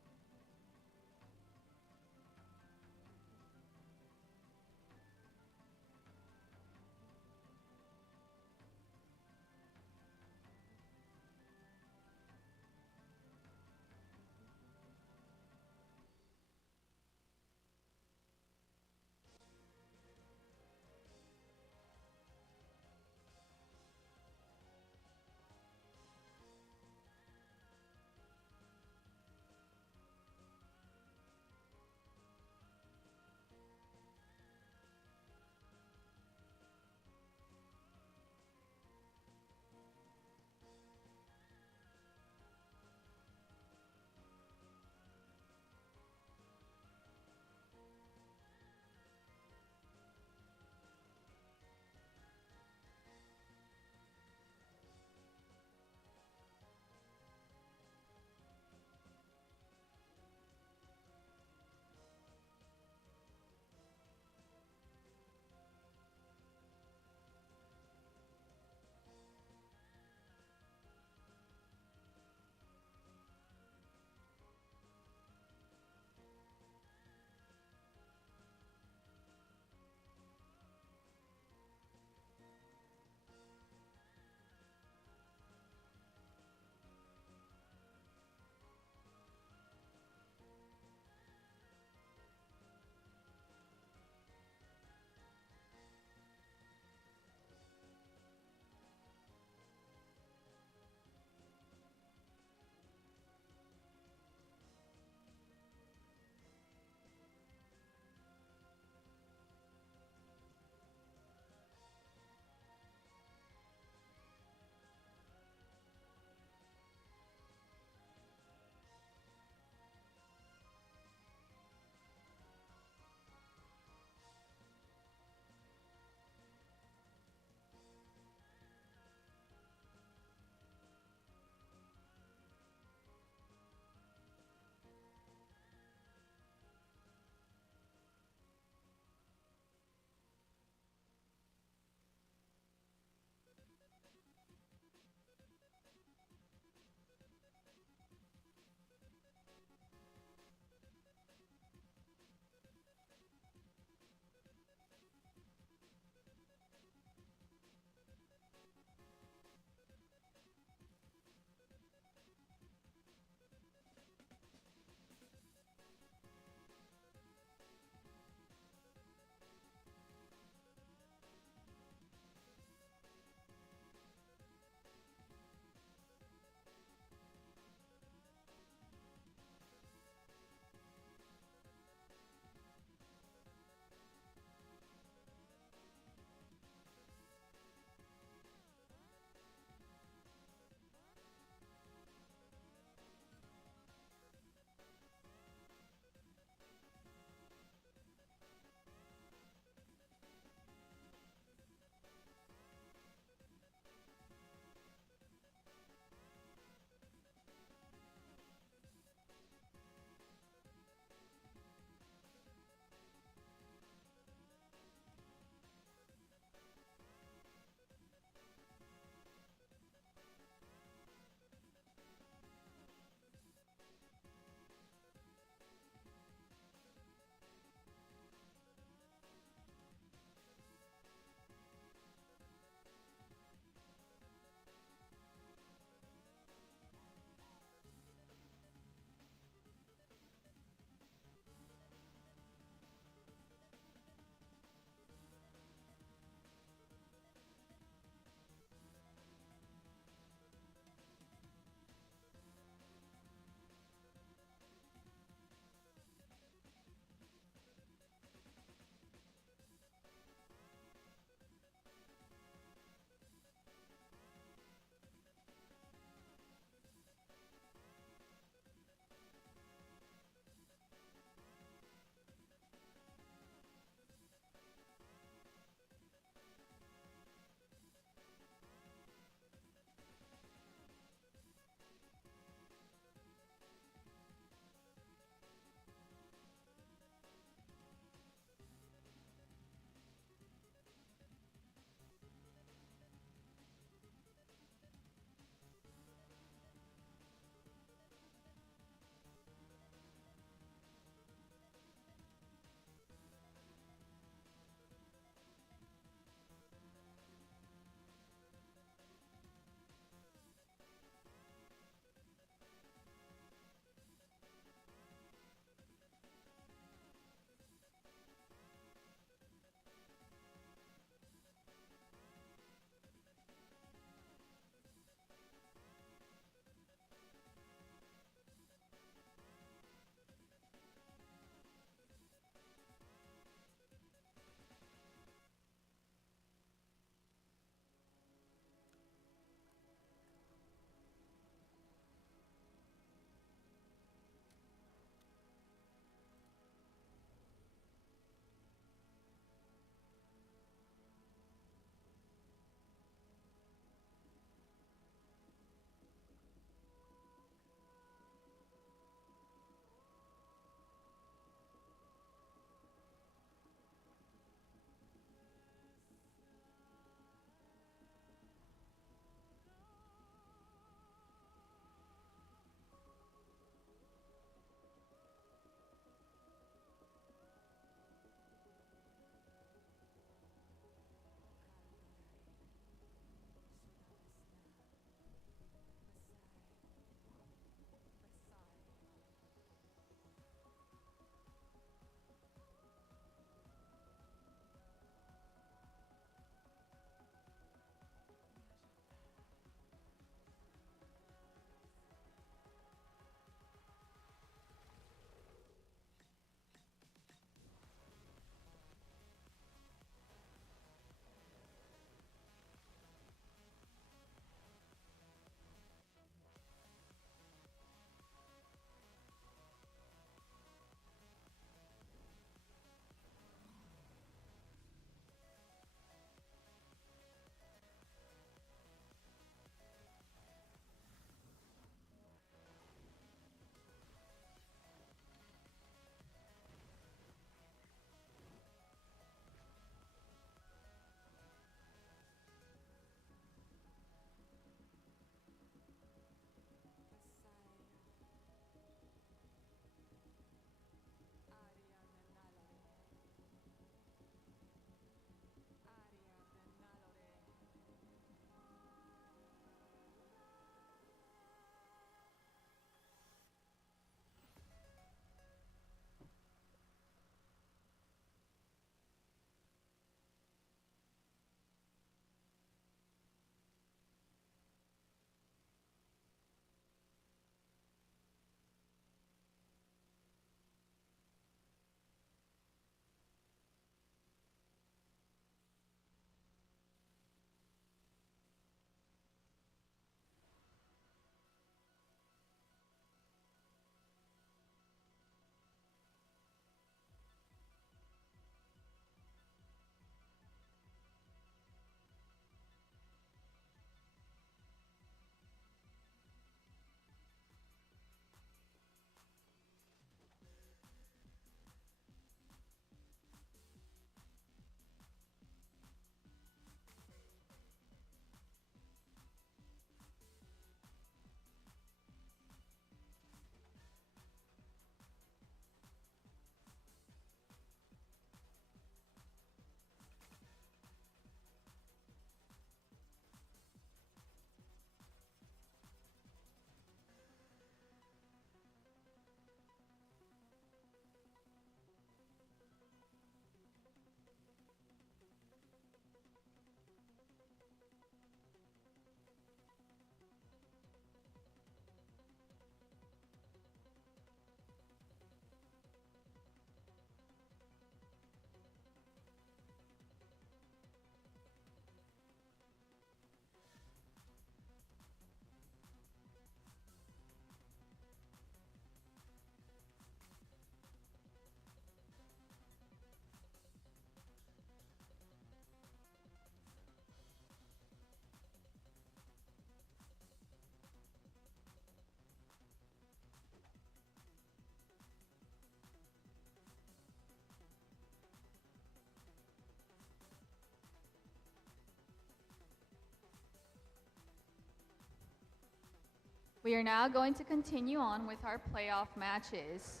We are now going to continue on with our playoff matches.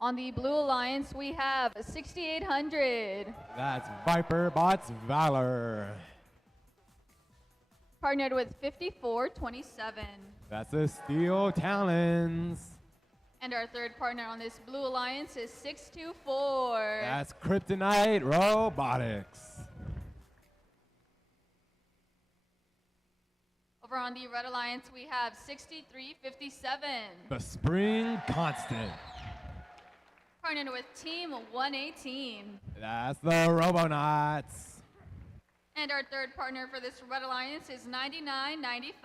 On the Blue Alliance, we have 6,800. That's Viper Bots Valor. Partnered with 5427. That's the Steel Talons. And our third partner on this Blue Alliance is 624. That's Kryptonite Robotics. Over on the Red Alliance, we have 6357. The Spring Constant. Partnered with Team 118. That's the Robonauts. And our third partner for this Red Alliance is 9995.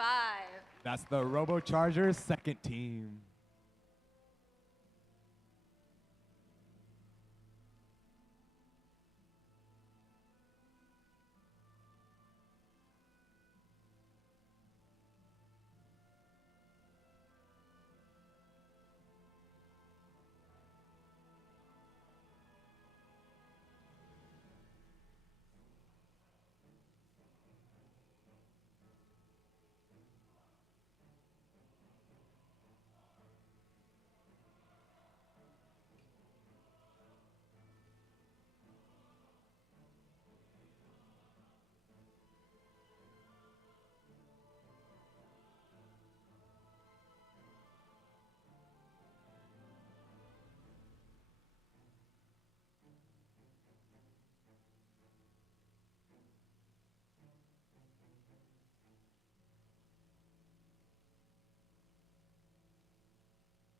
That's the Robochargers second team.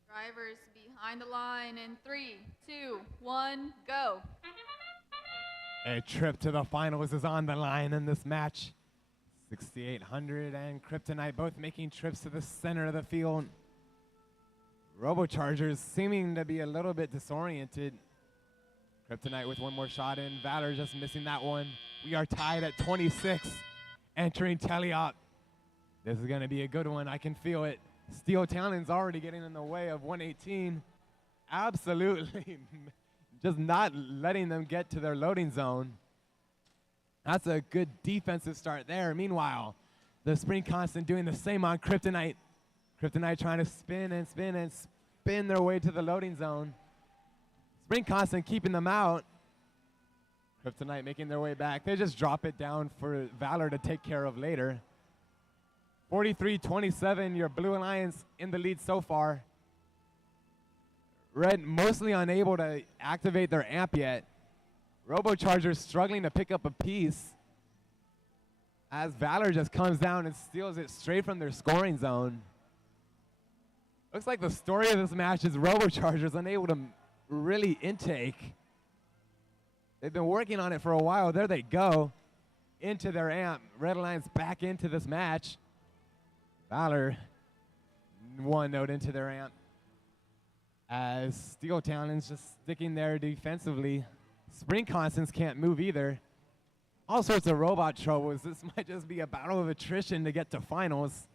Drivers behind the line in 3, 2, 1, go. A trip to the finals is on the line in this match. 6,800 and Kryptonite both making trips to the center of the field. Robochargers seeming to be a little bit disoriented. Kryptonite with one more shot in. Valor just missing that one. We are tied at 26. Entering teleop. This is going to be a good one. I can feel it. Steel Talon's already getting in the way of 118. Absolutely just not letting them get to their loading zone. That's a good defensive start there. Meanwhile, the Spring Constant doing the same on Kryptonite. Kryptonite trying to spin and spin and spin their way to the loading zone. Spring Constant keeping them out. Kryptonite making their way back. They just drop it down for Valor to take care of later. 43-27, your Blue Alliance in the lead so far. Red mostly unable to activate their amp yet. Robochargers struggling to pick up a piece as Valor just comes down and steals it straight from their scoring zone. Looks like the story of this match is Robochargers unable to really intake. They've been working on it for a while. There they go into their amp. Red Alliance back into this match. Valor, one note into their amp. As Steel Talon's just sticking there defensively. Spring Constants can't move either. All sorts of robot troubles. This might just be a battle of attrition to get to finals.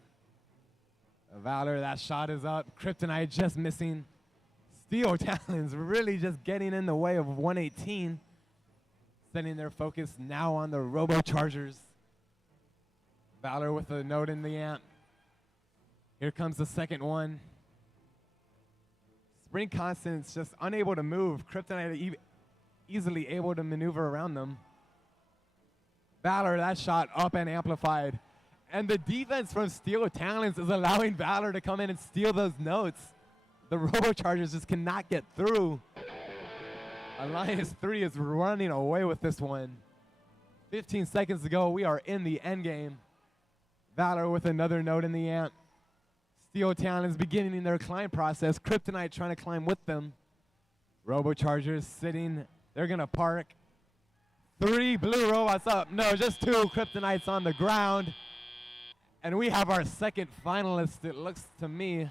Valor, that shot is up. Kryptonite just missing. Steel Talon's really just getting in the way of 118. Setting their focus now on the Robochargers. Valor with a note in the amp. Here comes the second one. Spring Constant's just unable to move. Kryptonite easily able to maneuver around them. Valor, that shot up and amplified. And the defense from Steel Talons is allowing Valor to come in and steal those notes. The Robochargers just cannot get through. Alliance 3 is running away with this one. 15 seconds to go, we are in the end game. Valor with another note in the amp. Steel Talons beginning their climb process. Kryptonite trying to climb with them. Robochargers sitting. They're going to park. 3 blue robots up. No, just 2 Kryptonites on the ground. And we have our second finalist, it looks to me.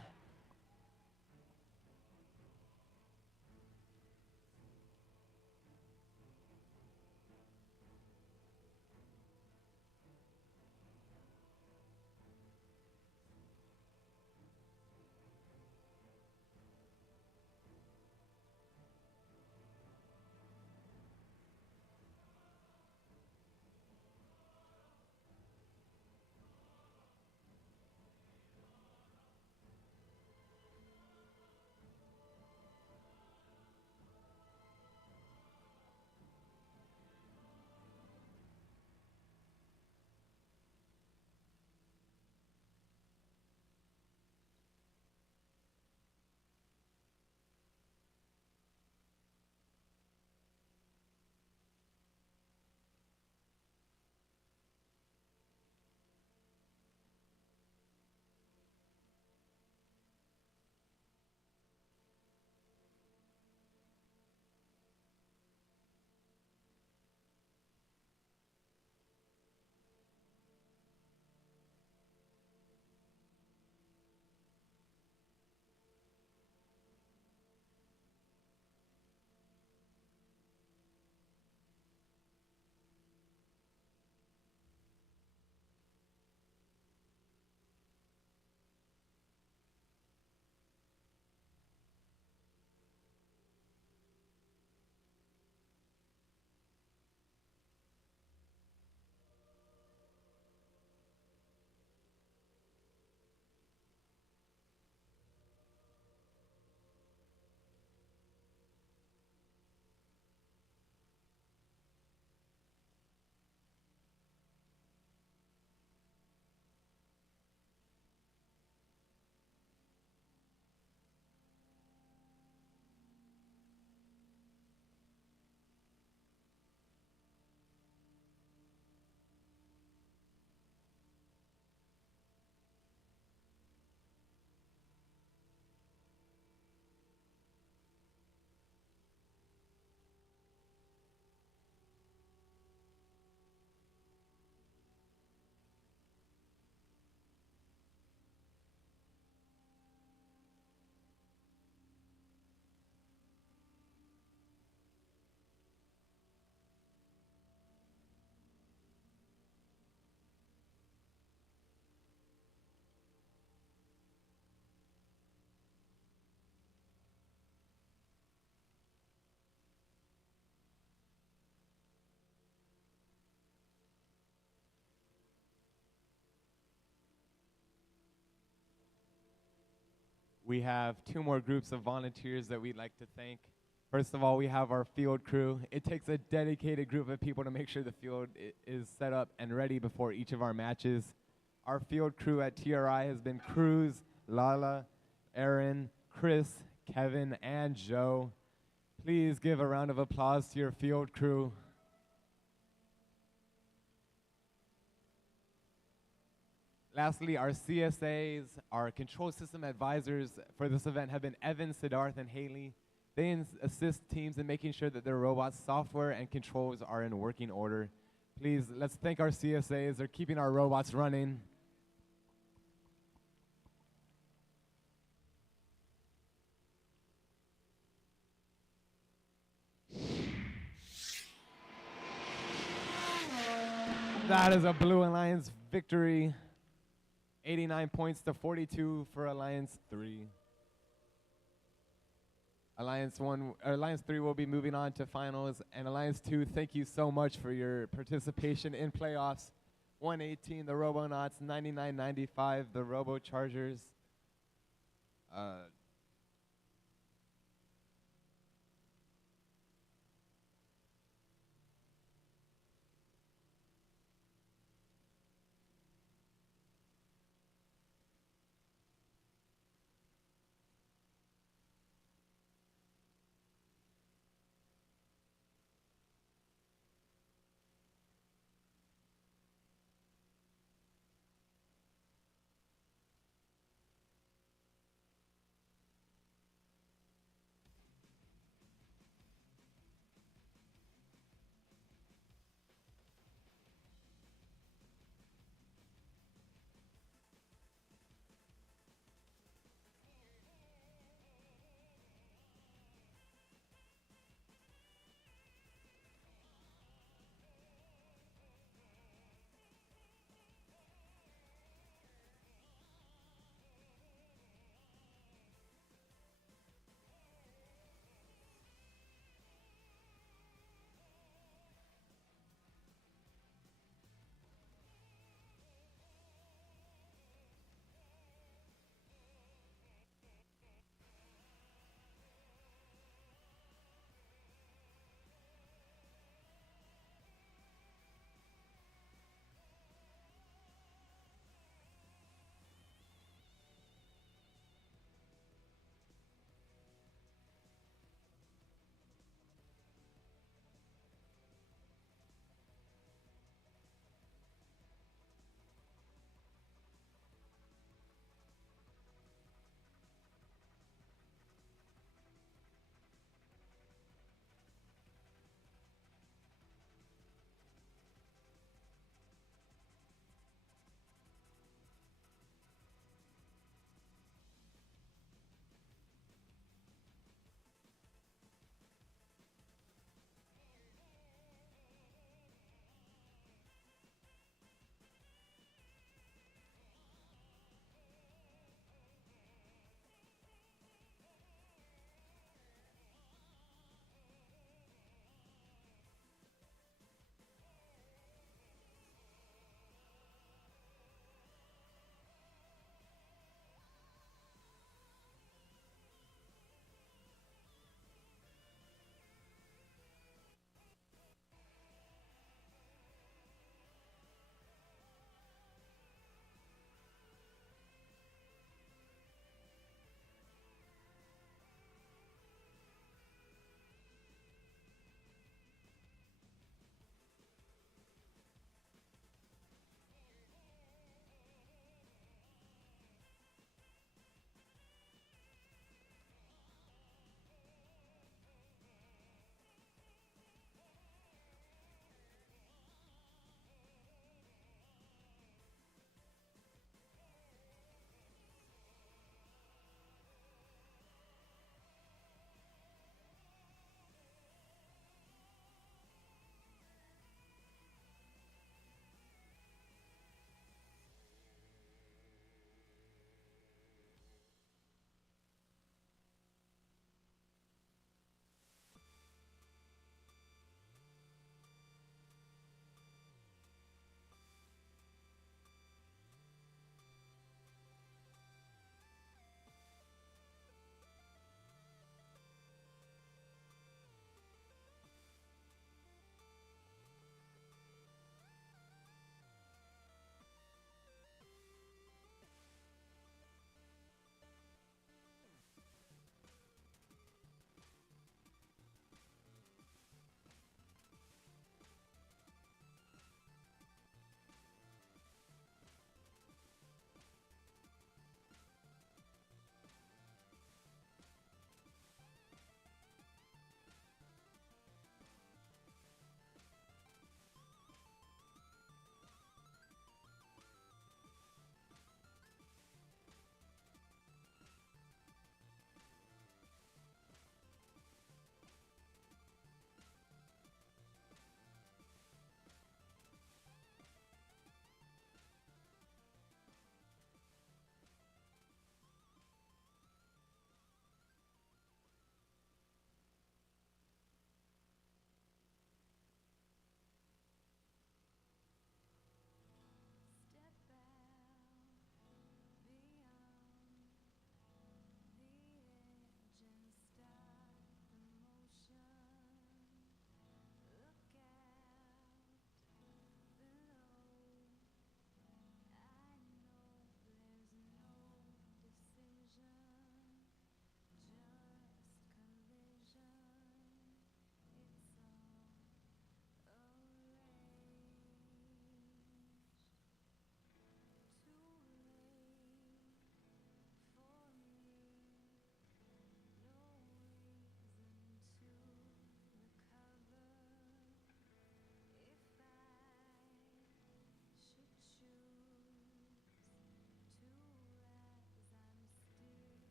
we have two more groups of volunteers that we'd like to thank. First of all, we have our field crew. It takes a dedicated group of people to make sure the field is set up and ready before each of our matches. Our field crew at TRI has been Cruz, Lala, Aaron, Chris, Kevin, and Joe. Please give a round of applause to your field crew. Lastly, our CSAs, our control system advisors for this event have been Evan, Siddharth, and Haley. They assist teams in making sure that their robots' software and controls are in working order. Please, let's thank our CSAs. They're keeping our robots running. That is a Blue Alliance victory. 89 points to 42 for Alliance 3. Alliance 3 will be moving on to finals, and Alliance 2, thank you so much for your participation in playoffs. 118, the Robonauts, 99-95, the Robo Chargers.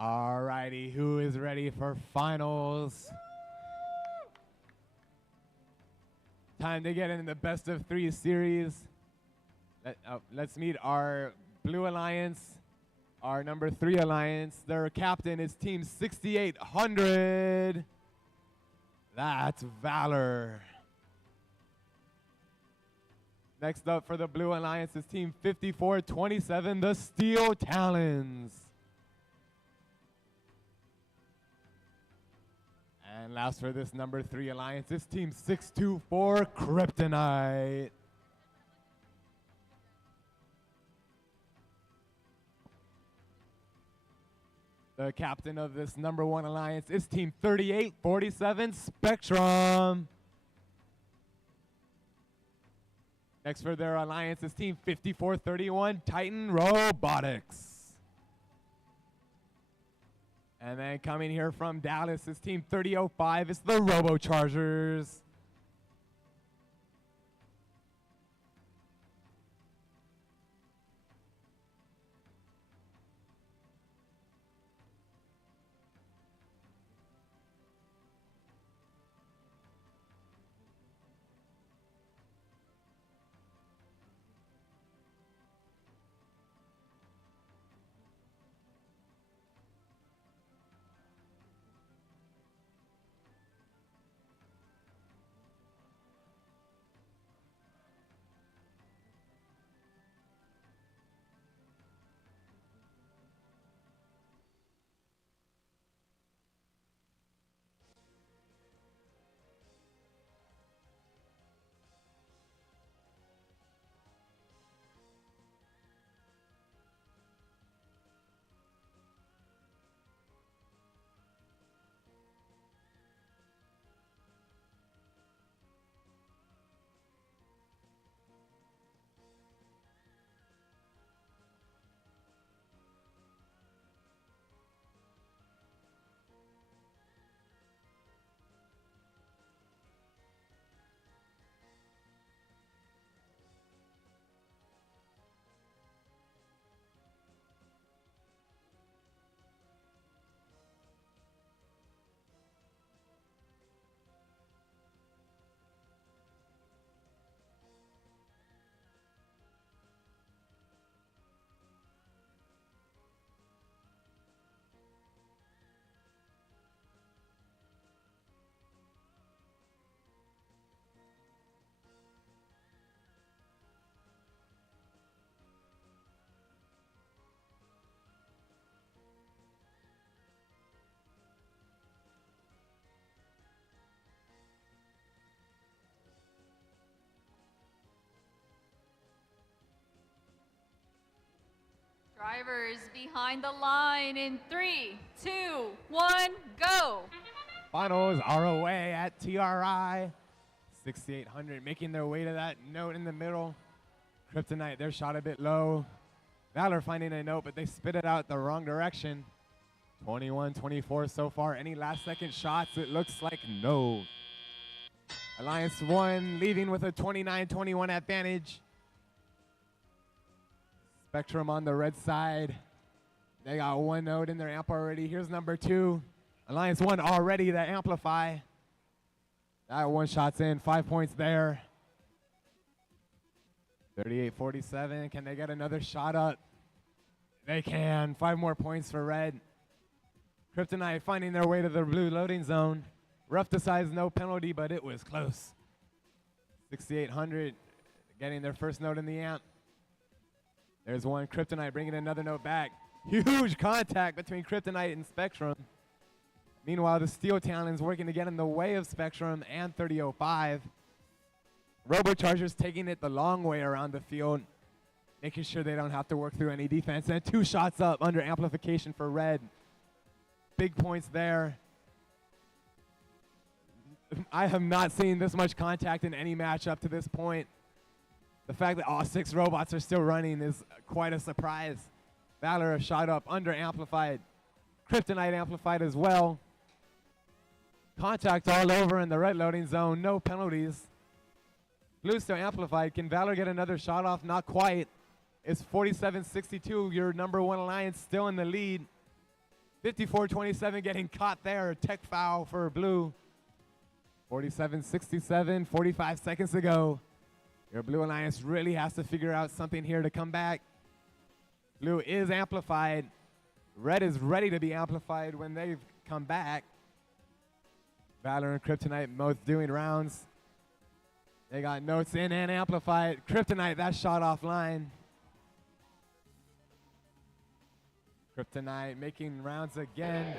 Alrighty, who is ready for finals? Time to get in the best of 3 series. Let's meet our Blue Alliance, our number 3 Alliance. Their captain is Team 6800. That's Valor. Next up for the Blue Alliance is Team 5427, the Steel Talons. And last for this number 3 Alliance is Team 624, Kryptonite. The captain of this number 1 Alliance is Team 3847, Spectrum. Next for their alliance is Team 5431, Titan Robotics. And then coming here from Dallas is Team 3005, it's the Robochargers. Drivers behind the line in 3, 2, 1, go. Finals are away at TRI. 6800 making their way to that note in the middle. Kryptonite, their shot a bit low. Valor finding a note, but they spit it out the wrong direction. 21-24 so far. Any last second shots? It looks like no. Alliance 1 leading with a 29-21 advantage. Spectrum on the red side. They got 1 note in their amp already. Here's number 2. Alliance 1 already to amplify. That 1 shot's in. 5 points there. 38-47. Can they get another shot up? They can. 5 more points for red. Kryptonite finding their way to the blue loading zone. Rough to size, no penalty, but it was close. 6800 getting their first note in the amp. There's 1. Kryptonite bringing another note back. Huge contact between Kryptonite and Spectrum. Meanwhile, the Steel Talons working to get in the way of Spectrum and 3005. Robochargers taking it the long way around the field, making sure they don't have to work through any defense. And 2 shots up under amplification for red. Big points there. I have not seen this much contact in any match up to this point. The fact that all 6 robots are still running is quite a surprise. Valor a shot up under amplified. Kryptonite amplified as well. Contact all over in the red loading zone. No penalties. Blue still amplified. Can Valor get another shot off? Not quite. It's 47-62. Your number 1 alliance still in the lead. 54-27 getting caught there. Tech foul for blue. 47-67, 45 seconds to go. Your Blue Alliance really has to figure out something here to come back. Blue is amplified. Red is ready to be amplified when they've come back. Valor and Kryptonite both doing rounds. They got notes in and amplified. Kryptonite, that shot offline. Kryptonite making rounds again.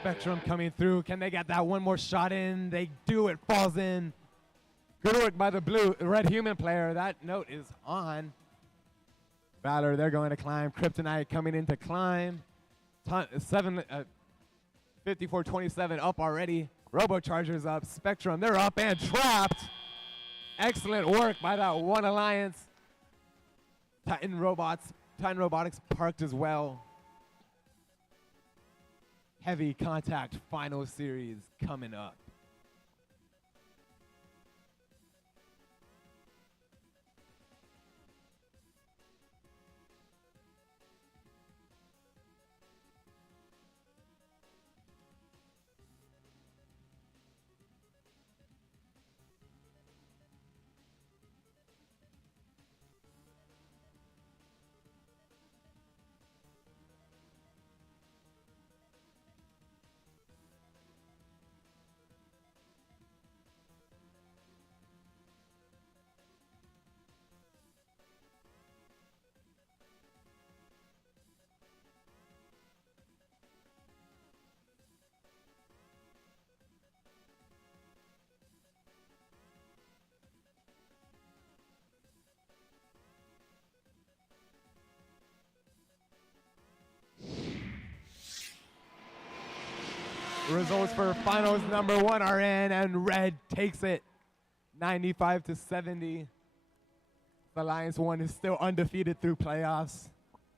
Spectrum coming through. Can they get that one more shot in? They do. It falls in. Good work by the red human player. That note is on. Valor, they're going to climb. Kryptonite coming in to climb. 54-27 up already. Robochargers up. Spectrum, they're up and trapped. Excellent work by that one alliance. Titan Robotics parked as well. Heavy contact final series coming up. Results for finals number 1 are in, and red takes it 95-70. The Alliance 1 is still undefeated through playoffs.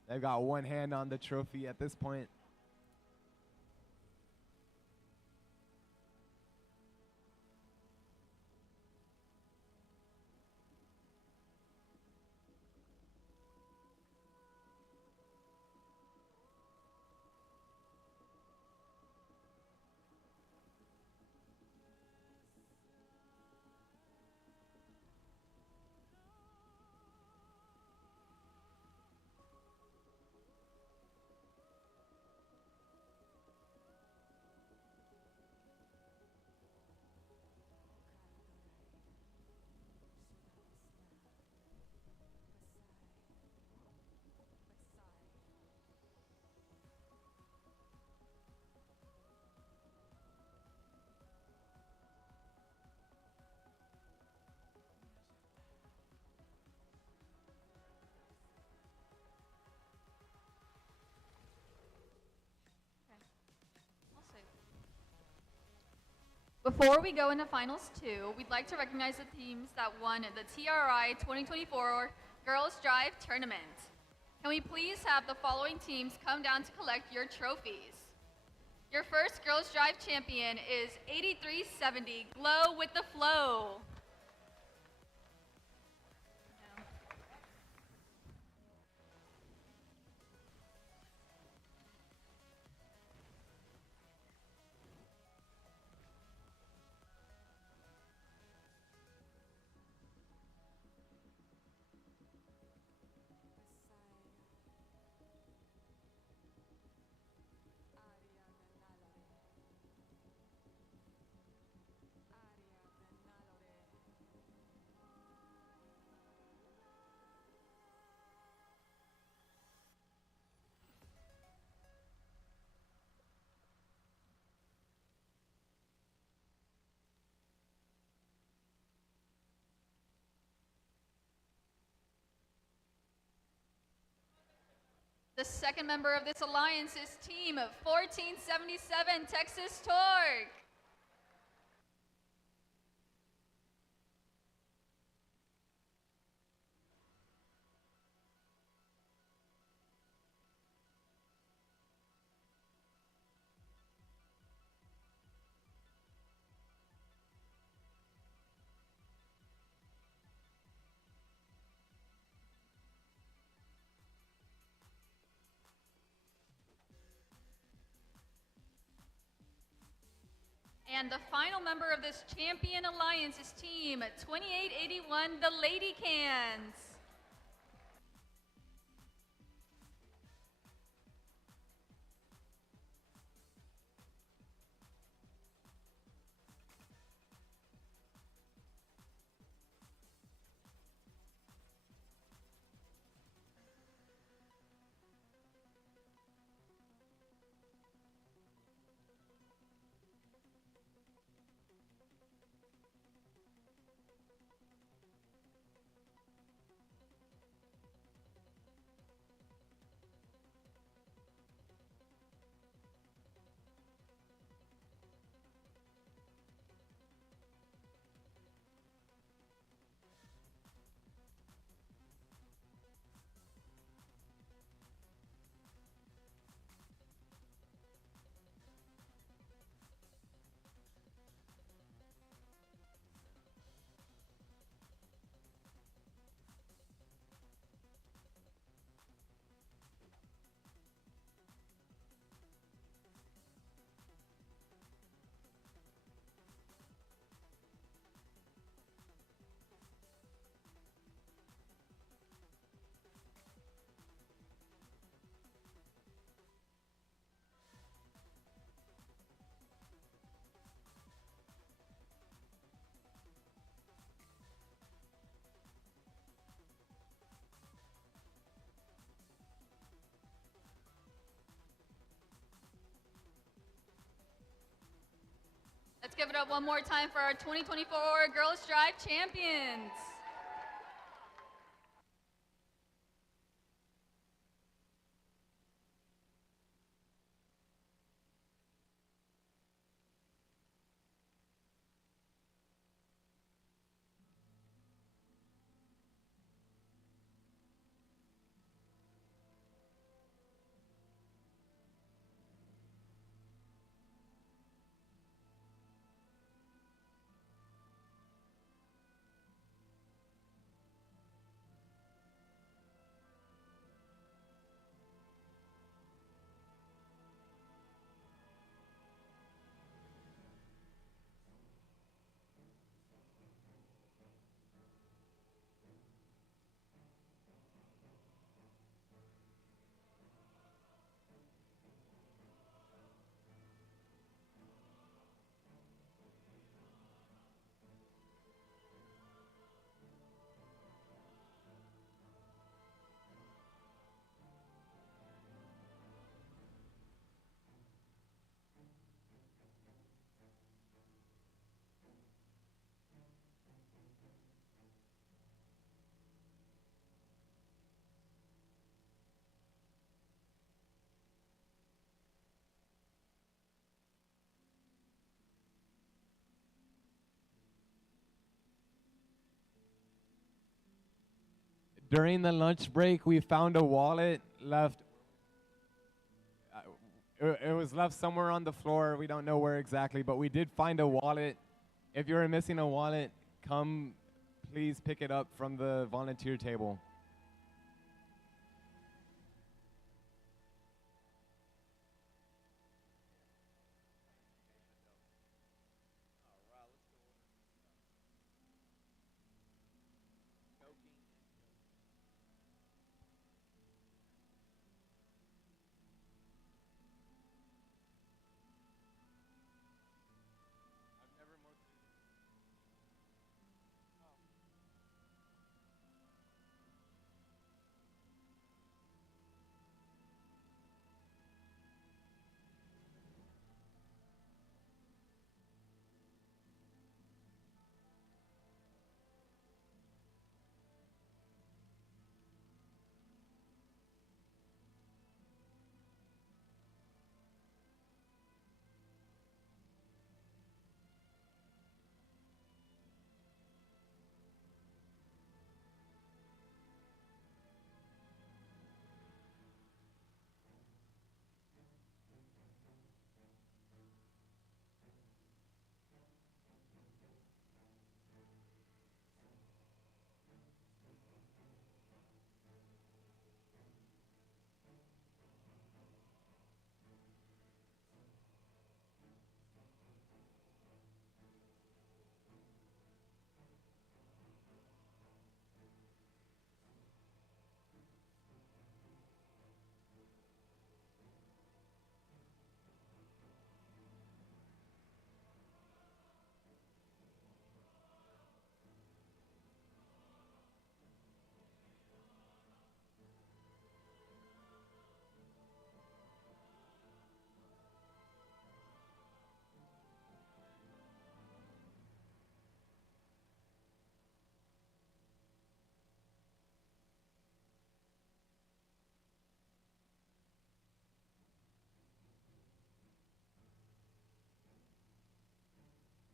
They've got one hand on the trophy at this point. Before we go into Finals 2, we'd like to recognize the teams that won the TRI 2024 Girls Drive Tournament. Can we please have the following teams come down to collect your trophies? Your first Girls Drive champion is 8370 Glow with the Flow. The second member of this alliance is Team 1477 Texas Torque. And the final member of this champion alliance is team 2881, the Lady Cans. Let's give it up one more time for our 2024 Girls Drive champions. During the lunch break, we found a wallet left. It was left somewhere on the floor. We don't know where exactly, but we did find a wallet. If you're missing a wallet, come please pick it up from the volunteer table.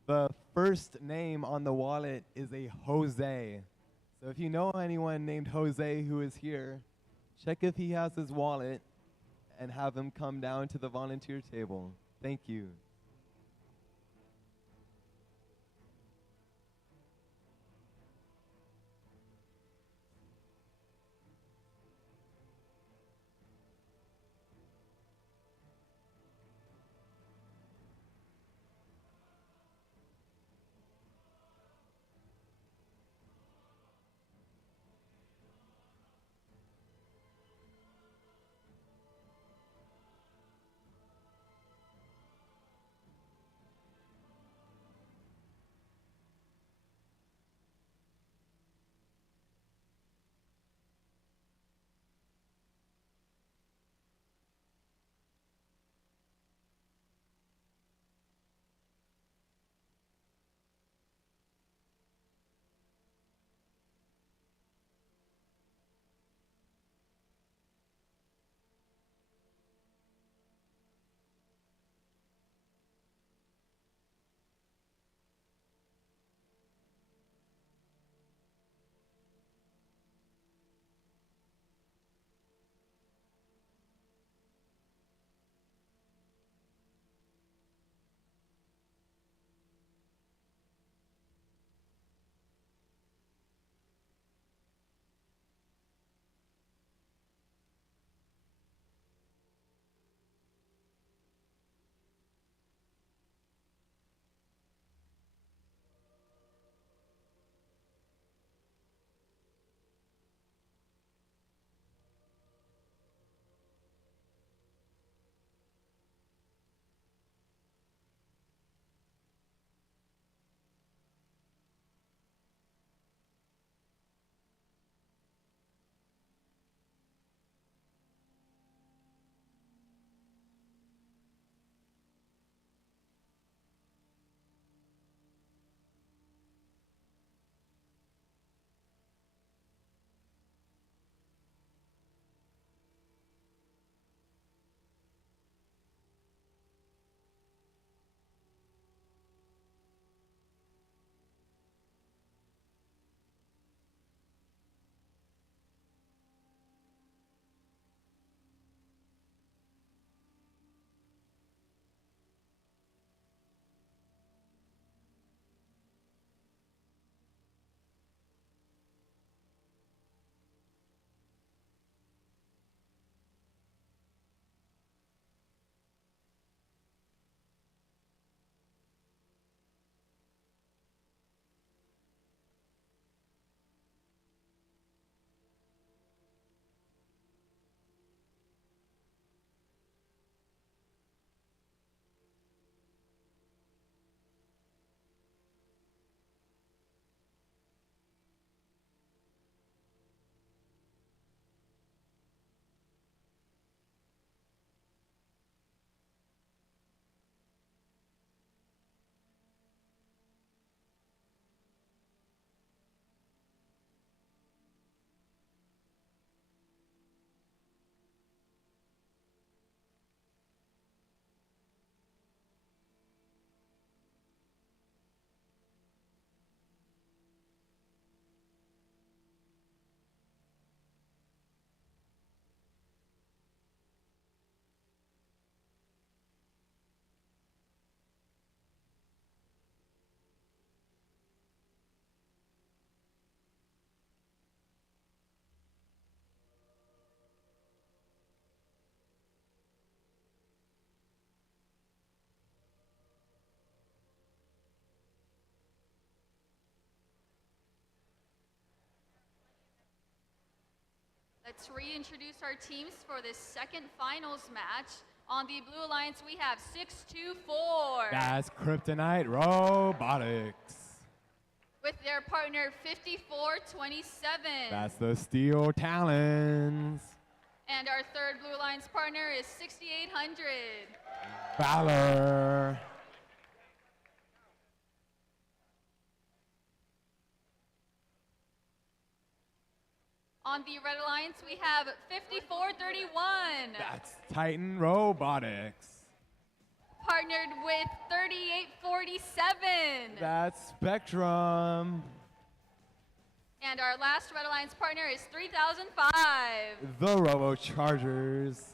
The first name on the wallet is a Jose. So if you know anyone named Jose who is here, check if he has his wallet and have him come down to the volunteer table. Thank you. Let's reintroduce our teams for this second finals match. On the Blue Alliance, we have 624. That's Kryptonite Robotics. With their partner 5427. That's the Steel Talons. And our third Blue Alliance partner is 6800. Valor. On the Red Alliance, we have 5431. That's Titan Robotics. partnered with 3847. That's Spectrum. And our last Red Alliance partner is 3005. The Robo Chargers.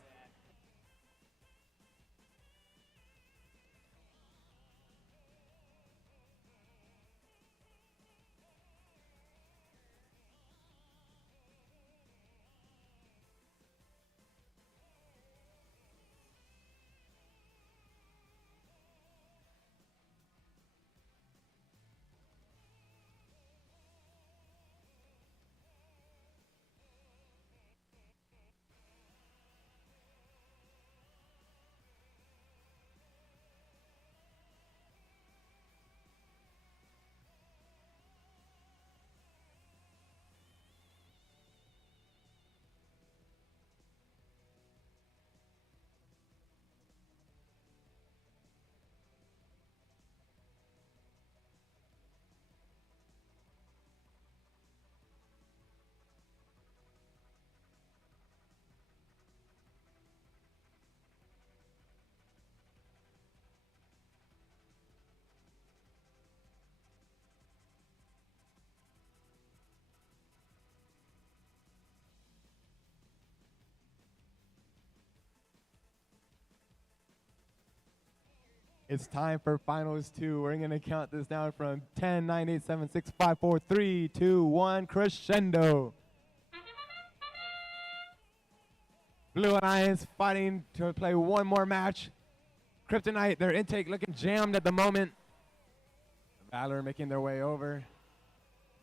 It's time for finals 2. We're going to count this down from 10, 9, 8, 7, 6, 5, 4, 3, 2, 1, crescendo. Blue Alliance fighting to play one more match. Kryptonite, their intake looking jammed at the moment. Valor making their way over.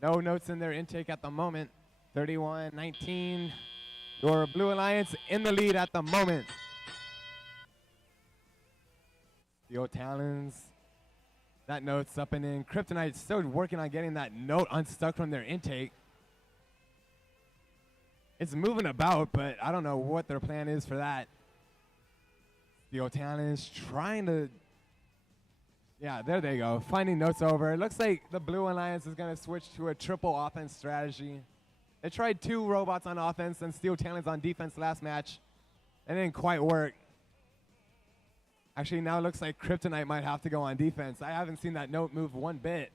No notes in their intake at the moment. 31-19. Your Blue Alliance in the lead at the moment. Steel Talons. That note's up and in. Kryptonite still working on getting that note unstuck from their intake. It's moving about, but I don't know what their plan is for that. Steel Talons trying to, yeah, there they go. Finding notes over. It looks like the Blue Alliance is going to switch to a triple offense strategy. They tried 2 robots on offense and Steel Talons on defense last match. It didn't quite work. Actually, now it looks like Kryptonite might have to go on defense. I haven't seen that note move one bit.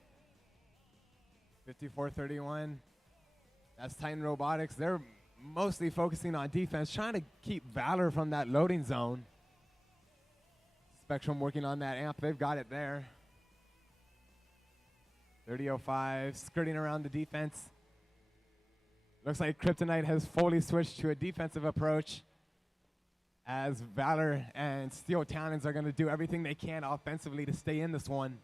54-31. That's Titan Robotics. They're mostly focusing on defense, trying to keep Valor from that loading zone. Spectrum working on that amp. They've got it there. 30-05, skirting around the defense. Looks like Kryptonite has fully switched to a defensive approach, as Valor and Steel Talons are going to do everything they can offensively to stay in this one.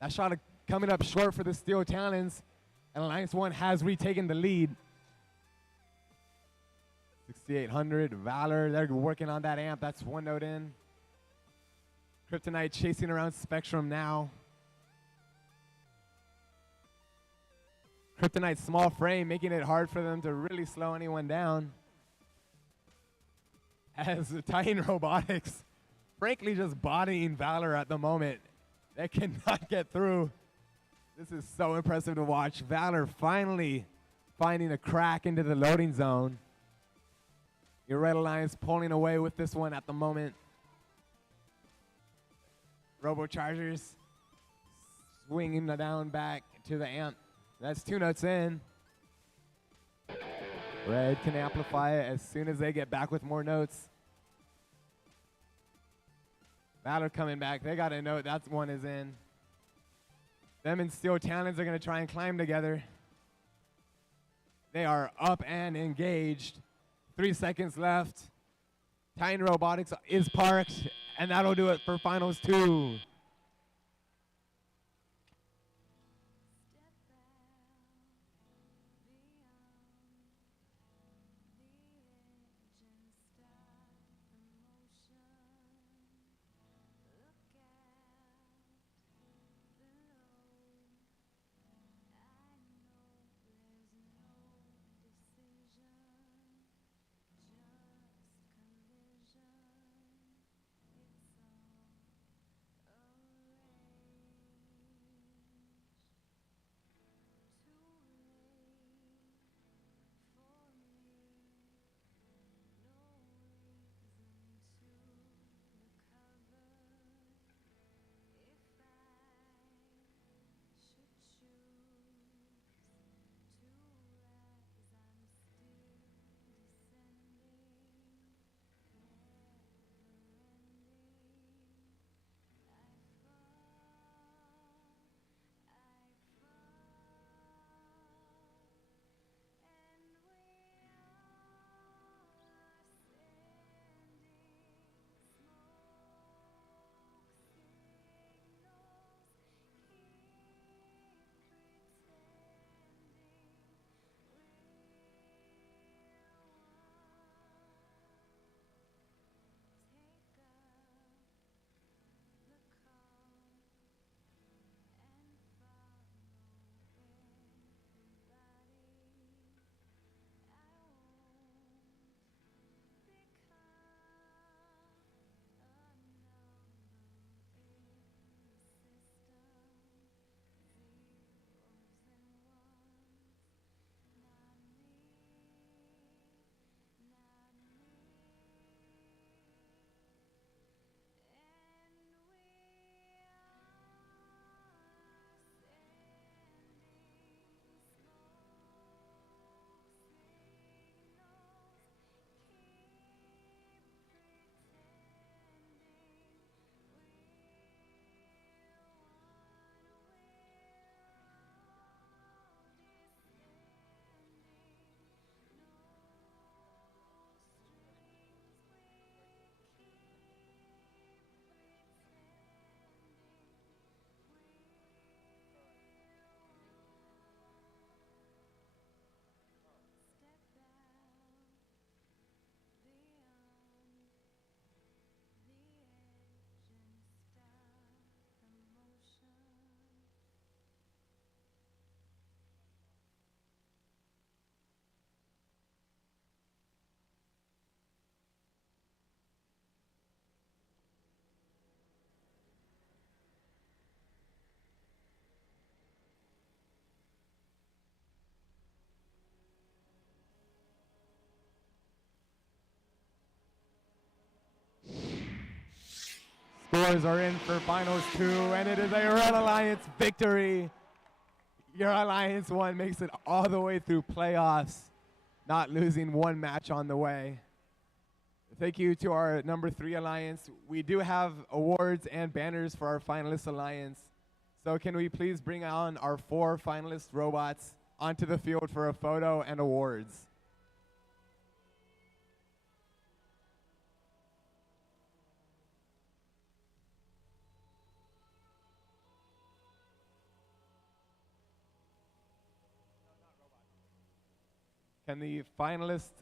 That shot coming up short for the Steel Talons, and Alliance 1 has retaken the lead. 6800, Valor, they're working on that amp. That's one note in. Kryptonite chasing around Spectrum now. Kryptonite's small frame making it hard for them to really slow anyone down. As the Titan Robotics, frankly, just bodying Valor at the moment. They cannot get through. This is so impressive to watch. Valor finally finding a crack into the loading zone. Your Red Alliance pulling away with this one at the moment. Robo Chargers swinging the down back to the amp. That's 2 notes in. Red can amplify it as soon as they get back with more notes. Valor coming back. They got a note. That one is in. Them and Steel Talons are going to try and climb together. They are up and engaged. 3 seconds left. Titan Robotics is parked, and that'll do it for finals 2. scores are in for finals 2, and it is a Red Alliance victory. Your Alliance 1 makes it all the way through playoffs, not losing one match on the way. Thank you to our number 3 Alliance. We do have awards and banners for our finalist Alliance. So can we please bring on our 4 finalist robots onto the field for a photo and awards? Can the finalist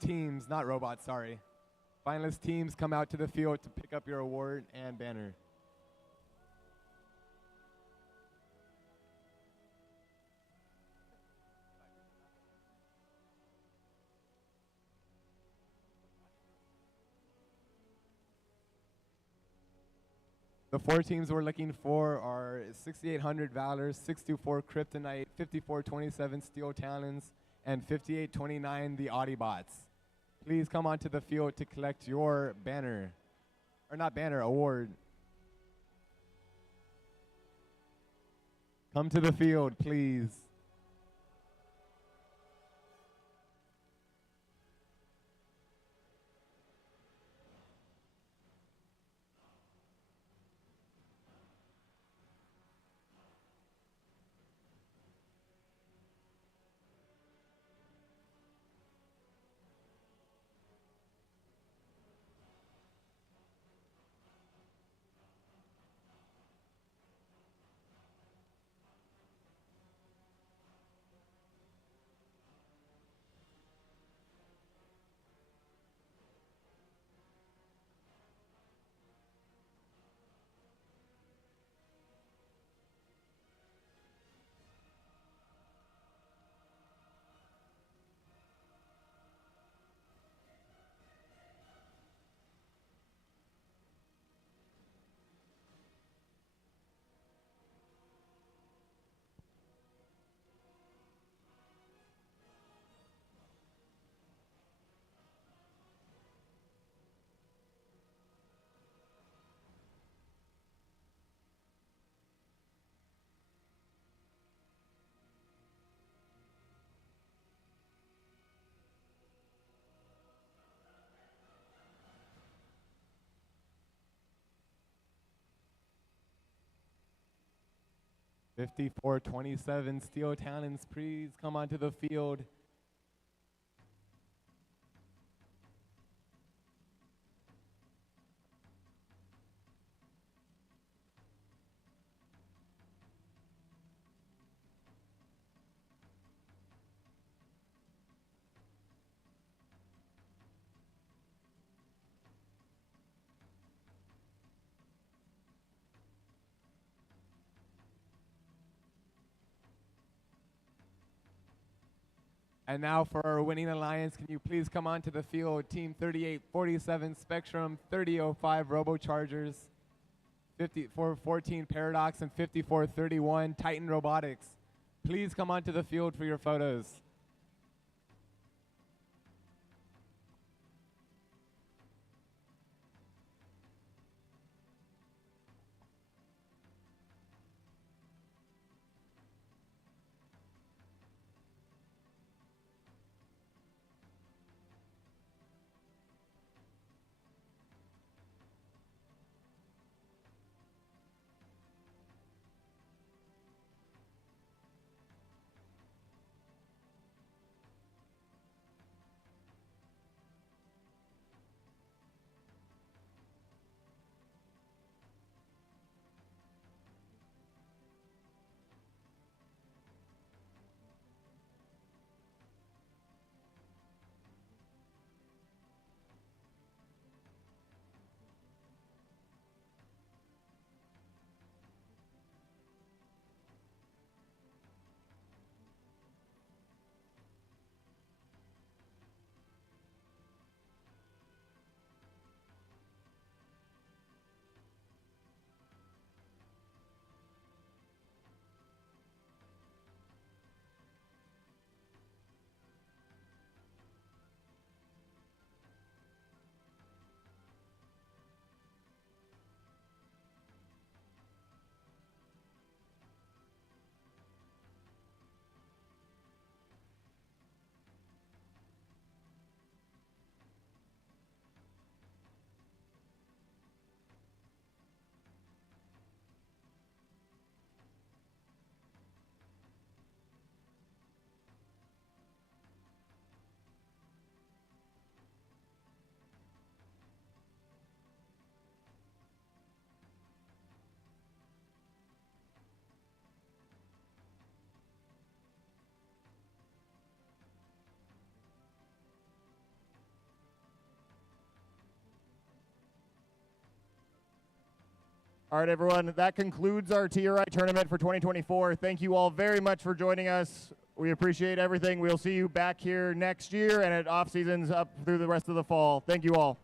teams, not robots, sorry. Finalist teams come out to the field to pick up your award and banner. The 4 teams we're looking for are 6800 Valor, 624 Kryptonite, 5427 Steel Talons, and 5829 the Audiobots. Please come onto the field to collect your banner, or not banner, award. Come to the field, please. $54.27 Steel Talons, please come onto the field. And now for our winning alliance, can you please come onto the field? Team 3847 Spectrum, 3005 Robochargers, 5414 Paradox, and 5431 Titan Robotics. Please come onto the field for your photos. All right, everyone. That concludes our TRI tournament for 2024. Thank you all very much for joining us. We appreciate everything. We'll see you back here next year and at off seasons up through the rest of the fall. Thank you all.